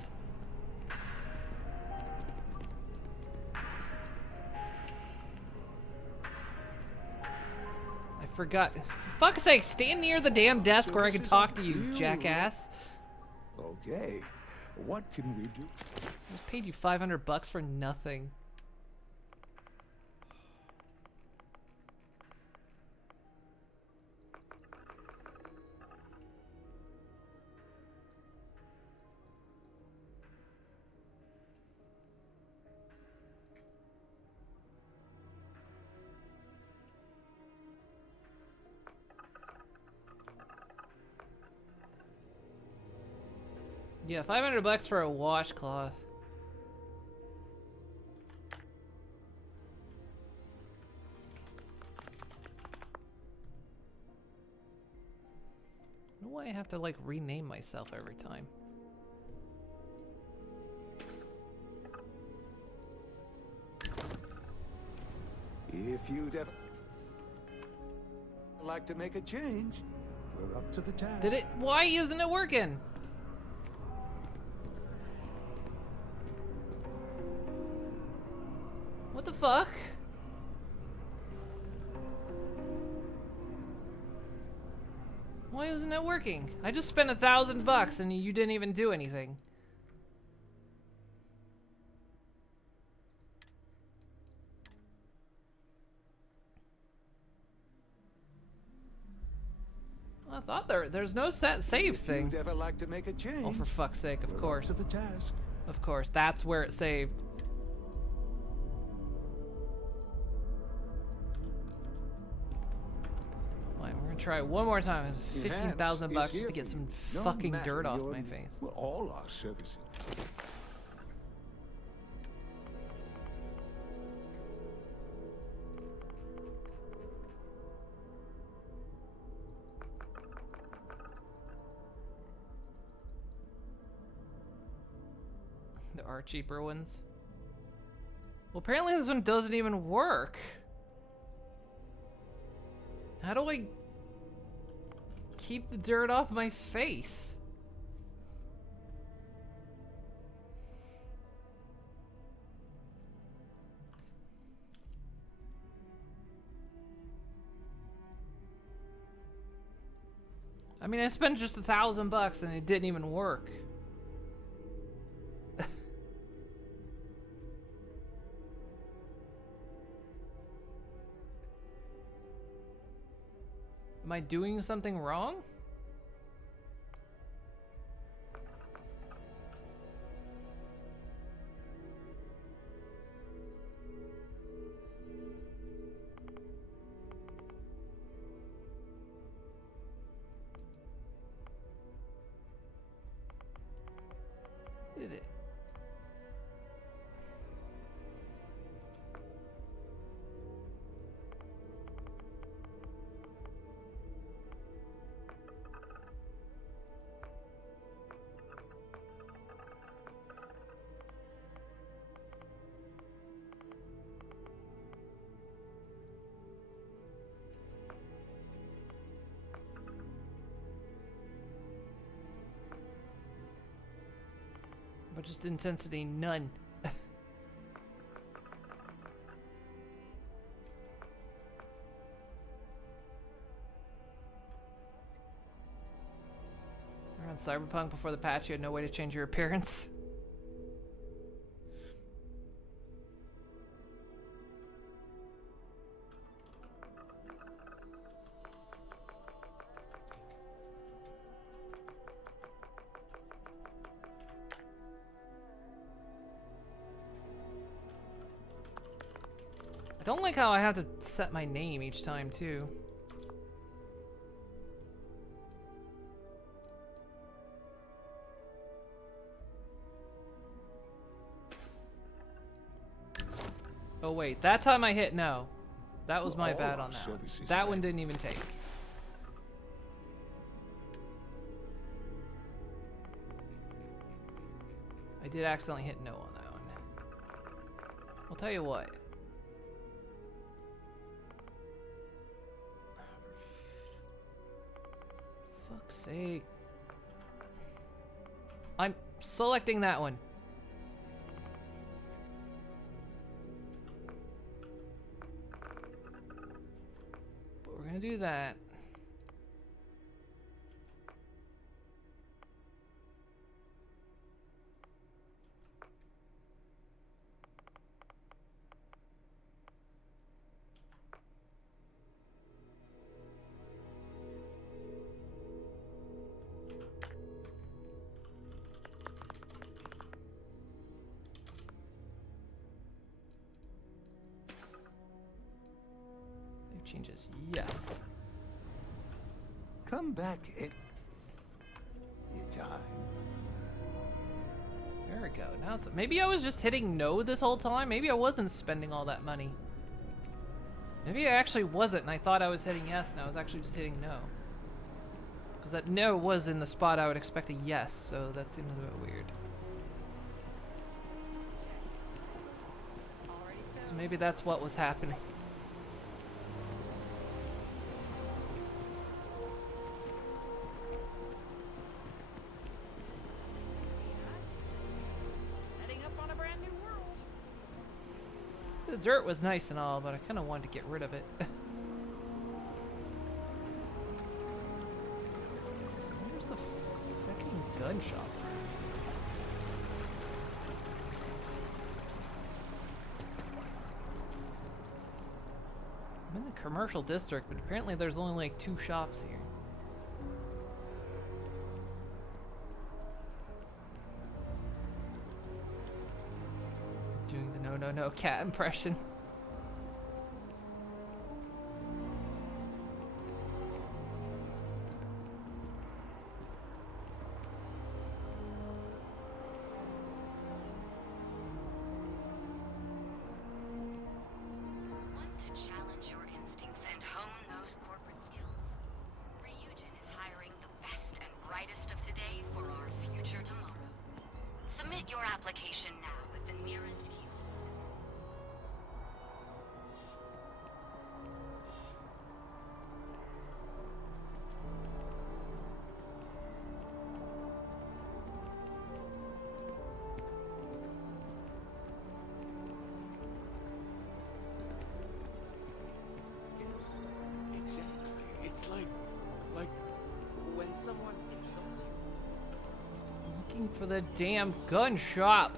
I forgot. For fuck's sake, stand near the damn desk where I can talk to you, jackass. Okay, what can we do? I just paid you $500 for nothing. Yeah, $500 for a washcloth. Why do I have to like rename myself every time? If you'd ever like to make a change, we're up to the task. Did it? Why isn't it working? What the fuck? Why isn't it working? I just spent $1,000 and you didn't even do anything. I thought there's no save thing. If you'd ever like to make a change, Oh, for fuck's sake! Of course. Up to the task. Of course, that's where it saved. Right, we're gonna try it one more time. It's $15,000 just to get some fucking dirt off my face. Well, all our services. There are cheaper ones. Well, apparently this one doesn't even work. How do I keep the dirt off my face? I mean, I spent just $1,000 and it didn't even work. Am I doing something wrong? Did it? But just intensity, none. Around Cyberpunk before the patch, you had no way to change your appearance. I don't like how I have to set my name each time, too. Oh wait, that time I hit no. That was my bad on that one. That one didn't even take. I did accidentally hit no on that one. I'll tell you what. Fuck's sake. I'm selecting that one. But we're gonna do that. Changes, yes. Come back in time. There we go. Now it's maybe I was just hitting no this whole time. Maybe I wasn't spending all that money. Maybe I actually wasn't, and I thought I was hitting yes, and I was actually just hitting no. Because that no was in the spot I would expect a yes, so that seems a bit weird. So maybe that's what was happening. The dirt was nice and all, but I kind of wanted to get rid of it. So where's the freaking gun shop? I'm in the commercial district, but apparently there's only like 2 shops here. Doing the no cat impression. Want to challenge your instincts and hone those corporate skills? Ryujin is hiring the best and brightest of today for our future tomorrow. Submit your application now at the nearest kiosk. Exactly. It's like when someone insults you. Looking for the damn gun shop.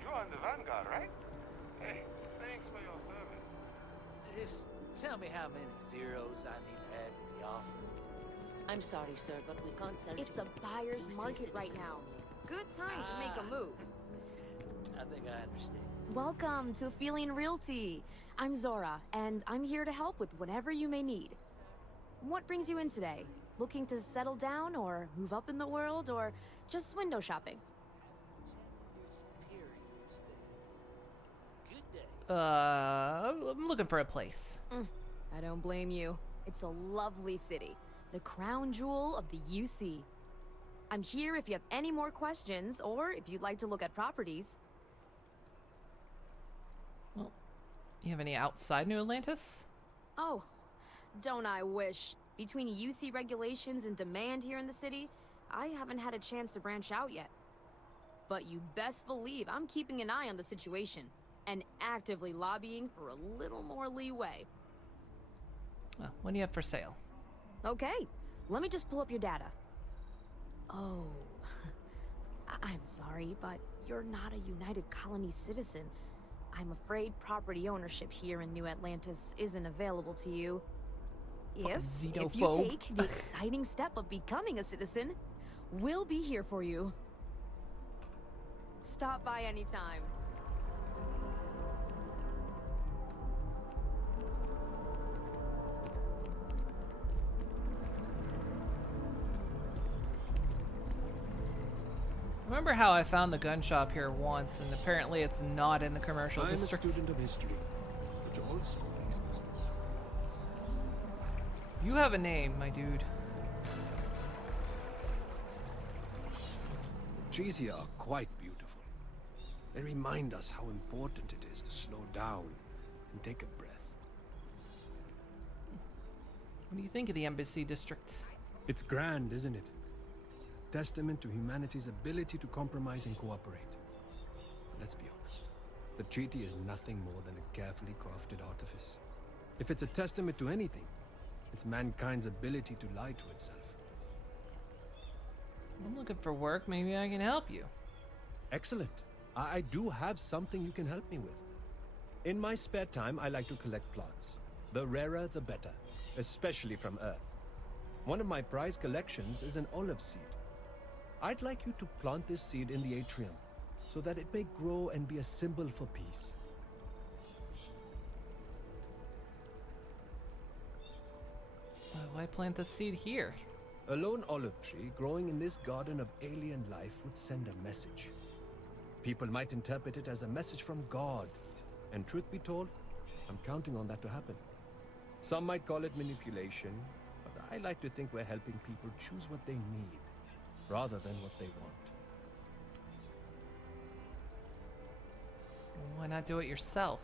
You're on the Vanguard, right? Hey, thanks for your service. Just tell me how many zeros I need to add to the offer. I'm sorry, sir, but we can't sell. It's a buyer's market right now. Good time to make a move. I think I understand. Welcome to Feeling Realty. I'm Zora, and I'm here to help with whatever you may need. What brings you in today? Looking to settle down, or move up in the world, or just window shopping? I'm looking for a place. I don't blame you. It's a lovely city, the crown jewel of the UC. I'm here if you have any more questions, or if you'd like to look at properties. Well, you have any outside New Atlantis? Oh, don't I wish. Between UC regulations and demand here in the city, I haven't had a chance to branch out yet. But you best believe I'm keeping an eye on the situation, and actively lobbying for a little more leeway. Well, what do you have for sale? Okay, let me just pull up your data. Oh, I'm sorry, but you're not a United Colony citizen. I'm afraid property ownership here in New Atlantis isn't available to you. If you take the exciting step of becoming a citizen, we'll be here for you. Stop by anytime. Remember how I found the gun shop here once, and apparently it's not in the commercial district? I'm a student of history, which also makes me You have a name, my dude. The trees here are quite beautiful. They remind us how important it is to slow down and take a breath. What do you think of the Embassy District? It's grand, isn't it? Testament to humanity's ability to compromise and cooperate. Let's be honest. The treaty is nothing more than a carefully crafted artifice. If it's a testament to anything, it's mankind's ability to lie to itself. I'm looking for work. Maybe I can help you. Excellent. I do have something you can help me with. In my spare time, I like to collect plants. The rarer, the better, especially from Earth. One of my prized collections is an olive seed. I'd like you to plant this seed in the atrium so that it may grow and be a symbol for peace. Why plant the seed here? A lone olive tree growing in this garden of alien life would send a message. People might interpret it as a message from God. And truth be told, I'm counting on that to happen. Some might call it manipulation, but I like to think we're helping people choose what they need, rather than what they want. Why not do it yourself?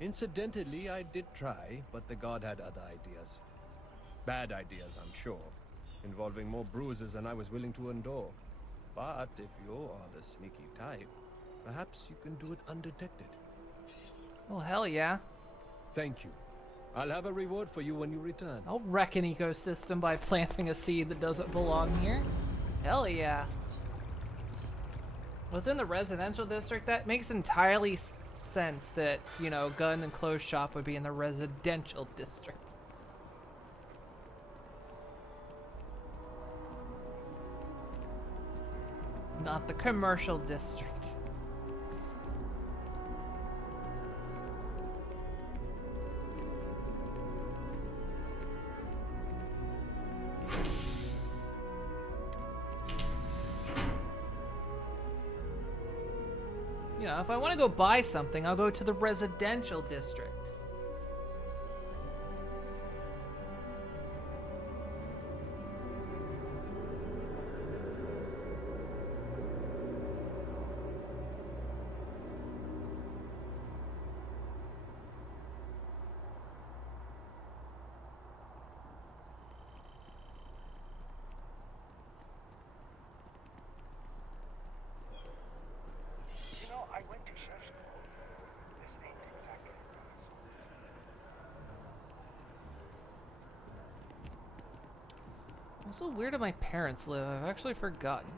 Incidentally, I did try, but the god had other ideas. Bad ideas, I'm sure, involving more bruises than I was willing to endure. But if you are the sneaky type, perhaps you can do it undetected. Well, hell yeah. Thank you. I'll have a reward for you when you return. I'll wreck an ecosystem by planting a seed that doesn't belong here. Hell yeah. What's in the residential district? That makes entirely sense that, you know, gun and clothes shop would be in the residential district. Not the commercial district. You know, if I want to go buy something, I'll go to the residential district. You know, I went to chef school. This ain't exactly Also, where do my parents live? I've actually forgotten.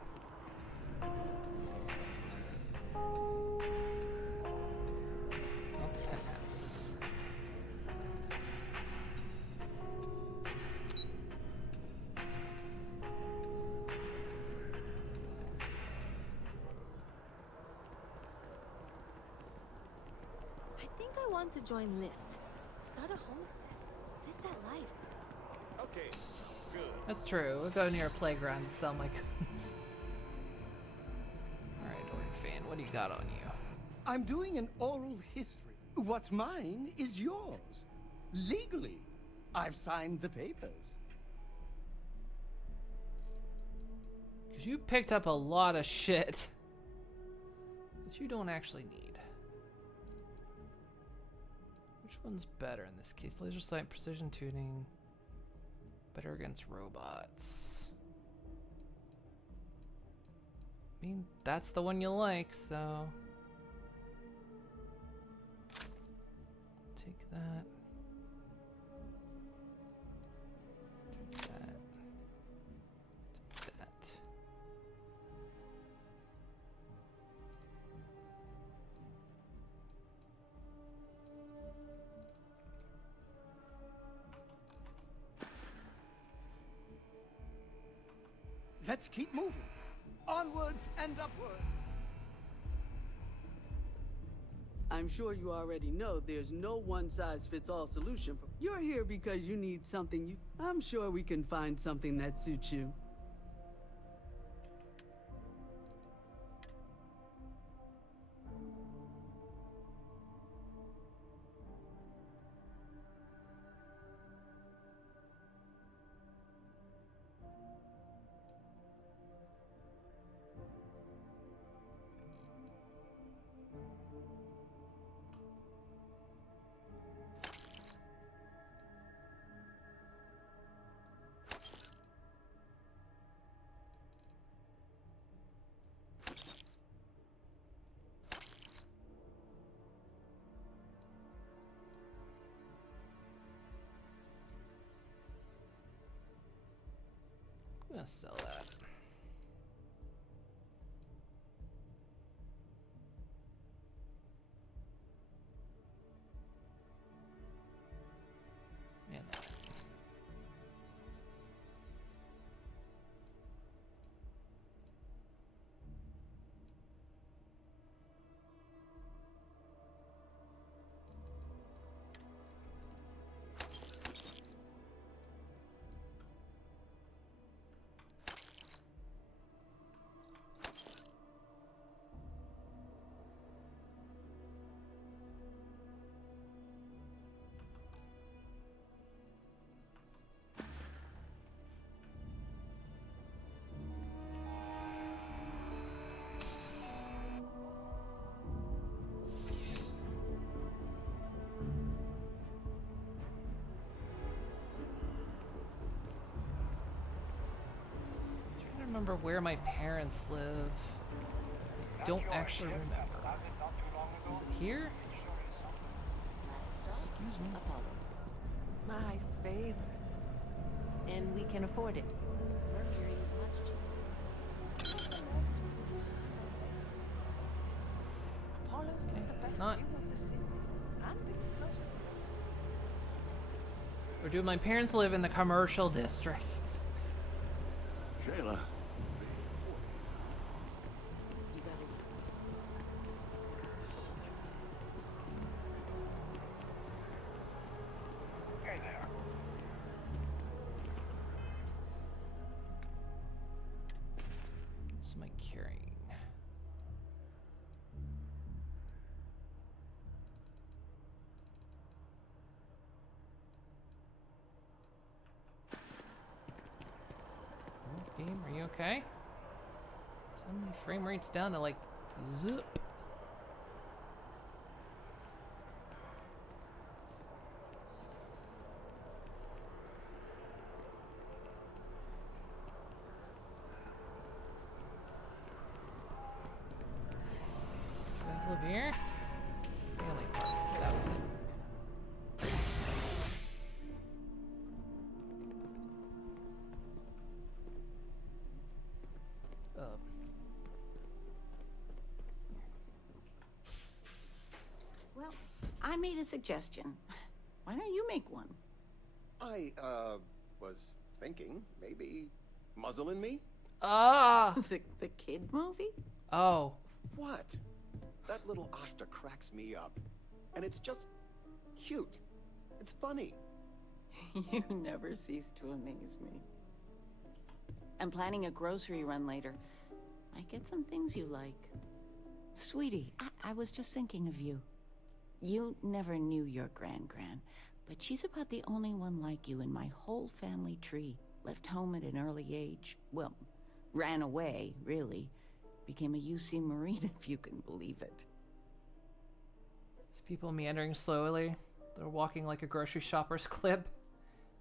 I think I want to join List. Start a homestead. Live that life. Okay, good. That's true. We'll go near a playground to sell my goods. Alright, Orin Fan, what do you got on you? I'm doing an oral history. What's mine is yours. Legally. I've signed the papers. Because you picked up a lot of shit that you don't actually need. Which one's better in this case? Laser sight, precision tuning. Better against robots. I mean, that's the one you like, so... Take that. Take that. Take that. Let's keep moving. Onwards and upwards. I'm sure you already know there's no one-size-fits-all solution. You're here because you need something you... I'm sure we can find something that suits you. I'm gonna sell that. And that. remember where my parents live. Don't actually remember. Is it here? Excuse me. Apollo. My favorite. And we can afford it. Mercury is much cheaper. Apollo's got the best not. view of the city. And it's close to Or do my parents live in the commercial district? Shayla. Hey there. What's my carrying? Game, are you okay? Suddenly frame rate's down to like zip. You guys live here? Family apartments, that was it. Well, I made a suggestion. Why don't you make one? I, was thinking maybe muzzling me? Ah! The kid movie? Oh. What? That little Ashta cracks me up. And it's just cute. It's funny. You never cease to amaze me. I'm planning a grocery run later. Might get some things you like. Sweetie, I was just thinking of you. You never knew your gran-gran, but she's about the only one like you in my whole family tree. Left home at an early age. Well, ran away, really. Became a UC Marine, if you can believe it. There's people meandering slowly. They're walking like a grocery shopper's clip.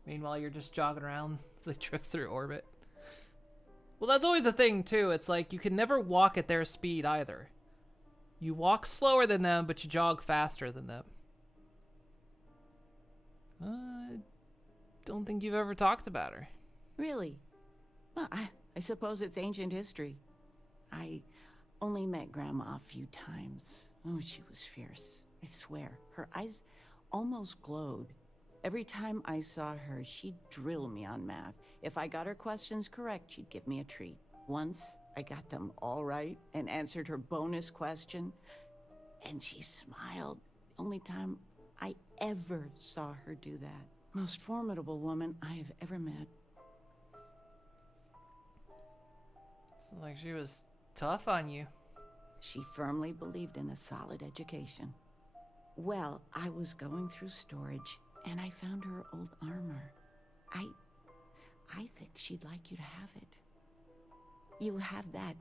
Meanwhile, you're just jogging around as they drift through orbit. Well, that's always the thing, too. It's like you can never walk at their speed either. You walk slower than them, but you jog faster than them. I don't think you've ever talked about her. Really? Well, I suppose it's ancient history. I only met Grandma a few times. Oh, she was fierce. I swear. Her eyes almost glowed. Every time I saw her, she'd drill me on math. If I got her questions correct, she'd give me a treat. Once, I got them all right and answered her bonus question, and she smiled. The only time I ever saw her do that. Most formidable woman I have ever met. Sounds like she was tough on you. She firmly believed in a solid education. Well, I was going through storage, and I found her old armor. I think she'd like you to have it. You have that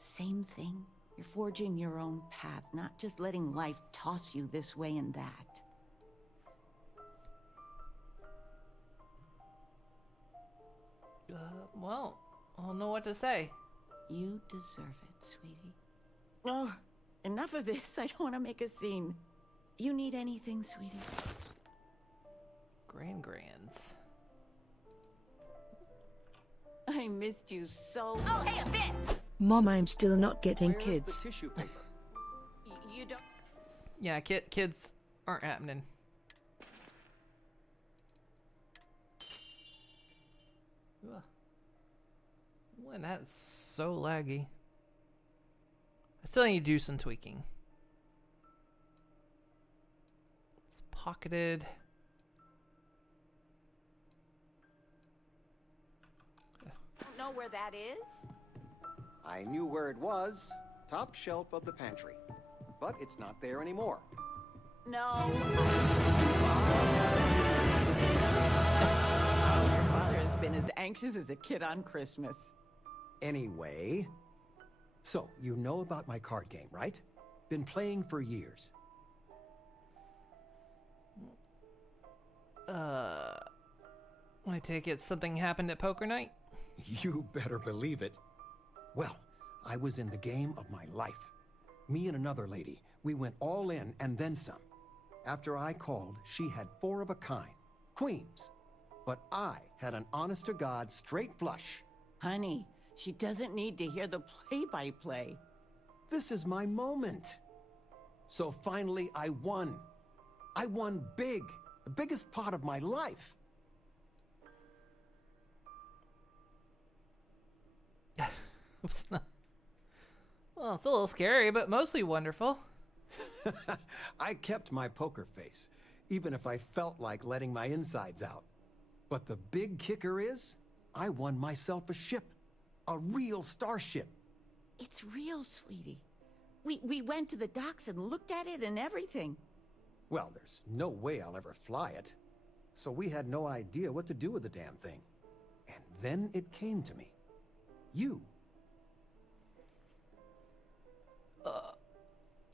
same thing. You're forging your own path, not just letting life toss you this way and that. Well, I don't know what to say. You deserve it, sweetie. Oh, enough of this. I don't want to make a scene. You need anything, sweetie? Grands. I missed you so. Oh, hey, a bit! Mom, I'm still not getting kids. The tissue paper. You don't. Yeah, kids aren't happening. Ugh. When that's so laggy. I still need to do some tweaking. It's pocketed. Know where that is? I knew where it was. Top shelf of the pantry. But it's not there anymore. No. Your father has been as anxious as a kid on Christmas. Anyway, so you know about my card game, right? Been playing for years. I take it something happened at poker night? You better believe it. Well, I was in the game of my life. Me and another lady, we went all in and then some. After I called, she had 4 of a kind, queens. But I had an honest-to-God straight flush. Honey, she doesn't need to hear the play-by-play. This is my moment. So finally, I won. I won big, the biggest part of my life. Well, it's a little scary, but mostly wonderful. I kept my poker face, even if I felt like letting my insides out. But the big kicker is, I won myself a ship. A real starship. It's real, sweetie. We went to the docks and looked at it and everything. Well, there's no way I'll ever fly it. So we had no idea what to do with the damn thing. And then it came to me. You.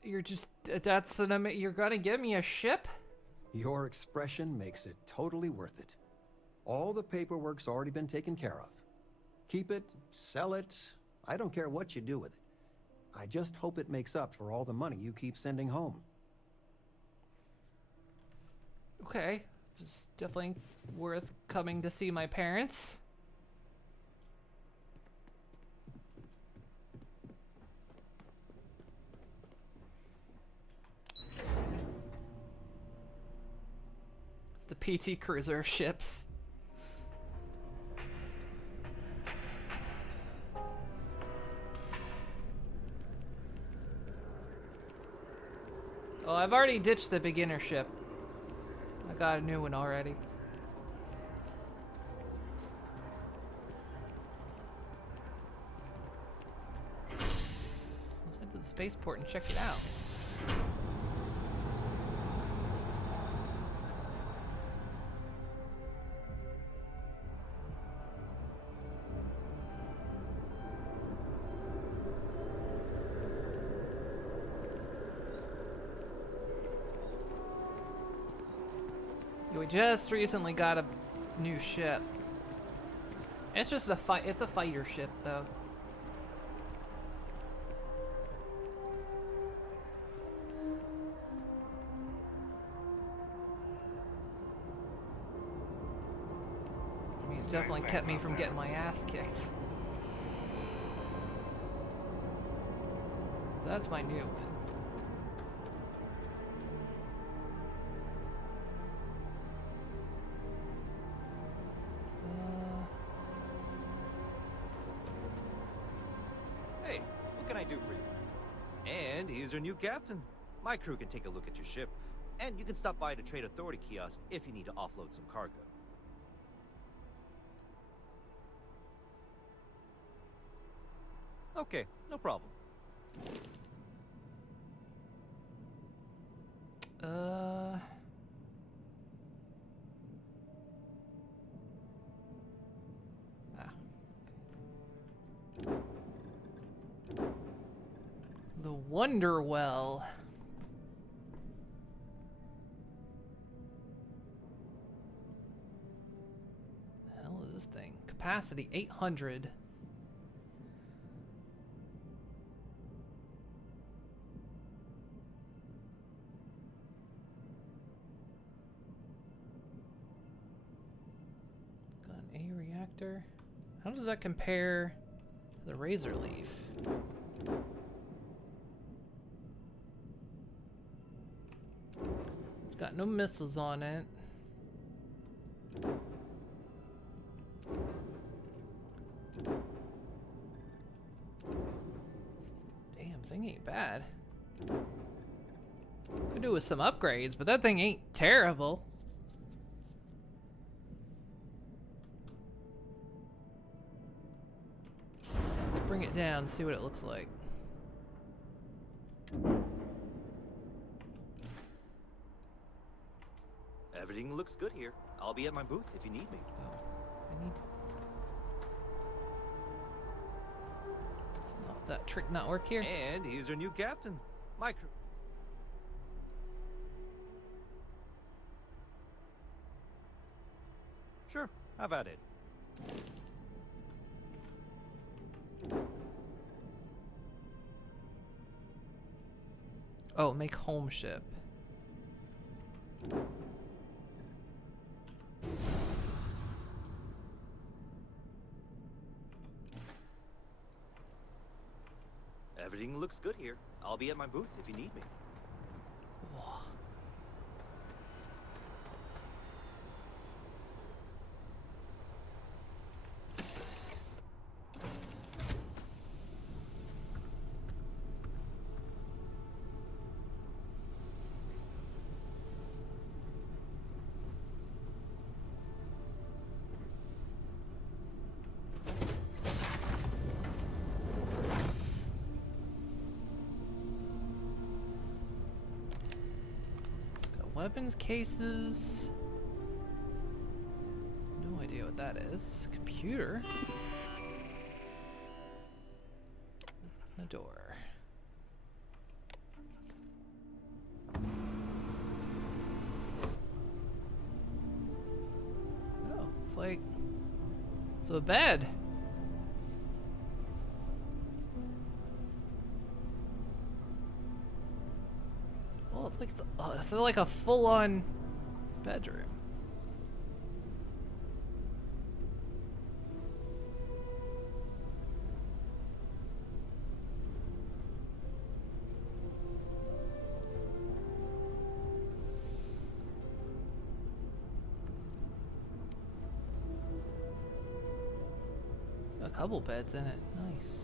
You're just, you're gonna give me a ship? Your expression makes it totally worth it. All the paperwork's already been taken care of. Keep it, sell it, I don't care what you do with it. I just hope it makes up for all the money you keep sending home. Okay, it's definitely worth coming to see my parents. It's the PT Cruiser ships. Oh, I've already ditched the beginner ship. I got a new one already. Let's head to the spaceport and check it out. We just recently got a new ship. It's just it's a fighter ship though. I mean, it definitely kept me from getting my ass kicked. So that's my new one. He's our new captain. My crew can take a look at your ship, and you can stop by the Trade Authority kiosk if you need to offload some cargo. Okay, no problem. The Wonder Well. The hell is this thing? Capacity 800. Got an A reactor. How does that compare to the Razor Leaf? Got no missiles on it. Damn, thing ain't bad. Could do with some upgrades, but that thing ain't terrible. Let's bring it down, see what it looks like. Everything looks good here. I'll be at my booth if you need me. That trick not work here? And he's our new captain. My crew. Sure, have at it. Oh, make home ship. Everything looks good here. I'll be at my booth if you need me. Weapons cases. No idea what that is. Computer. Open the door. Oh, it's like it's a bed. Oh, it's like a full-on bedroom. A couple beds in it. Nice.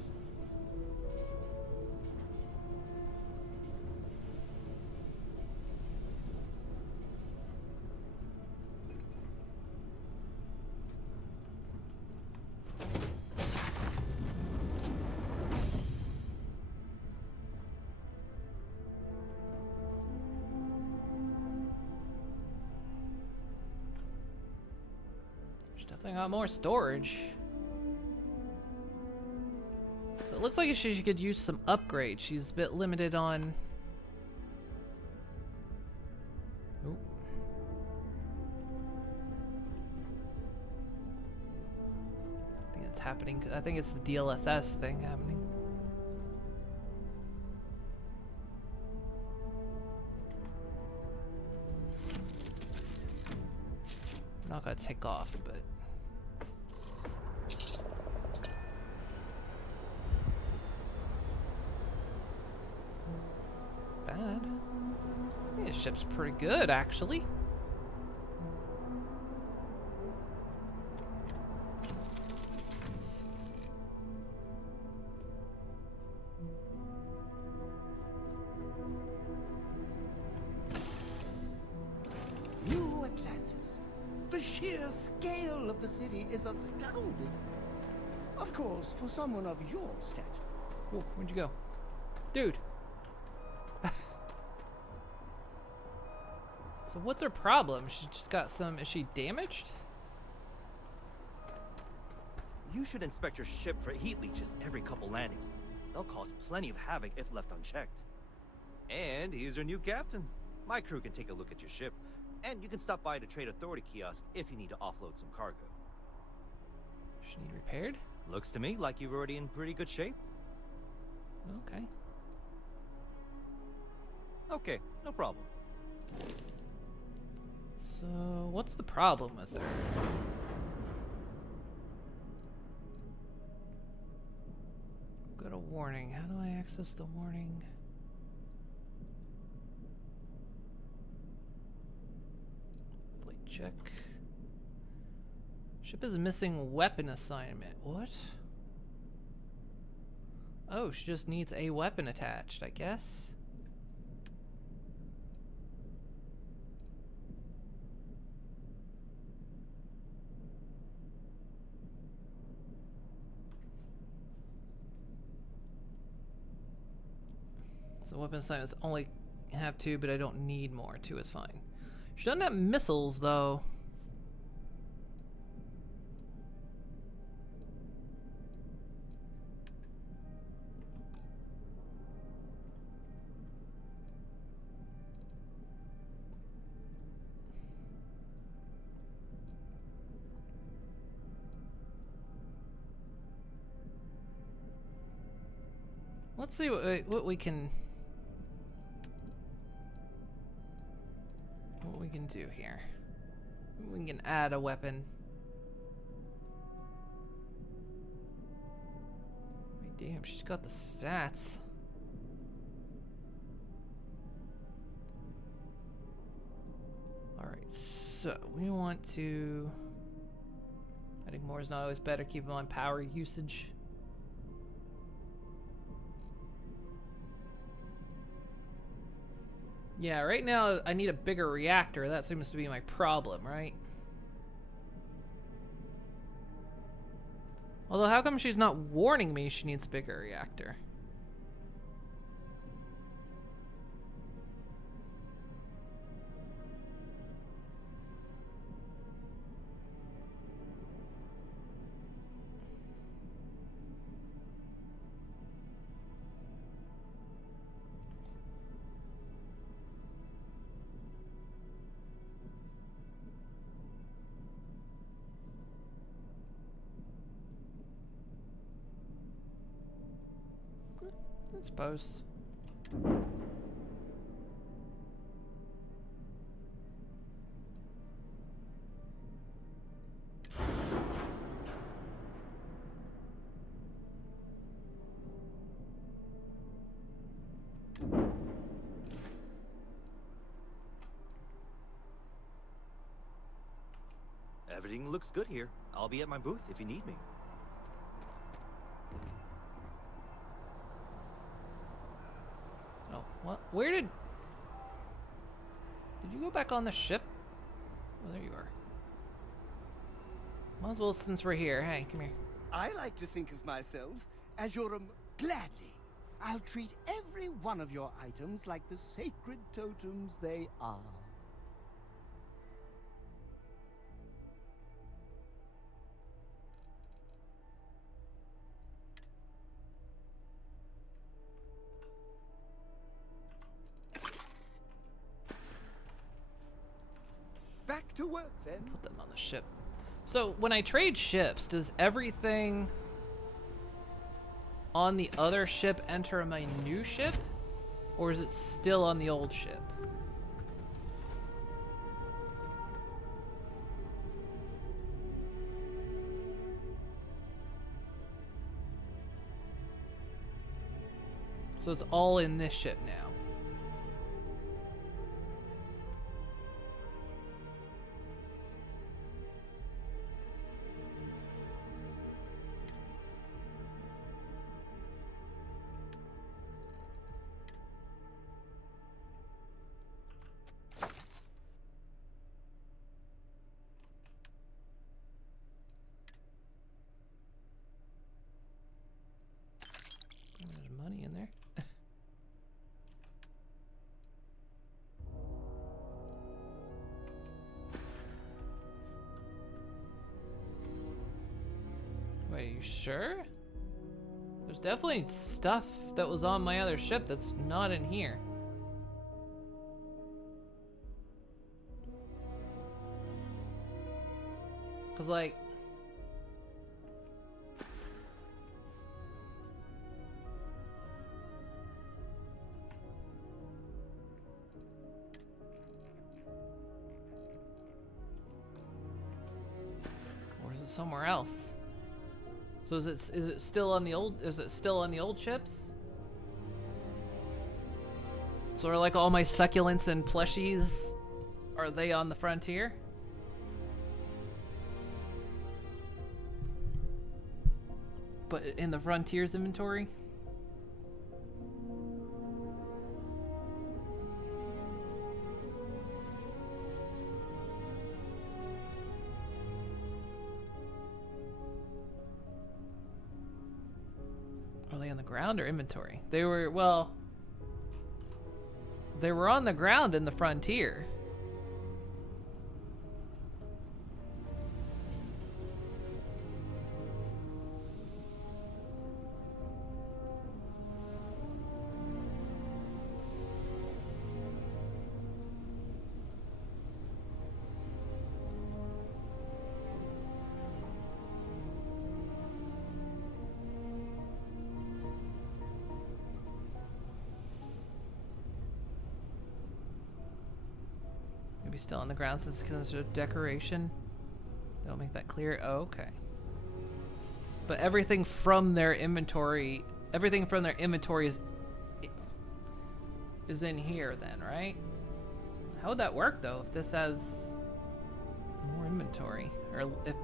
Definitely got more storage. So it looks like she could use some upgrades. She's a bit limited on... Oh. I think it's happening. I think it's the DLSS thing happening. I'm not gonna take off, but... Bad. This ship's pretty good, actually. New Atlantis. The sheer scale of the city is astounding. Of course, for someone of your stature. Oh, where'd you go? Dude. So what's her problem? She just got some... Is she damaged? You should inspect your ship for heat leeches every couple landings. They'll cause plenty of havoc if left unchecked. And here's your new captain. My crew can take a look at your ship, and you can stop by the Trade Authority kiosk if you need to offload some cargo. She need repaired? Looks to me like you're already in pretty good shape. Okay. Okay, no problem. So, what's the problem with her? Got a warning. How do I access the warning? Plate check. Ship is missing weapon assignment. What? Oh, she just needs a weapon attached, I guess. So weapon assignments only have 2, but I don't need more. 2 is fine. She doesn't have missiles, though. Let's see what we can do here. We can add a weapon. Wait, damn, she's got the stats. Alright, so we want to... Adding more is not always better. Keep on power usage. Yeah, right now I need a bigger reactor. That seems to be my problem, right? Although, how come she's not warning me she needs a bigger reactor? I suppose. Everything looks good here. I'll be at my booth if you need me. Oh, what? Where did you go back on the ship? Oh, there you are. Might as well, since we're here. Hey, come here. I like to think of myself as your gladly. I'll treat every one of your items like the sacred totems they are. Back to work then. Put them on the ship. So when I trade ships, does everything on the other ship enter my new ship? Or is it still on the old ship? So it's all in this ship now. There's money in there. Wait, you sure? There's definitely stuff that was on my other ship that's not in here. Cause like... Or is it somewhere else? So is it still on the old ships? So are like all my succulents and plushies, are they on the Frontier? But in the Frontier's inventory? Are they on the ground or inventory? They were, well... They were on the ground in the Frontier. Maybe still on the ground since it's considered decoration. They'll make that clear. Oh, okay. But everything from their inventory is in here then, right? How would that work though if this has more inventory? Or if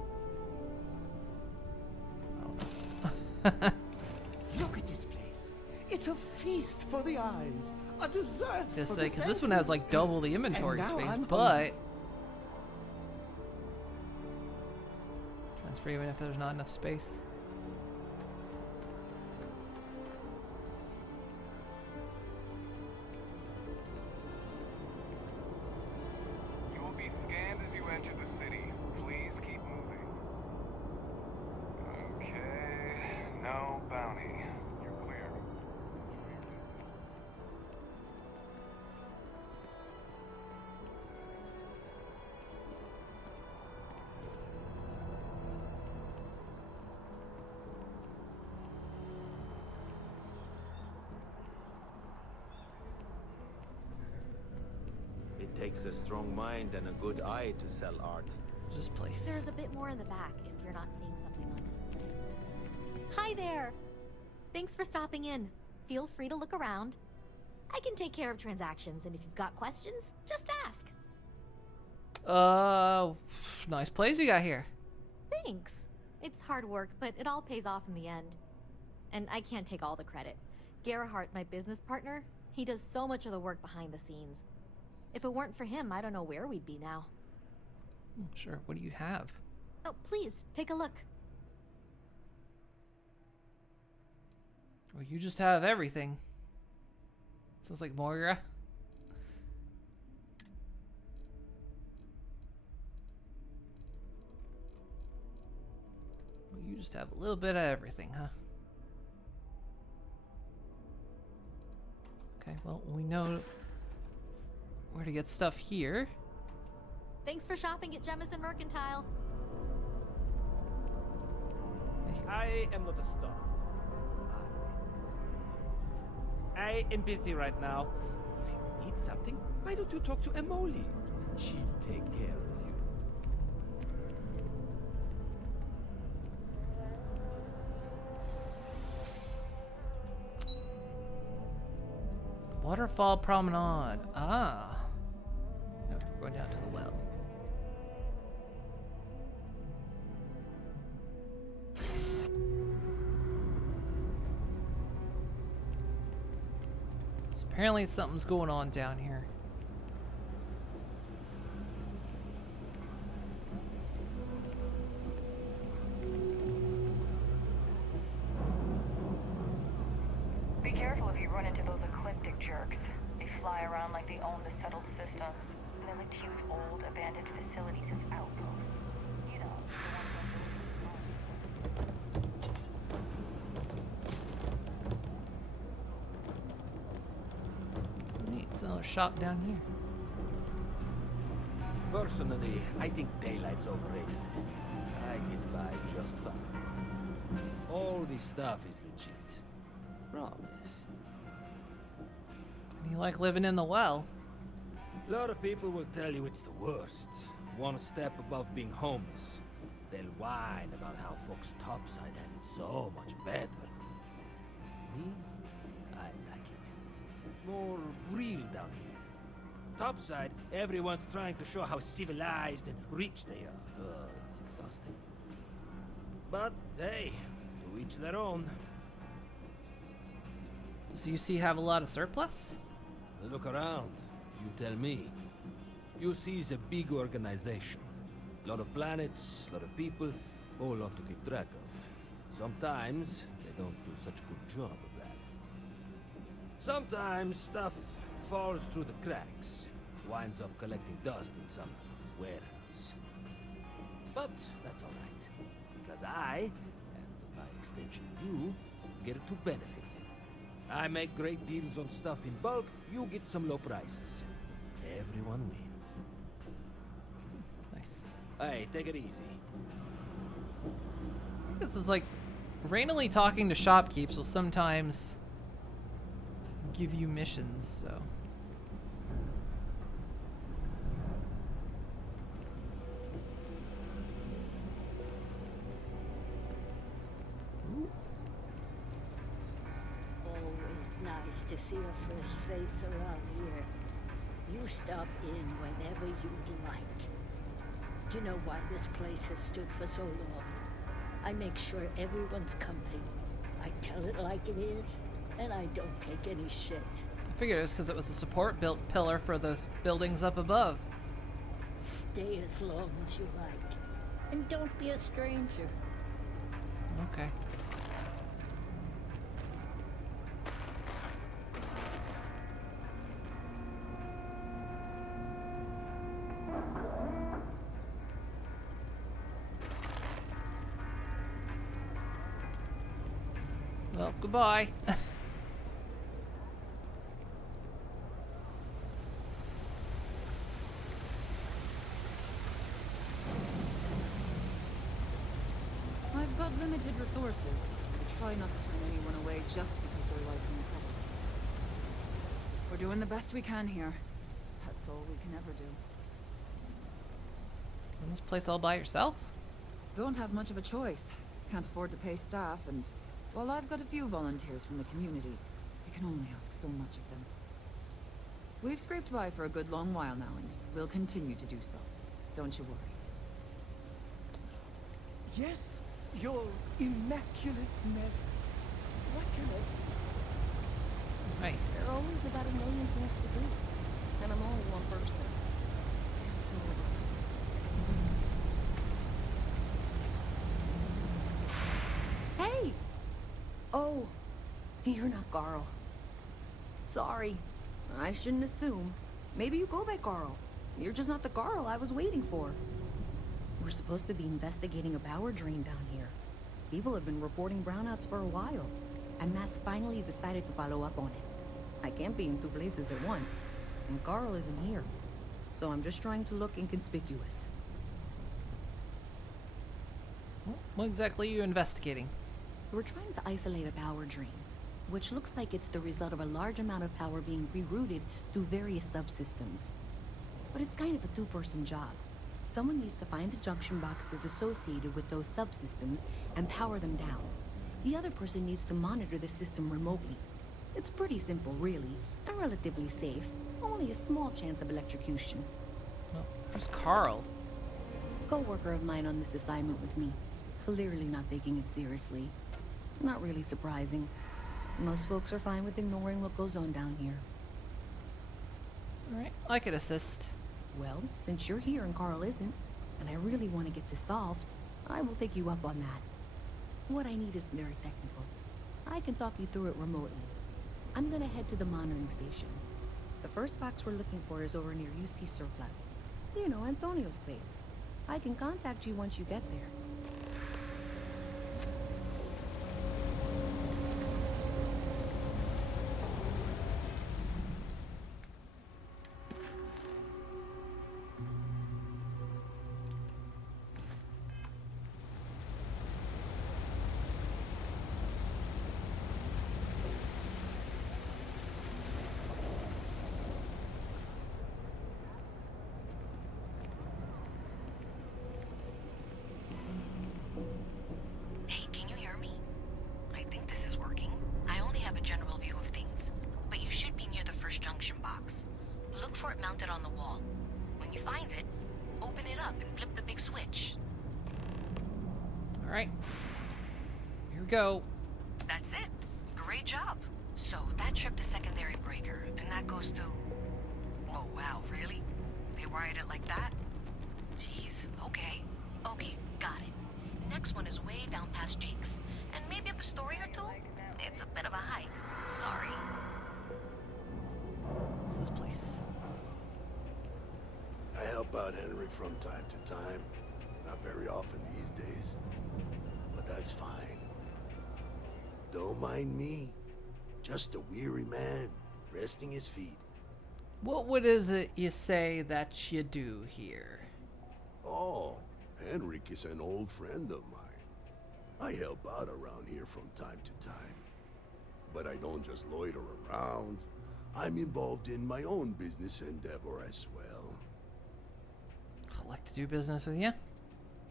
Look at this place. It's a feast for the eyes. A dessert just for say, the because this one has like senses. double the inventory And now space, I'm but hungry. transfer even if there's not enough space. You will be scanned as you enter the city. Please keep moving. Okay, no bounty. You're clear. It takes a strong mind and a good eye to sell art. This place. There's a bit more in the back if you're not seeing something on display. Hi there! Thanks for stopping in. Feel free to look around. I can take care of transactions, and if you've got questions, just ask. Nice place you got here. Thanks. It's hard work, but it all pays off in the end. And I can't take all the credit. Gerhardt, my business partner, he does so much of the work behind the scenes. If it weren't for him, I don't know where we'd be now. Sure, what do you have? Oh, please, take a look. Well, you just have everything. Sounds like Moira. Well, you just have a little bit of everything, huh? Okay, well, we know where to get stuff here. Thanks for shopping at Jemison Mercantile. I am not a star. I am busy right now. If you need something, why don't you talk to Emoli? She'll take care of you. Waterfall Promenade. Ah. No, we're going down to the well. So apparently something's going on down here. Be careful if you run into those ecliptic jerks. They fly around like they own the settled systems, and they like to use old, abandoned facilities as outposts. You know, Neat, it's another shop down here. Personally, I think daylight's overrated. I get by just fine. All this stuff is legit. Promise. And you like living in the well? A lot of people will tell you it's the worst. One step above being homeless. They'll whine about how folks topside have it so much better. Me? I like it. It's more real down here. Topside, everyone's trying to show how civilized and rich they are. Oh, it's exhausting. But, hey, to each their own. Does UC have a lot of surplus? Look around. You tell me. UC is a big organization. A lot of planets, a lot of people, whole lot to keep track of. Sometimes they don't do such a good job of that. Sometimes stuff falls through the cracks, winds up collecting dust in some warehouse. But that's alright, because I, and by extension you, get to benefit. I make great deals on stuff in bulk, you get some low prices. Everyone wins. Nice. Hey, take it easy. This is like randomly talking to shopkeepers will sometimes give you missions, so. nice to see a fresh face around here. You stop in whenever you'd like. Do you know why this place has stood for so long? I make sure everyone's comfy. I tell it like it is, and I don't take any shit. I figured it was because it was a support built pillar for the buildings up above. Stay as long as you like. And don't be a stranger. Okay. Well, goodbye. I've got limited resources. I try not to turn anyone away just because they're liking the credits. We're doing the best we can here. That's all we can ever do. In this place all by yourself? Don't have much of a choice. Can't afford to pay staff, and while I've got a few volunteers from the community, I can only ask so much of them. We've scraped by for a good long while now, and we'll continue to do so. Don't you worry. Yes, your immaculate mess. What can I... Right. There are always about a million things to do, and I'm only one person. It's over. Hey! Oh, you're not Carl. Sorry. I shouldn't assume. Maybe you go by Carl. You're just not the Carl I was waiting for. We're supposed to be investigating a power drain down here. People have been reporting brownouts for a while, and Mass finally decided to follow up on it. I can't be in two places at once, and Carl isn't here. So I'm just trying to look inconspicuous. What exactly are you investigating? We're trying to isolate a power drain, which looks like it's the result of a large amount of power being rerouted through various subsystems. But it's kind of a two-person job. Someone needs to find the junction boxes associated with those subsystems and power them down. The other person needs to monitor the system remotely. It's pretty simple, really, and relatively safe. Only a small chance of electrocution. Well, who's Carl? Co-worker of mine on this assignment with me. Clearly not taking it seriously. Not really surprising. Most folks are fine with ignoring what goes on down here. Alright, I could assist. Well, since you're here and Carl isn't, and I really want to get this solved, I will take you up on that. What I need isn't very technical. I can talk you through it remotely. I'm gonna head to the monitoring station. The first box we're looking for is over near UC Surplus. You know, Antonio's place. I can contact you once you get there. Hey, can you hear me? I think this is working. I only have a general view of things, but you should be near the first junction box. Look for it mounted on the wall. When you find it, open it up and flip the big switch. Alright. Here we go. That's it. Great job. So that tripped the secondary breaker, and that goes to... Oh, wow, really? They wired it like that? Jeez, okay. Okay, got it. Next one is way down past Jake's, and maybe up a story or two? It's a bit of a hike. Sorry. What's this place? I help out Henry from time to time. Not very often these days. But that's fine. Don't mind me. Just a weary man, resting his feet. What is it you say that you do here? Oh, Henrik is an old friend of mine. I help out around here from time to time. But I don't just loiter around. I'm involved in my own business endeavor as well. I'd like to do business with you.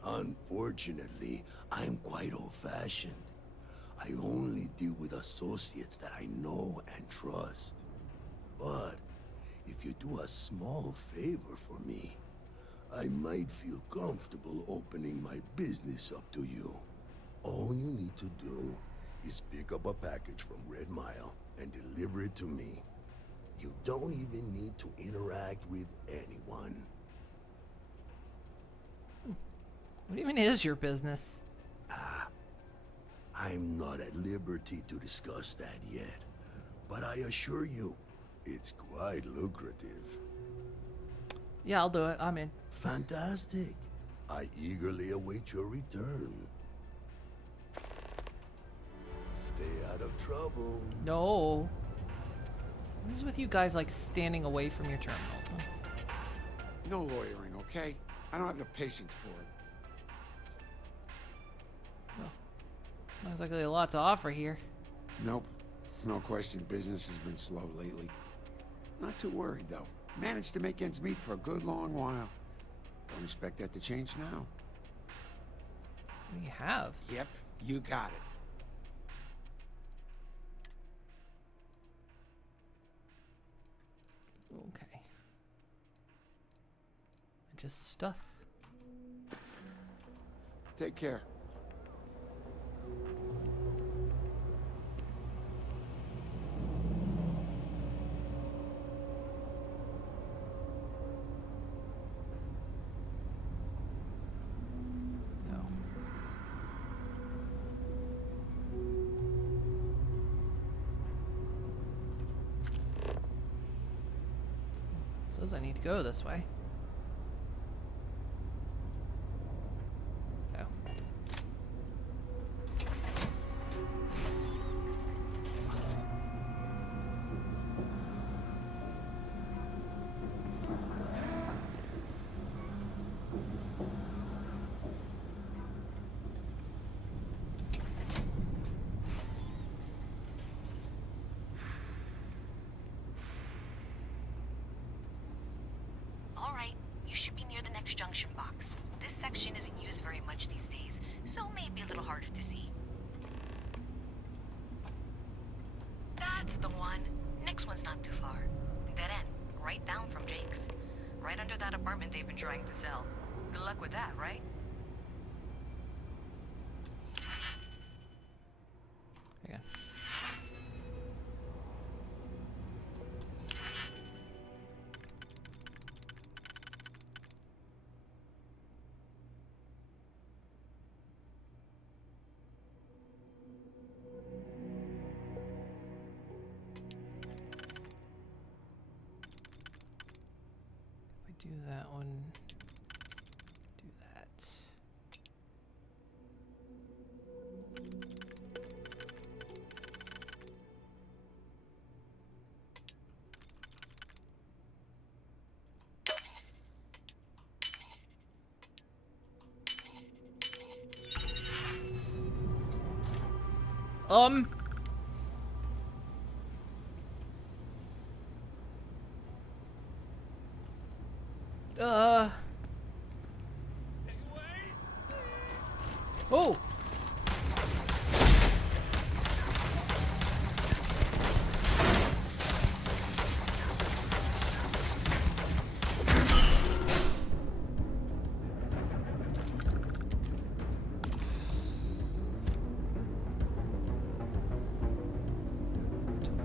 Unfortunately, I'm quite old-fashioned. I only deal with associates that I know and trust. But if you do a small favor for me, I might feel comfortable opening my business up to you. All you need to do is pick up a package from Red Mile and deliver it to me. You don't even need to interact with anyone. What even is your business? I'm not at liberty to discuss that yet, but I assure you, it's quite lucrative. Yeah, I'll do it. I'm in. Fantastic. I eagerly await your return. Stay out of trouble. No. What is with you guys like standing away from your terminals? Huh? No lawyering, okay? I don't have the patience for it. Looks like there's a lot to offer here. Nope. No question, business has been slow lately. Not too worried, though. Managed to make ends meet for a good long while. Don't expect that to change now. What do you have? Yep, you got it. Okay. Just stuff. Take care. Says I need to go this way. Oh. All right, you should be near the next junction box. This section isn't used very much these days, so it may be a little harder to see. That's the one. Next one's not too far. Dead end, right down from Jake's. Right under that apartment they've been trying to sell. Good luck with that, right? Again. Do that one. Do that. Oh!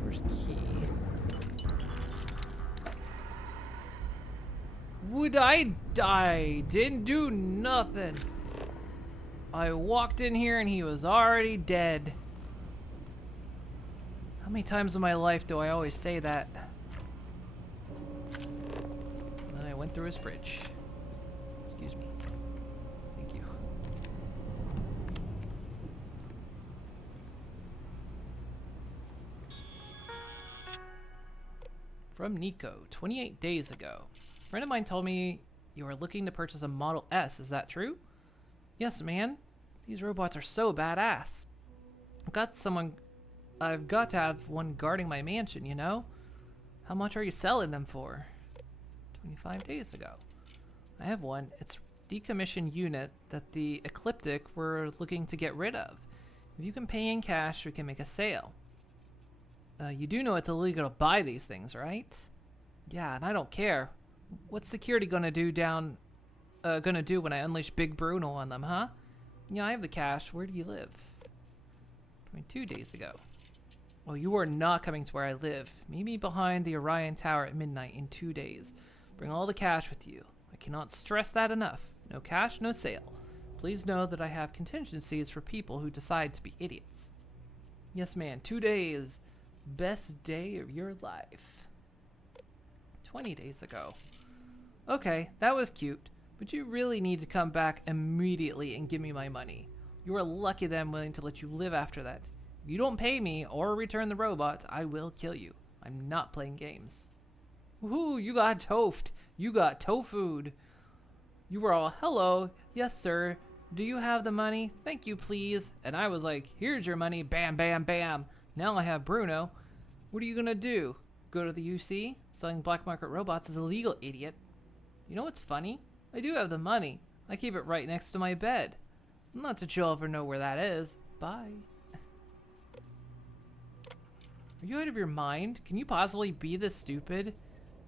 Where's key? Would I die? Didn't do nothing. I walked in here and he was already dead. How many times in my life do I always say that? And then I went through his fridge. Excuse me. Thank you. From Nico, 28 days ago. A friend of mine told me you are looking to purchase a Model S. Is that true? Yes, man. These robots are so badass. I've got to have one guarding my mansion, you know? How much are you selling them for? 25 days ago. I have one. It's a decommissioned unit that the Ecliptic were looking to get rid of. If you can pay in cash, we can make a sale. You do know it's illegal to buy these things, right? Yeah, and I don't care. What's security gonna do when I unleash Big Bruno on them, huh? Yeah, I have the cash. Where do you live? 22 days ago. Well, you are not coming to where I live. Meet me behind the Orion Tower at midnight in 2 days. Bring all the cash with you. I cannot stress that enough. No cash, no sale. Please know that I have contingencies for people who decide to be idiots. Yes, man. 2 days. Best day of your life. 20 days ago. Okay, that was cute. But you really need to come back immediately and give me my money. You are lucky that I'm willing to let you live after that. If you don't pay me or return the robot, I will kill you. I'm not playing games. Woohoo, you got toafed. You got tofu'd. You were all, hello, yes sir. Do you have the money? Thank you, please. And I was like, here's your money, bam, bam, bam. Now I have Bruno. What are you gonna do? Go to the UC? Selling black market robots is illegal, idiot. You know what's funny? I do have the money. I keep it right next to my bed. Not that you'll ever know where that is. Bye. Are you out of your mind? Can you possibly be this stupid?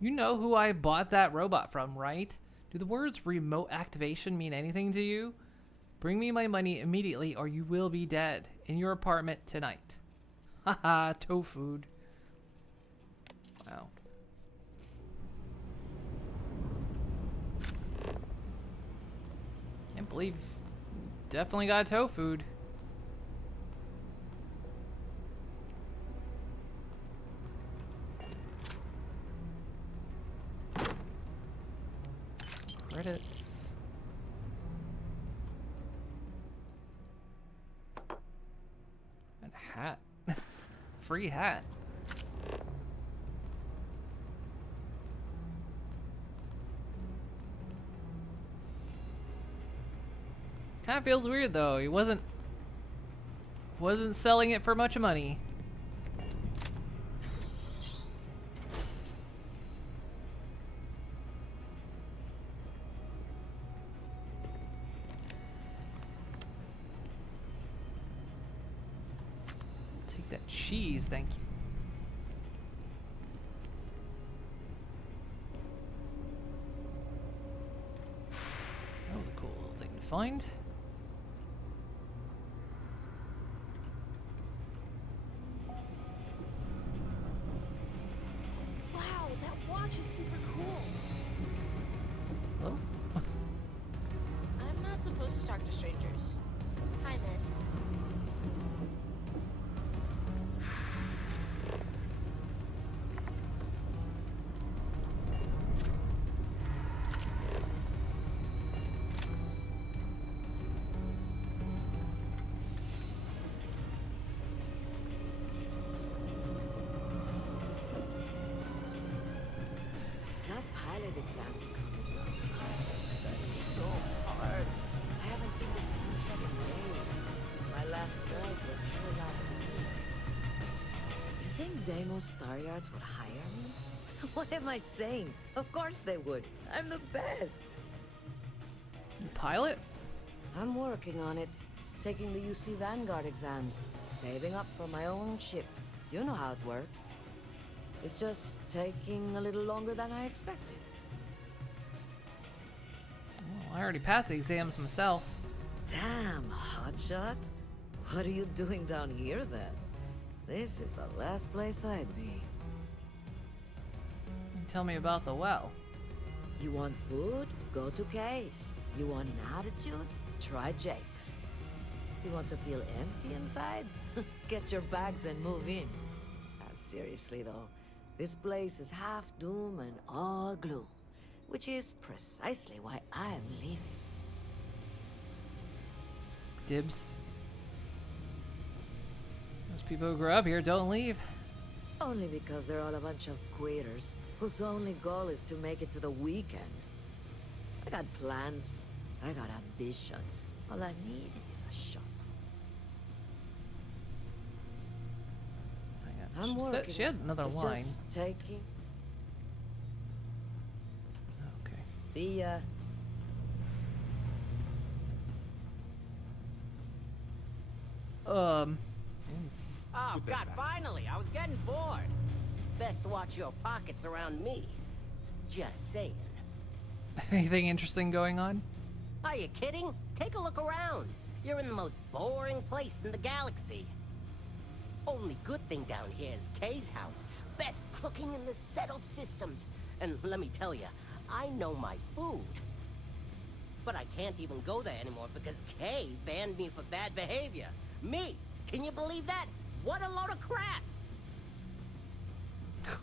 You know who I bought that robot from, right? Do the words remote activation mean anything to you? Bring me my money immediately or you will be dead in your apartment tonight. Haha, tofu. Wow. Can't believe definitely got tofu. Credits. And hat. Free hat. Kind of feels weird though. He wasn't selling it for much money. Take that cheese, thank you. That was a cool little thing to find. Wow, that watch is super cool. Oh. I'm not supposed to talk to strangers. Hi, miss. That pilot exam's coming up. It's so hard. I haven't seen the sunset in days. My last night was here last week. You think Deimos Star Yards would hire me? What am I saying? Of course they would. I'm the best. You pilot? I'm working on it. Taking the UC Vanguard exams. Saving up for my own ship. You know how it works. It's just taking a little longer than I expected. Well, I already passed the exams myself. Damn, hotshot. What are you doing down here then? This is the last place I'd be. Tell me about the well. You want food? Go to Case. You want an attitude? Try Jake's. You want to feel empty inside? Get your bags and move in. Seriously though, this place is half doom and all gloom, which is precisely why I'm leaving. Dibs. Those people who grew up here don't leave. Only because they're all a bunch of quitters whose only goal is to make it to the weekend. I got plans. I got ambition. All I need is a shot. I'm working. She had another it's line. Just taking. Okay. See ya. Oh, God, finally! I was getting bored. Best watch your pockets around me. Just saying. Anything interesting going on? Are you kidding? Take a look around. You're in the most boring place in the galaxy. Only good thing down here is Kay's house. Best cooking in the settled systems. And let me tell you, I know my food. But I can't even go there anymore because Kay banned me for bad behavior. Me! Can you believe that? What a load of crap!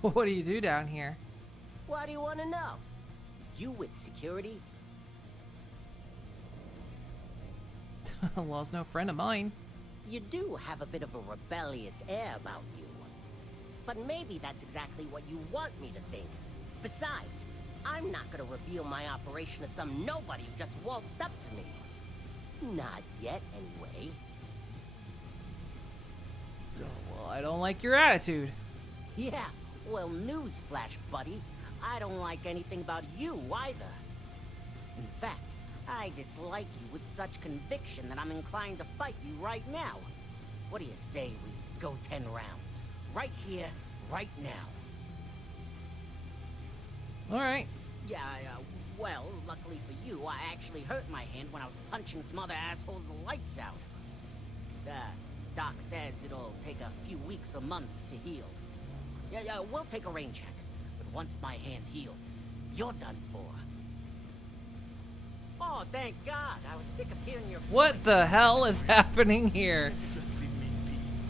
What do you do down here? Why do you want to know? You with security? Law's no friend of mine. You do have a bit of a rebellious air about you. But maybe that's exactly what you want me to think. Besides, I'm not gonna reveal my operation to some nobody who just waltzed up to me. Not yet, anyway. Oh, well, I don't like your attitude. Yeah, well, newsflash, buddy. I don't like anything about you either. In fact, I dislike you with such conviction that I'm inclined to fight you right now. What do you say we go 10 rounds? Right here, right now. Alright. Yeah, well, luckily for you, I actually hurt my hand when I was punching some other assholes' lights out. Doc says it'll take a few weeks or months to heal. Yeah, we'll take a rain check. But once my hand heals, you're done for. Oh, thank God. I was sick of hearing your What voice. the hell is happening here? Can't you just leave me in peace?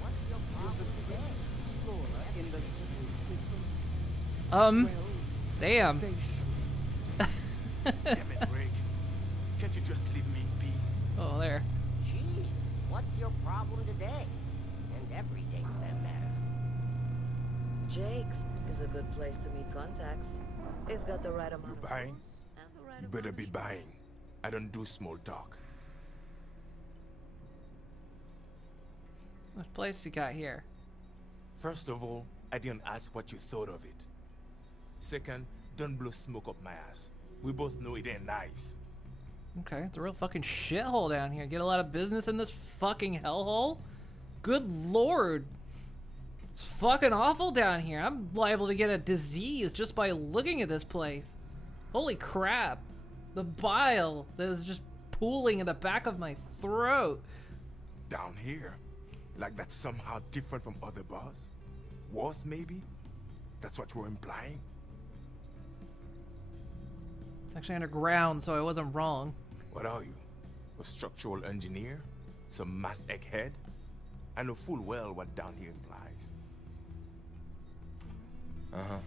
What's your problem today? In the settled systems? Damn. Damn it, Rick. Can't you just leave me in peace? Oh, there. Jeez, what's your problem today? And every day for that matter. Jake's is a good place to meet contacts. It's got the right amount You of buying? rules and the right You better be buying. I don't do small talk. What place you got here? First of all, I didn't ask what you thought of it. Second, don't blow smoke up my ass. We both know it ain't nice. Okay, it's a real fucking shithole down here. Get a lot of business in this fucking hellhole? Good lord. It's fucking awful down here. I'm liable to get a disease just by looking at this place. Holy crap. The bile that is just pooling in the back of my throat. Down here? Like that's somehow different from other bars? Worse, maybe? That's what you're implying? It's actually underground, so I wasn't wrong. What are you? A structural engineer? Some mass egghead? I know full well what down here implies. Uh-huh.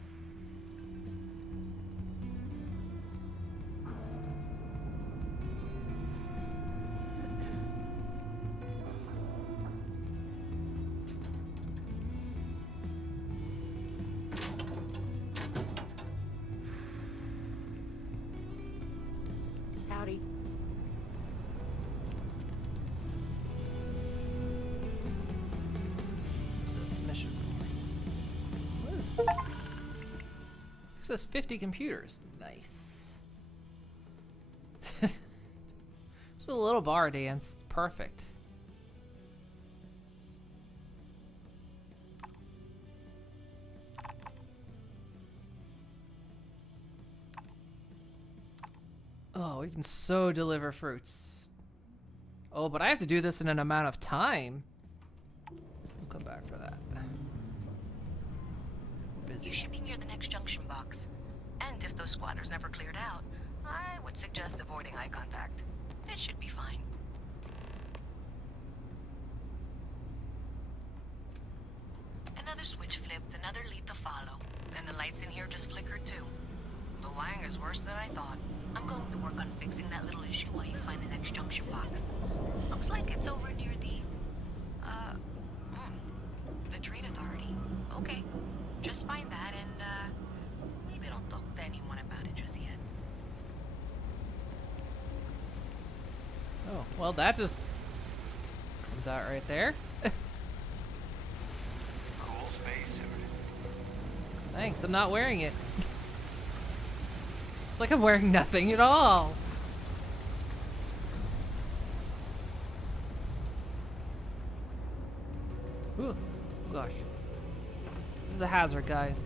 Howdy. This mission. What is access 50 computers. Nice. Just a little bar dance. Perfect. Oh, we can so deliver fruits. Oh, but I have to do this in an amount of time. We'll come back for that. We're busy. You should be near the next junction box. And if those squatters never cleared out, I would suggest avoiding eye contact. It should be fine. Another switch flipped, another lead to follow. And the lights in here just flickered too. The wiring is worse than I thought. I'm going to work on fixing that little issue while you find the next junction box. Looks like it's over near the Trade Authority. Okay, just find that and, maybe don't talk to anyone about it just yet. Oh, well, that just comes out right there. Cool spacesuit. Thanks, I'm not wearing it. It's like I'm wearing nothing at all. Ooh, gosh. This is a hazard, guys.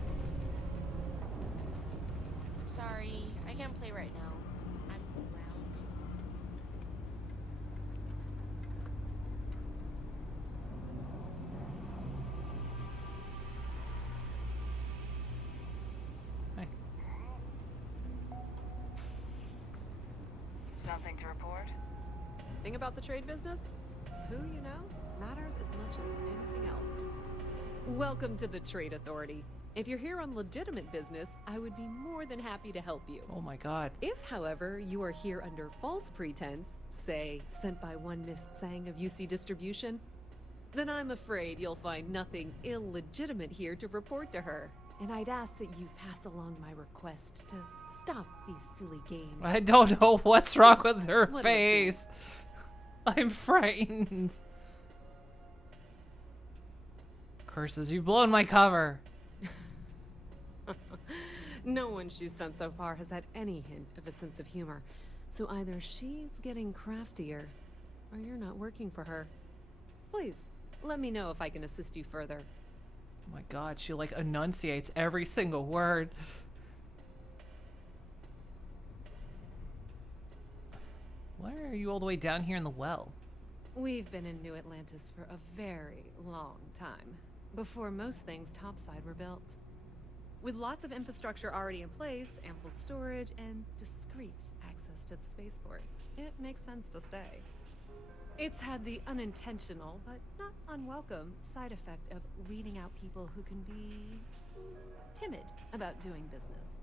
Sorry, I can't play right now. I'm grounded. Hey. Something to report? Thing about the trade business? Who you know matters as much as anything else. Welcome to the Trade Authority. If you're here on legitimate business, I would be more than happy to help you. Oh my god. If, however, you are here under false pretense, say, sent by one Miss Tsang of UC Distribution, then I'm afraid you'll find nothing illegitimate here to report to her. And I'd ask that you pass along my request to stop these silly games. I don't know what's wrong with her What face. I'm frightened. Curses, you've blown my cover. No one she's sent so far has had any hint of a sense of humor. So either she's getting craftier, or you're not working for her. Please, let me know if I can assist you further. Oh my god, she like enunciates every single word. Why are you all the way down here in the well? We've been in New Atlantis for a very long time, before most things topside were built. With lots of infrastructure already in place, ample storage, and discreet access to the spaceport, it makes sense to stay. It's had the unintentional, but not unwelcome, side effect of weeding out people who can be timid about doing business.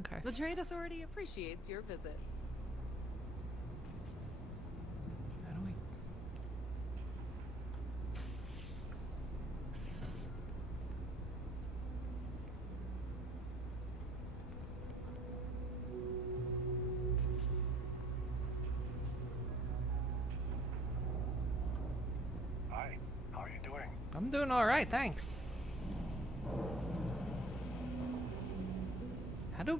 Okay. The Trade Authority appreciates your visit. How do we... Hi, how are you doing? I'm doing alright, thanks. How do...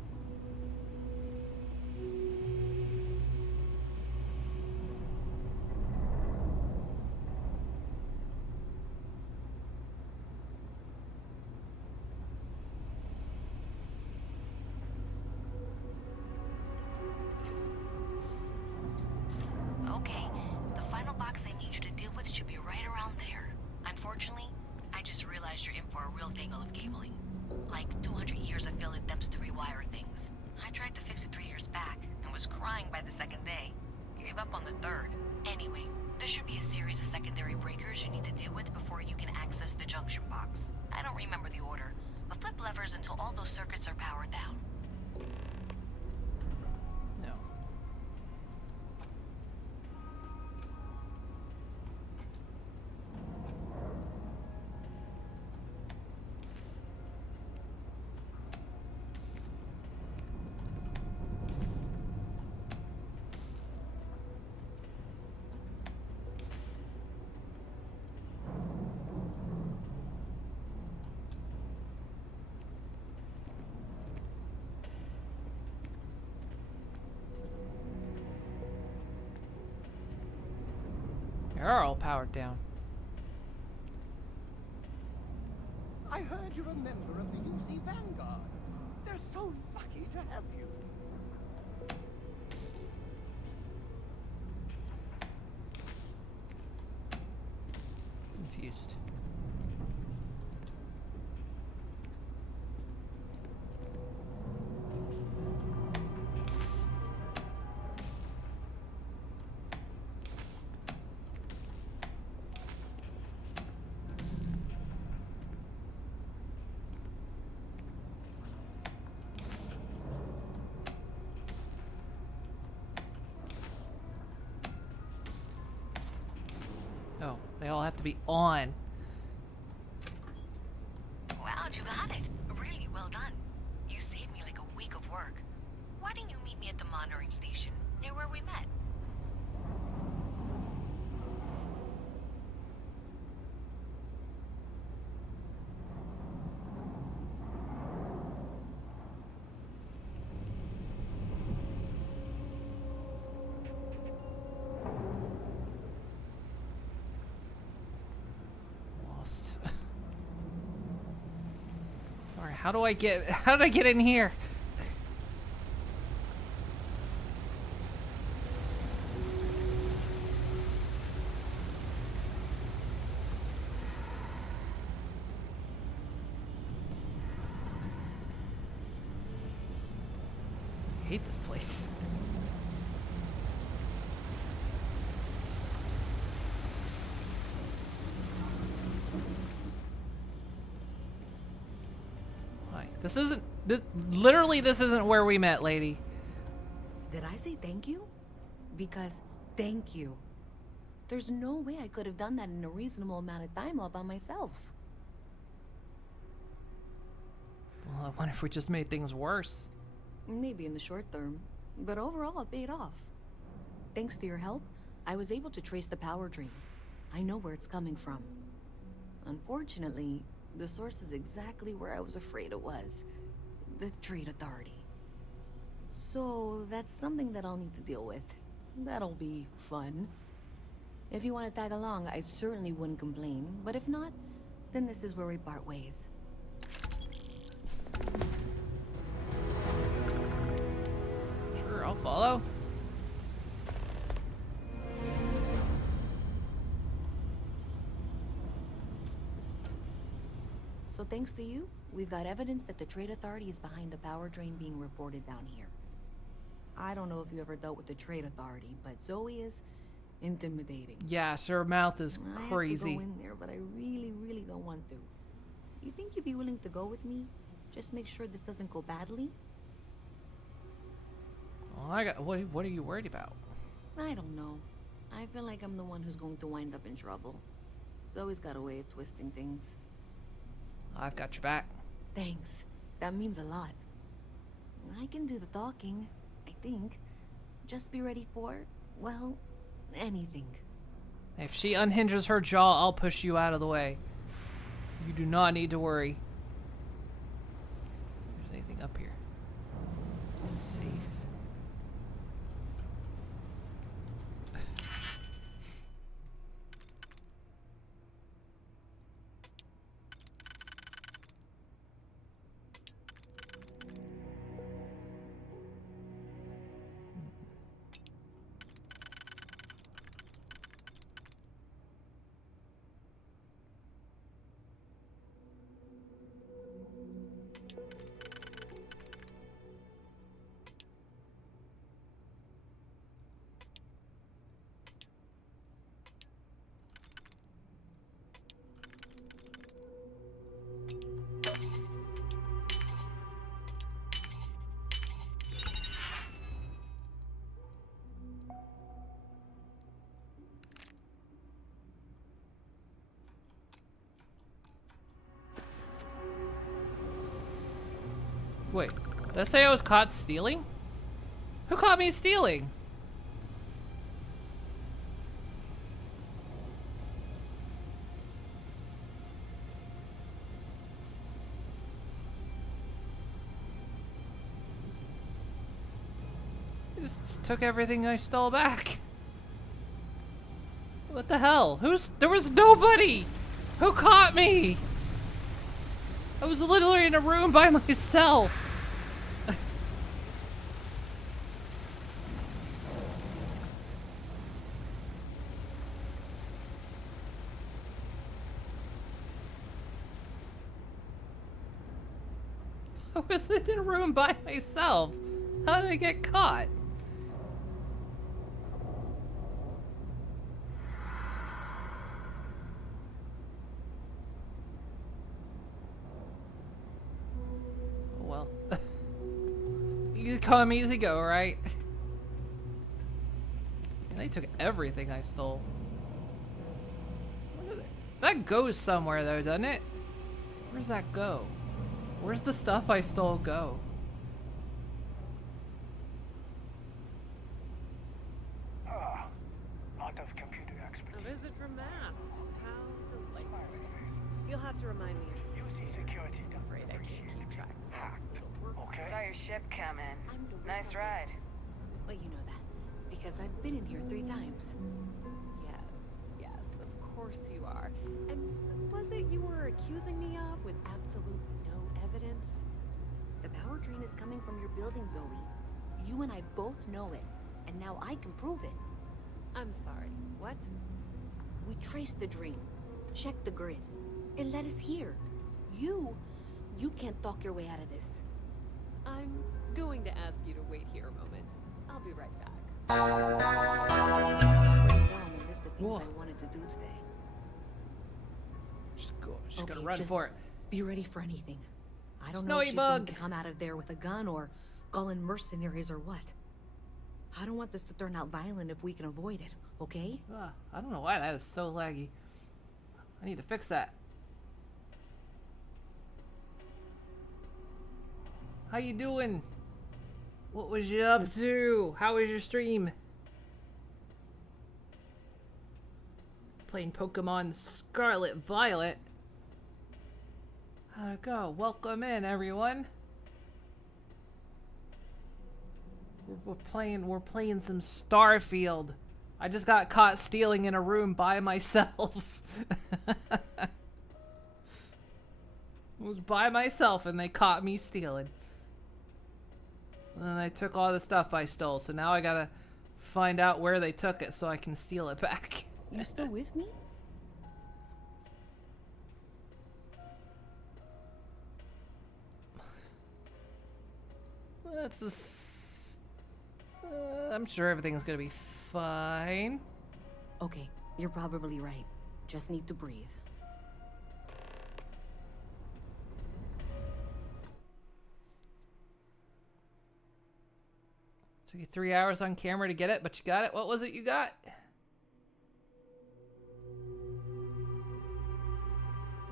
Okay, the final box I need you to deal with should be right around there. Unfortunately, I just realized you're in for a real tangle of cabling. Like 200 years of failed attempts to rewire things. I tried to fix it 3 years back and was crying by the second day. Gave up on the third. Anyway, there should be a series of secondary breakers you need to deal with before you can access the junction box. I don't remember the order, but flip levers until all those circuits are powered down. No. They're all powered down. I heard you're a member of the UC Vanguard. They're so lucky to have you. Confused. Oh, they all have to be on. Wow, you got it. Really well done. You saved me like a week of work. Why didn't you meet me at the monitoring station, near where we met? How did I get in here? I hate this place. This isn't, literally this isn't where we met, lady. Did I say thank you? Because thank you. There's no way I could have done that in a reasonable amount of time all by myself. Well, I wonder if we just made things worse. Maybe in the short term, but overall it paid off. Thanks to your help, I was able to trace the power drain. I know where it's coming from. Unfortunately, the source is exactly where I was afraid it was. The Trade Authority. So that's something that I'll need to deal with. That'll be fun. If you want to tag along, I certainly wouldn't complain. But if not, then this is where we part ways. Sure, I'll follow. So thanks to you, we've got evidence that the Trade Authority is behind the power drain being reported down here. I don't know if you ever dealt with the Trade Authority, but Zoe is intimidating. Yeah, her mouth is crazy. I have to go in there, but I really don't want to. You think you'd be willing to go with me? Just make sure this doesn't go badly? Well, what are you worried about? I don't know. I feel like I'm the one who's going to wind up in trouble. Zoe's got a way of twisting things. I've got your back. Thanks. That means a lot. I can do the talking, I think. Just be ready for, well, anything. If she unhinges her jaw, I'll push you out of the way. You do not need to worry. If there's anything up here. Is this safe? Wait, did I say I was caught stealing? Who caught me stealing? I just took everything I stole back. What the hell? There was nobody! Who caught me? I was literally in a room by myself. I was in a room by myself. How did I get caught? Well, you call me easy go, right? And they took everything I stole. That goes somewhere though, doesn't it? Where's that go? Where's the stuff I stole go? Lot of computer expertise. A visit from Mast. How delightful. You'll have to remind me of UC security. I'm afraid I can't keep track. Okay. Saw your ship come in. Nice ride. Well, you know that, because I've been in here 3 times. Yes, of course you are. And what was it you were accusing me of with absolutely no evidence? evidence? The power drain is coming from your building, Zoe. You and I both know it, and now I can prove it. I'm sorry, what? We traced the drain, checked the grid. It led us here. You can't talk your way out of this. I'm going to ask you to wait here a moment. I'll be right back. This is pretty well on the list of things Whoa. I wanted to do today. She's gonna Okay, run just for it. Be ready for anything. I don't know Snowy if she's going bug. to come out of there with a gun or call in mercenaries or what. I don't want this to turn out violent if we can avoid it, okay? I don't know why that is so laggy. I need to fix that. How you doing? What was you up to? How was your stream? Playing Pokemon Scarlet Violet. How'd it go? Welcome in, everyone. We're playing some Starfield. I just got caught stealing in a room by myself. I was by myself and they caught me stealing. And then they took all the stuff I stole, so now I gotta find out where they took it so I can steal it back. You still with me? I'm sure everything's gonna be fine. Okay, you're probably right. Just need to breathe. Took you 3 hours on camera to get it, but you got it. What was it you got?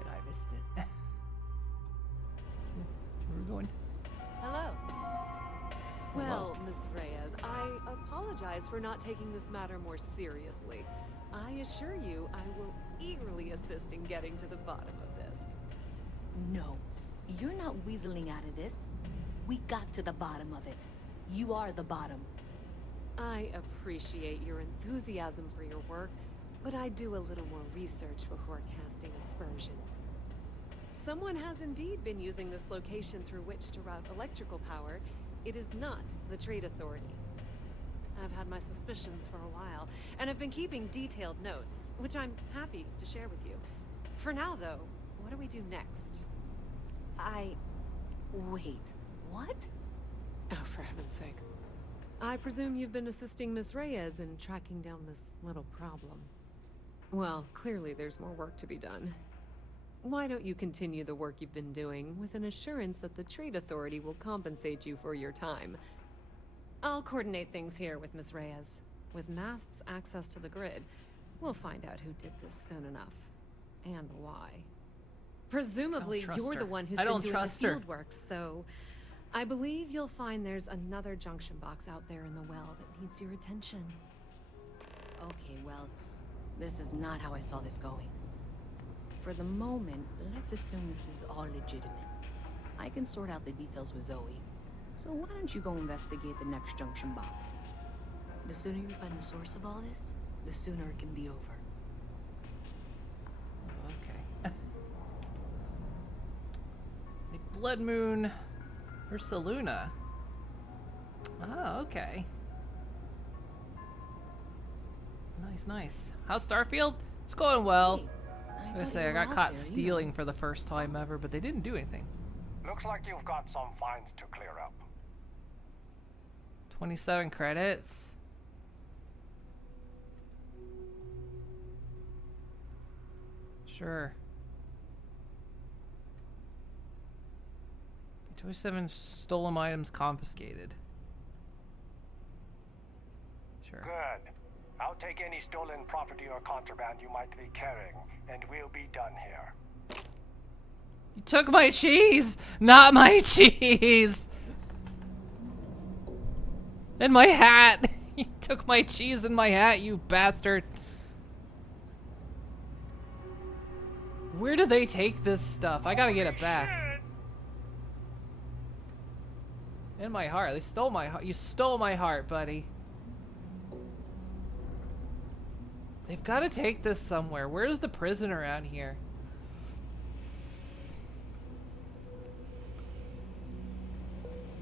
I missed it. Where are we going? Hello. Well, Miss Reyes, I apologize for not taking this matter more seriously. I assure you I will eagerly assist in getting to the bottom of this. No, you're not weaseling out of this. We got to the bottom of it. You are the bottom. I appreciate your enthusiasm for your work, but I do a little more research before casting aspersions. Someone has indeed been using this location through which to route electrical power. It is not the Trade Authority. I've had my suspicions for a while, and have been keeping detailed notes, which I'm happy to share with you. For now, though, what do we do next? Wait, what? Oh, for heaven's sake. I presume you've been assisting Miss Reyes in tracking down this little problem. Well, clearly there's more work to be done. Why don't you continue the work you've been doing with an assurance that the Trade Authority will compensate you for your time? I'll coordinate things here with Miss Reyes. With Mast's access to the grid, we'll find out who did this soon enough. And why. Presumably, you're the one who's been doing the field work, so I believe you'll find there's another junction box out there in the well that needs your attention. Okay, well, this is not how I saw this going. For the moment, let's assume this is all legitimate. I can sort out the details with Zoe. So why don't you go investigate the next junction box? The sooner you find the source of all this, the sooner it can be over. Okay. The Blood Moon Ursaluna. Oh, okay. Nice, nice. How's Starfield? It's going well. Hey, I was gonna say, I got caught stealing for the first time ever, but they didn't do anything. Looks like you've got some fines to clear up. 27 credits. Sure. 27 stolen items confiscated. Sure. Good. I'll take any stolen property or contraband you might be carrying, and we'll be done here. You took my cheese! Not my cheese! And my hat! You took my cheese and my hat, you bastard! Where do they take this stuff? I gotta get it back. And my heart. They stole my heart. You stole my heart, buddy. They've got to take this somewhere. Where's the prison around here?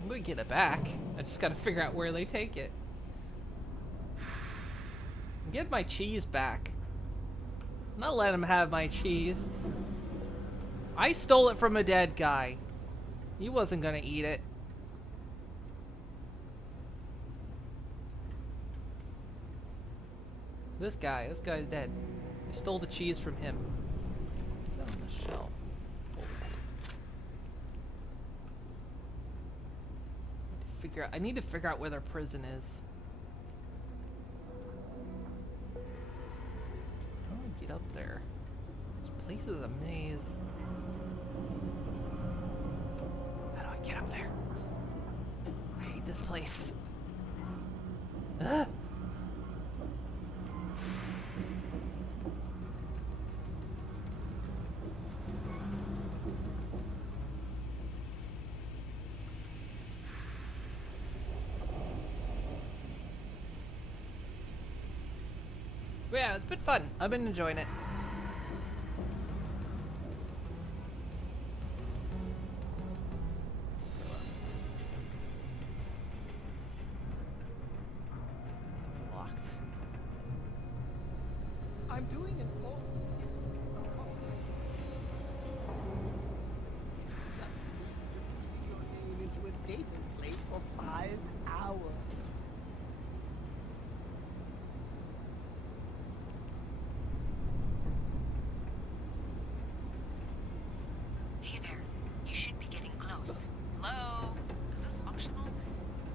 I'm gonna get it back. I just gotta figure out where they take it. Get my cheese back. I'm not letting him have my cheese. I stole it from a dead guy. He wasn't gonna eat it. This guy's dead. I stole the cheese from him. What's that on the shelf? I need to figure out where their prison is. How do I get up there? This place is a maze. How do I get up there? I hate this place. Ugh. But yeah, it's been fun. I've been enjoying it. Locked. I'm doing an old history of constellations. It's just me reducing your name into a data slate for 5 hours. Hey there. You should be getting close. Hello? Is this functional?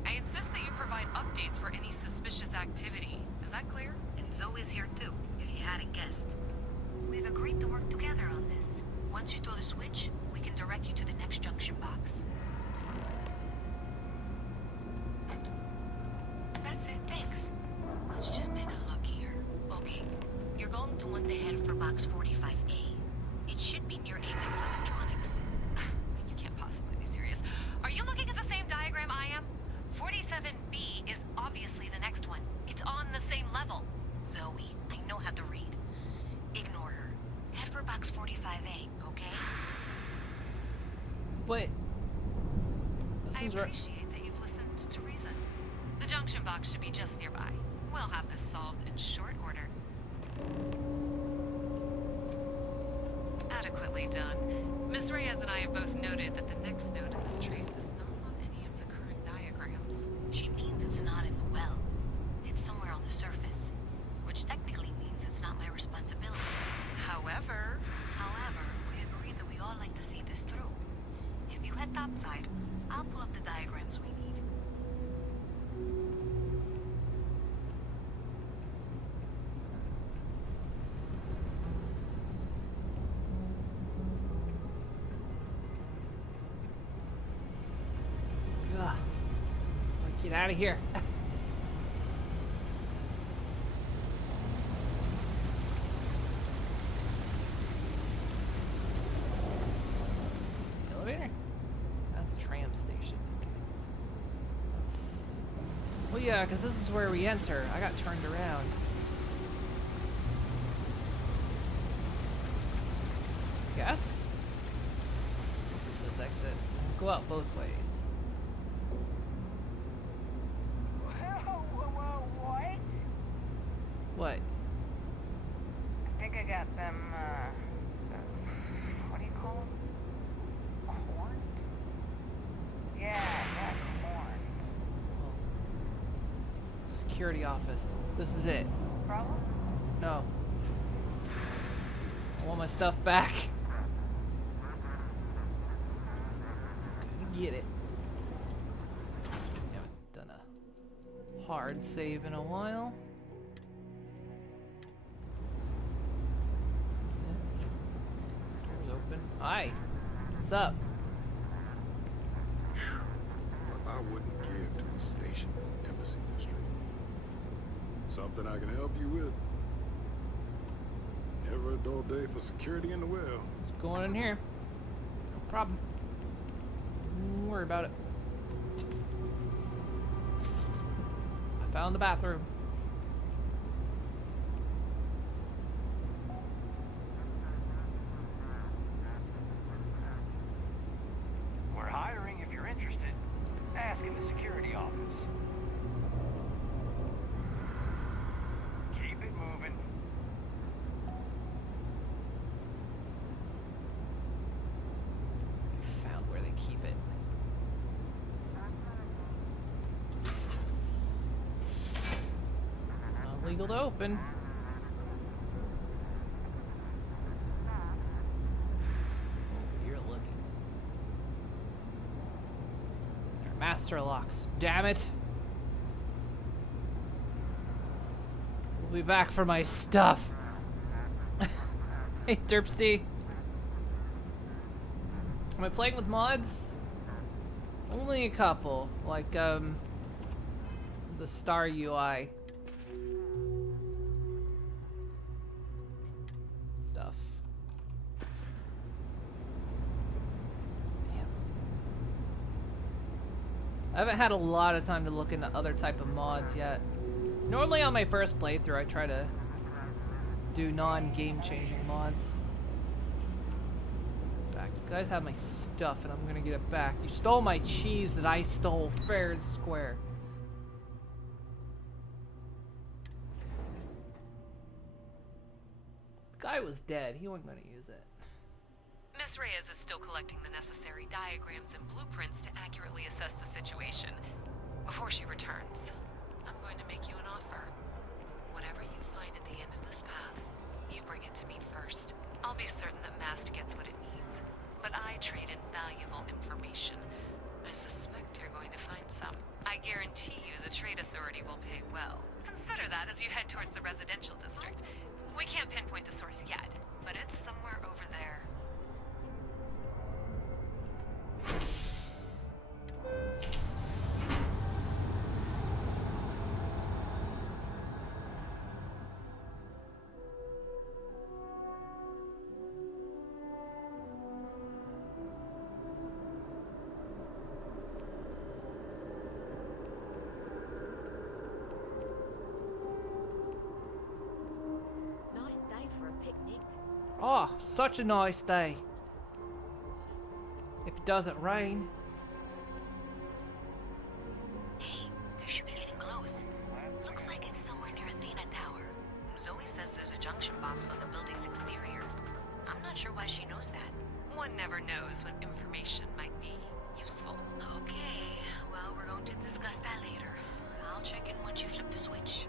I insist that you provide updates for any suspicious activity. Is that clear? And Zoe's here too, if you hadn't guessed. We've agreed to work together on this. Once you throw the switch, we can direct you to the next junction box. That's it, thanks. Let's just take a look here. Okay, you're going to want to head for box 45A. It should be near Apex Electronics. You can't possibly be serious. Are you looking at the same diagram I am? 47B is obviously the next one. It's on the same level. Zoe, I know how to read. Ignore her. Head for box 45A, okay? But I appreciate that you've listened to reason. The junction box should be just nearby. We'll have this solved in short order. Adequately done. Miss Reyes and I have both noted that the next node in this trace is not on any of the current diagrams. She means it's not in the well. It's somewhere on the surface, which technically means it's not my responsibility. However, we agreed that we all like to see this through. If you head topside, I'll pull up the diagrams we need. Ugh. Get out of here. It's the elevator? That's tram station. Okay. That's... Well, yeah, because this is where we enter. I got turned around. Guess? This says exit. Go out both ways. What? What? I think I got them, what do you call them? Corns? Yeah, I got corns. Security office. This is it. Problem? No. I want my stuff back. Get it. Haven't done a hard save in a while. Doors open. Hi. What's up? What I wouldn't give to be stationed in an embassy district. Something I can help you with. Never a dull day for security in the well. What's going on in here? No problem. Don't worry about it. I found the bathroom. We're hiring if you're interested. desk in the security office. Keep it moving. Found where they keep it. It's not legal to open. Oh, you're looking. They're master locks. Damn it! We'll be back for my stuff. Hey, Derpsty. Am I playing with mods? Only a couple, like the Star UI stuff. Damn. I haven't had a lot of time to look into other type of mods yet. Normally on my first playthrough, I try to do non-game changing mods. You guys have my stuff and I'm gonna get it back. You stole my cheese that I stole fair and square. The guy was dead. He wasn't gonna use it. Miss Reyes is still collecting the necessary diagrams and blueprints to accurately assess the situation. Before she returns, I'm going to make you an offer. Whatever you find at the end of this path, you bring it to me first. I'll be certain that Mast gets what it needs. But I trade in valuable information. I suspect you're going to find some. I guarantee you the Trade Authority will pay well. Consider that as you head towards the residential district. We can't pinpoint the source yet, but it's somewhere over there. Oh, such a nice day. If it doesn't rain. Hey, you should be getting close. Looks like it's somewhere near Athena Tower. Zoe says there's a junction box on the building's exterior. I'm not sure why she knows that. One never knows what information might be useful. Okay, well, we're going to discuss that later. I'll check in once you flip the switch.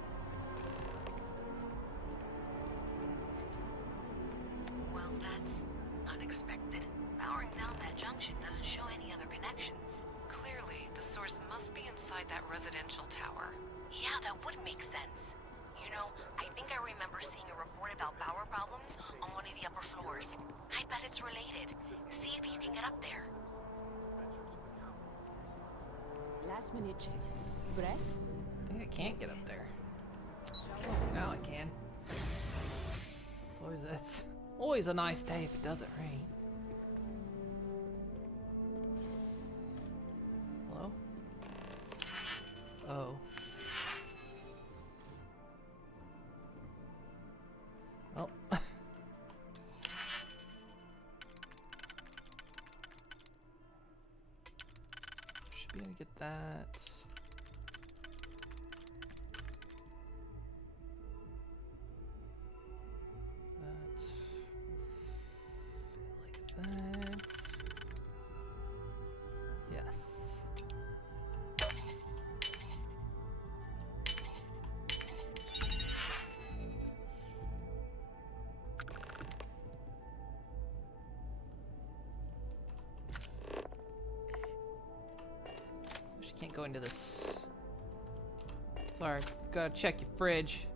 Well, that's unexpected. Powering down that junction doesn't show any other connections. Clearly, the source must be inside that residential tower. Yeah, that would make sense. You know, I think I remember seeing a report about power problems on one of the upper floors. I bet it's related. See if you can get up there. Last minute check. Breath? I think I can't get up there. Now I can. It's always a nice day if it doesn't rain. Hello? Oh. Oh. Should be able to get that. That. Yes. She can't go into this. Sorry, gotta check your fridge.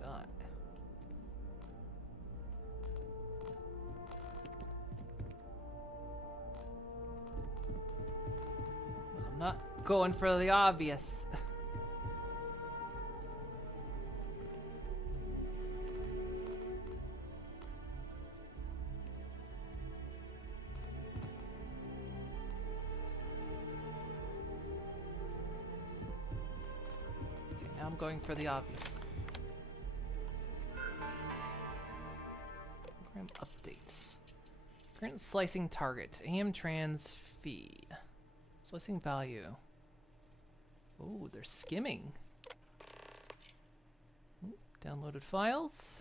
God. I'm not going for the obvious. Okay, now I'm going for the obvious. Program updates. Current slicing target. AM trans feed. Slicing value. Oh, they're skimming. Ooh, downloaded files.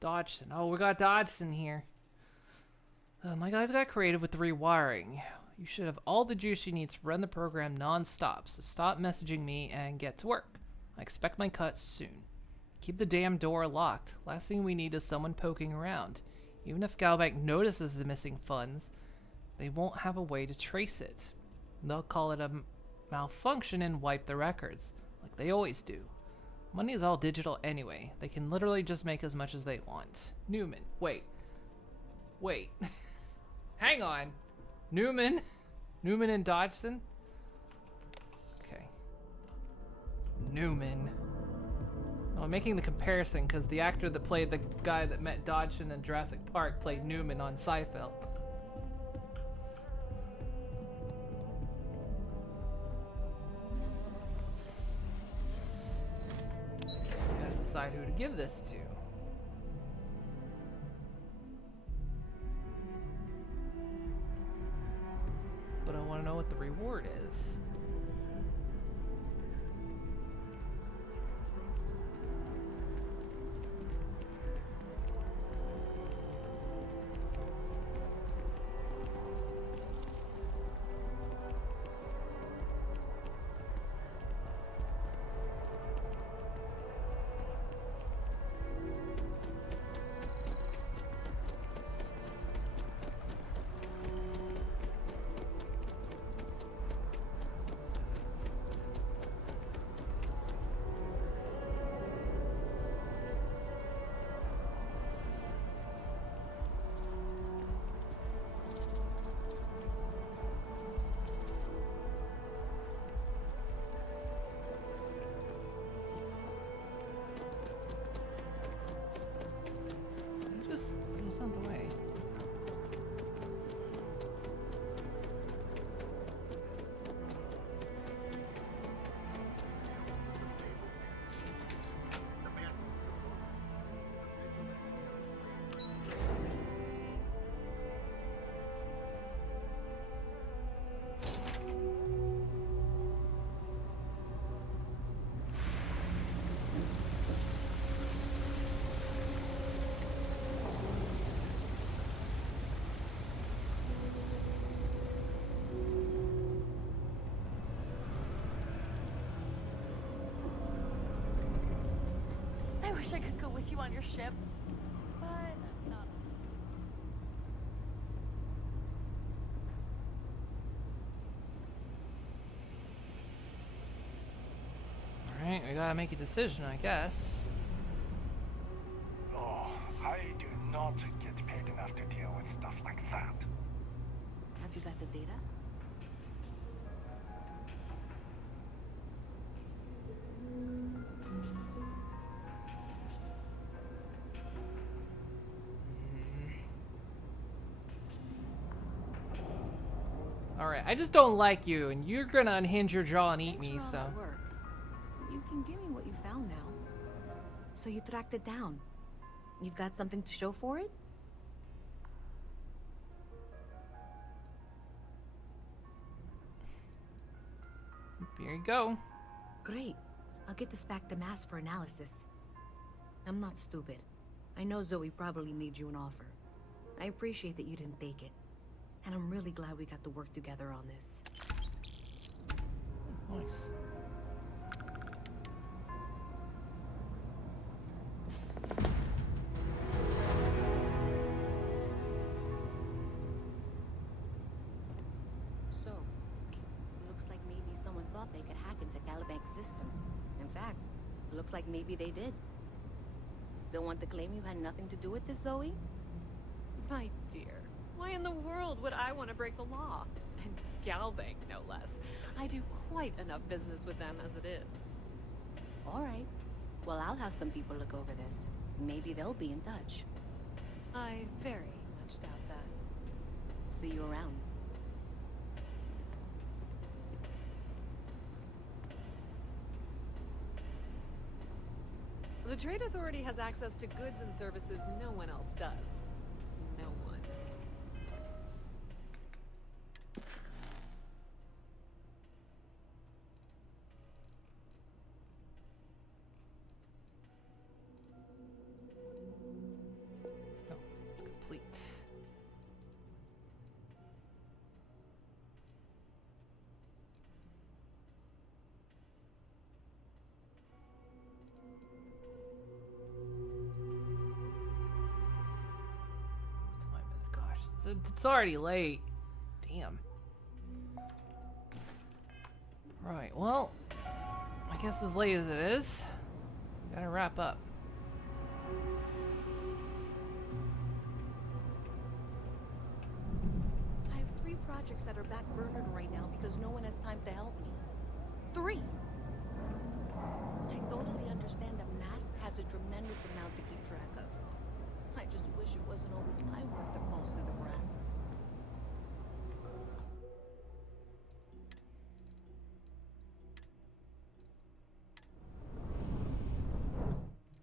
Dodgson. Oh, we got Dodgson here. My guys got creative with the rewiring. You should have all the juice you need to run the program non-stop, so stop messaging me and get to work. I expect my cut soon. Keep the damn door locked. Last thing we need is someone poking around. Even if Galbank notices the missing funds, they won't have a way to trace it. They'll call it a malfunction and wipe the records, like they always do. Money is all digital anyway. They can literally just make as much as they want. Newman. Wait. Hang on. Newman and Dodgson? Okay. Newman. No, I'm making the comparison because the actor that played the guy that met Dodgson in Jurassic Park played Newman on Sept. Gotta decide who to give this to. But I want to know what the reward is. It's not the way. I wish I could go with you on your ship, but I'm not. Alright, we gotta make a decision, I guess. Oh, I do not get paid enough to deal with stuff like that. Have you got the data? Alright, I just don't like you, and you're gonna unhinge your jaw and eat Thanks me, for all so. that work. You can give me what you found now. So you tracked it down. You've got something to show for it? Here you go. Great. I'll get this back to Mass for analysis. I'm not stupid. I know Zoe probably made you an offer. I appreciate that you didn't take it. And I'm really glad we got to work together on this. Nice. So, looks like maybe someone thought they could hack into Calibank's system. In fact, looks like maybe they did. Still want to claim you had nothing to do with this, Zoe? My dear, why in the world would I want to break the law? And Galbank, no less. I do quite enough business with them as it is. All right. Well, I'll have some people look over this. Maybe they'll be in touch. I very much doubt that. See you around. The Trade Authority has access to goods and services no one else does. No one. It's already late. Damn. Right, well, I guess as late as it is, we gotta wrap up. I have 3 projects that are backburnered right now because no one has time to help me. 3! I totally understand that Mast has a tremendous amount to keep track of. I just wish it wasn't always my work that falls through the cracks.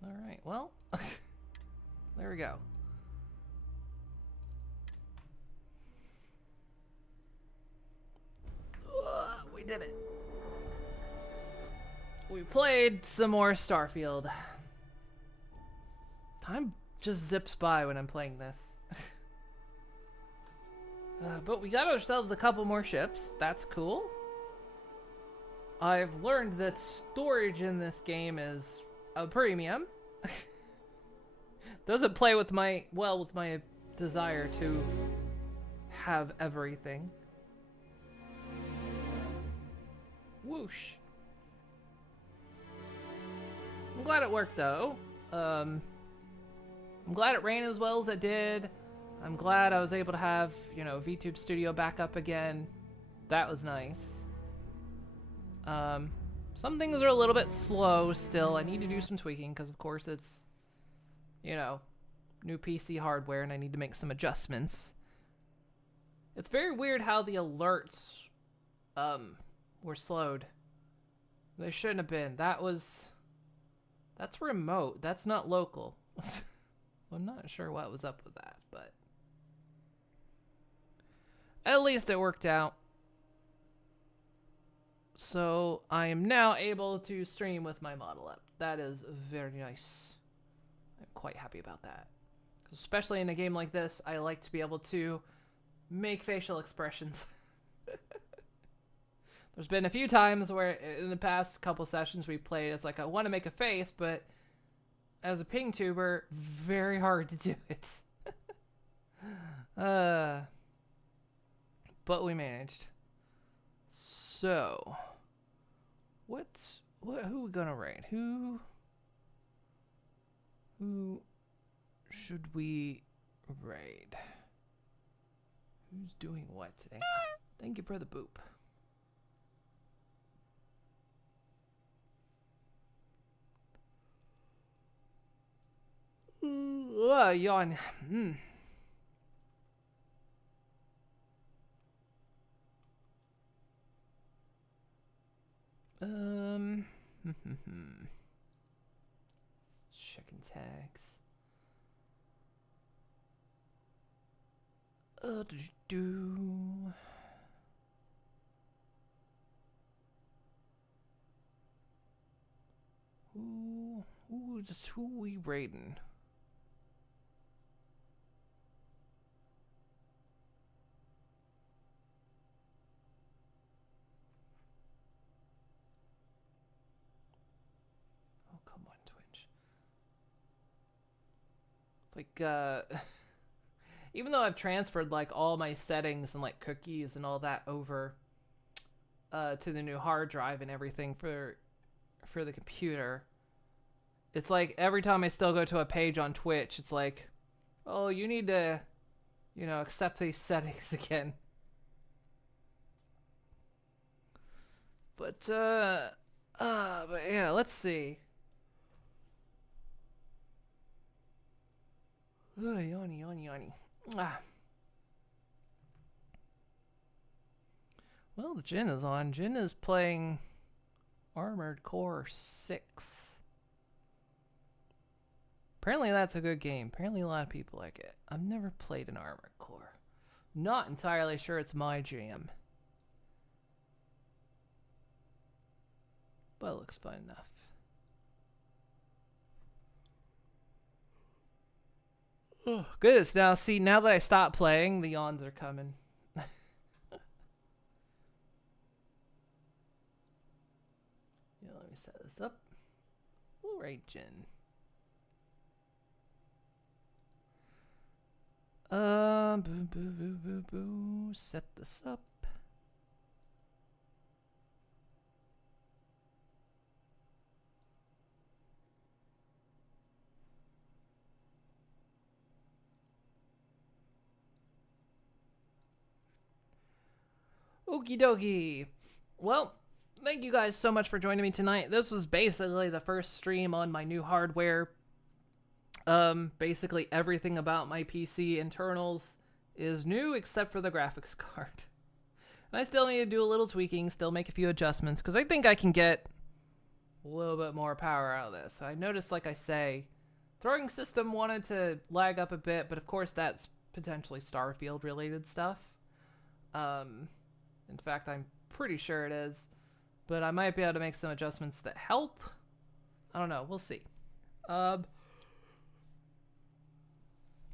Alright, well, there we go. We did it. We played some more Starfield. Time just zips by when I'm playing this. But we got ourselves a couple more ships. That's cool. I've learned that storage in this game is a premium. Doesn't play with my desire to have everything. Whoosh. I'm glad it worked though. I'm glad it ran as well as it did. I'm glad I was able to have, you know, VTube Studio back up again. That was nice. Some things are a little bit slow still. I need to do some tweaking because, of course, it's, you know, new PC hardware and I need to make some adjustments. It's very weird how the alerts were slowed. They shouldn't have been. That's remote. That's not local. I'm not sure what was up with that, but at least it worked out. So I am now able to stream with my model up. That is very nice. I'm quite happy about that. Especially in a game like this, I like to be able to make facial expressions. There's been a few times where in the past couple sessions we played, it's like I want to make a face, but as a ping tuber, very hard to do it. But we managed. So, who are we gonna raid? Who should we raid? Who's doing what today? Thank you for the boop. Yawn. Checking tags. Who we raiding? Oh, come on, Twitch. It's like, even though I've transferred like all my settings and like cookies and all that over to the new hard drive and everything for the computer, it's like every time I still go to a page on Twitch, it's like, oh, you need to, you know, accept these settings again. But yeah, let's see. Yawny. Ah. Well, Jin is on. Jin is playing Armored Core 6. Apparently that's a good game. Apparently a lot of people like it. I've never played an Armored Core. Not entirely sure it's my jam. But it looks fun enough. Oh, goodness. Now, see, now that I stopped playing, the yawns are coming. Yeah, let me set this up. We'll raid Jin. Boo, boo, boo, boo, boo. Set this up. Okie dokie. Well, thank you guys so much for joining me tonight. This was basically the first stream on my new hardware. Basically everything about my PC internals is new except for the graphics card. And I still need to do a little tweaking, still make a few adjustments, because I think I can get a little bit more power out of this. I noticed, like I say, throwing system wanted to lag up a bit, but of course that's potentially Starfield related stuff. In fact, I'm pretty sure it is, but I might be able to make some adjustments that help. I don't know, we'll see.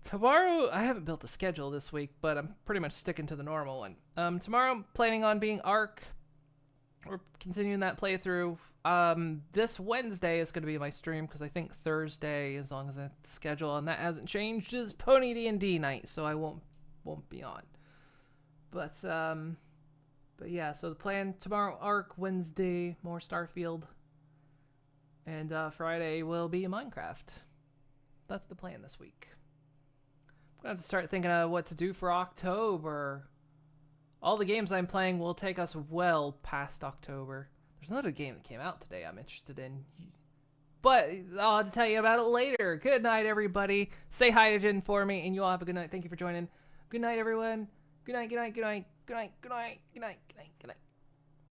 Tomorrow, I haven't built a schedule this week, but I'm pretty much sticking to the normal one. Tomorrow, I'm planning on being Ark. We're continuing that playthrough. This Wednesday is going to be my stream, because I think Thursday, as long as the schedule on that hasn't changed, is Pony D&D night, so I won't be on. But yeah, so the plan tomorrow, Ark, Wednesday, more Starfield, and Friday will be Minecraft. That's the plan this week. I'm gonna have to start thinking of what to do for October. All the games I'm playing will take us well past October. There's another game that came out today I'm interested in, but I'll have to tell you about it later. Good night, everybody. Say hi to Jen for me, and you all have a good night. Thank you for joining. Good night, everyone. Good night, good night, good night, good night, good night, good night, good night, good night.